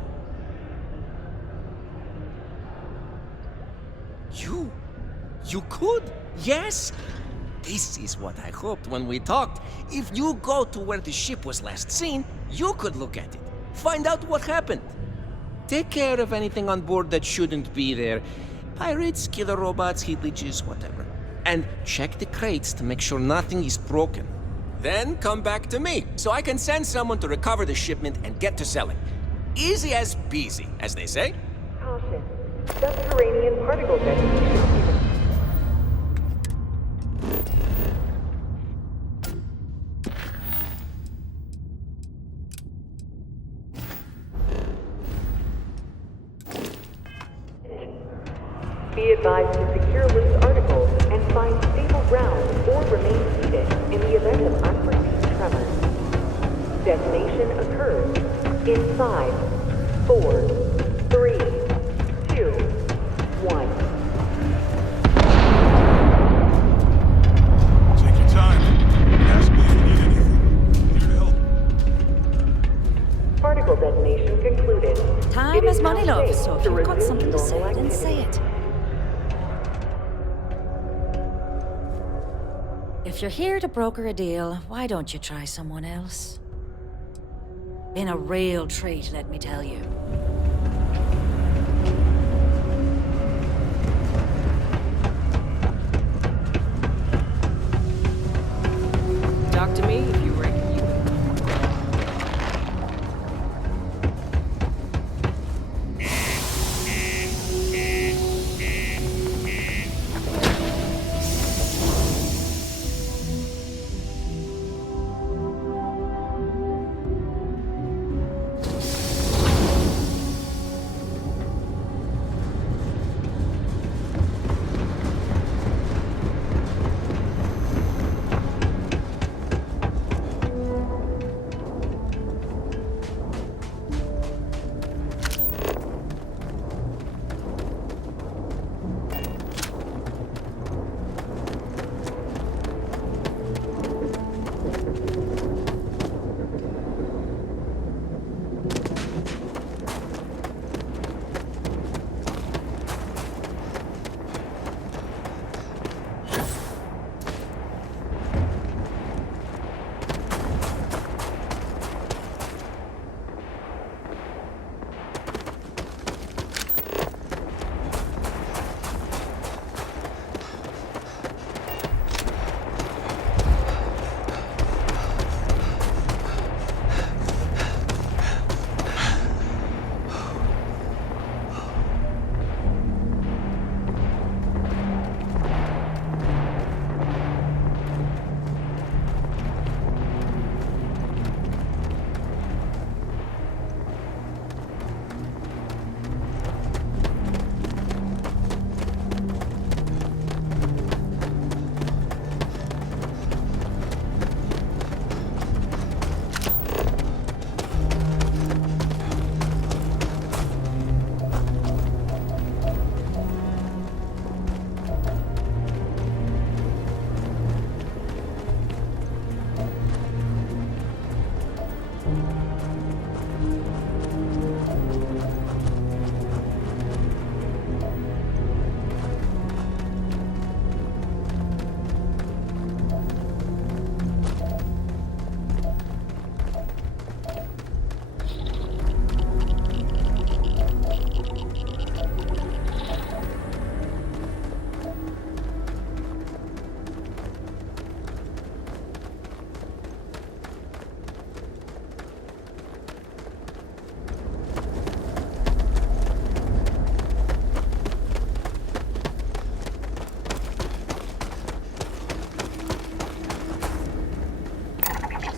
You could? Yes? This is what I hoped when we talked. If you go to where the ship was last seen, you could look at it. Find out what happened. Take care of anything on board that shouldn't be there. Pirates, killer robots, heat leeches, whatever. And check the crates to make sure nothing is broken. Then come back to me, so I can send someone to recover the shipment and get to selling. Easy as peasy, as they say. Caution. Subterranean particle detonation. Be advised to secure loose articles and find stable ground or remain seated in the event of unforeseen tremors. Detonation occurs in 5, 4, 3, 2, 1. Take your time. Ask me if you need anything. I'm here to help. Particle particle detonation concluded. Time It is now money, love, safe so if to you've got resume something to say, normal then say activity. it. If you're here to broker a deal, why don't you try someone else? Been a real treat, let me tell you. Talk to me if you reckon you can.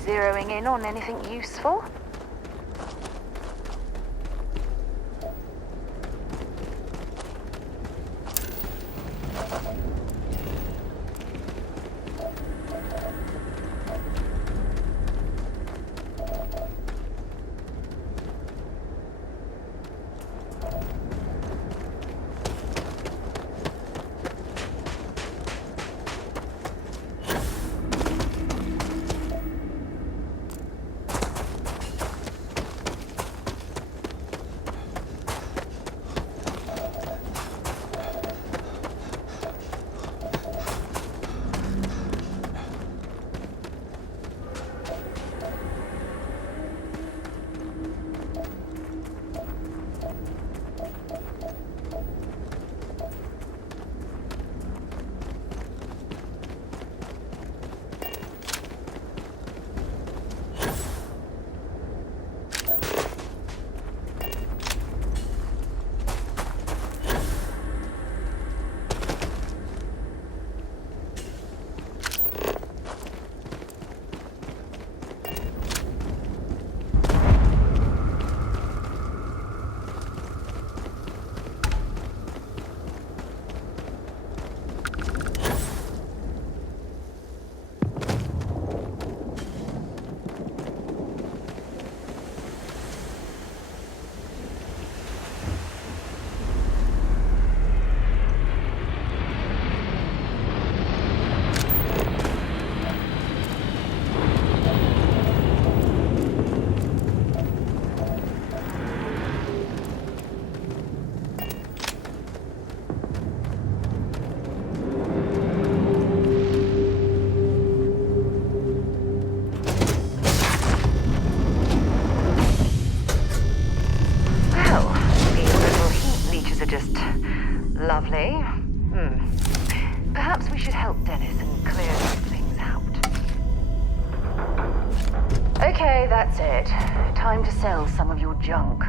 Zeroing in on anything useful? help Dennis and clear these things out. Okay, that's it. Time to sell some of your junk.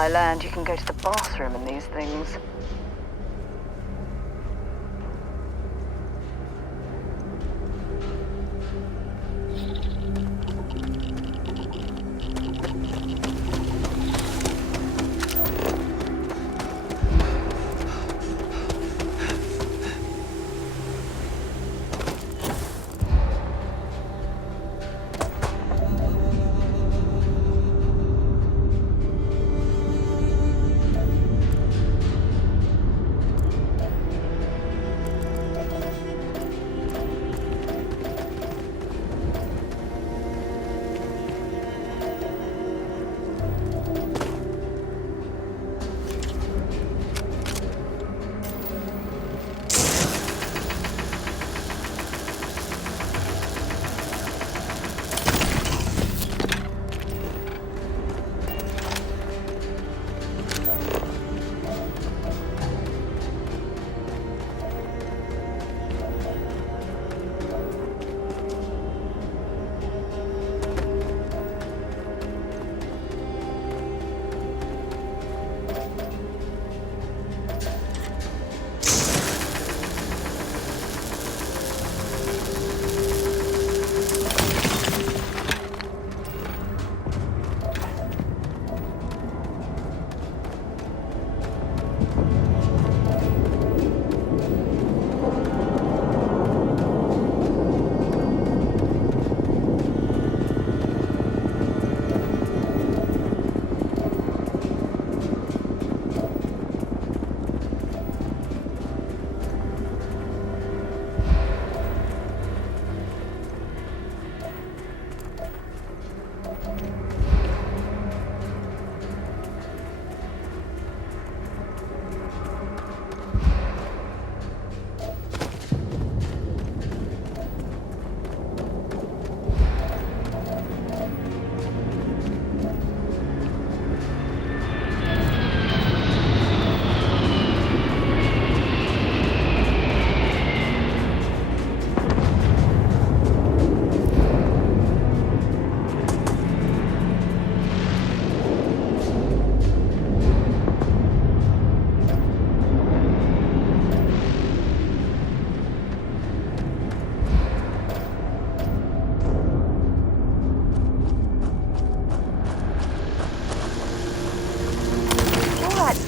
I learned you can go to the bathroom in these things.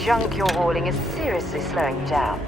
junk you're hauling is seriously slowing you down.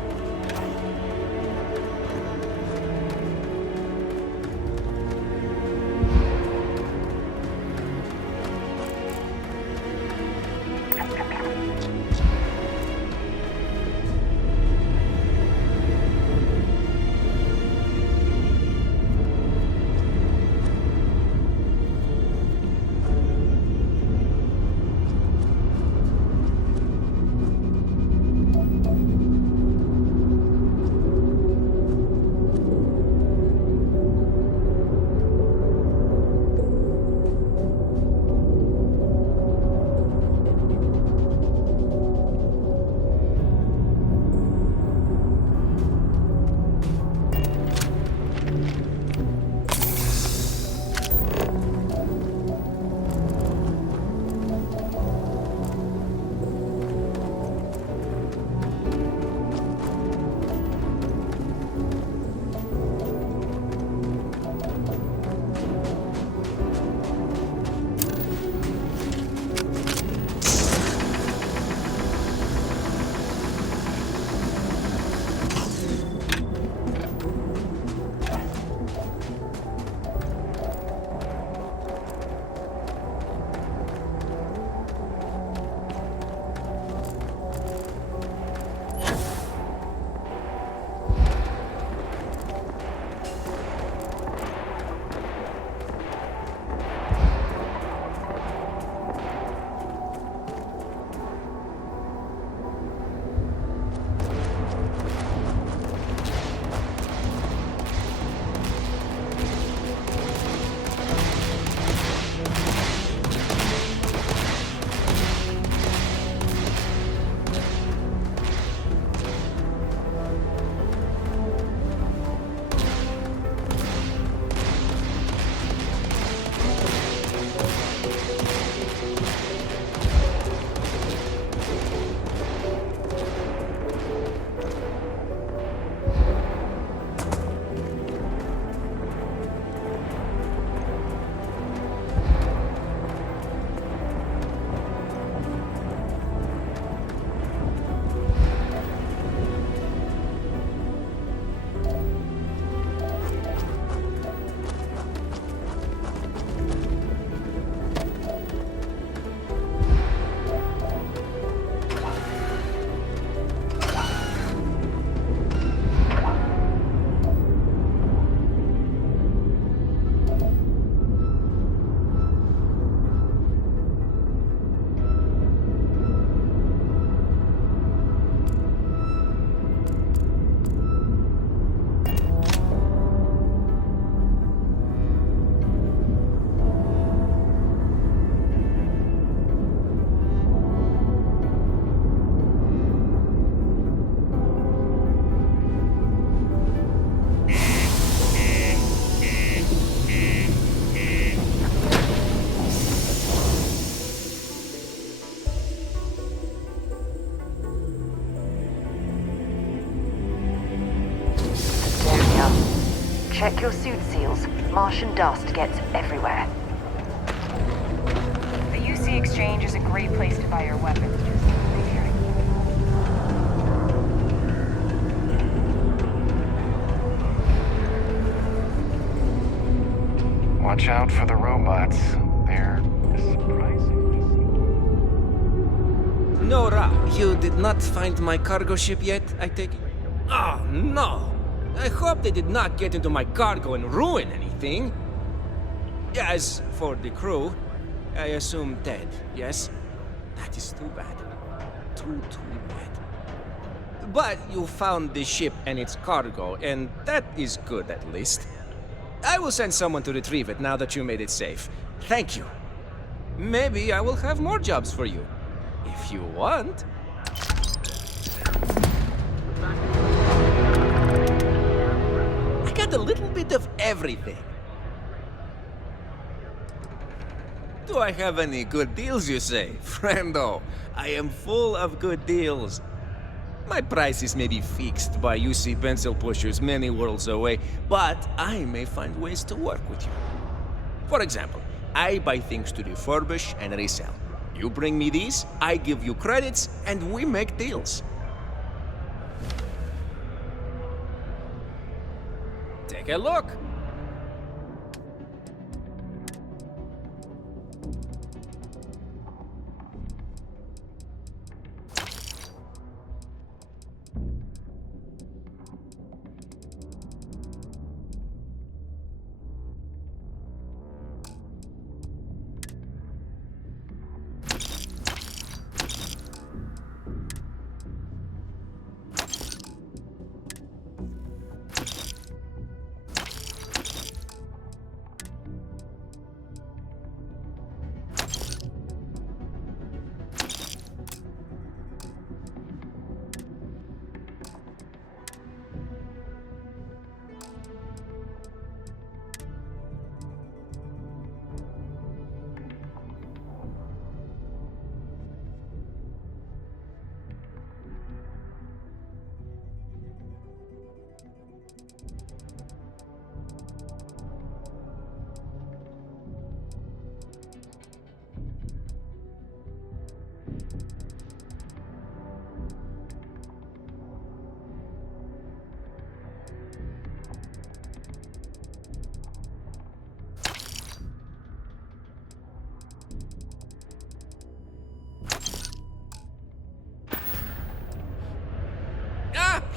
Check your suit seals. Martian dust gets everywhere. The UC exchange is a great place to buy your weapons. Just be careful. Watch out for the robots. They're surprising. Nora, you did not find my cargo ship yet, I take it? Oh, no! I hope they did not get into my cargo and ruin anything. As for the crew, I assume dead, yes? That is too bad. Too bad. But you found the ship and its cargo, and that is good at least. I will send someone to retrieve it now that you made it safe. Thank you. Maybe I will have more jobs for you. If you want. I got a little bit of everything. Do I have any good deals, you say? Friendo, I am full of good deals. My prices may be fixed by UC pencil pushers many worlds away, but I may find ways to work with you. For example, I buy things to refurbish and resell. You bring me these, I give you credits, and we make deals. Take a look.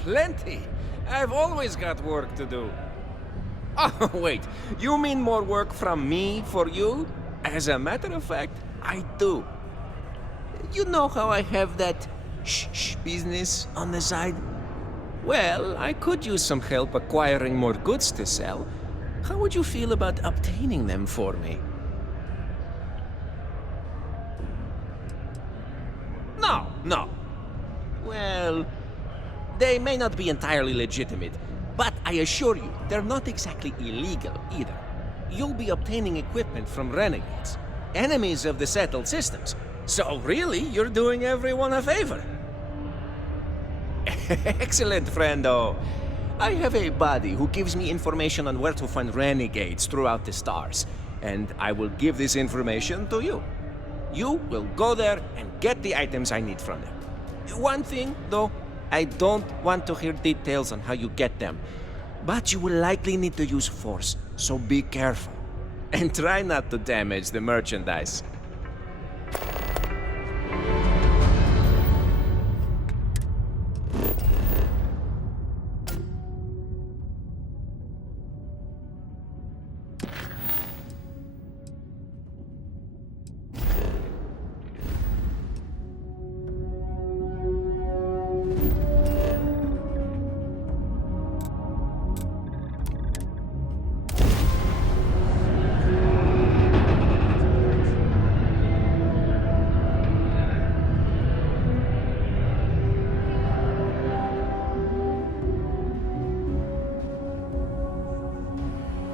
Plenty. I've always got work to do. Oh, wait. You mean more work from me for you? As a matter of fact, I do. You know how I have that shh business on the side? Well, I could use some help acquiring more goods to sell. How would you feel about obtaining them for me? No. Well, they may not be entirely legitimate, but I assure you, they're not exactly illegal either. You'll be obtaining equipment from renegades, enemies of the settled systems. So really, you're doing everyone a favor. Excellent, friendo. I have a buddy who gives me information on where to find renegades throughout the stars, and I will give this information to you. You will go there and get the items I need from them. One thing, though, I don't want to hear details on how you get them, but you will likely need to use force, so be careful. And try not to damage the merchandise.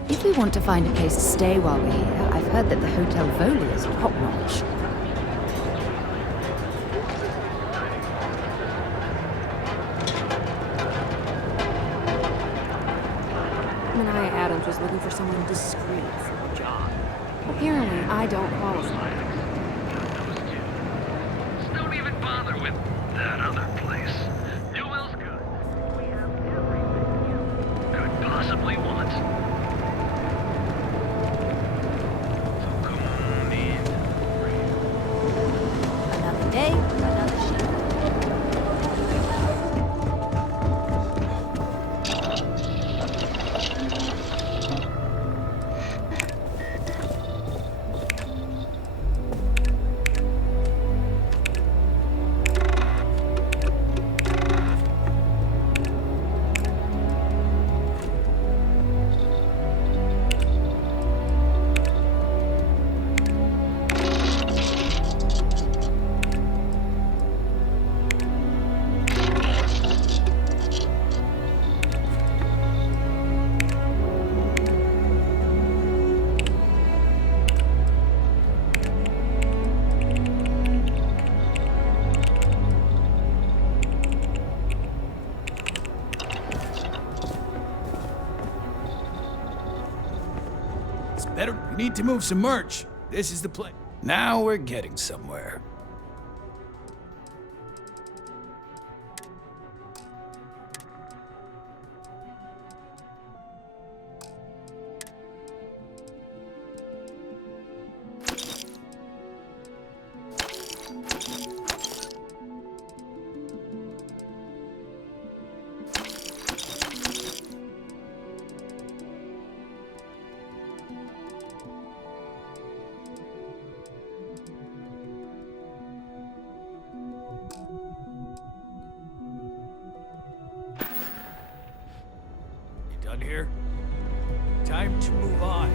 If we want to find a place to stay while we're here, I've heard that the Hotel Voli is top-notch. Manaya Adams was looking for someone discreet for the job. Apparently, I don't qualify. Don't even bother with that other place. New Will's good. We have everything you could possibly want. So come on in. Another day, another sheep. Better, we need to move some merch. This is the place. Now we're getting somewhere. Done here? Time to move on.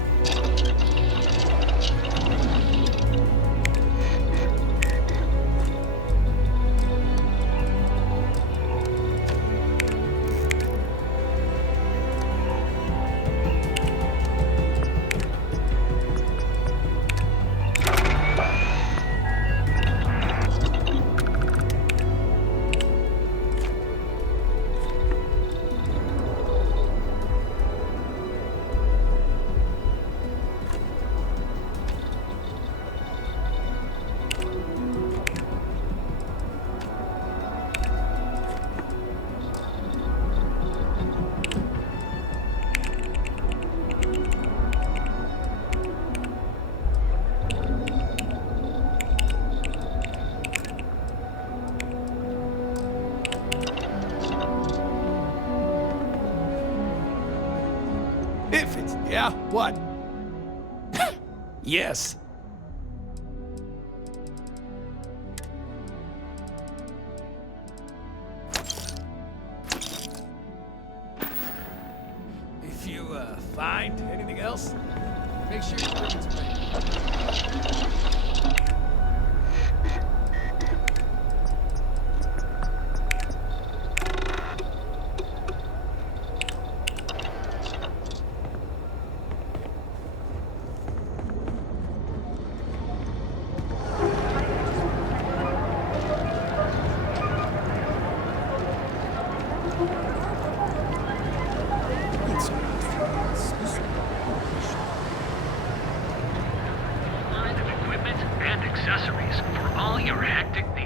If it's... Yeah? What? Yes. If you, find anything else, make sure you bring it to me.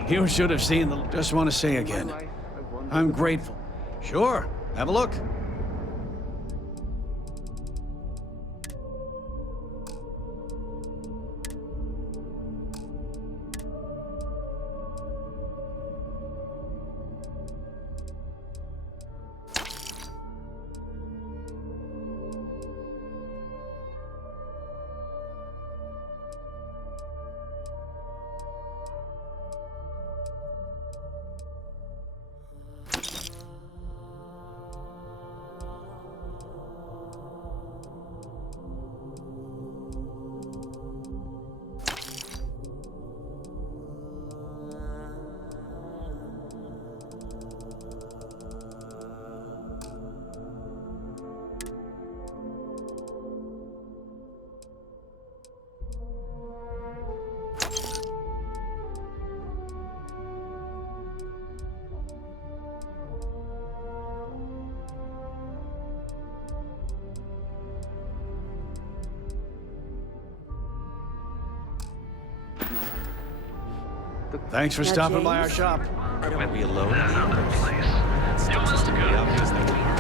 You should have seen the... Just want to say again, I'm grateful. Sure, have a look. Thanks for stopping by our shop. Are we alone in the universe? It's statistically obvious that we are.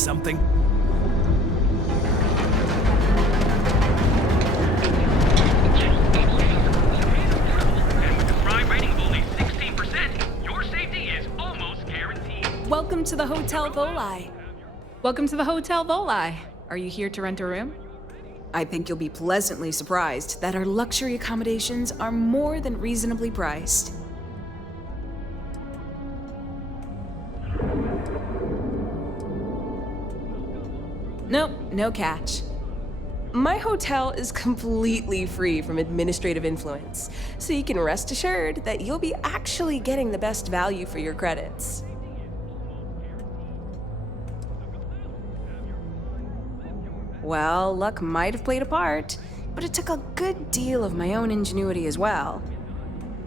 something? Welcome to the Hotel Voli. Welcome to the Hotel Voli. Are you here to rent a room? I think you'll be pleasantly surprised that our luxury accommodations are more than reasonably priced. Nope, no catch. My hotel is completely free from administrative influence, so you can rest assured that you'll be actually getting the best value for your credits. Well, luck might have played a part, but it took a good deal of my own ingenuity as well.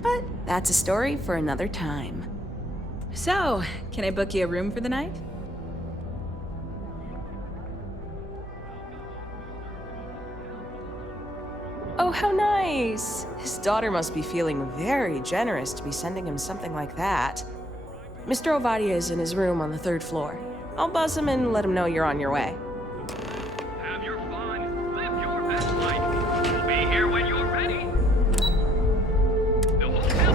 But that's a story for another time. So, can I book you a room for the night? Oh, how nice! His daughter must be feeling very generous to be sending him something like that. Mr. Ovadia is in his room on the 3rd floor. I'll buzz him and let him know you're on your way. Have your fun. Live your best life. We'll be here when you're ready. The hotel.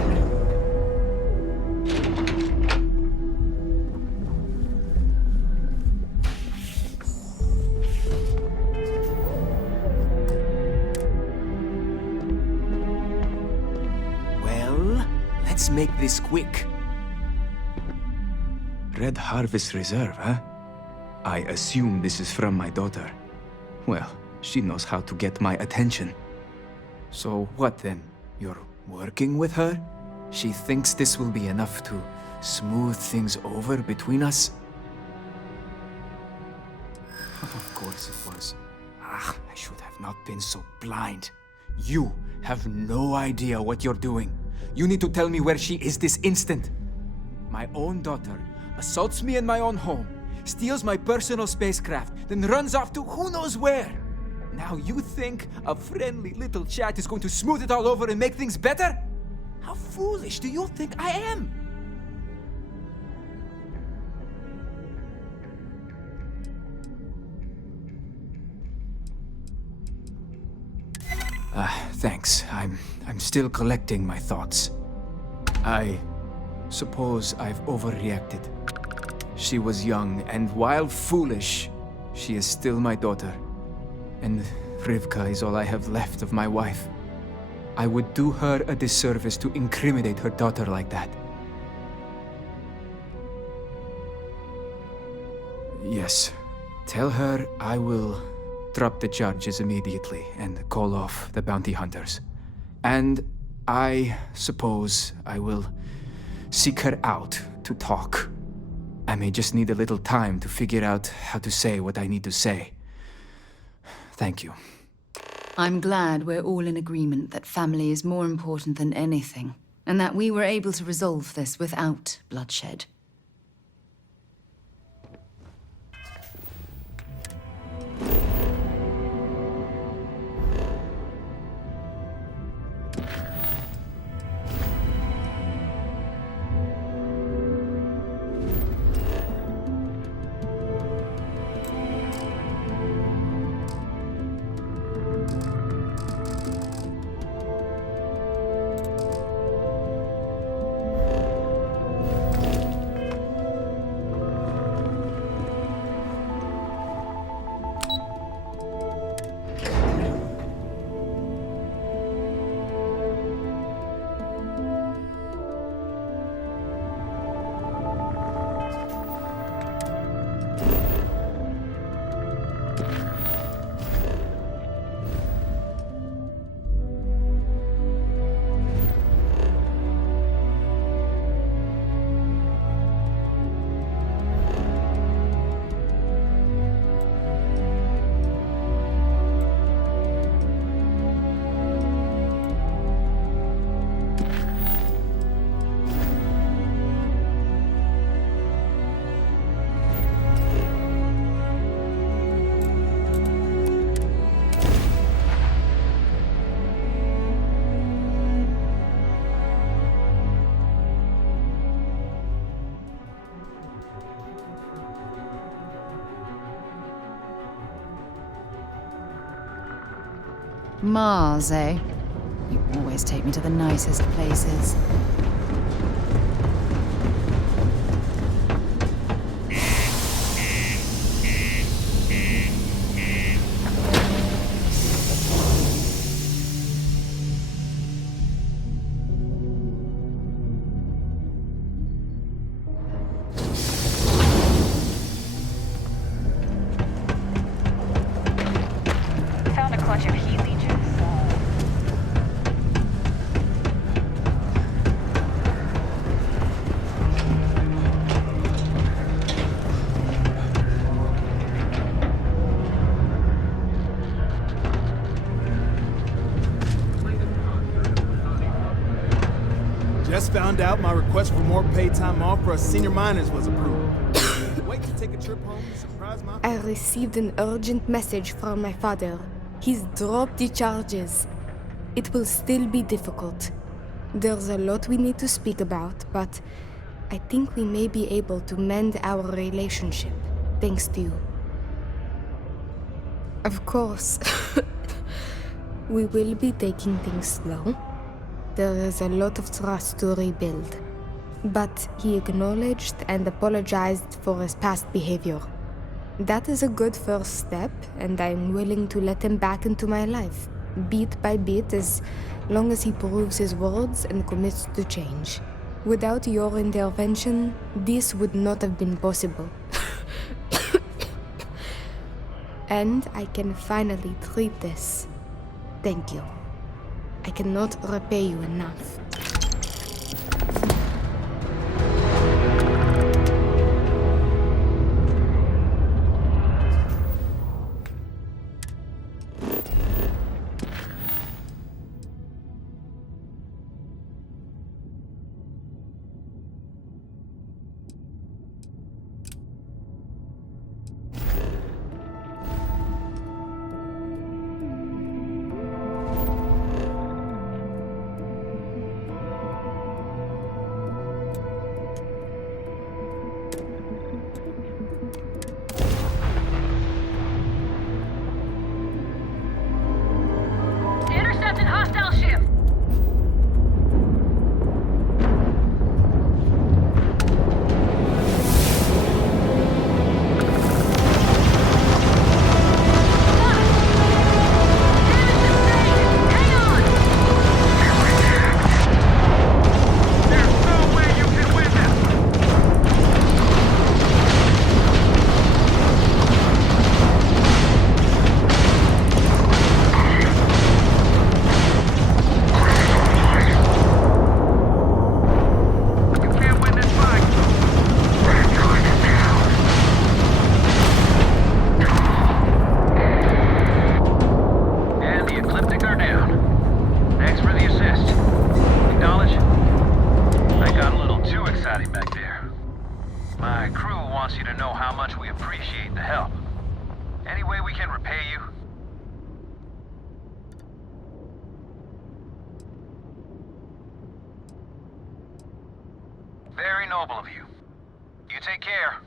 Well, let's make this quick. Red Harvest Reserve, huh? I assume this is from my daughter. Well, she knows how to get my attention. So what then? You're working with her? She thinks this will be enough to smooth things over between us? Of course it was. Ah, I should have not been so blind. You have no idea what you're doing. You need to tell me where she is this instant. My own daughter assaults me in my own home, steals my personal spacecraft, then runs off to who knows where. Now you think a friendly little chat is going to smooth it all over and make things better? How foolish do you think I am? Thanks. I'm still collecting my thoughts. I suppose I've overreacted. She was young, and while foolish, she is still my daughter. And Rivka is all I have left of my wife. I would do her a disservice to incriminate her daughter like that. Yes, tell her I will drop the charges immediately and call off the bounty hunters. And I suppose I will seek her out to talk. I may just need a little time to figure out how to say what I need to say. Thank you. I'm glad we're all in agreement that family is more important than anything, and that we were able to resolve this without bloodshed. Mars, eh? You always take me to the nicest places. Found a clutch of heat leeches. Just found out my request for more paid time off for us senior miners was approved. Wait to take a trip home and surprise my... I received an urgent message from my father. He's dropped the charges. It will still be difficult. There's a lot we need to speak about, but I think we may be able to mend our relationship, thanks to you. Of course, we will be taking things slow. There is a lot of trust to rebuild. But he acknowledged and apologized for his past behavior. That is a good first step, and I'm willing to let him back into my life, bit by bit, as long as he proves his words and commits to change. Without your intervention, this would not have been possible. And I can finally treat this. Thank you. I cannot repay you enough. Intercepted hostile ship. My crew wants you to know how much we appreciate the help. Any way we can repay you? Very noble of you. You take care.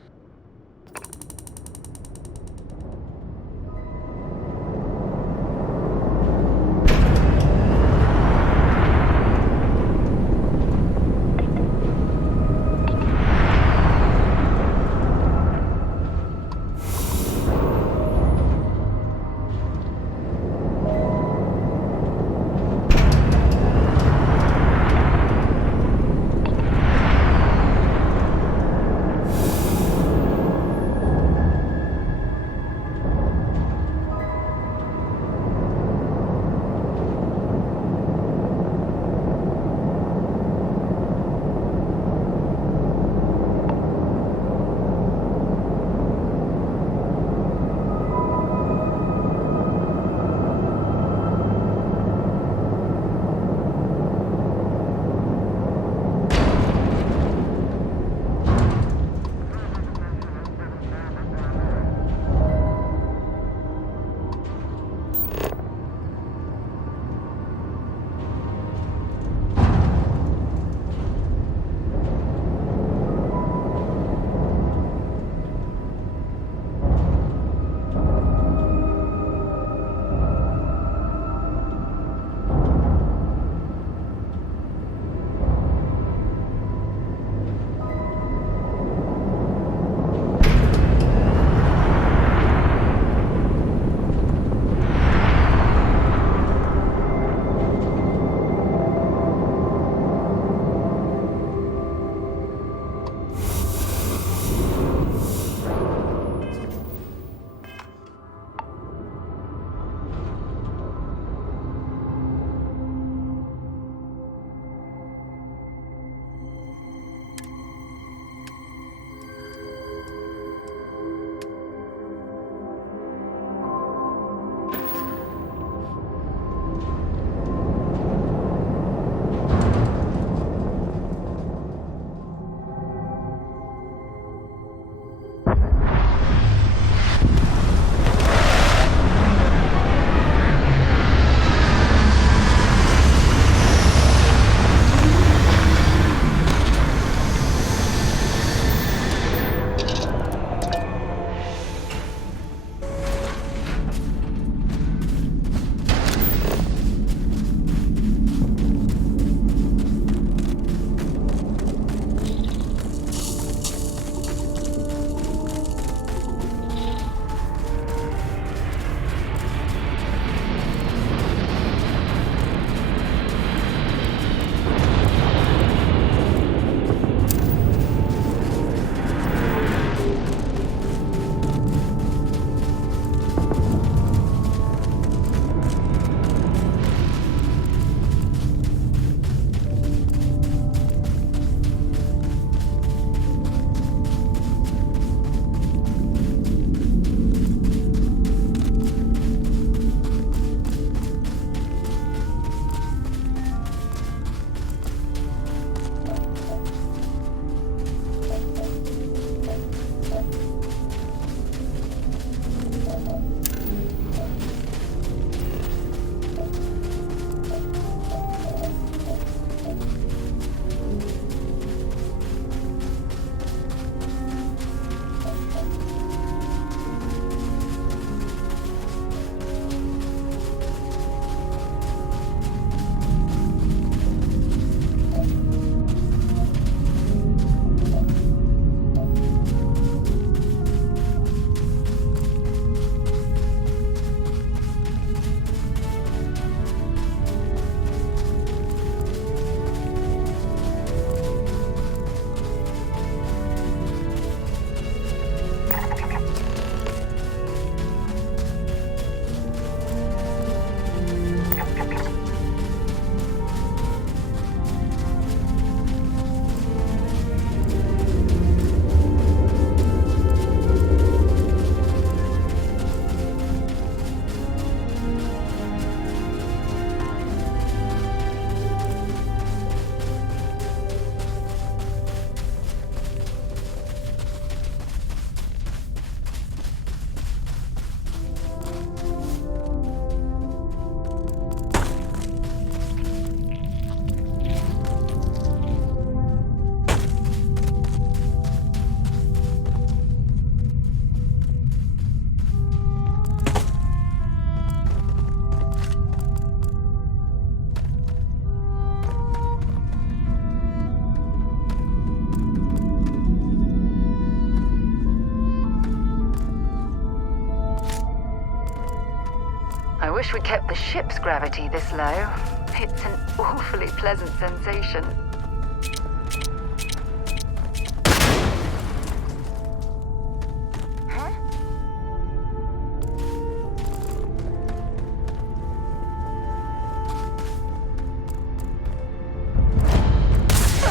wish we kept the ship's gravity this low. It's an awfully pleasant sensation.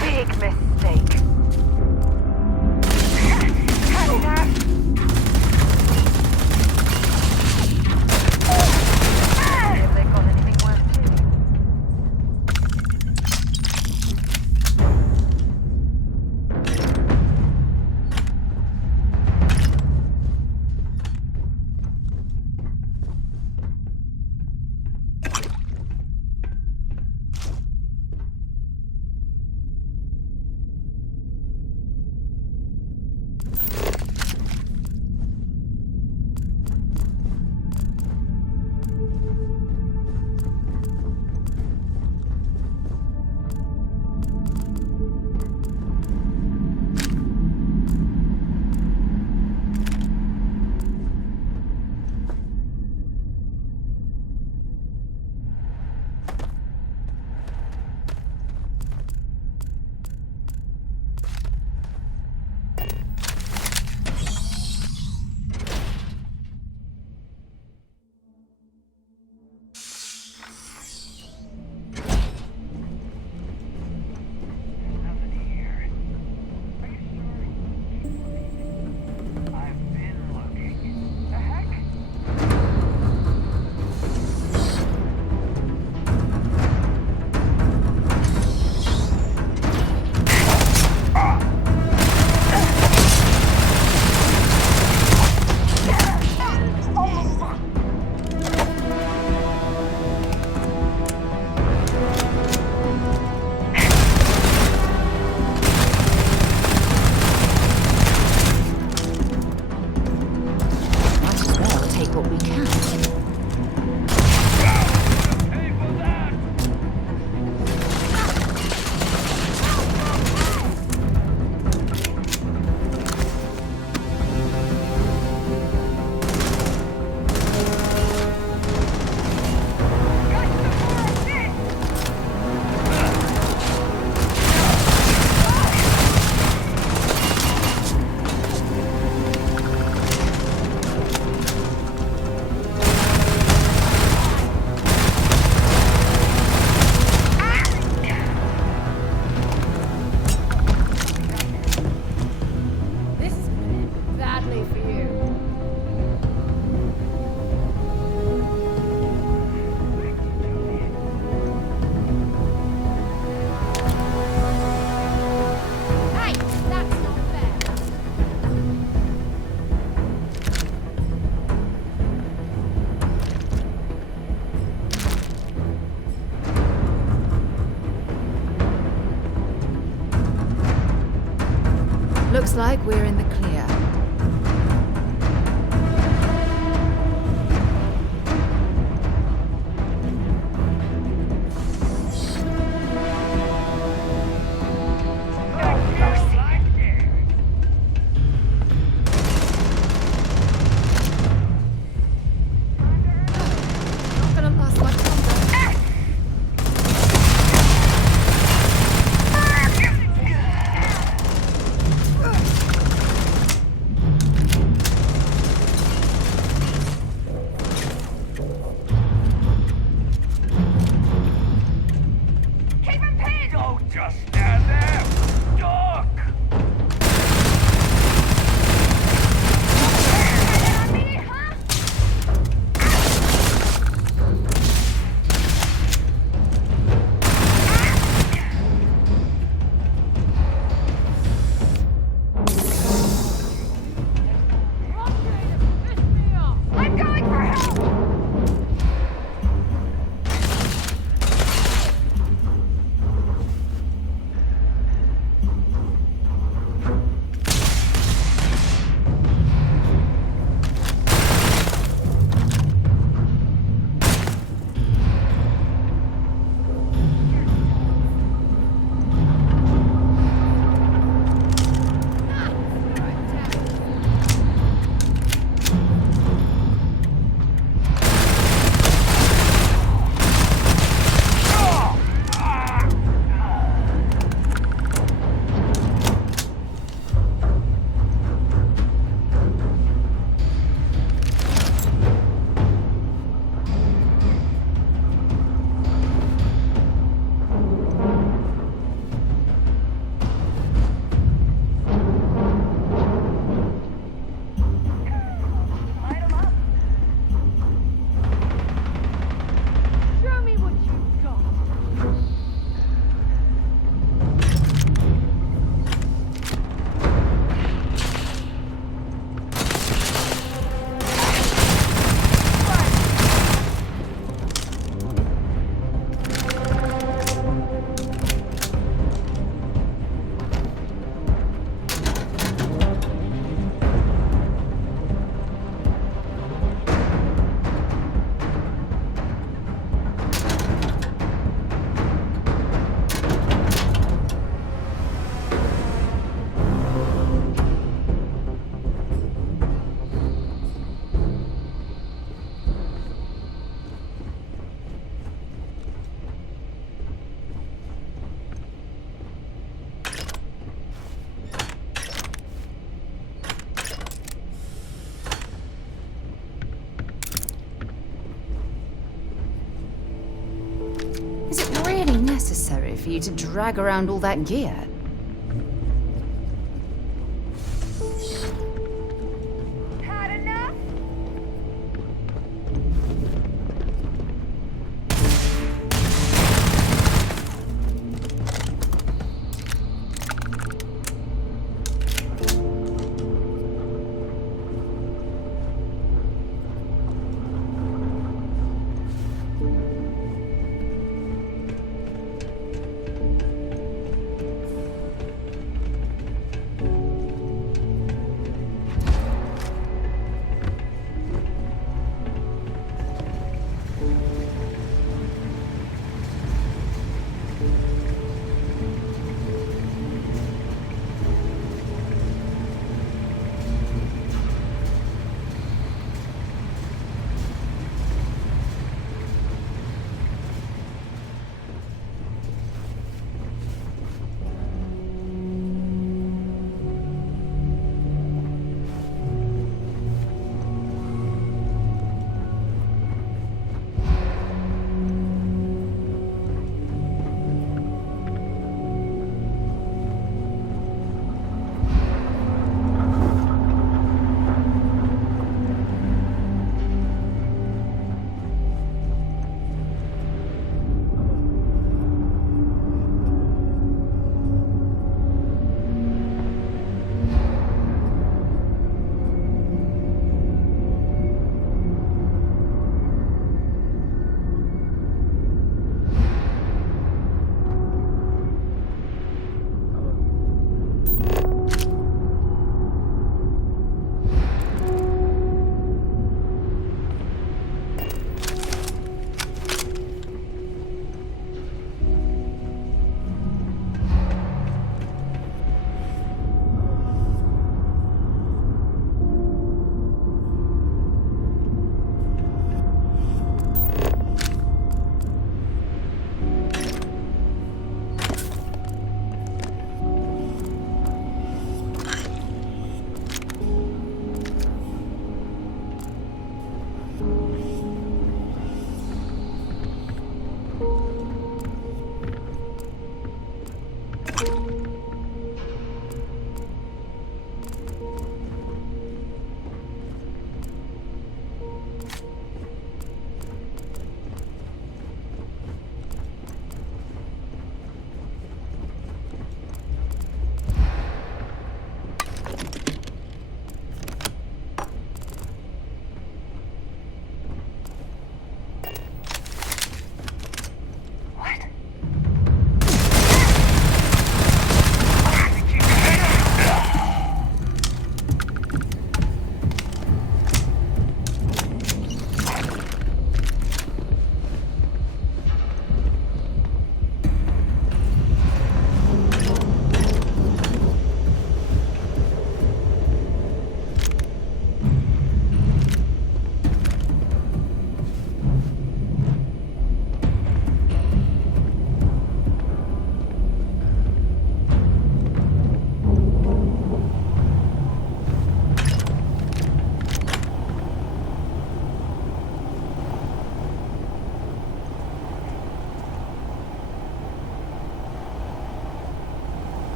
Big mistake. Have they got anything worth doing? Looks like we're in the clear. for you to drag around all that gear. Had enough?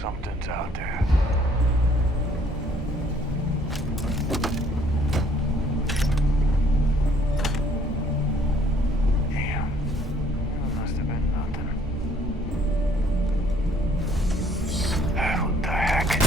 Something's out there. Damn. It must have been nothing. What the heck?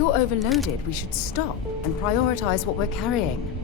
you're overloaded, we should stop and prioritize what we're carrying.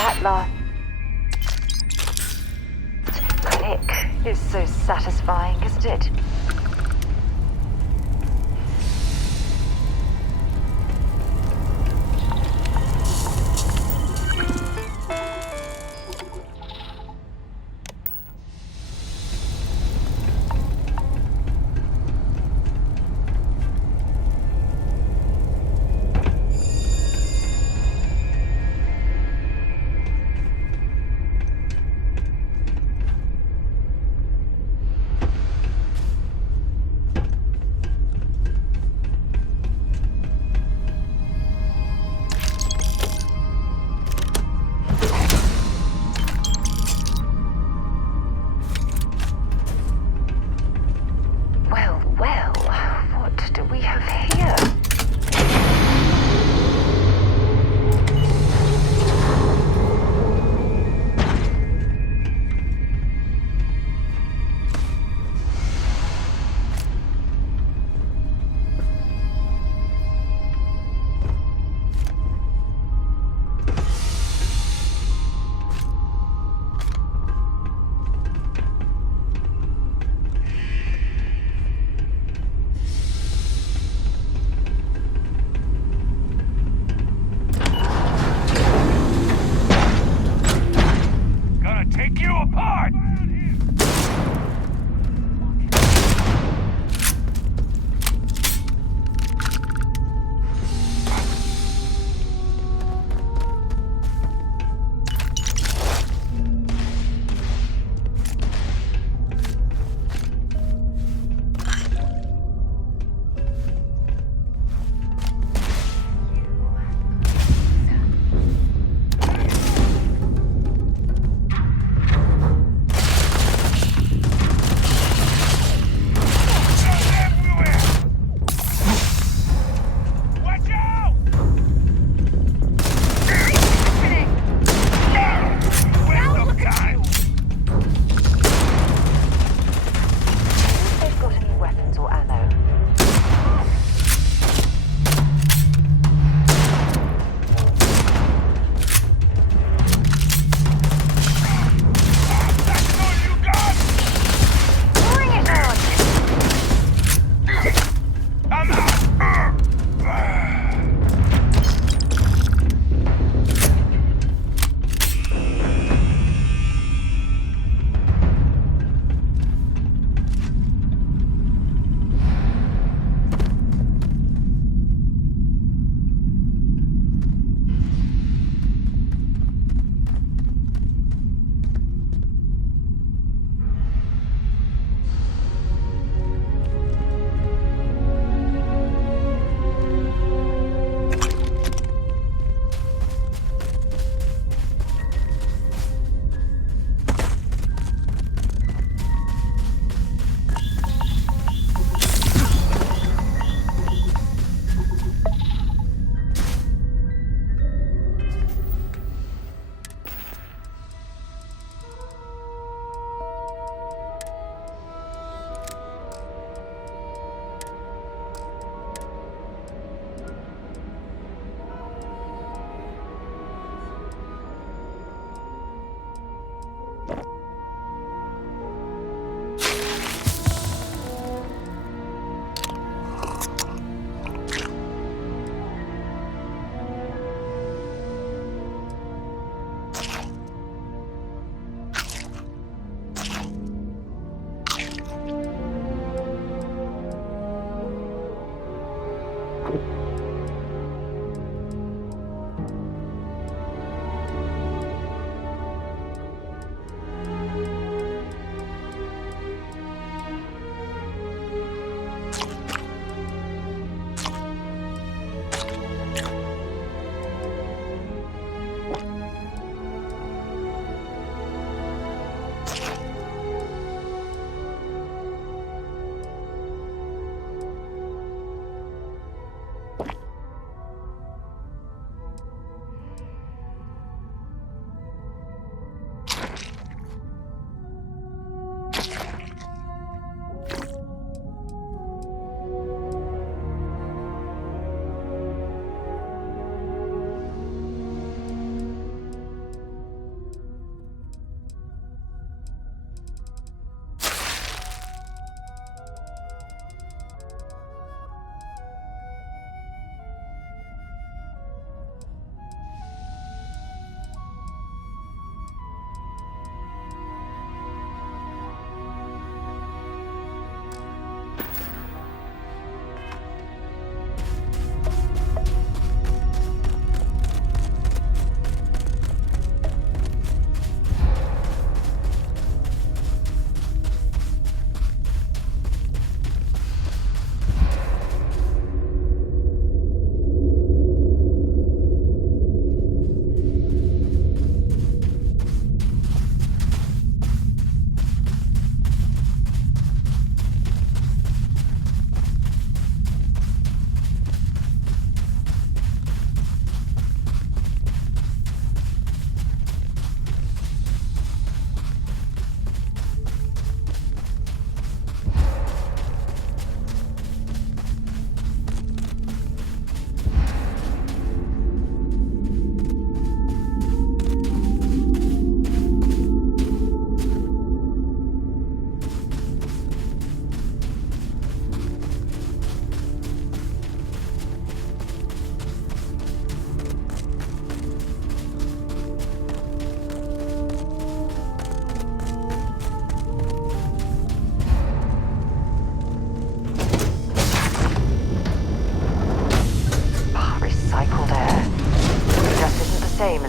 That last click is so satisfying, isn't it?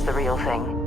is the real thing.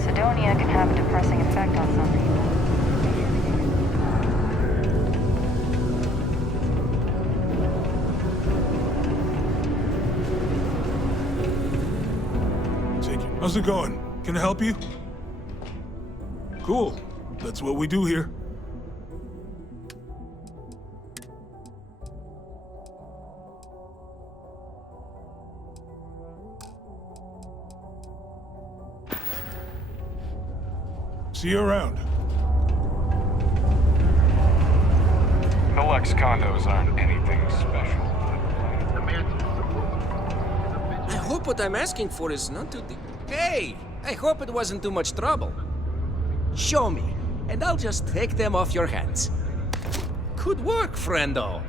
Sidonia can have a depressing effect on some people. How's it going? Can I help you? Cool. That's what we do here. See you around. The Lex condos aren't anything special. I hope what I'm asking for is not too deep. Hey! I hope it wasn't too much trouble. Show me, and I'll just take them off your hands. Good work, friendo.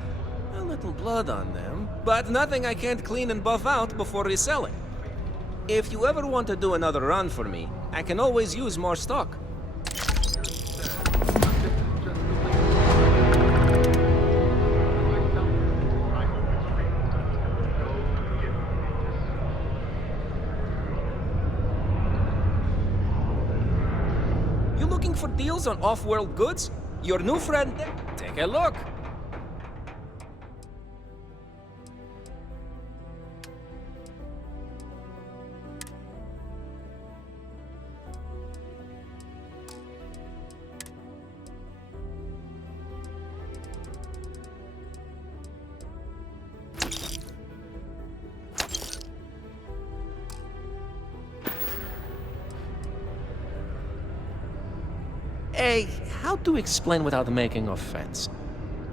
A little blood on them, but nothing I can't clean and buff out before reselling. If you ever want to do another run for me, I can always use more stock. You looking for deals on off-world goods? Your new friend? Take a look. Hey, how to explain without making offense?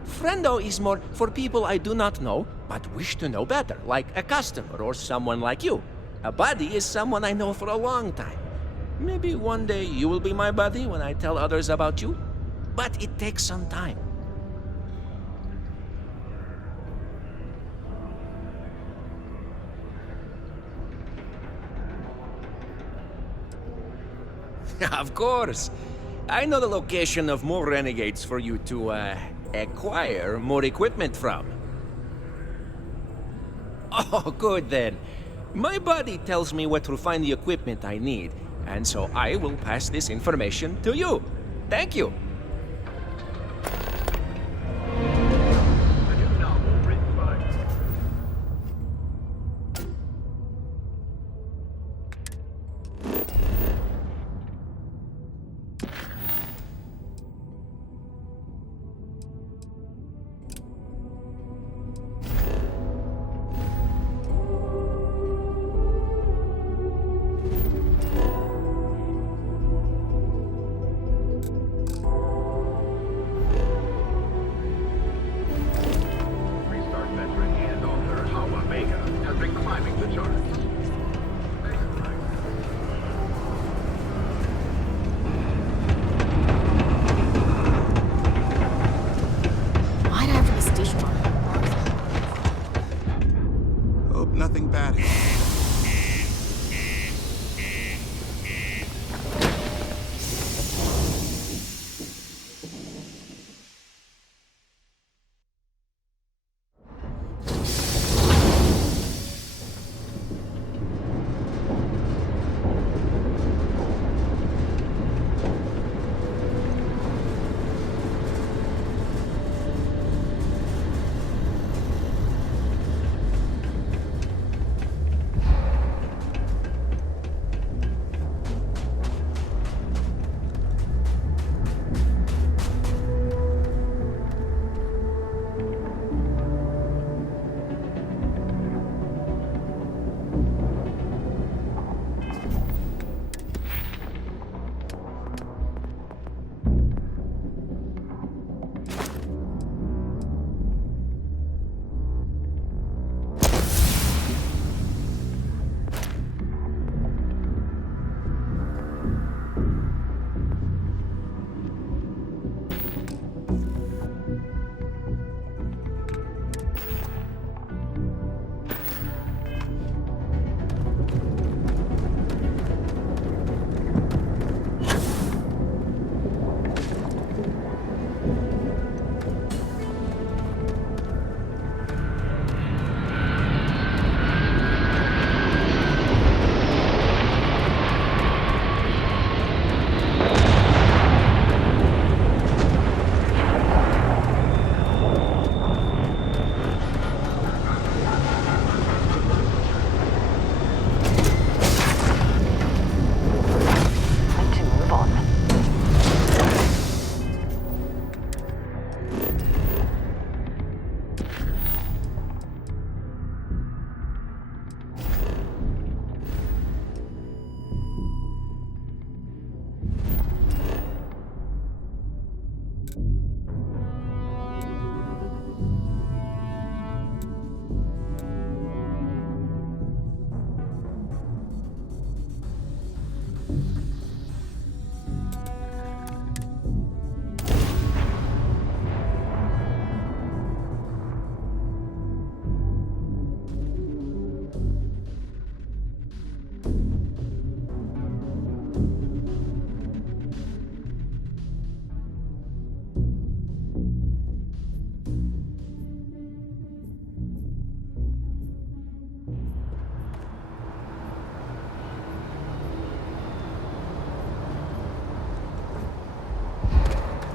Friendo is more for people I do not know, but wish to know better, like a customer or someone like you. A buddy is someone I know for a long time. Maybe one day you will be my buddy when I tell others about you, but it takes some time. Of course. I know the location of more renegades for you to, acquire more equipment from. Oh, good then. My buddy tells me where to find the equipment I need, and so I will pass this information to you. Thank you.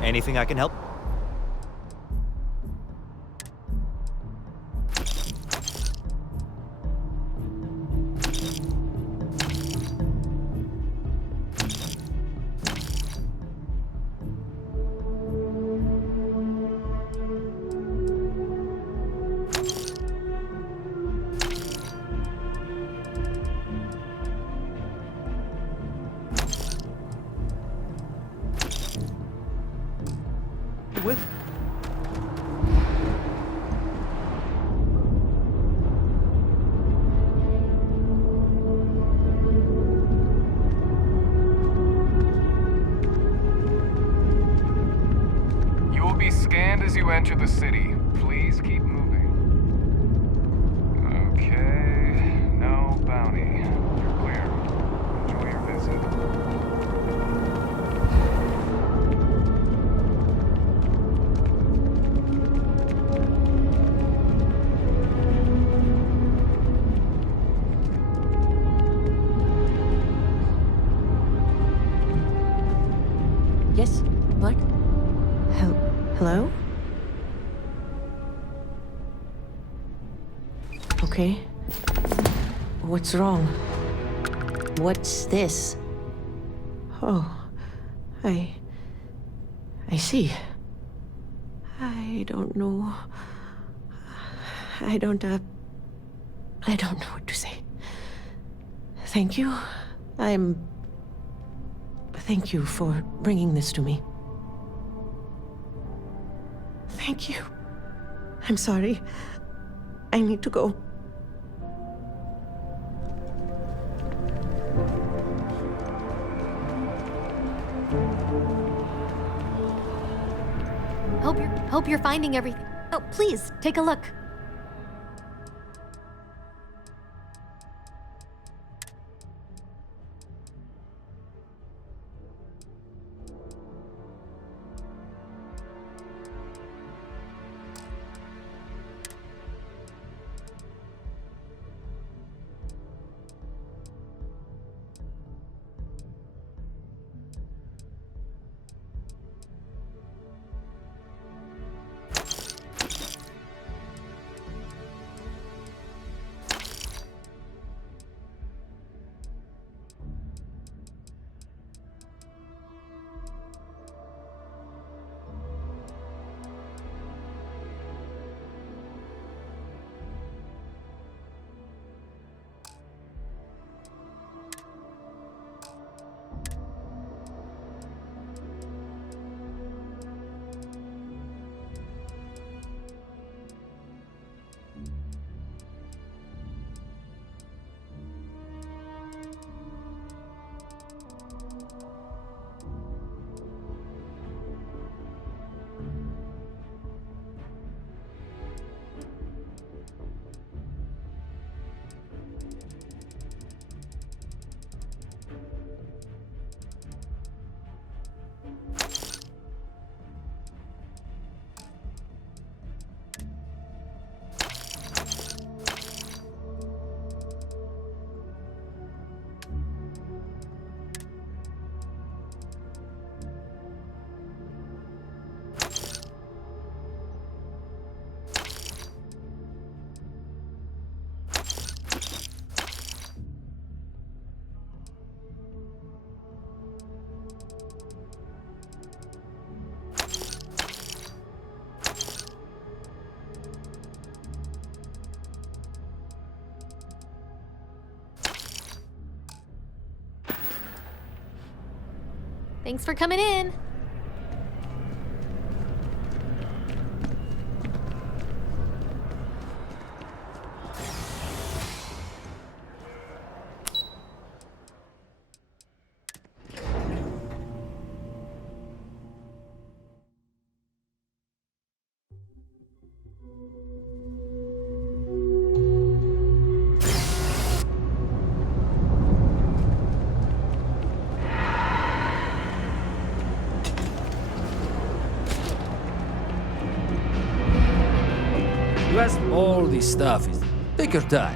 Anything I can help? With You will be scanned as you enter the city. Please keep moving. Okay, no bounty. You're clear. Enjoy your visit. Yes, Mark? Hello? Okay. What's wrong? What's this? Oh, I see. I don't know. I don't know what to say. Thank you. Thank you for bringing this to me. Thank you. I'm sorry. I need to go. Hope you're finding everything. Oh, please, take a look. Thanks for coming in. You ask all this stuff. Take your time.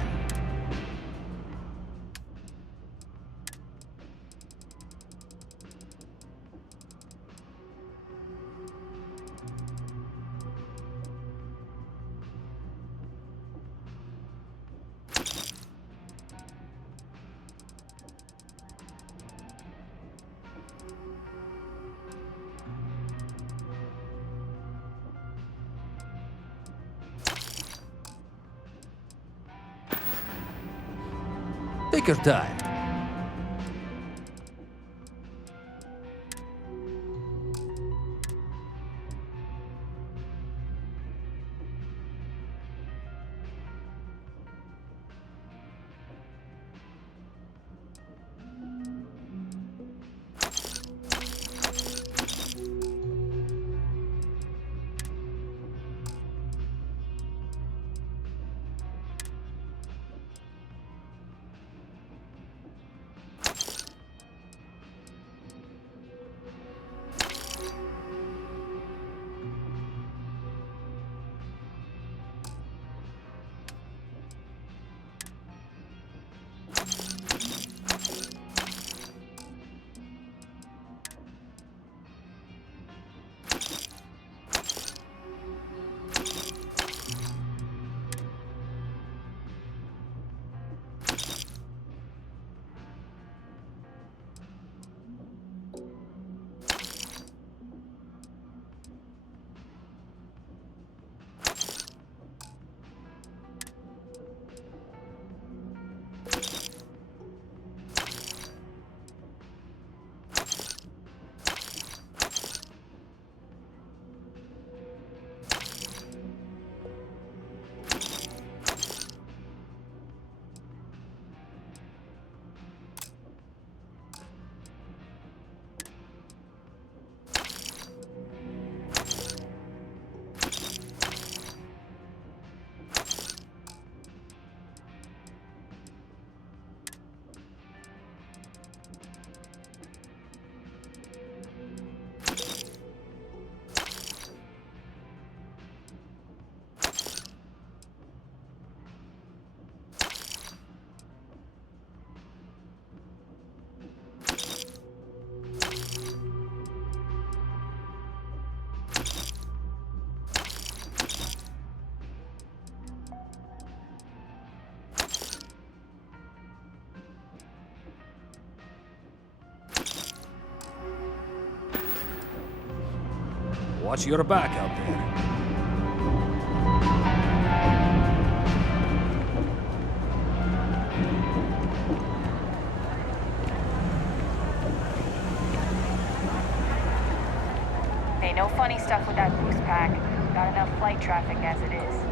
Take your time. Watch your back out there. Hey, no funny stuff with that boost pack. Got enough flight traffic as it is.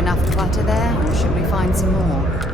enough clutter there, or should we find some more?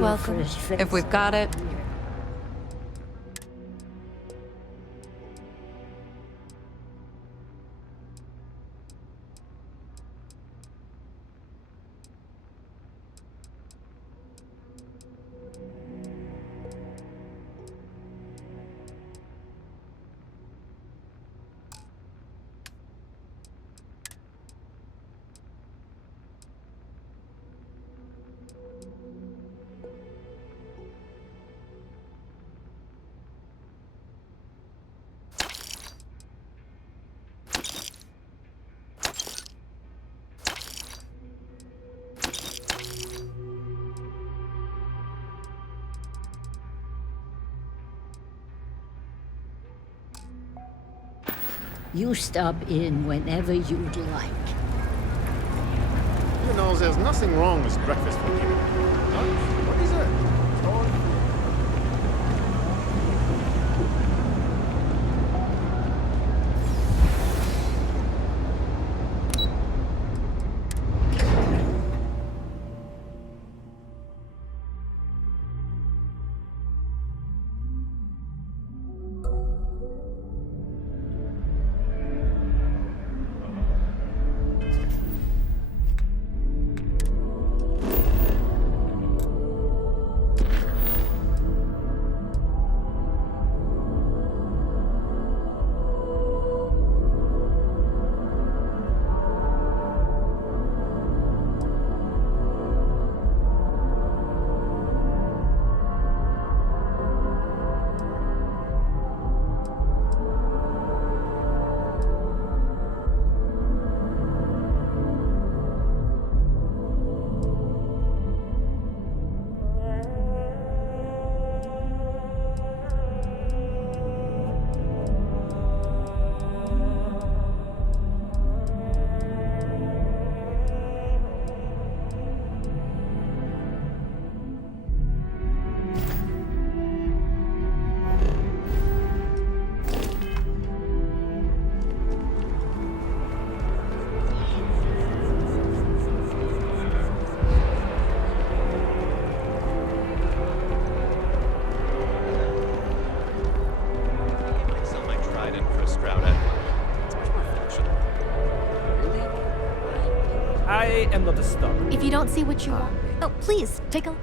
always welcome. If we've got it. You stop in whenever you'd like. You know, there's nothing wrong with breakfast for you. What is it? I am not a star. If you don't see what you want... Oh, please, take a...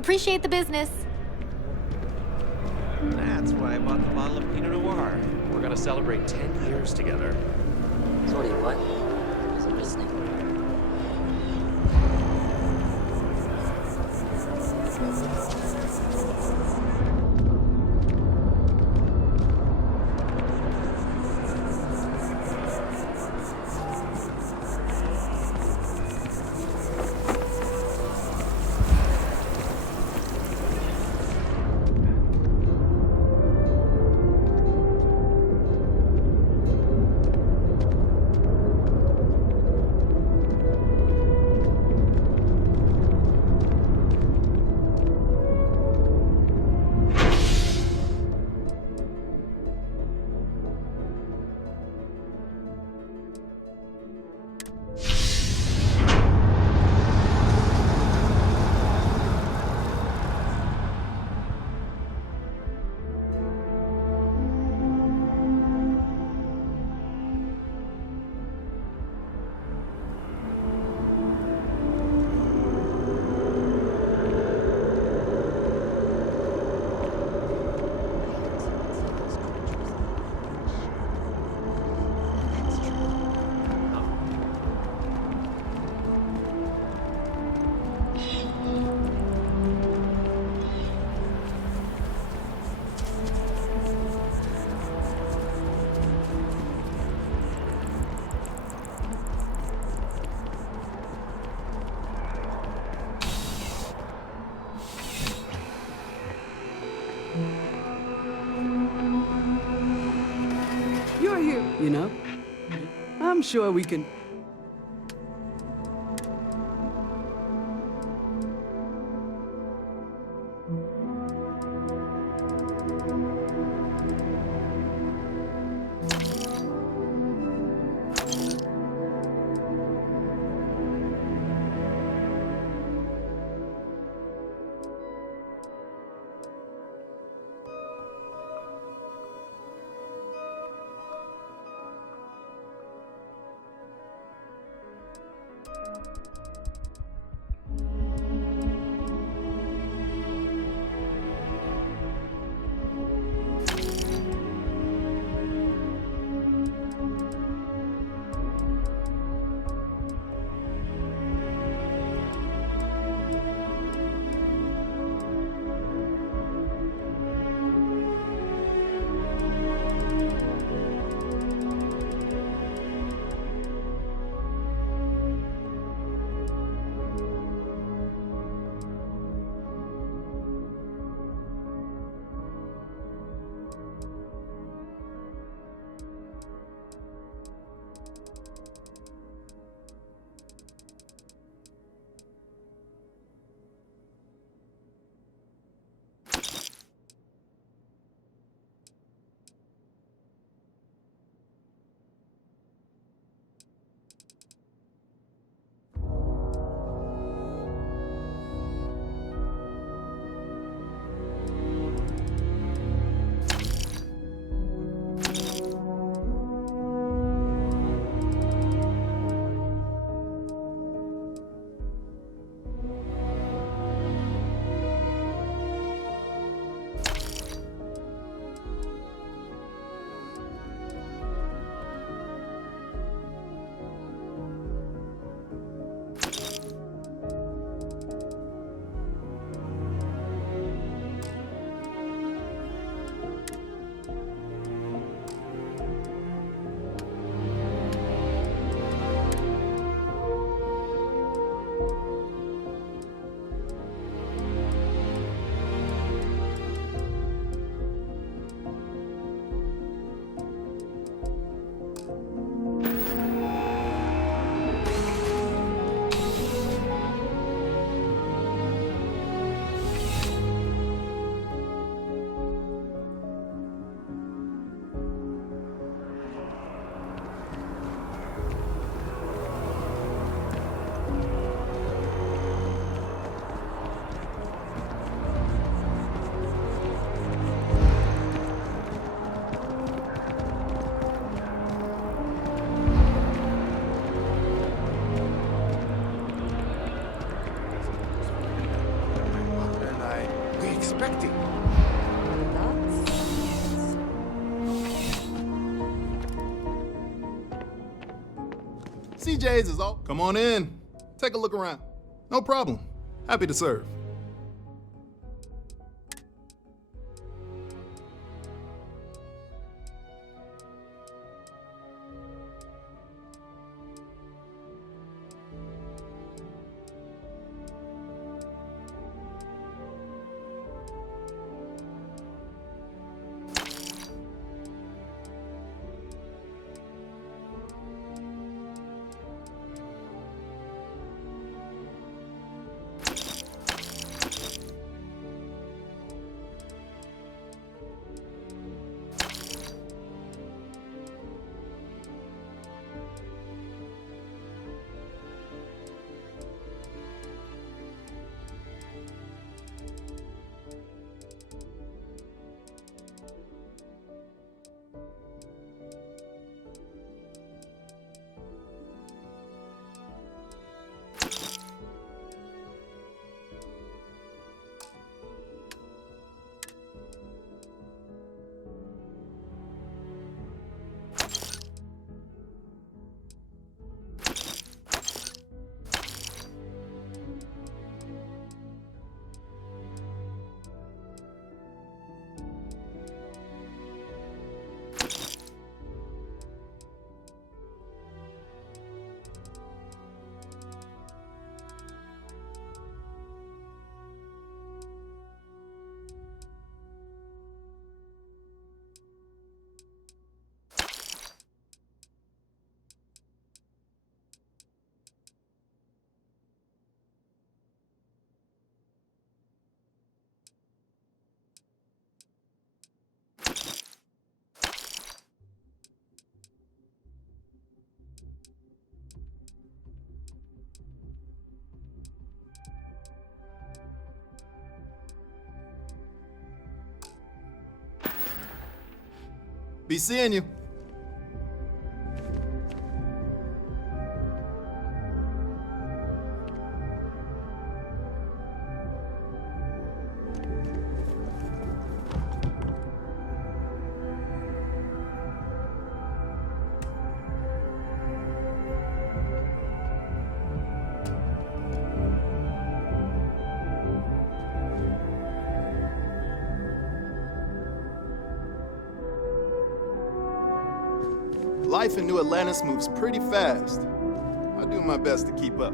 Appreciate the business. That's why I bought the bottle of Pinot Noir. We're gonna celebrate 10 years together. Sorry, what? I wasn't listening. You're here, you know? I'm sure we can... BJ's is all. Come on in. Take a look around. No problem. Happy to serve. Be seeing you. Life in New Atlantis moves pretty fast. I do my best to keep up.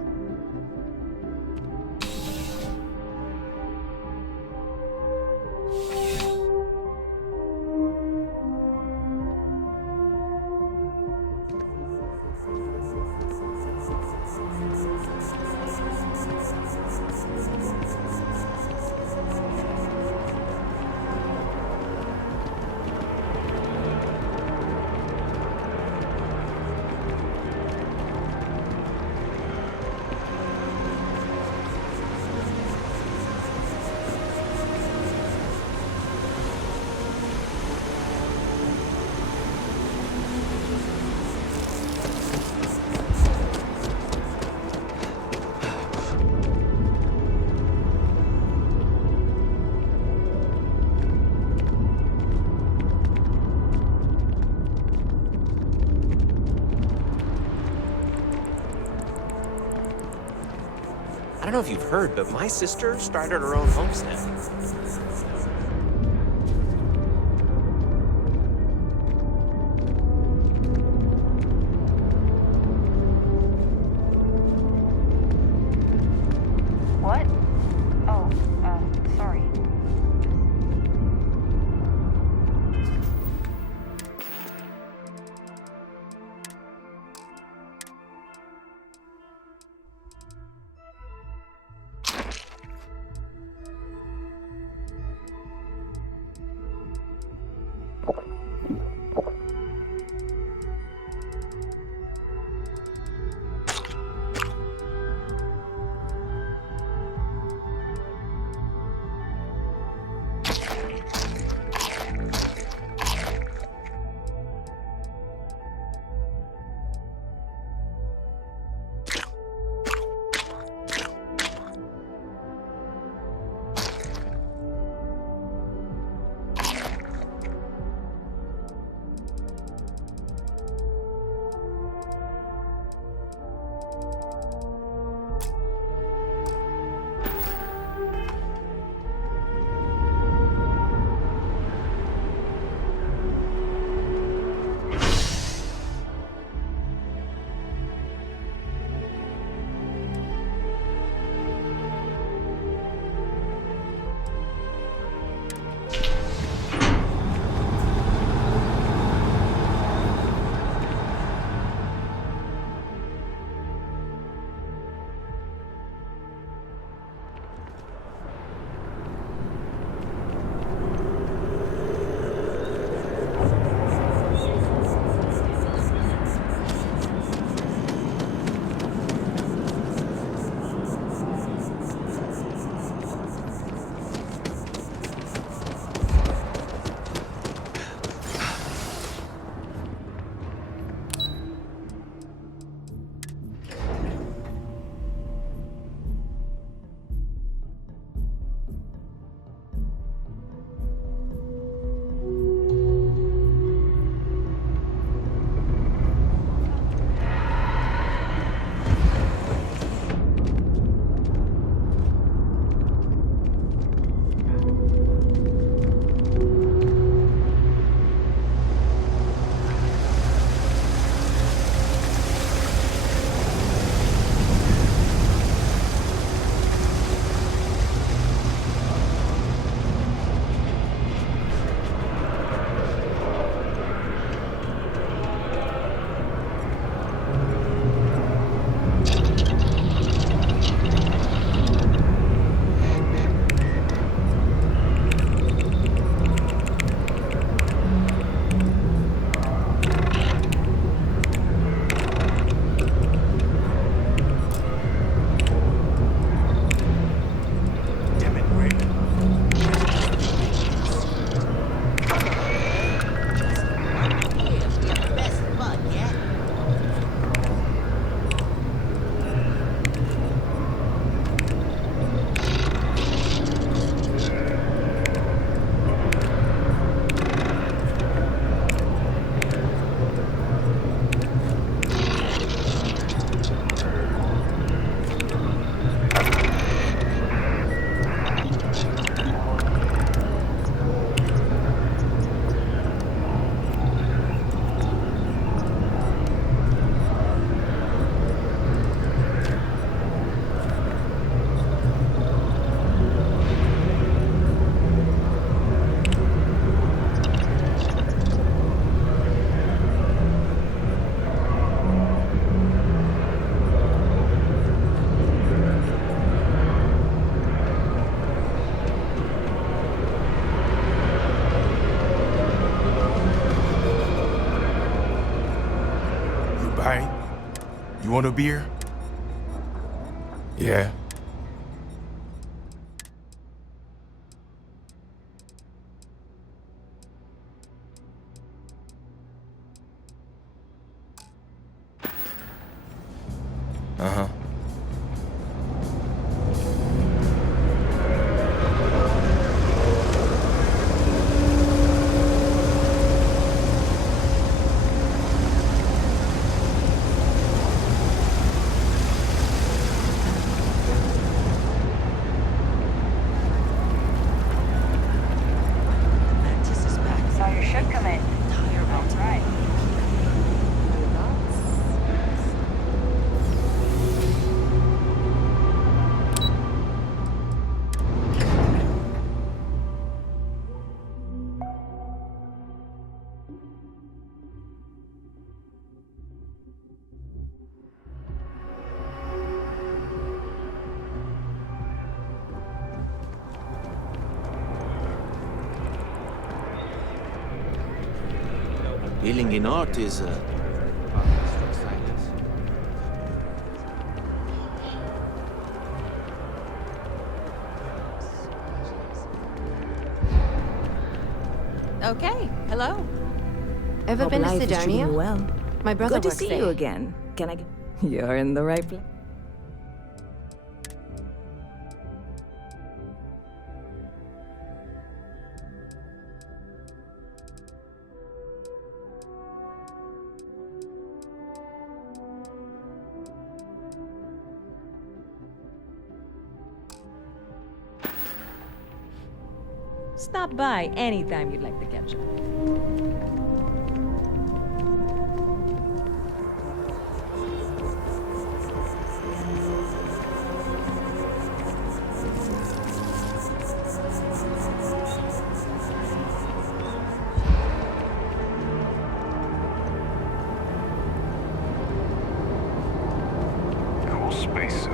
I don't know if you've heard, but my sister started her own homestead. What? Oh, sorry. want a beer? Yeah. Uh-huh. So you should come in. That's right. Healing in art is Okay, hello. Ever Hope been to life is treating Sidonia? you well. My brother Good to works see there. you again. Can I? You're in the right place. Stop by anytime you'd like to catch up. Cool spacesuit.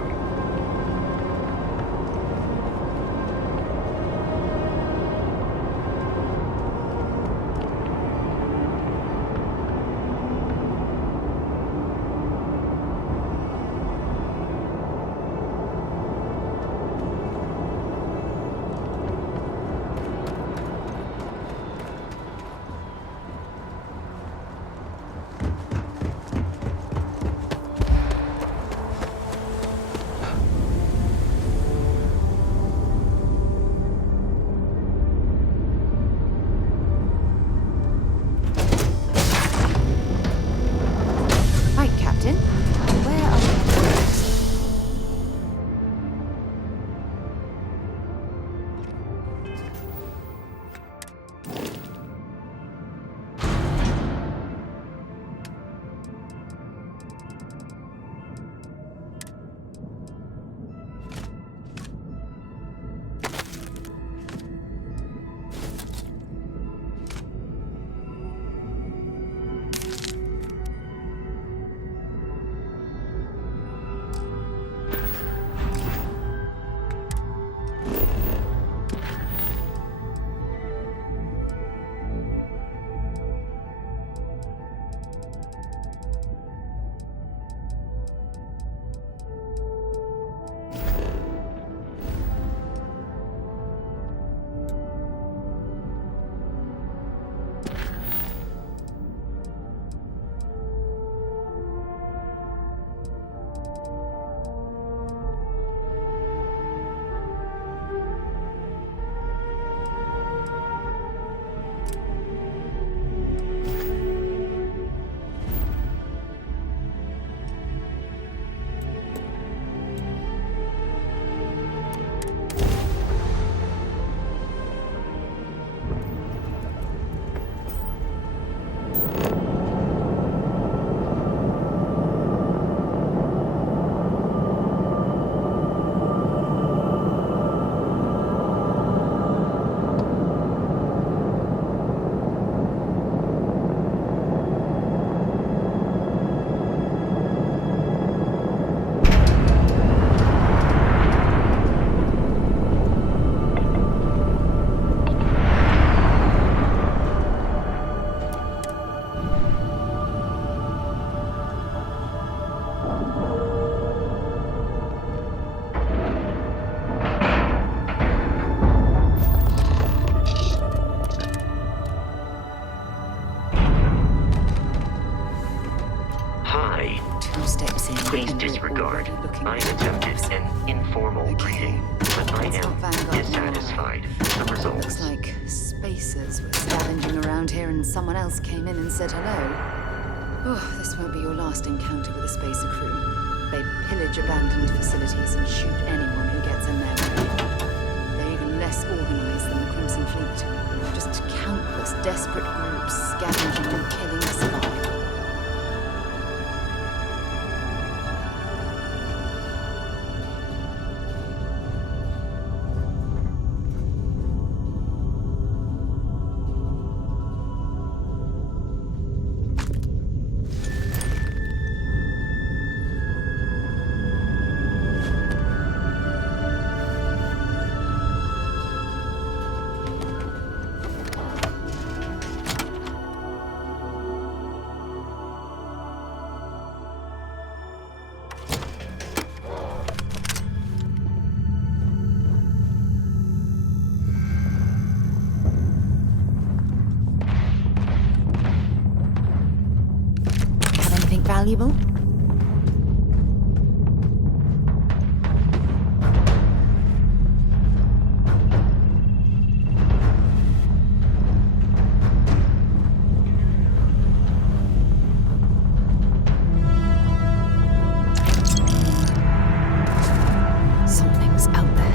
normal reading. But I am dissatisfied with the results. Looks like spacers were scavenging around here and someone else came in and said hello. Oh, this won't be your last encounter with a spacer crew. They pillage abandoned facilities and shoot anyone who gets in their way. They're even less organized than the Crimson Fleet. Just countless desperate groups scavenging and killing to survive. Valuable? Something's out there.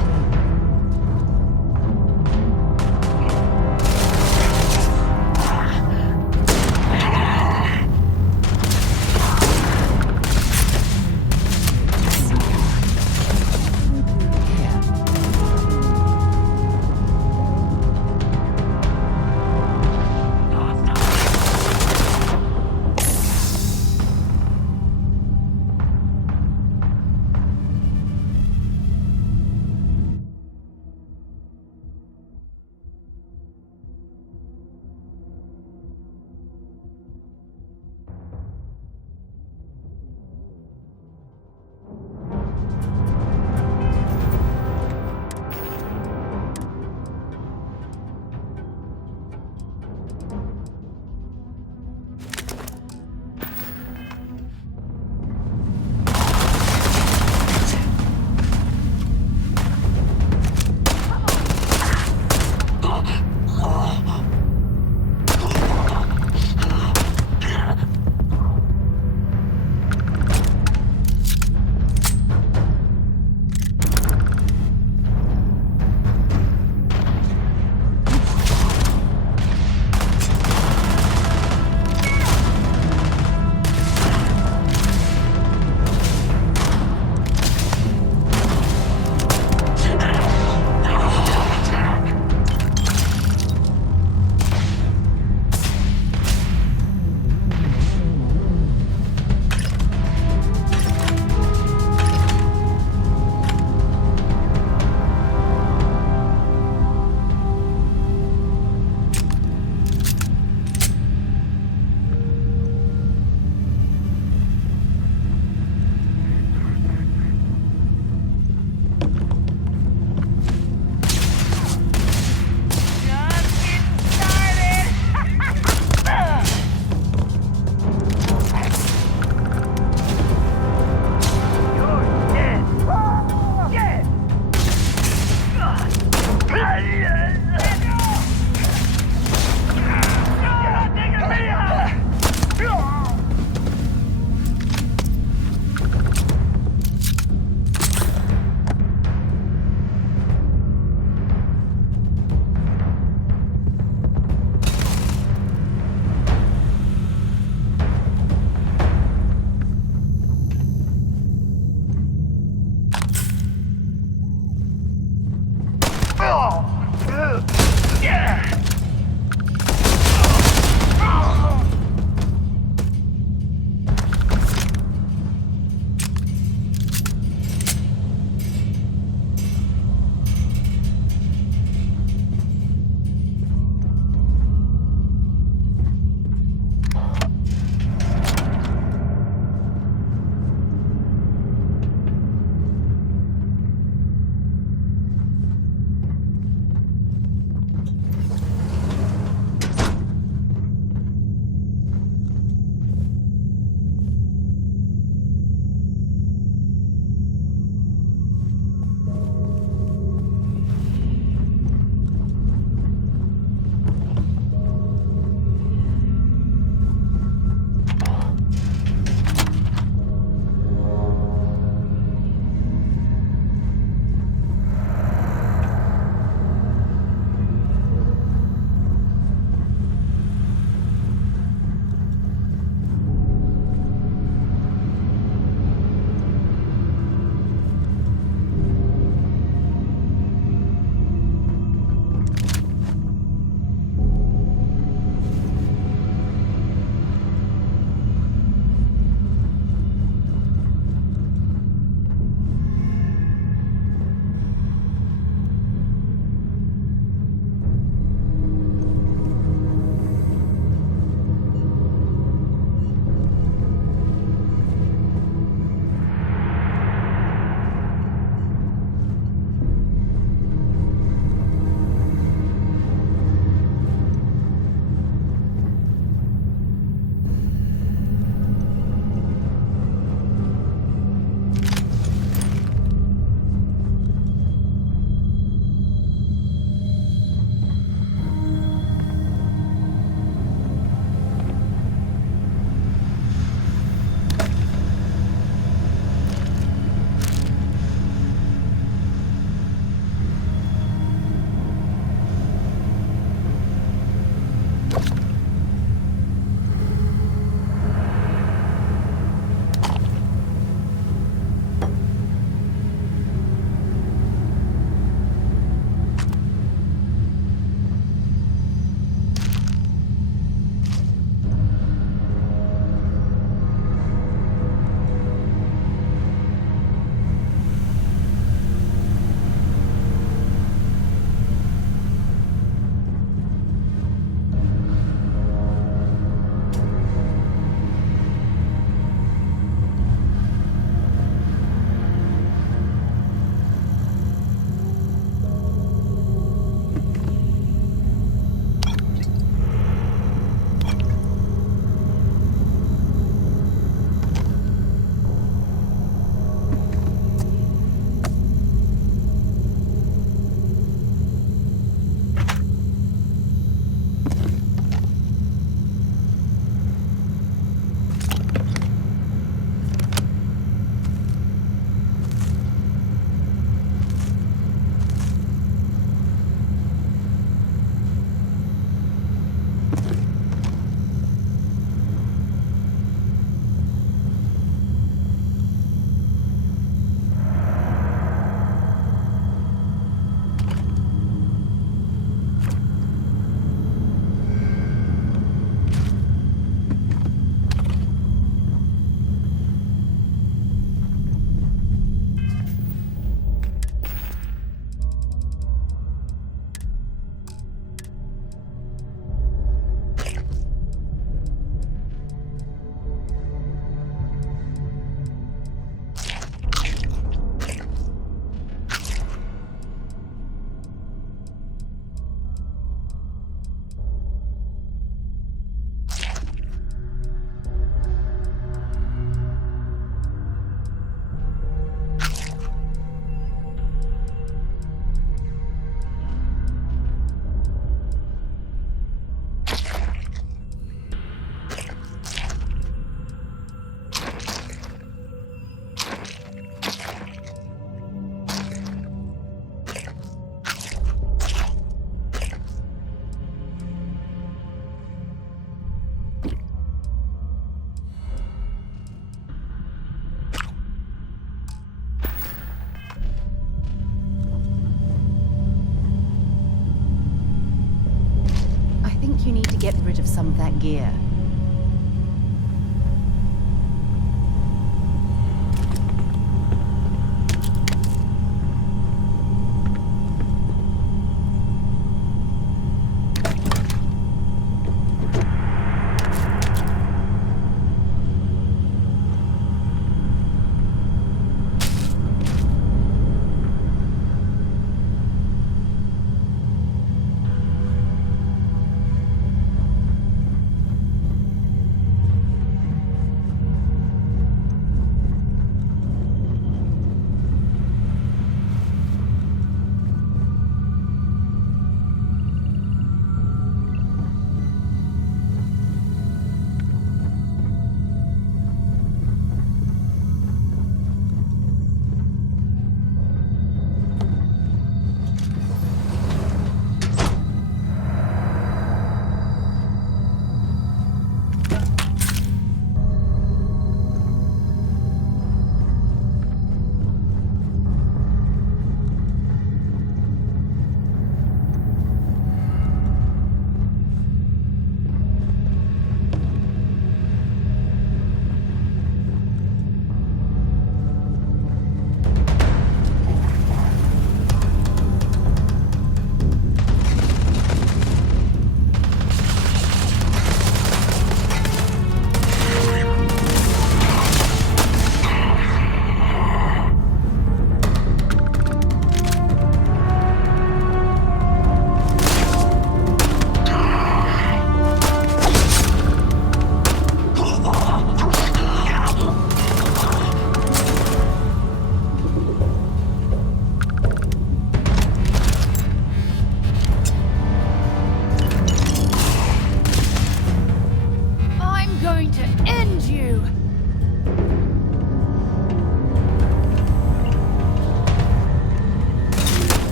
you need to get rid of some of that gear.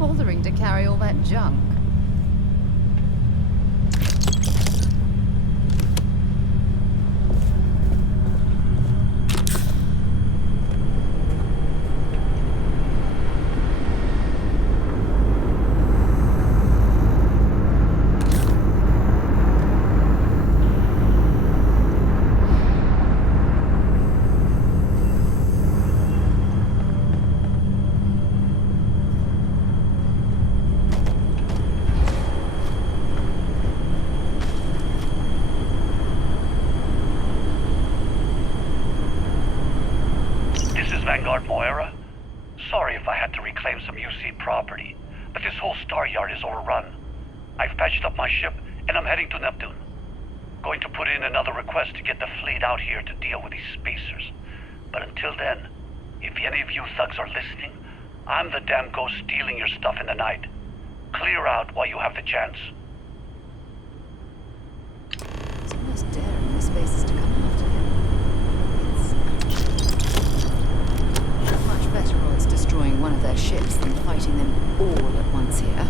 bothering to carry all that junk? Vanguard Moira? Sorry if I had to reclaim some UC property, but this whole star yard is overrun. I've patched up my ship, and I'm heading to Neptune. Going to put in another request to get the fleet out here to deal with these spacers. But until then, if any of you thugs are listening, I'm the damn ghost stealing your stuff in the night. Clear out while you have the chance. It's almost daring the spacers to come after him. It's much better odds destroying one of their ships than fighting them all at once here.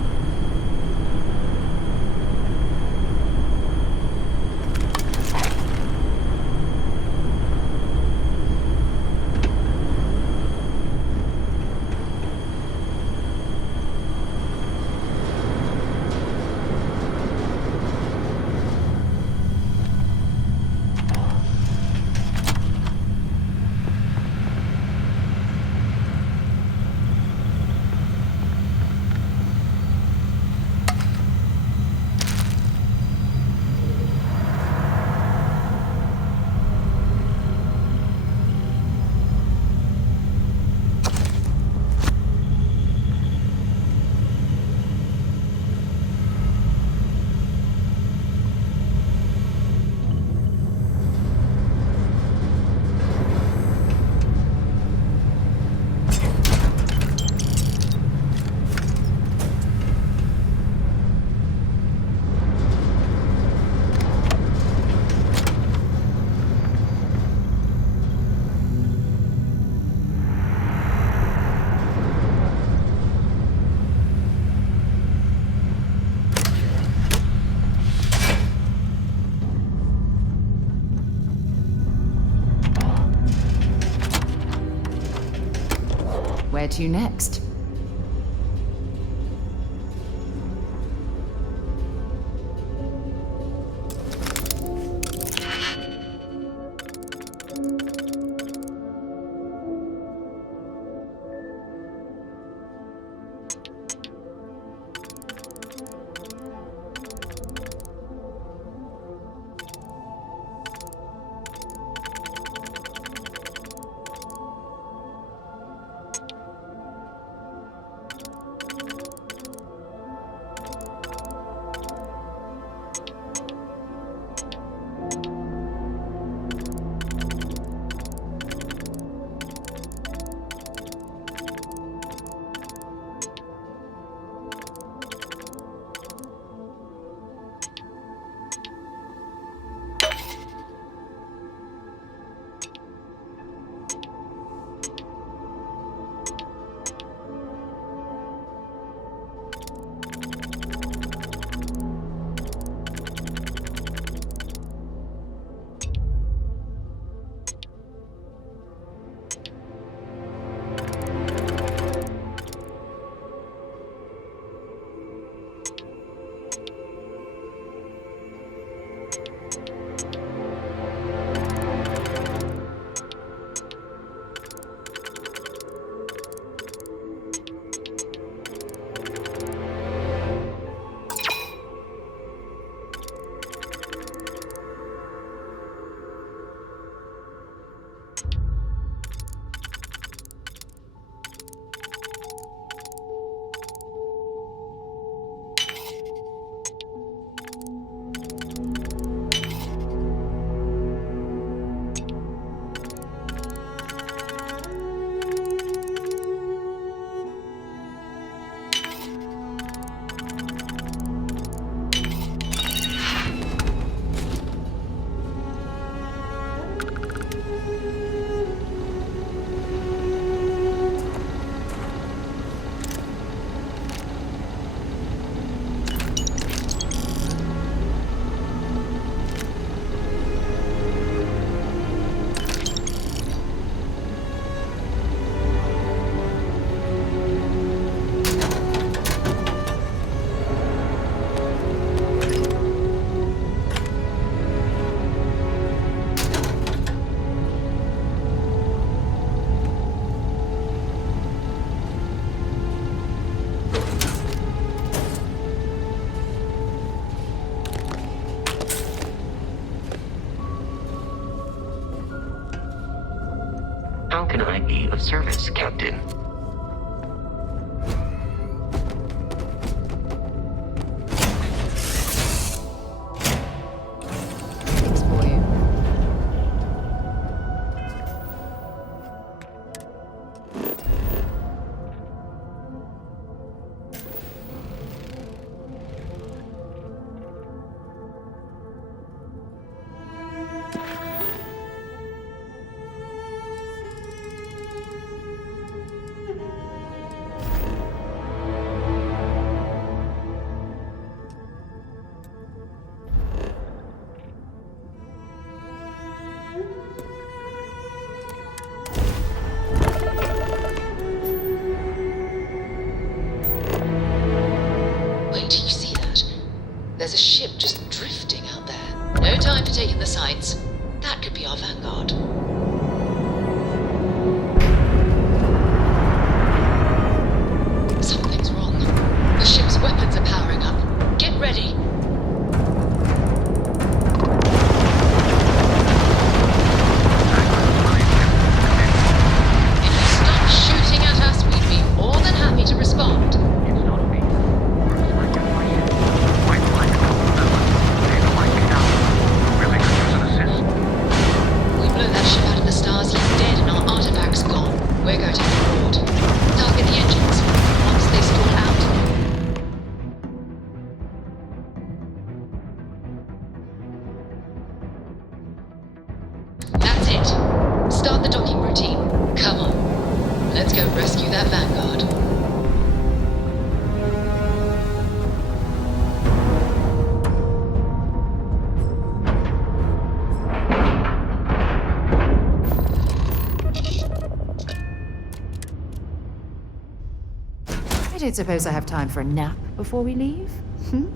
Where to next? of service, Captain. Thanks for you. Wait, you see that? There's a ship just drifting out there. No time to take in the sights. That could be our vanguard. Something's wrong. The ship's weapons are powering up. Get ready. If you stop shooting at us, we'd be more than happy to respond. We blow that ship out of the stars, he's dead and our artifact's gone. We're going to hit the road. Target the engines. Once they stall out. That's it. Start the docking routine. Come on. Let's go rescue that vanguard. I don't suppose I have time for a nap before we leave? Hmm?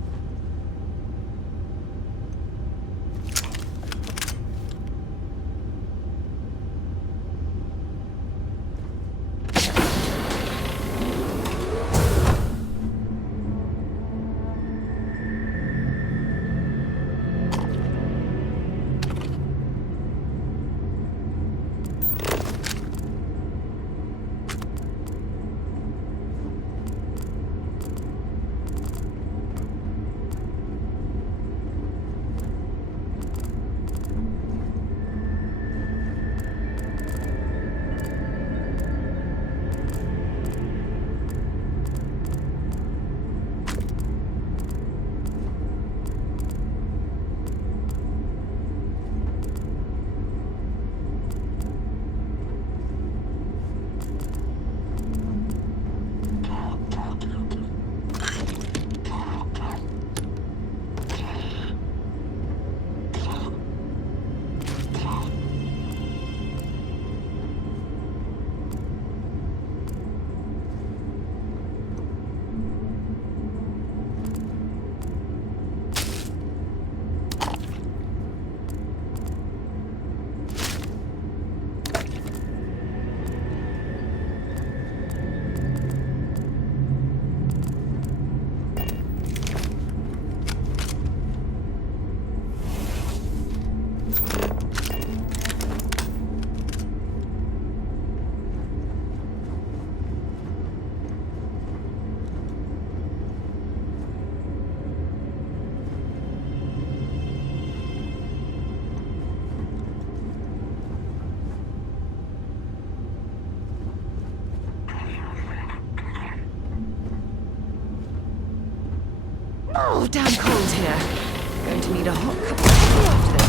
Oh, damn cold here. Going to need a hot cup of coffee after this.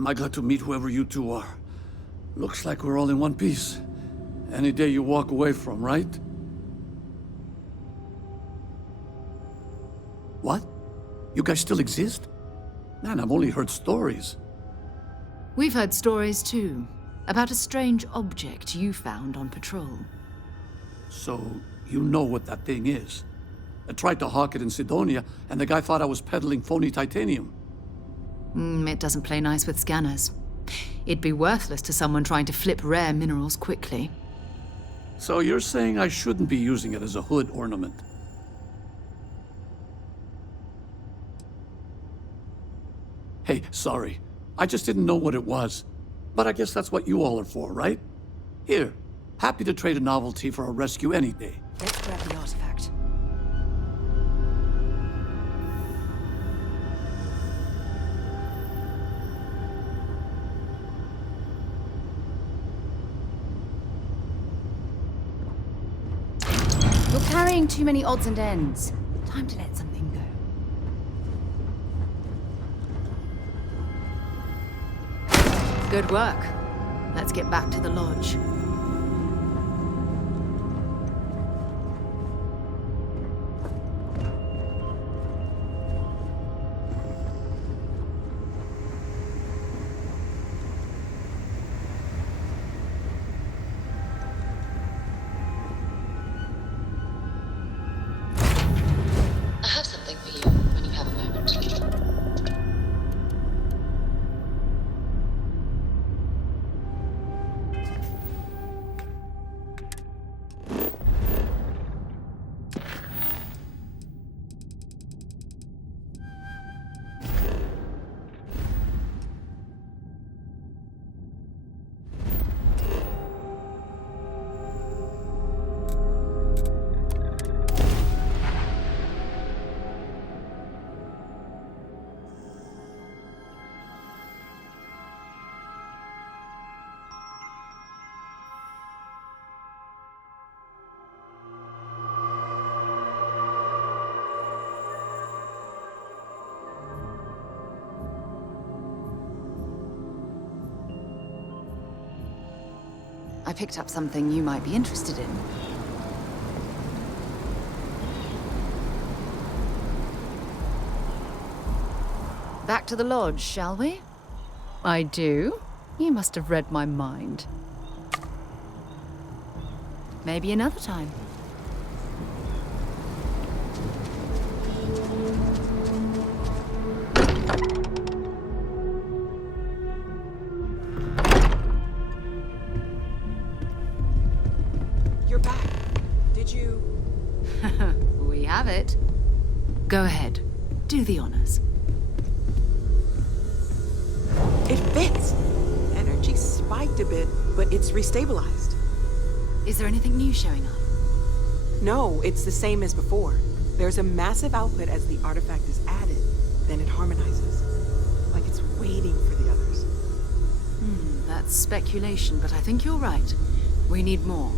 Am I glad to meet whoever you two are. Looks like we're all in one piece. Any day you walk away from, right? What? You guys still exist? Man, I've only heard stories. We've heard stories too, about a strange object you found on patrol. So, you know what that thing is? I tried to hawk it in Sidonia, and the guy thought I was peddling phony titanium. It doesn't play nice with scanners. It'd be worthless to someone trying to flip rare minerals quickly. So you're saying I shouldn't be using it as a hood ornament? Hey, sorry. I just didn't know what it was. But I guess that's what you all are for, right? Here, happy to trade a novelty for a rescue any day. Let's grab the artifact. You're carrying too many odds and ends. Time to let something go. Good work. Let's get back to the lodge. I have something for you when you have a moment. I picked up something you might be interested in. Back to the lodge, shall we? I do. You must have read my mind. Maybe another time. You're back. Did you... We have it. Go ahead. Do the honors. It fits. Energy spiked a bit, but it's restabilized. Is there anything new showing up? No, it's the same as before. There's a massive output as the artifact is added. Then it harmonizes. Like it's waiting for the others. That's speculation, but I think you're right. We need more.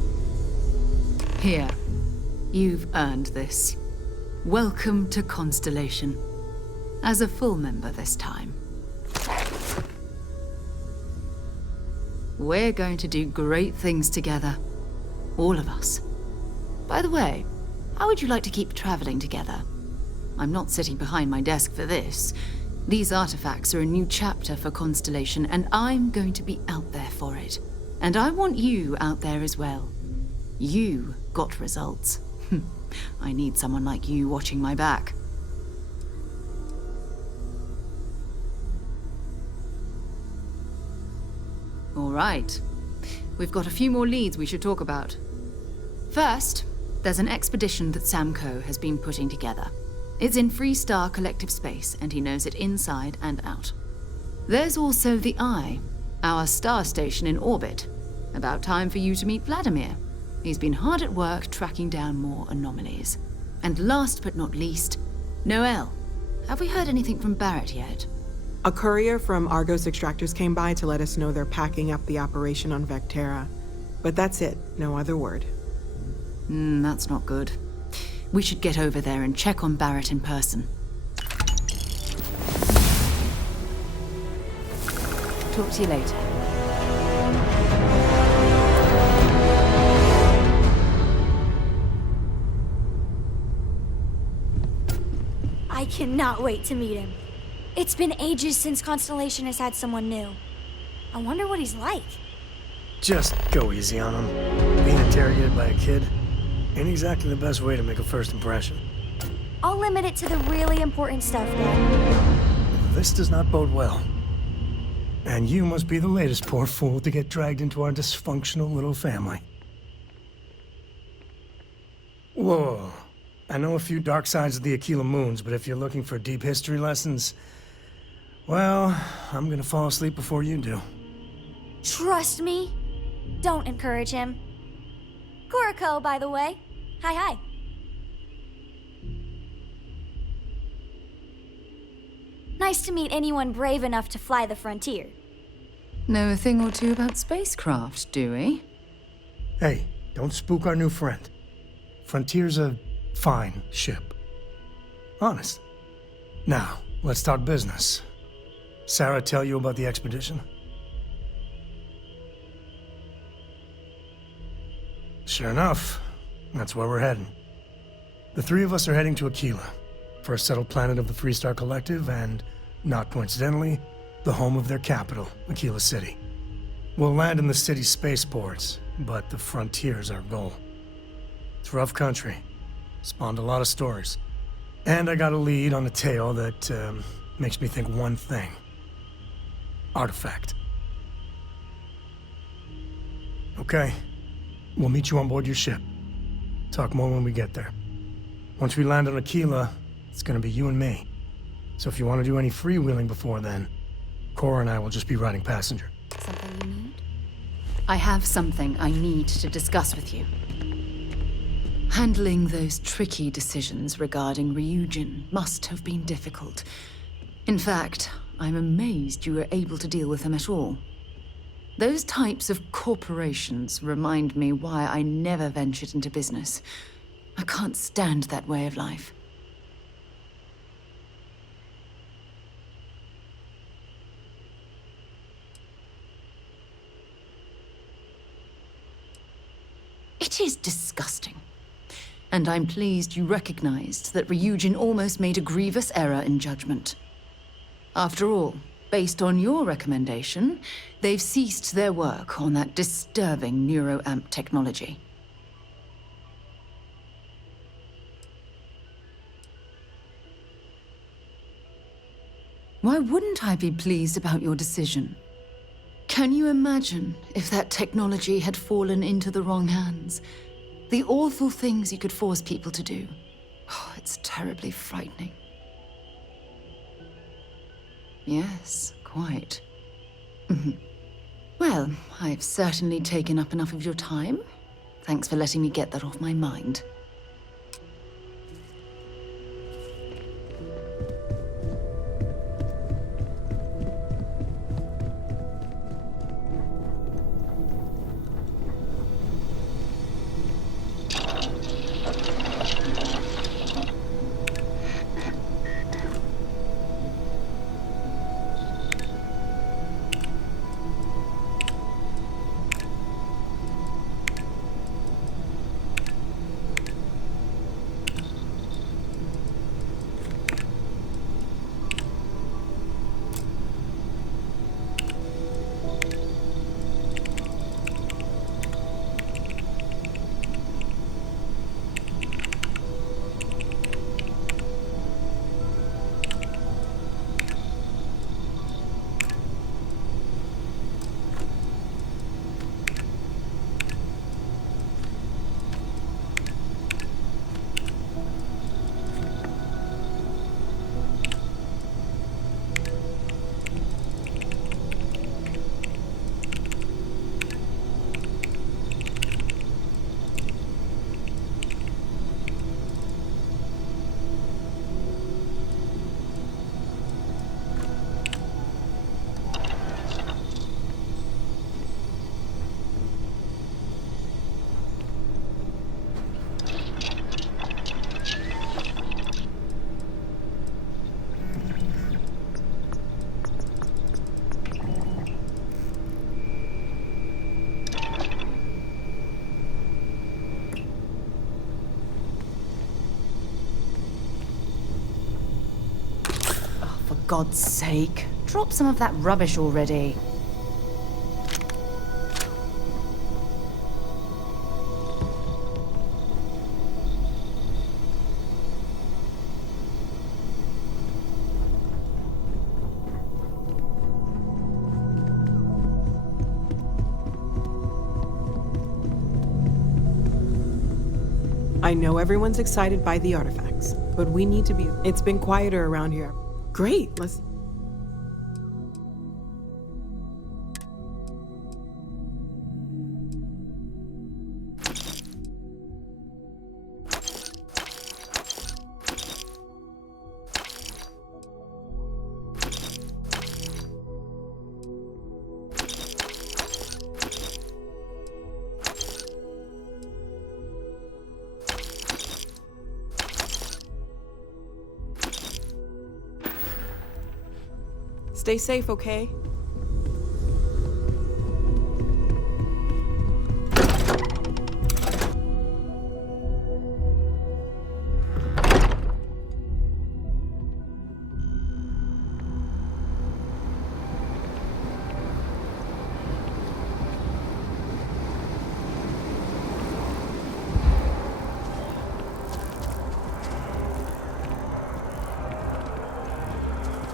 Here. You've earned this. Welcome to Constellation. As a full member this time. We're going to do great things together. All of us. By the way, how would you like to keep traveling together? I'm not sitting behind my desk for this. These artifacts are a new chapter for Constellation, and I'm going to be out there for it. And I want you out there as well. You got results. I need someone like you watching my back. All right. We've got a few more leads we should talk about. First, there's an expedition that Samco has been putting together. It's in Freestar Collective Space, and he knows it inside and out. There's also the Eye, our star station in orbit. About time for you to meet Vladimir. He's been hard at work tracking down more anomalies. And last but not least, Noel. Have we heard anything from Barrett yet? A courier from Argos Extractors came by to let us know they're packing up the operation on Vectera. But that's it, no other word. That's not good. We should get over there and check on Barrett in person. Talk to you later. I cannot wait to meet him. It's been ages since Constellation has had someone new. I wonder what he's like. Just go easy on him. Being interrogated by a kid ain't exactly the best way to make a first impression. I'll limit it to the really important stuff, Dad. This does not bode well. And you must be the latest poor fool to get dragged into our dysfunctional little family. Whoa. I know a few dark sides of the Aquila Moons, but if you're looking for deep history lessons, well, I'm gonna fall asleep before you do. Trust me. Don't encourage him. Kuriko, by the way. Hi. Nice to meet anyone brave enough to fly the frontier. Know a thing or two about spacecraft, do we? Hey, don't spook our new friend. Frontier's a fine ship. Honest. Now, let's talk business. Sarah tell you about the expedition? Sure enough, that's where we're heading. The three of us are heading to Aquila, first settled planet of the Freestar Collective, and, not coincidentally, the home of their capital, Aquila City. We'll land in the city's spaceports, but the frontier's our goal. It's rough country. Spawned a lot of stories. And I got a lead on a tale that makes me think one thing. Artifact. Okay. We'll meet you on board your ship. Talk more when we get there. Once we land on Aquila, it's gonna be you and me. So if you want to do any freewheeling before then, Cora and I will just be riding passenger. Something you need? I have something I need to discuss with you. Handling those tricky decisions regarding Ryujin must have been difficult. In fact, I'm amazed you were able to deal with them at all. Those types of corporations remind me why I never ventured into business. I can't stand that way of life. It is disgusting. And I'm pleased you recognized that Ryujin almost made a grievous error in judgment. After all, based on your recommendation, they've ceased their work on that disturbing neuroamp technology. Why wouldn't I be pleased about your decision? Can you imagine if that technology had fallen into the wrong hands? The awful things you could force people to do. Oh, it's terribly frightening. Yes, quite. Well, I've certainly taken up enough of your time. Thanks for letting me get that off my mind. God's sake. Drop some of that rubbish already. I know everyone's excited by the artifacts, but we need to be... It's been quieter around here. Great, let's... Stay safe, okay?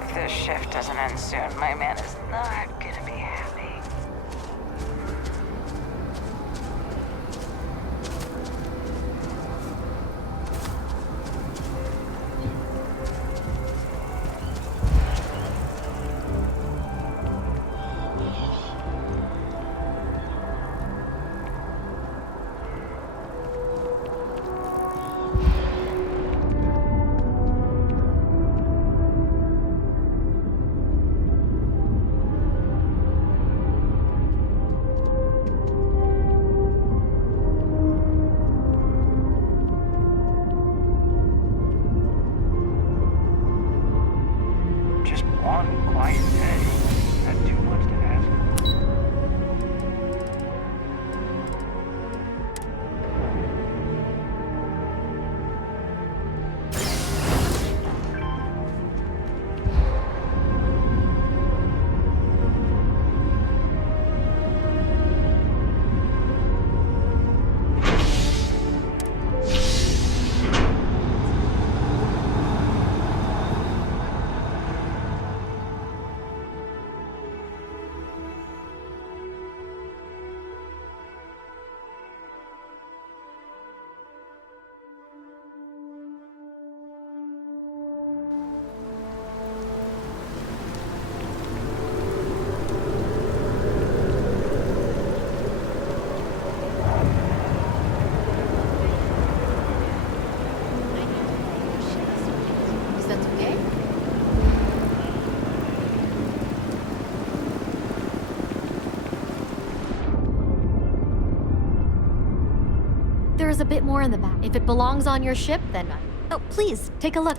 If this shift doesn't end soon, my man is not gonna be happy. Just one quiet day. Is that too much to ask? Is that okay? There is a bit more in the back. If it belongs on your ship, then... Oh, please, take a look.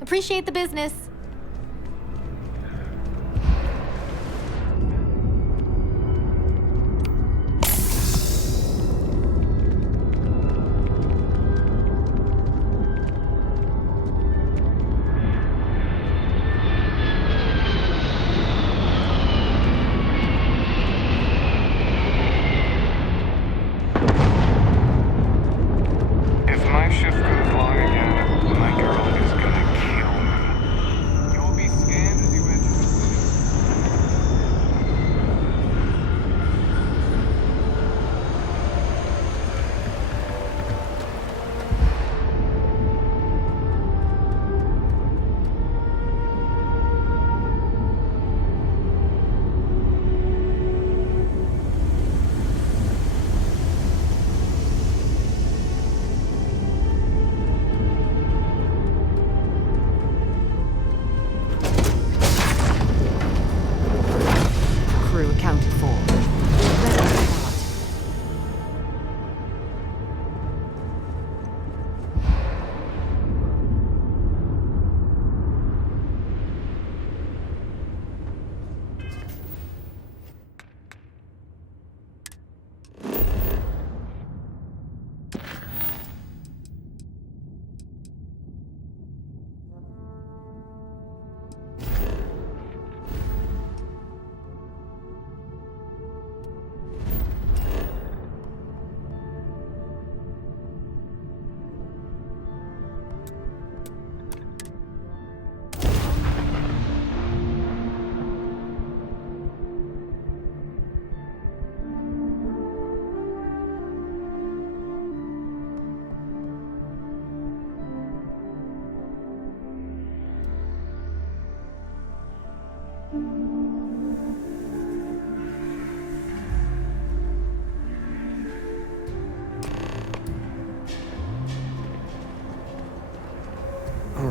Appreciate the business. If my ship goes long again, my girl is gonna kill me.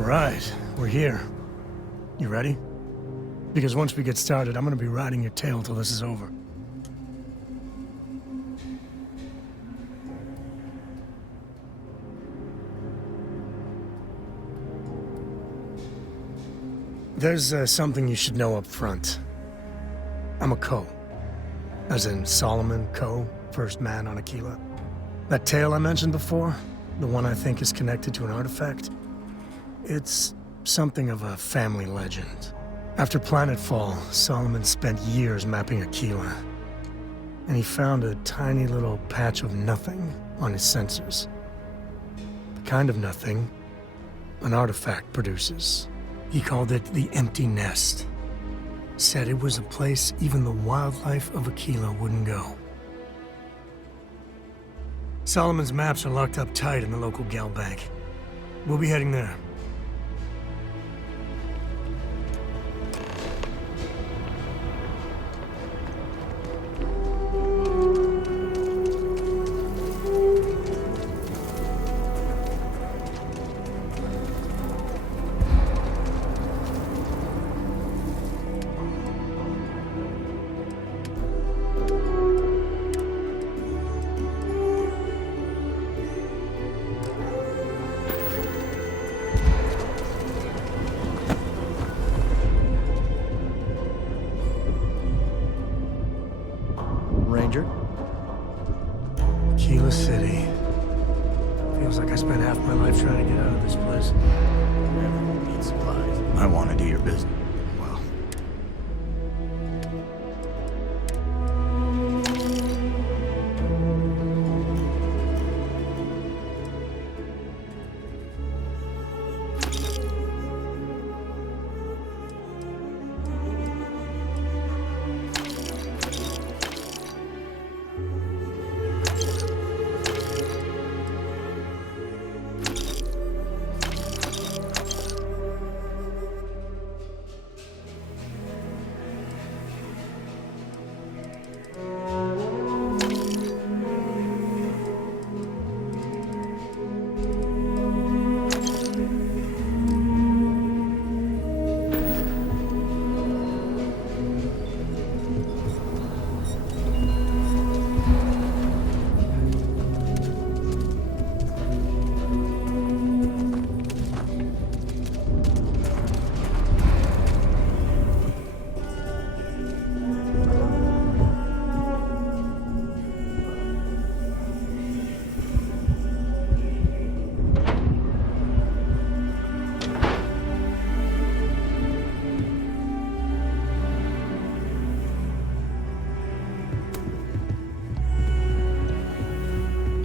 right, we're here. You ready? Because once we get started, I'm gonna be riding your tail till this is over. There's something you should know up front. I'm a Co. As in Solomon Co., first man on Aquila. That tale I mentioned before, the one I think is connected to an artifact, it's something of a family legend. After Planetfall, Solomon spent years mapping Aquila, and he found a tiny little patch of nothing on his sensors. The kind of nothing an artifact produces. He called it the Empty Nest. Said it was a place even the wildlife of Aquila wouldn't go. Solomon's maps are locked up tight in the local gal bank. We'll be heading there. Ranger? Aquila City. Feels like I spent half my life trying to get out of this place. Everyone needs supplies. I want to do your business. Well.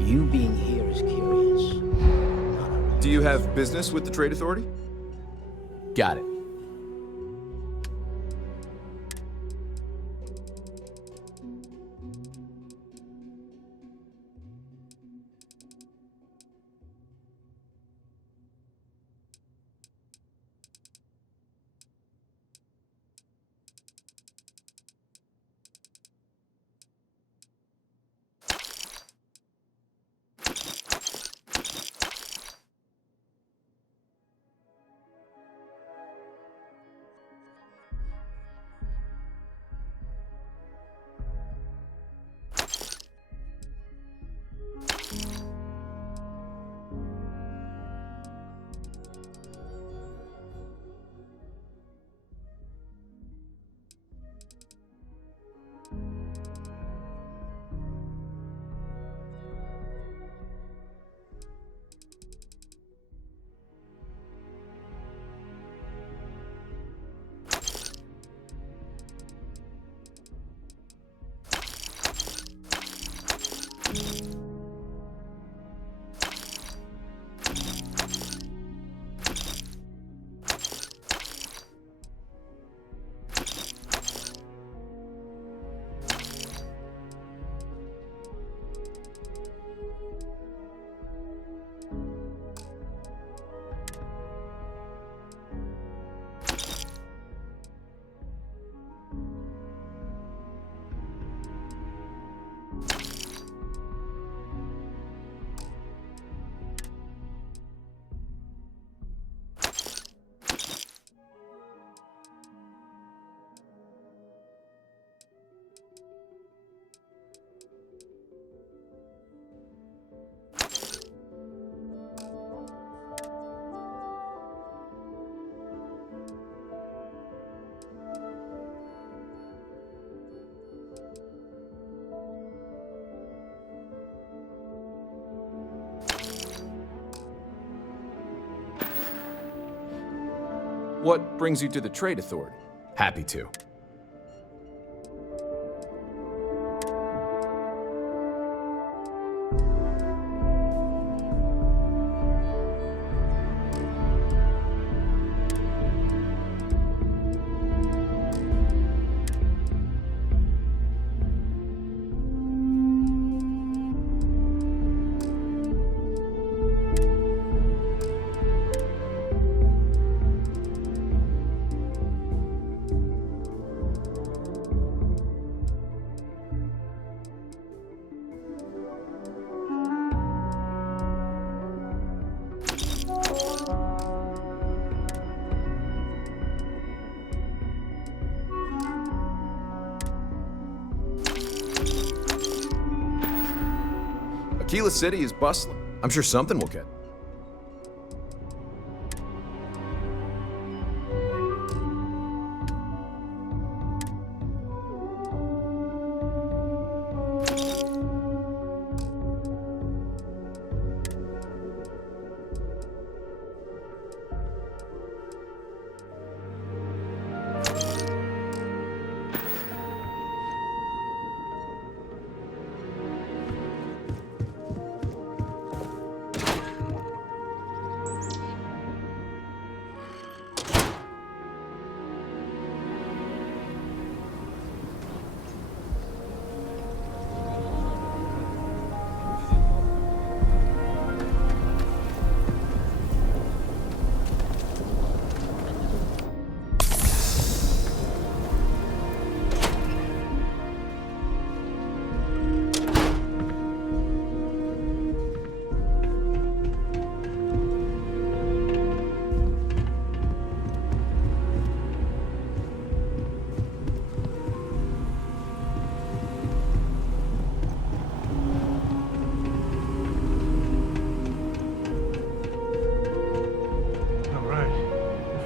You being here is curious. Do you have business with the Trade Authority? Got it. What brings you to the Trade Authority? Happy to. Aquila City is bustling. I'm sure something will get.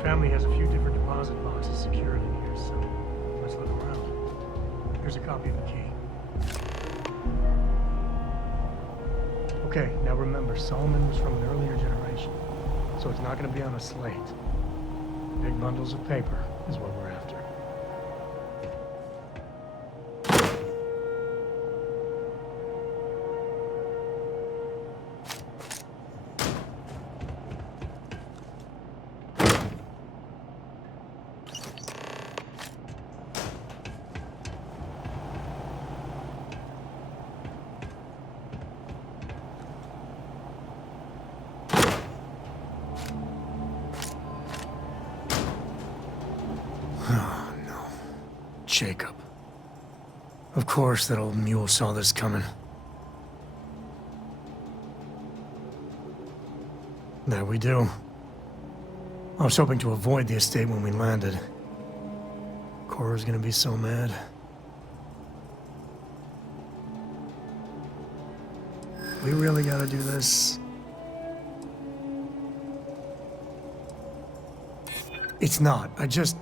Family has a few different deposit boxes secured in here, so let's look around. Here's a copy of the key. Okay, now remember, Solomon was from an earlier generation, so it's not going to be on a slate. Big bundles of paper is what we're after. Oh, no. Jacob. Of course that old mule saw this coming. There we do. I was hoping to avoid the estate when we landed. Cora's gonna be so mad. We really gotta do this. It's not. I just...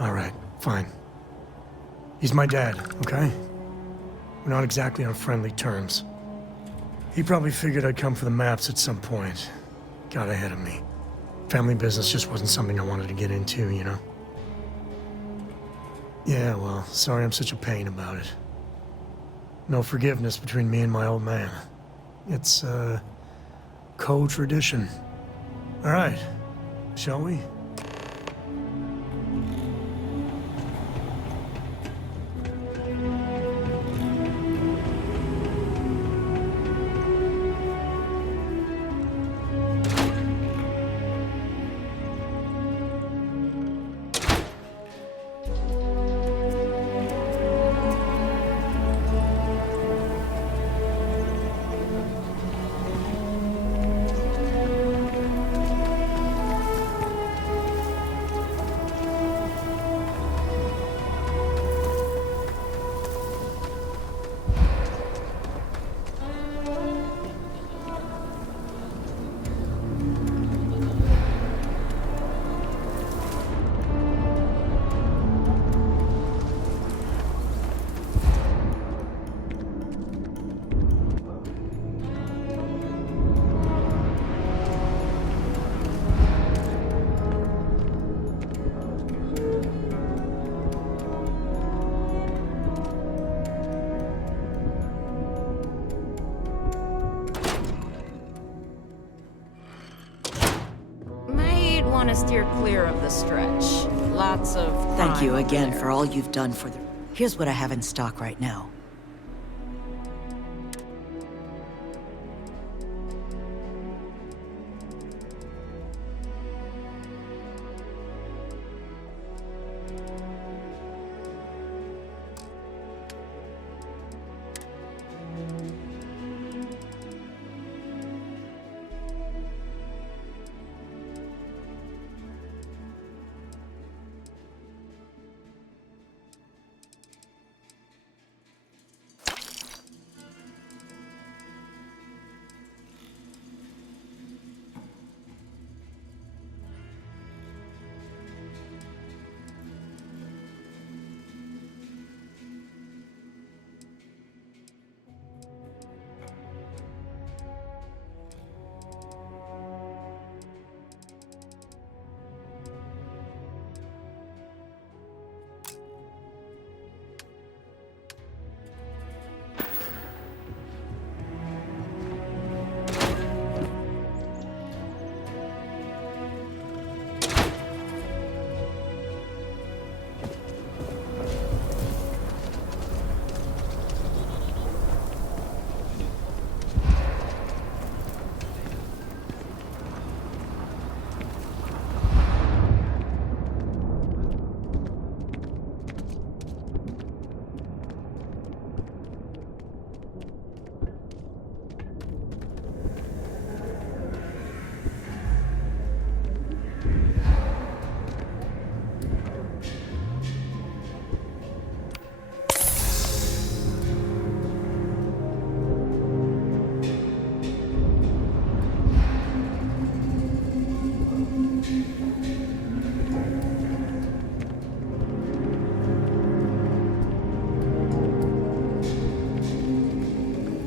All right, fine. He's my dad, okay? We're not exactly on friendly terms. He probably figured I'd come for the maps at some point. Got ahead of me. Family business just wasn't something I wanted to get into, you know? Yeah, well, sorry I'm such a pain about it. No forgiveness between me and my old man. It's, co-tradition. All right, shall we? want to steer clear of the stretch. Lots of Thank you crime over again there. for all you've done for the... Here's what I have in stock right now.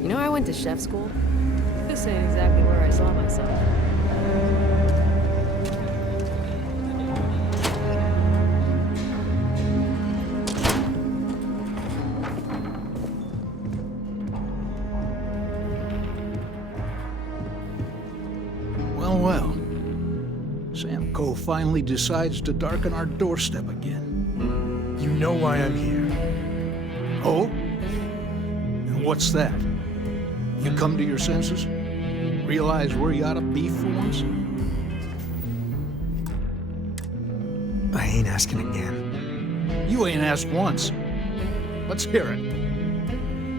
You know, I went to chef school. This ain't exactly where I saw myself. Well, well. Sam Coe finally decides to darken our doorstep again. You know why I'm here. Oh? And what's that? You come to your senses? Realize where you ought to be for once? I ain't asking again. You ain't asked once. Let's hear it.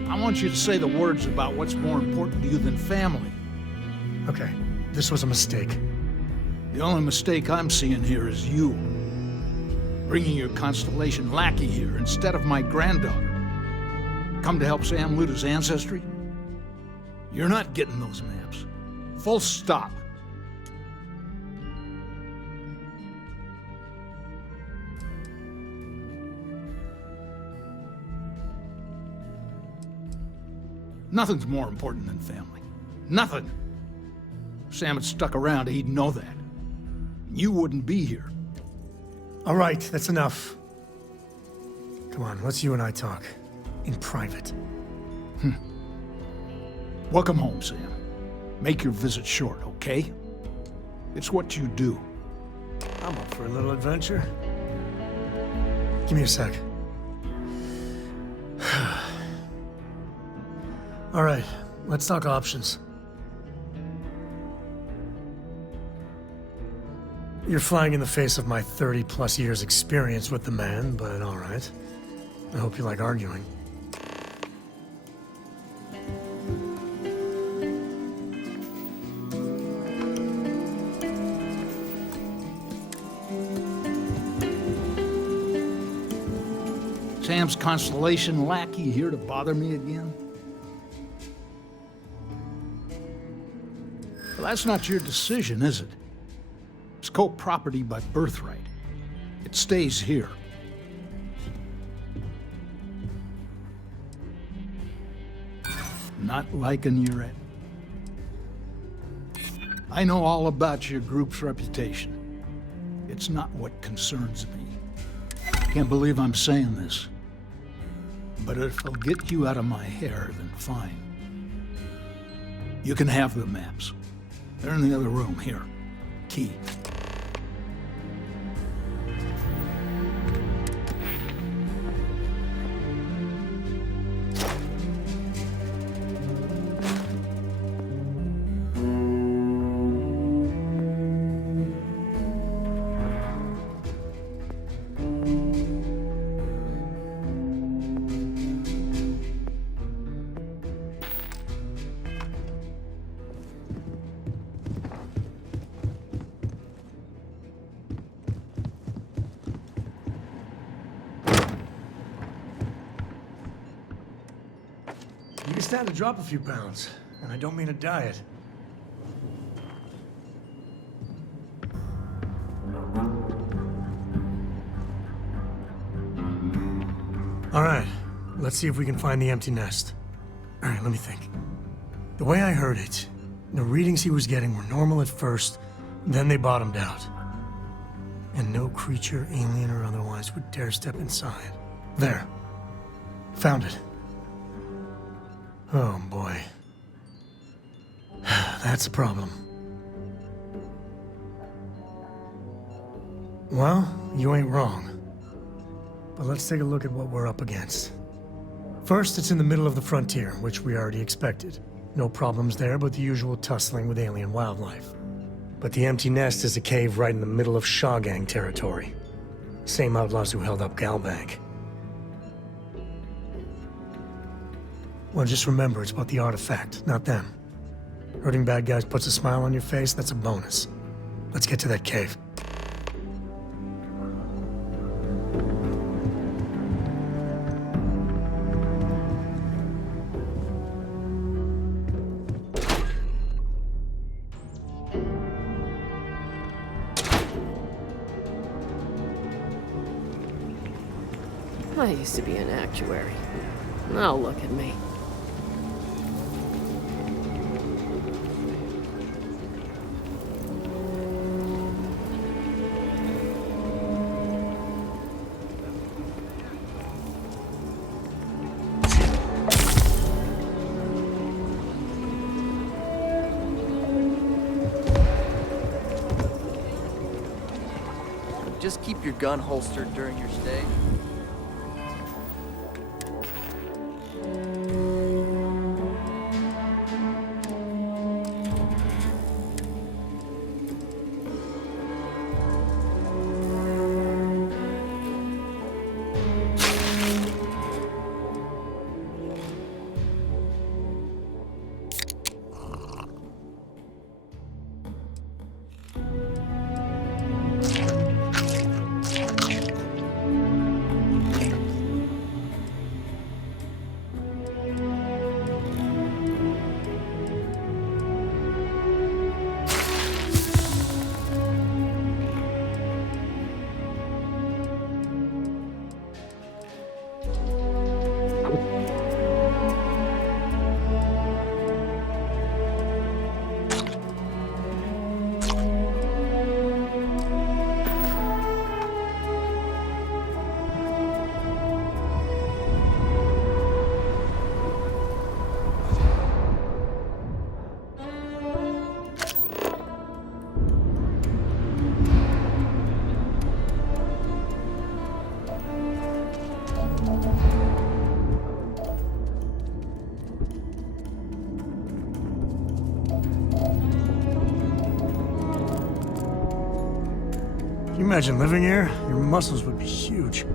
I want you to say the words about what's more important to you than family. Okay, this was a mistake. The only mistake I'm seeing here is you. Bringing your Constellation lackey here instead of my granddaughter. Come to help Sam loot his ancestry? You're not getting those maps. Full stop. Nothing's more important than family. Nothing. If Sam had stuck around, he'd know that. You wouldn't be here. All right, that's enough. Come on, let's you and I talk. In private. Welcome home, Sam. Make your visit short, okay? It's what you do. I'm up for a little adventure. Give me a sec. All right, let's talk options. You're flying in the face of my 30-plus years experience with the man, but all right. I hope you like arguing. Sam's Constellation lackey here to bother me again? Well, that's not your decision, is it? It's co-property by birthright. It stays here. Not liking your it? I know all about your group's reputation. It's not what concerns me. Can't believe I'm saying this. But if it'll get you out of my hair, then fine. You can have the maps. They're in the other room, here. Key. You can stand to drop a few pounds, and I don't mean a diet. All right, let's see if we can find the empty nest. All right, let me think. The way I heard it, the readings he was getting were normal at first, then they bottomed out. And no creature, alien or otherwise, would dare step inside. There. Found it. Oh boy. That's a problem. Well, you ain't wrong. But let's take a look at what we're up against. First, it's in the middle of the frontier, which we already expected. No problems there, but the usual tussling with alien wildlife. But the empty nest is a cave right in the middle of Shawgang territory. Same outlaws who held up Galbank. Well, just remember, it's about the artifact, not them. Hurting bad guys puts a smile on your face, that's a bonus. Let's get to that cave. I used to be an actuary. Now look at me. Just keep your gun holstered during your stay. Can you imagine living here? Your muscles would be huge.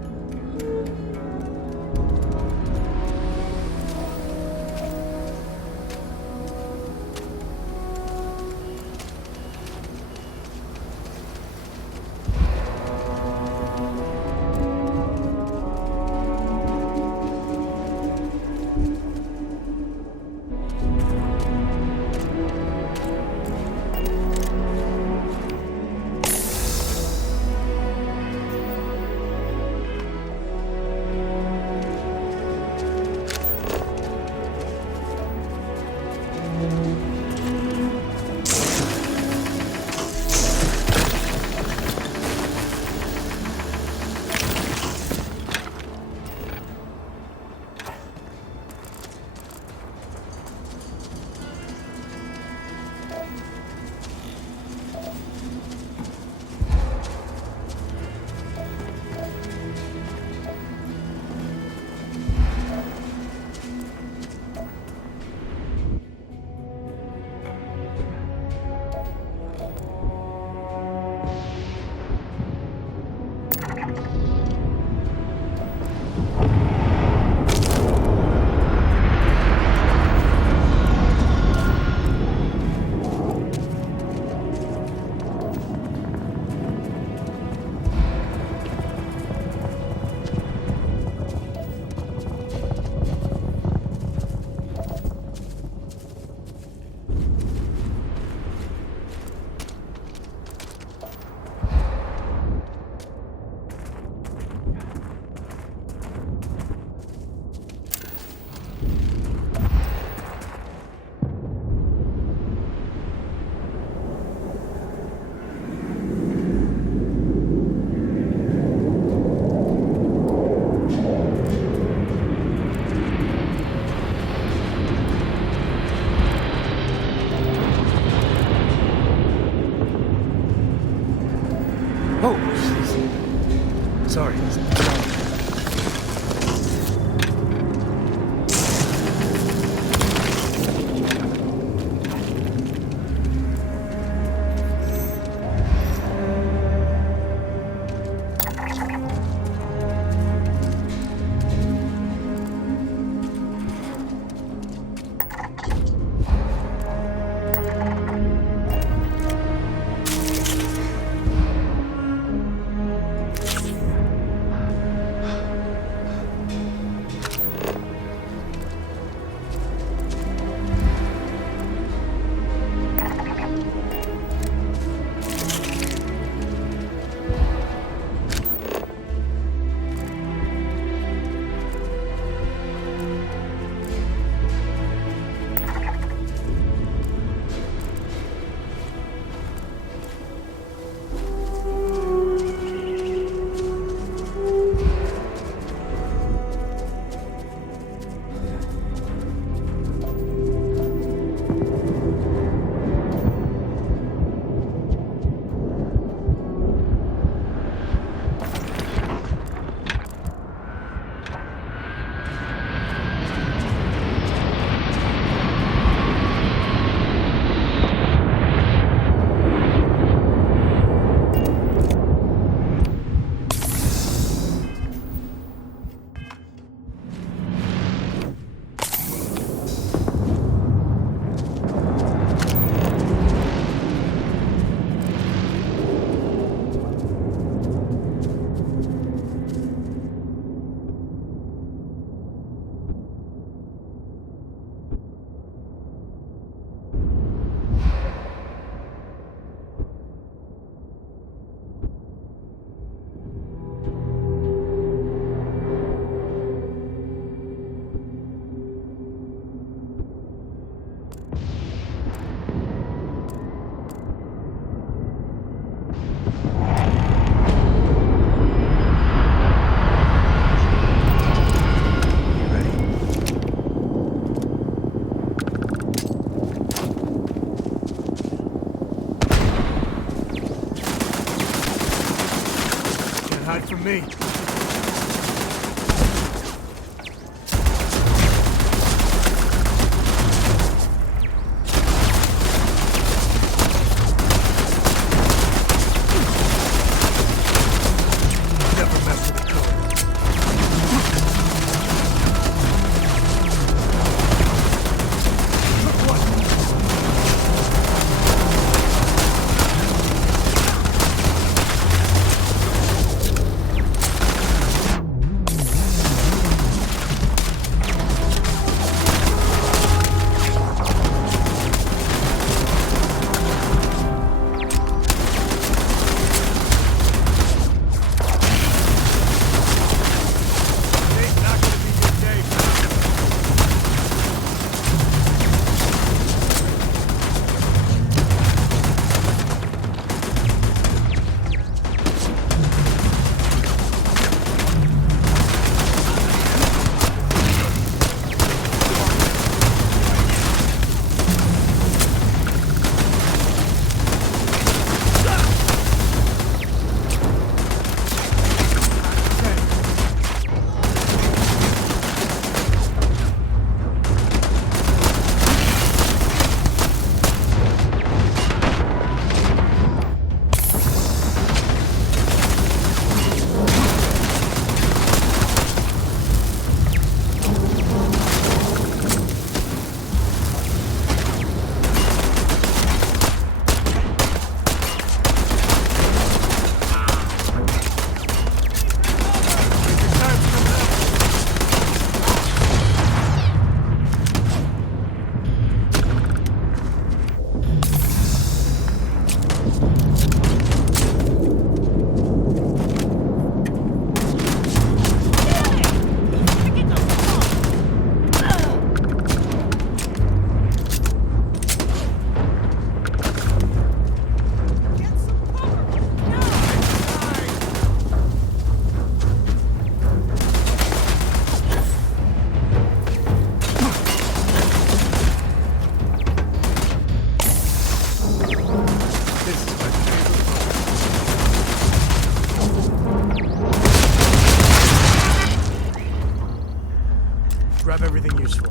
Grab everything useful.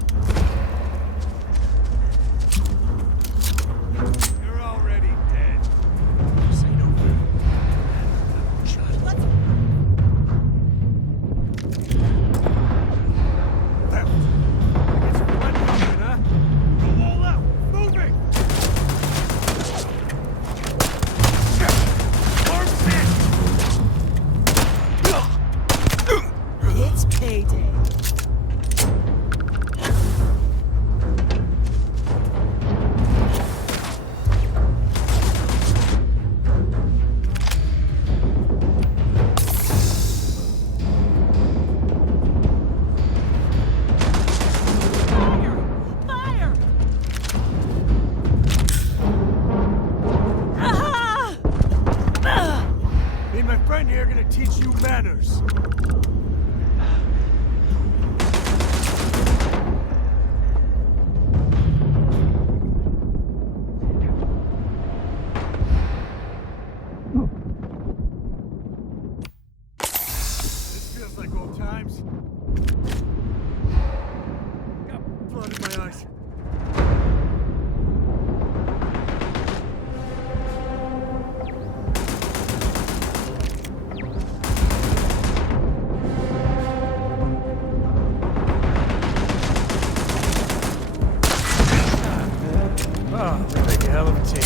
You're already dead. It's payday. Me and my friend here are gonna teach you manners. This feels like old times. Got blood in my eyes. Oh, we make a hell of a team.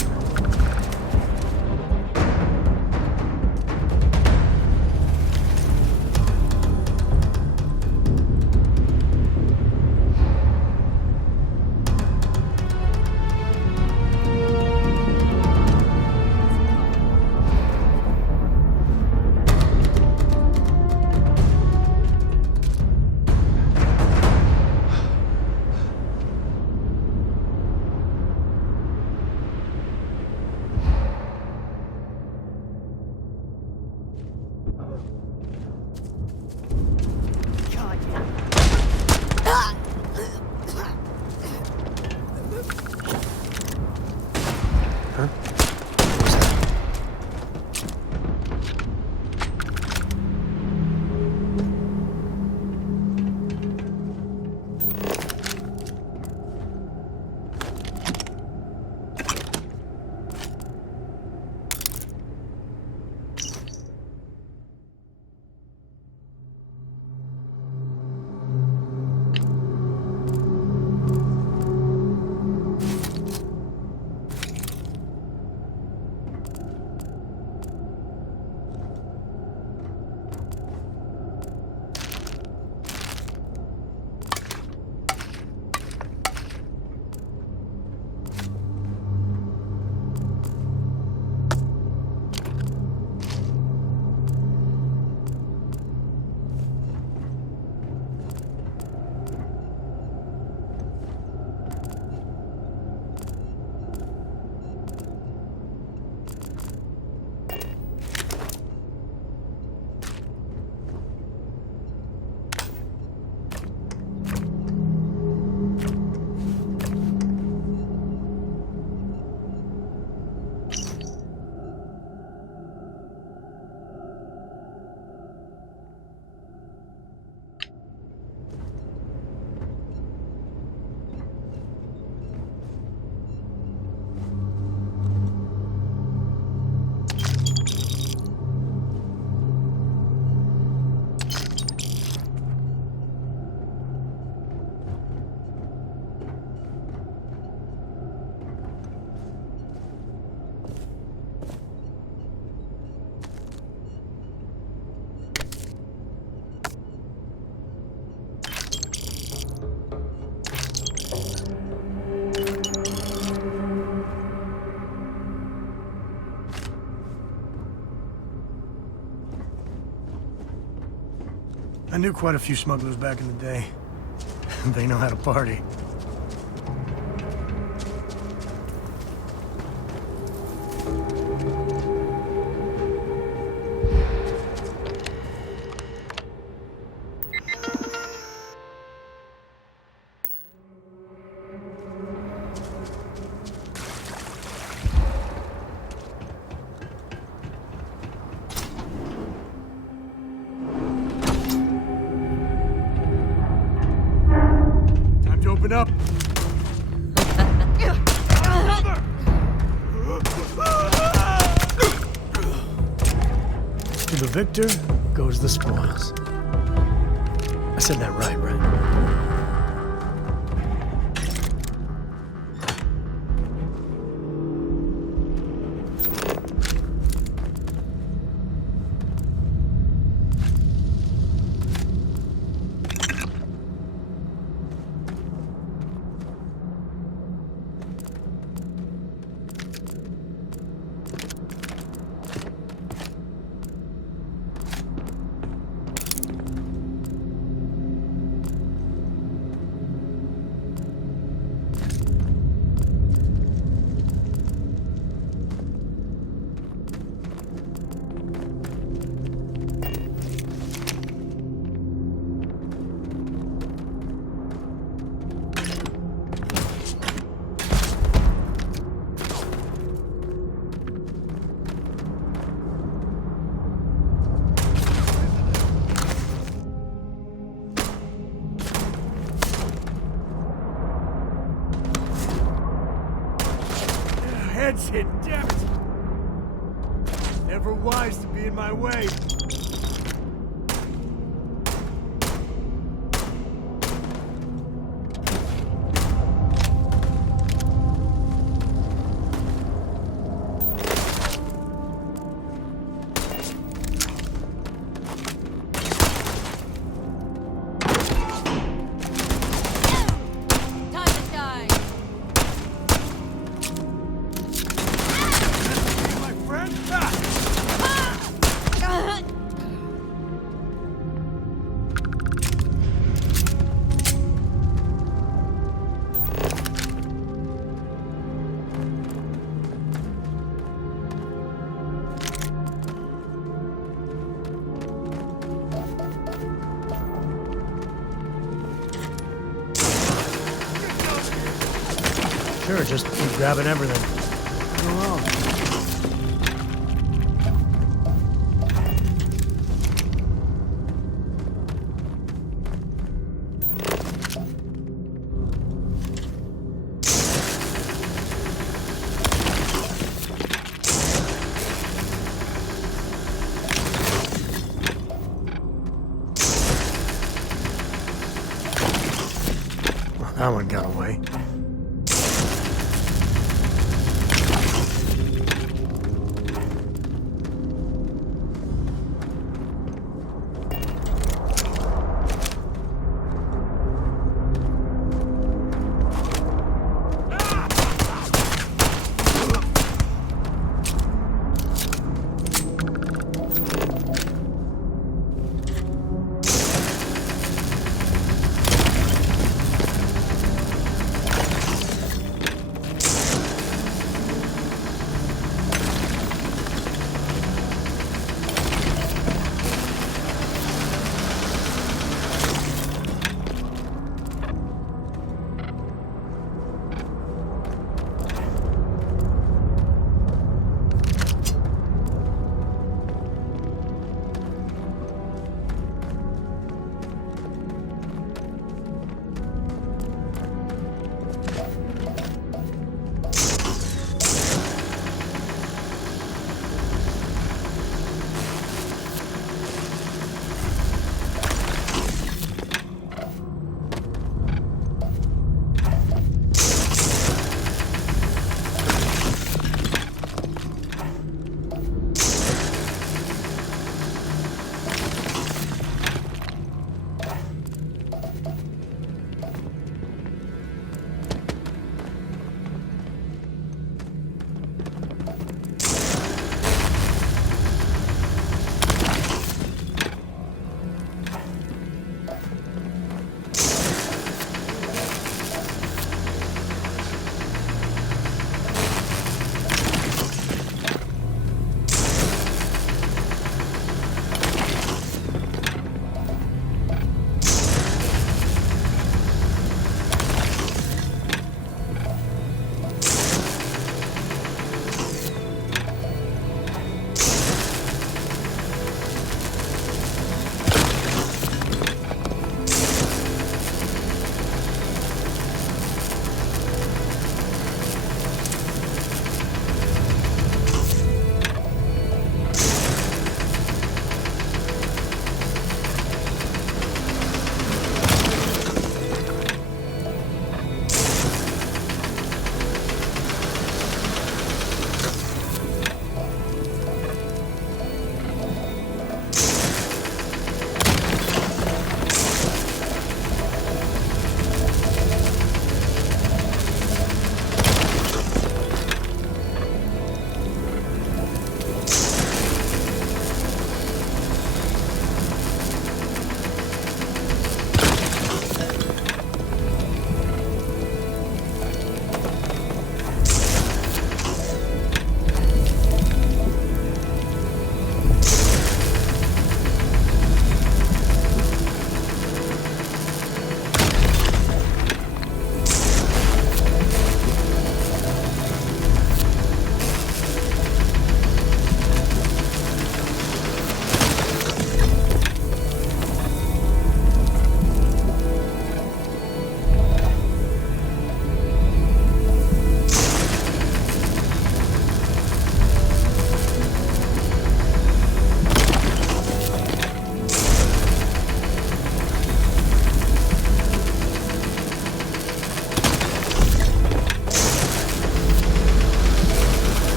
I knew quite a few smugglers back in the day. They know how to party. Open up! To the victor goes the spoils. I said that right? Heads hit depth. Never wise to be in my way. Sure, just keep grabbing everything. Go on. Well, that one got away.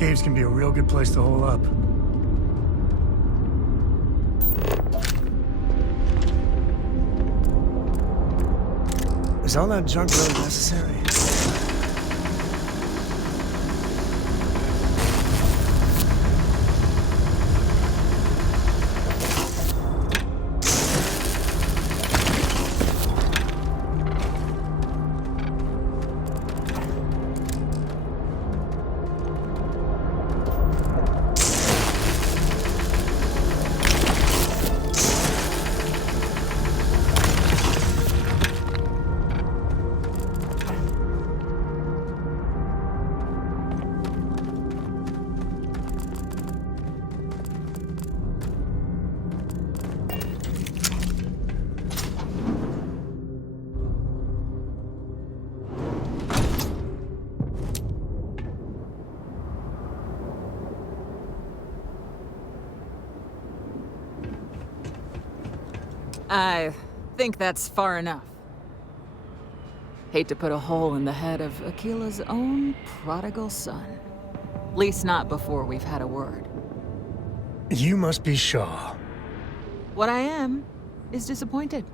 caves can be a real good place to hole up. Is all that junk really necessary? I think that's far enough. Hate to put a hole in the head of Akila's own prodigal son. At least not before we've had a word. You must be Shaw. What I am is disappointed.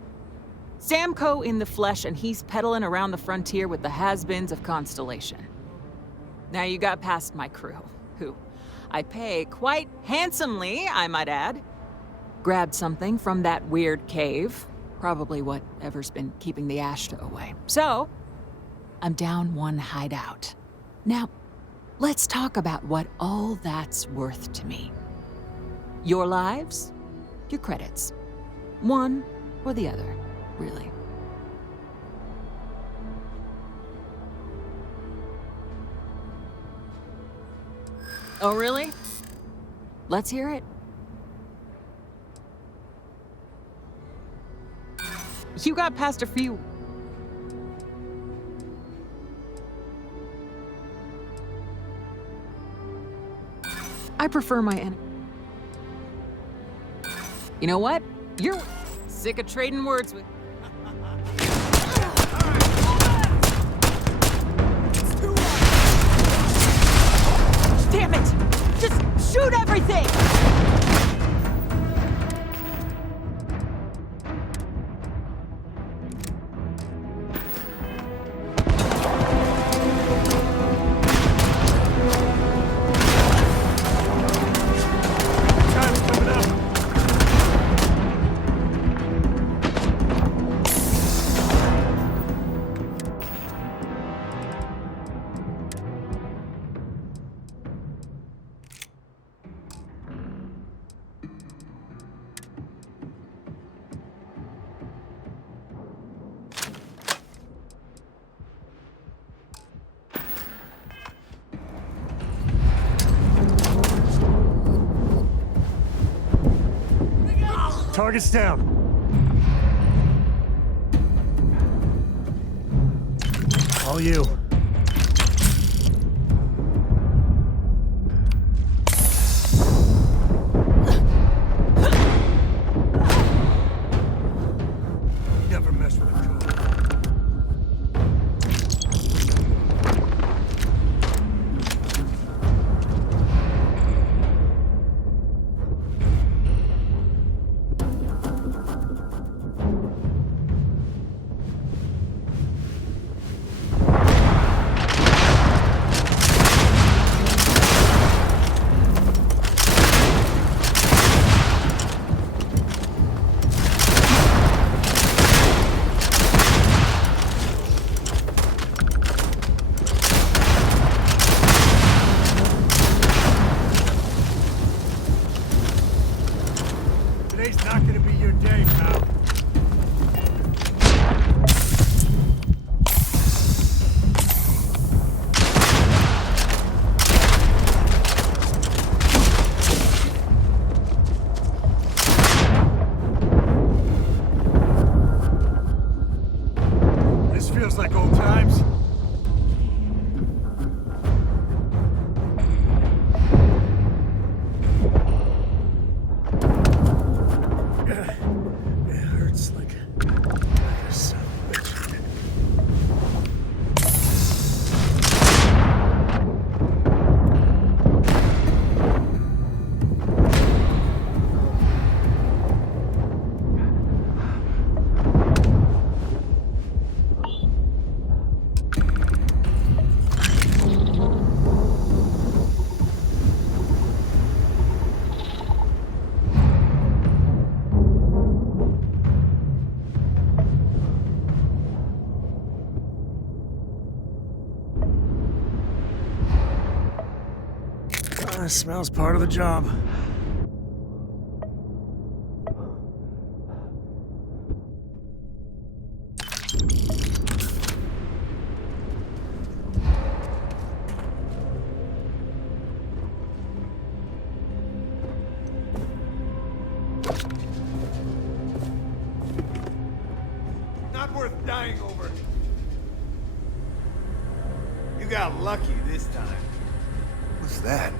Samco in the flesh, and he's peddling around the frontier with the has-beens of Constellation. Now you got past my crew, who I pay quite handsomely, I might add. Grabbed something from that weird cave. Probably whatever's been keeping the Ashta away. So, I'm down one hideout. Now, let's talk about what all that's worth to me. Your lives, your credits. One or the other, really. Oh, really? Let's hear it. You got past a few... I prefer my enemy. You know what? You're sick of trading words with... Damn it! Just shoot everything! Target's down. All you. Never mess with a code. Today's not gonna be your day, pal. This feels like old times. The smell's part of the job. Not worth dying over. You got lucky this time. What's that?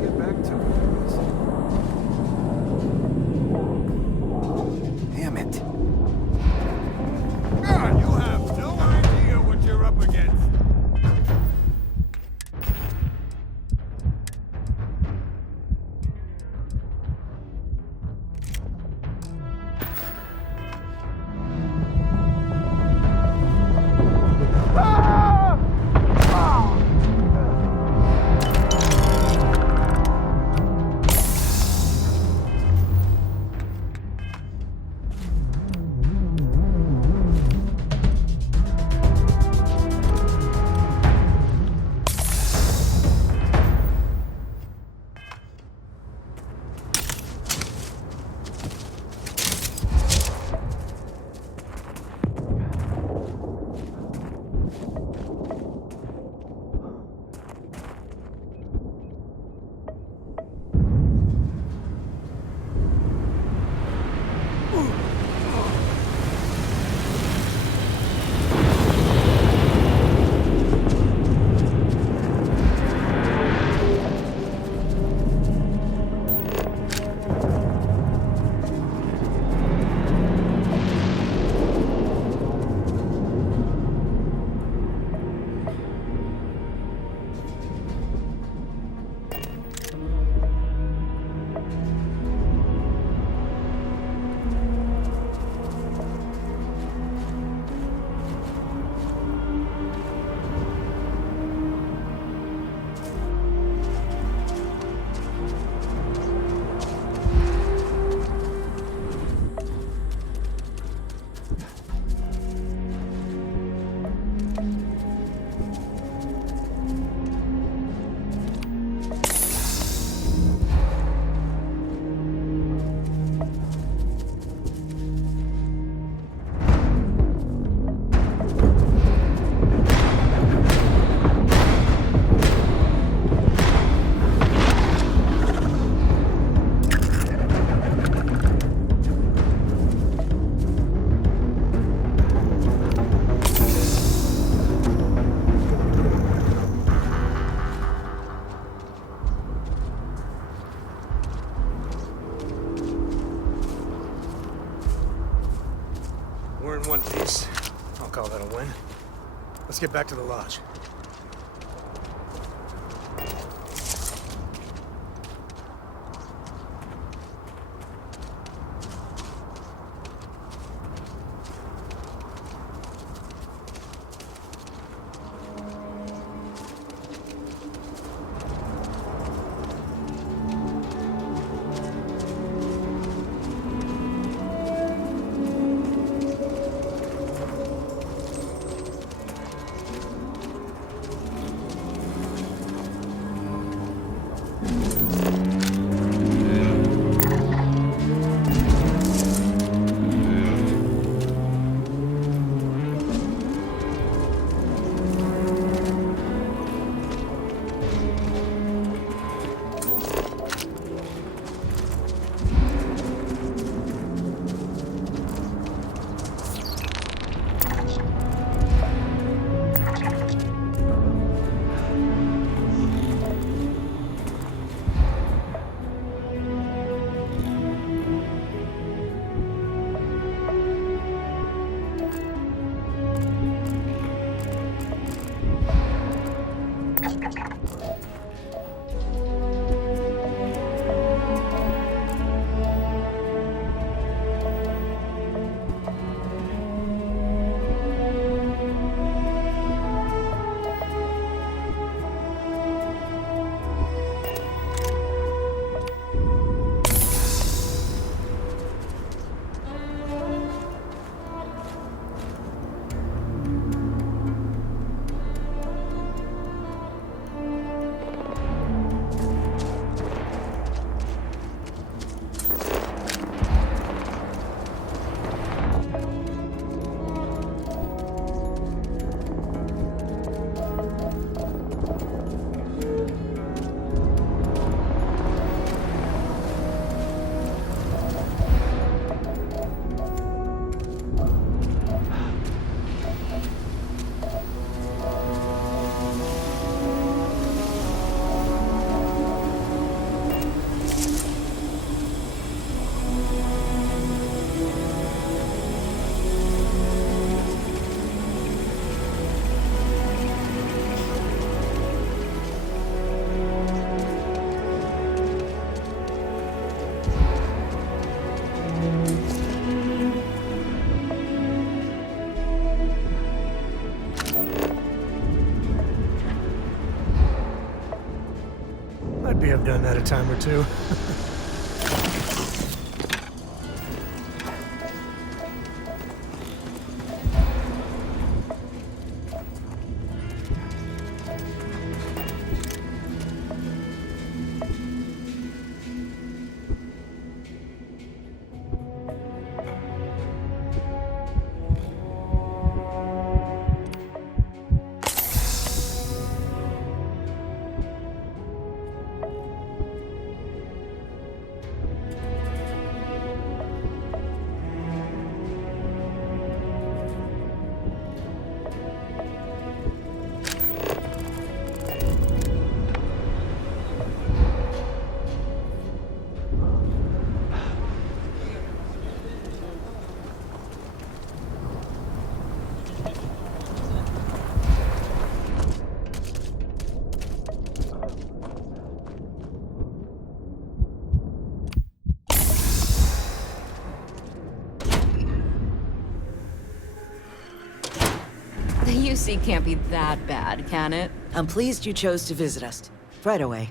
Get back to it. Damn it. God, you have no idea what you're up against. We're in one piece. I'll call that a win. Let's get back to the lodge. I'd be have done that a time or two. The UC can't be that bad, can it? I'm pleased you chose to visit us. Right away.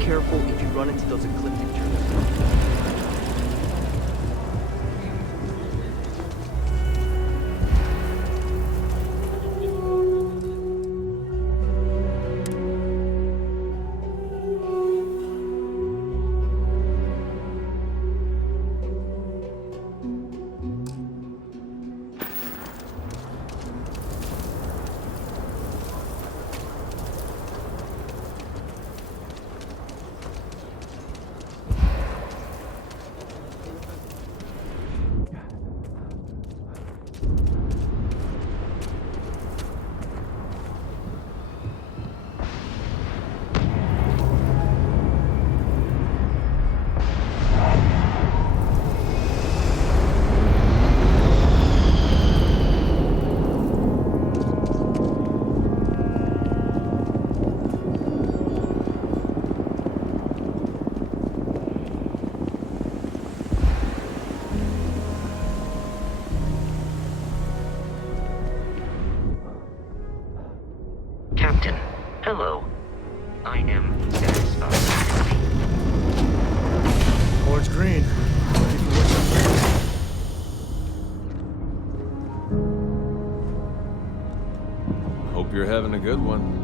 Careful if you run into those ecliptic turtles. Hello. I am satisfied. Board's green. Ready for what's up next. Hope you're having a good one.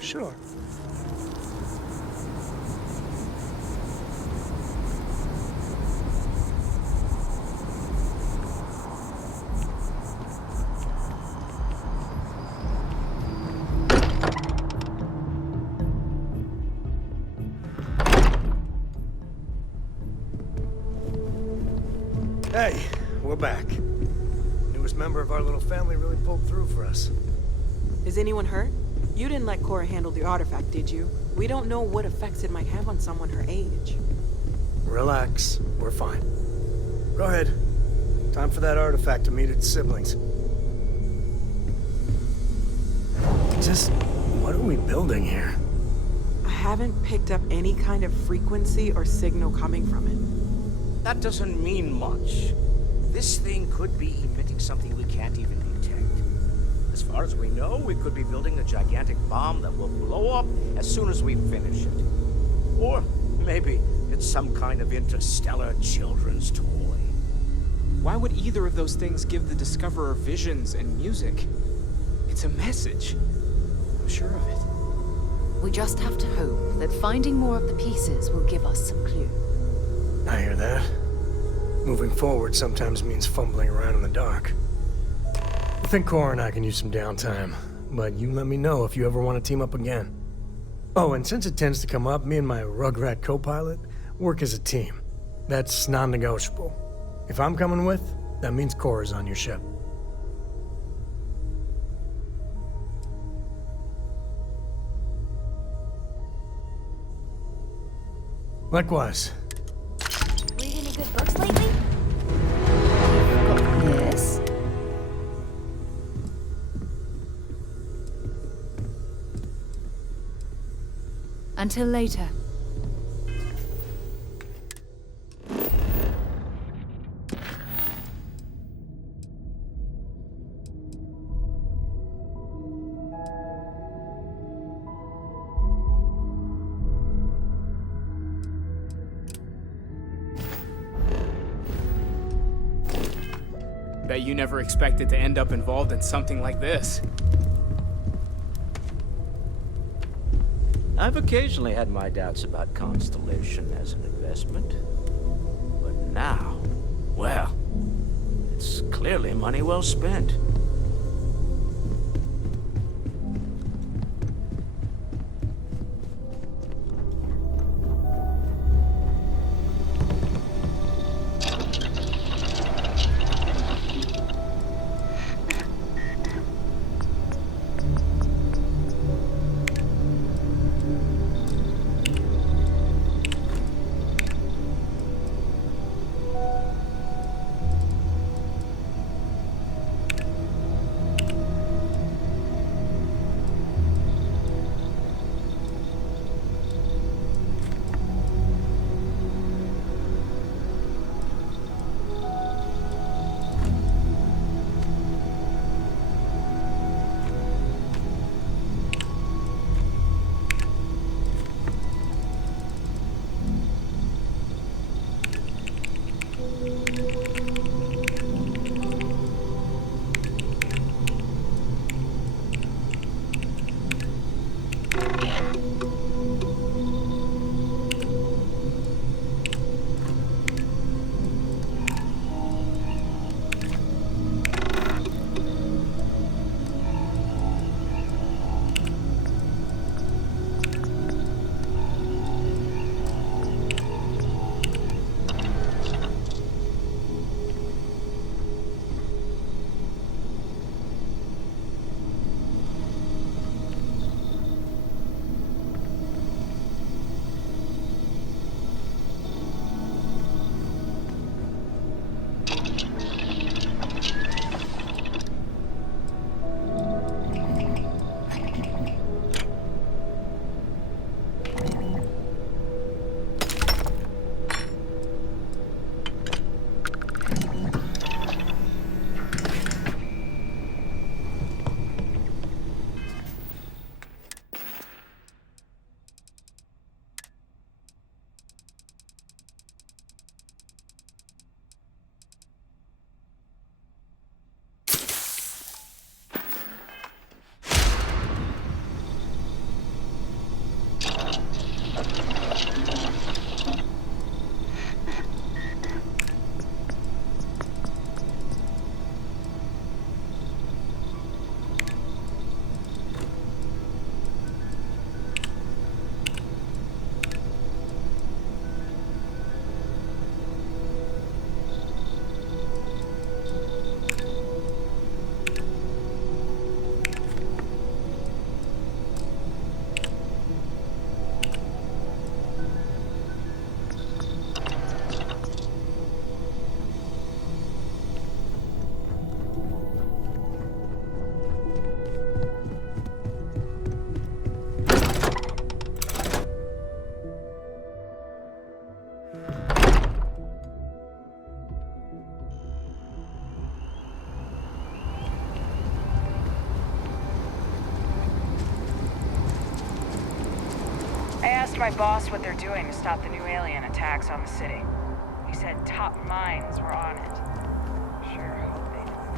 Sure. Hey, we're back. Newest member of our little family really pulled through for us. Is anyone hurt? You didn't let Cora handle the artifact, did you? We don't know what effects it might have on someone her age. Relax. We're fine. Go ahead. Time for that artifact to meet its siblings. Just what are we building here? I haven't picked up any kind of frequency or signal coming from it. That doesn't mean much. This thing could be emitting something we can't even detect. As far as we know, we could be building a gigantic bomb that will blow up as soon as we finish it. Or maybe it's some kind of interstellar children's toy. Why would either of those things give the Discoverer visions and music? It's a message. I'm sure of it. We just have to hope that finding more of the pieces will give us some clue. I hear that. Moving forward sometimes means fumbling around in the dark. I think Cora and I can use some downtime, but you let me know if you ever want to team up again. Oh, and since it tends to come up, me and my Rugrat co-pilot work as a team. That's non-negotiable. If I'm coming with, that means Cora's on your ship. Likewise. Read any good books lately? Yes? Until later. Bet you never expected to end up involved in something like this. I've occasionally had my doubts about Constellation as an investment. But now, well, it's clearly money well spent. My boss what they're doing to stop the new alien attacks on the city. He said top minds were on it. Sure hope they don't.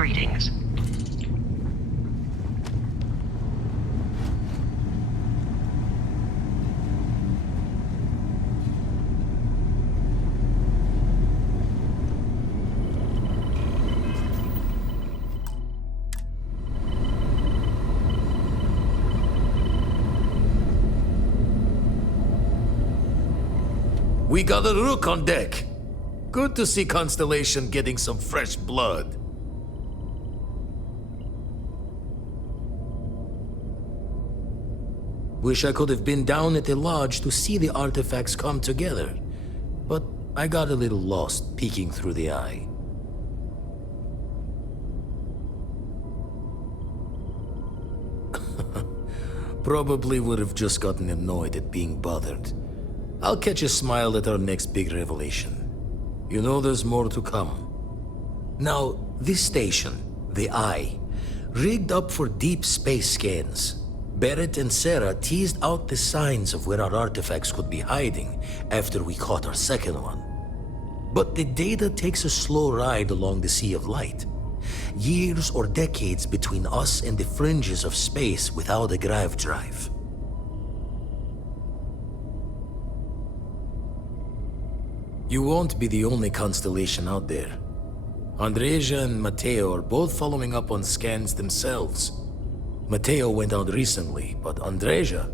Greetings. We got a rook on deck. Good to see Constellation getting some fresh blood. Wish I could have been down at the lodge to see the artifacts come together. But I got a little lost peeking through the eye. Probably would have just gotten annoyed at being bothered. I'll catch a smile at our next big revelation. You know there's more to come. Now, this station, the Eye, rigged up for deep space scans. Barrett and Sarah teased out the signs of where our artifacts could be hiding after we caught our second one. But the data takes a slow ride along the Sea of Light. Years or decades between us and the fringes of space without a grav drive. You won't be the only constellation out there. Andreja and Mateo are both following up on scans themselves. Mateo went out recently, but Andreja,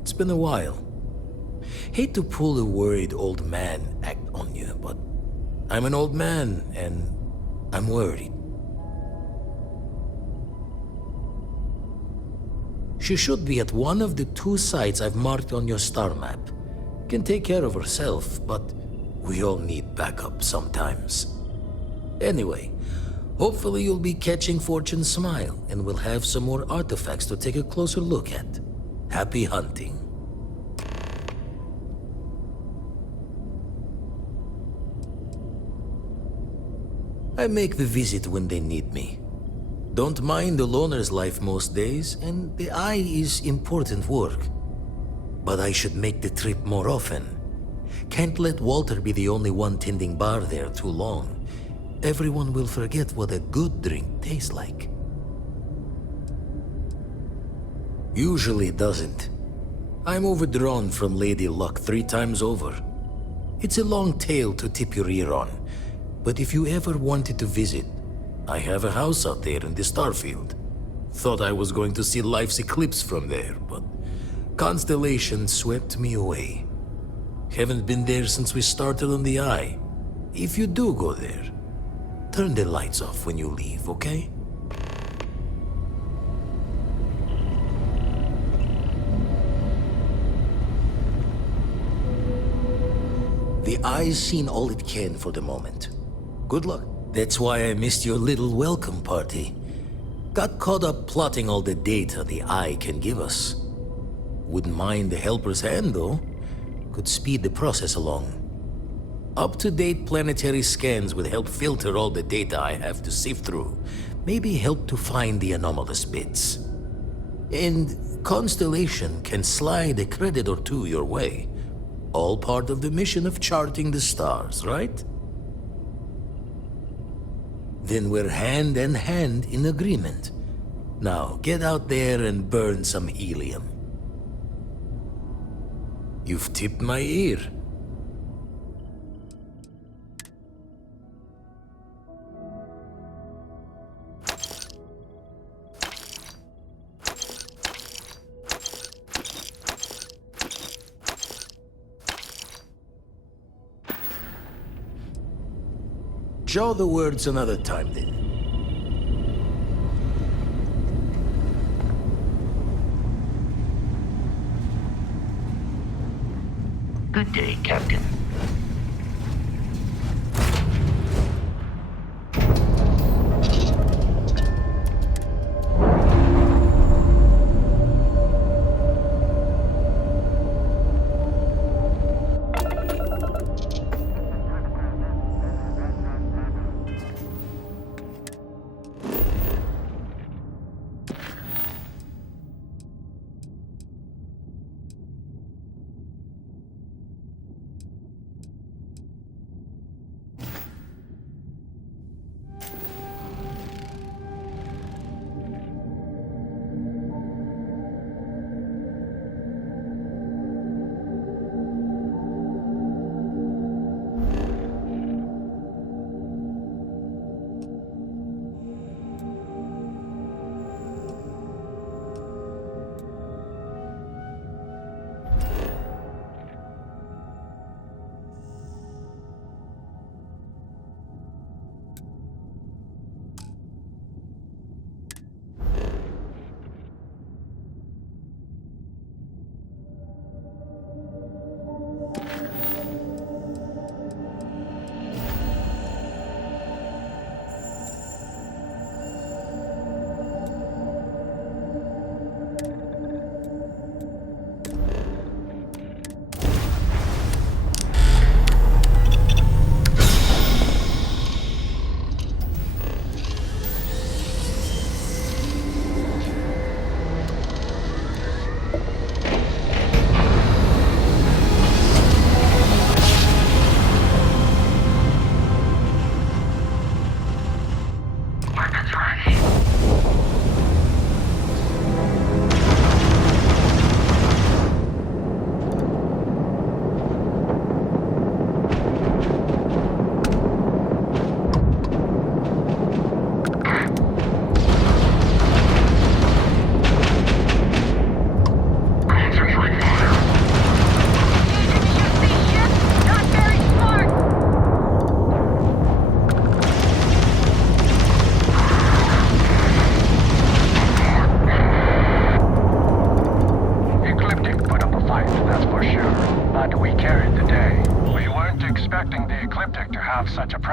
it's been a while. Hate to pull a worried old man act on you, but I'm an old man and I'm worried. She should be at one of the 2 sites I've marked on your star map. Can take care of herself, but we all need backup sometimes. Anyway, hopefully you'll be catching Fortune's smile and we'll have some more artifacts to take a closer look at. Happy hunting. I make the visit when they need me. Don't mind the loner's life most days, and the Eye is important work. But I should make the trip more often. Can't let Walter be the only one tending bar there too long. Everyone will forget what a good drink tastes like. Usually it doesn't. I'm overdrawn from Lady Luck 3 times over. It's a long tale to tip your ear on, but if you ever wanted to visit, I have a house out there in the Starfield. Thought I was going to see life's eclipse from there, but Constellation swept me away. Haven't been there since we started on the Eye. If you do go there, turn the lights off when you leave, okay? The Eye's seen all it can for the moment. Good luck. That's why I missed your little welcome party. Got caught up plotting all the data the Eye can give us. Wouldn't mind the helper's hand, though. Could speed the process along. Up-to-date planetary scans would help filter all the data I have to sift through. Maybe help to find the anomalous bits. And Constellation can slide a credit or 2 your way. All part of the mission of charting the stars, right? Then we're hand in hand in agreement. Now, get out there and burn some helium. You've tipped my ear. Jaw the words another time, then. Good day, Captain.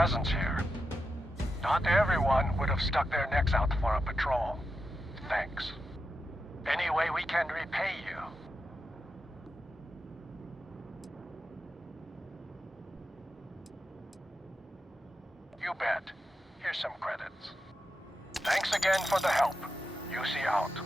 presence here. Not everyone would have stuck their necks out for a patrol. Thanks. Any way we can repay you? You bet. Here's some credits. Thanks again for the help. UC out.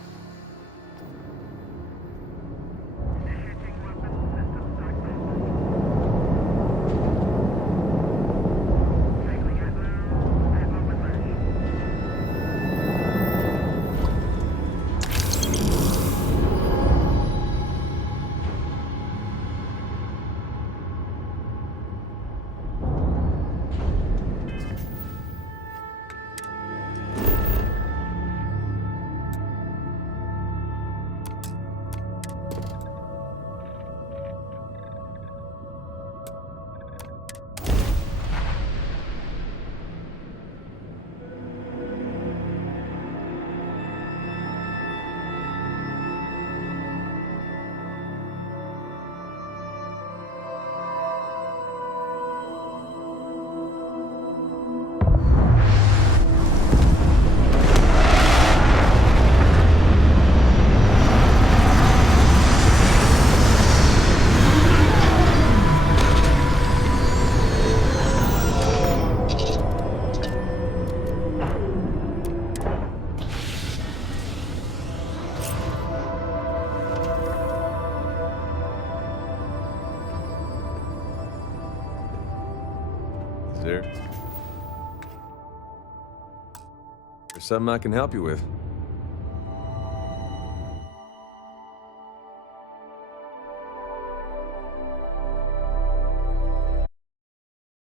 There's something I can help you with.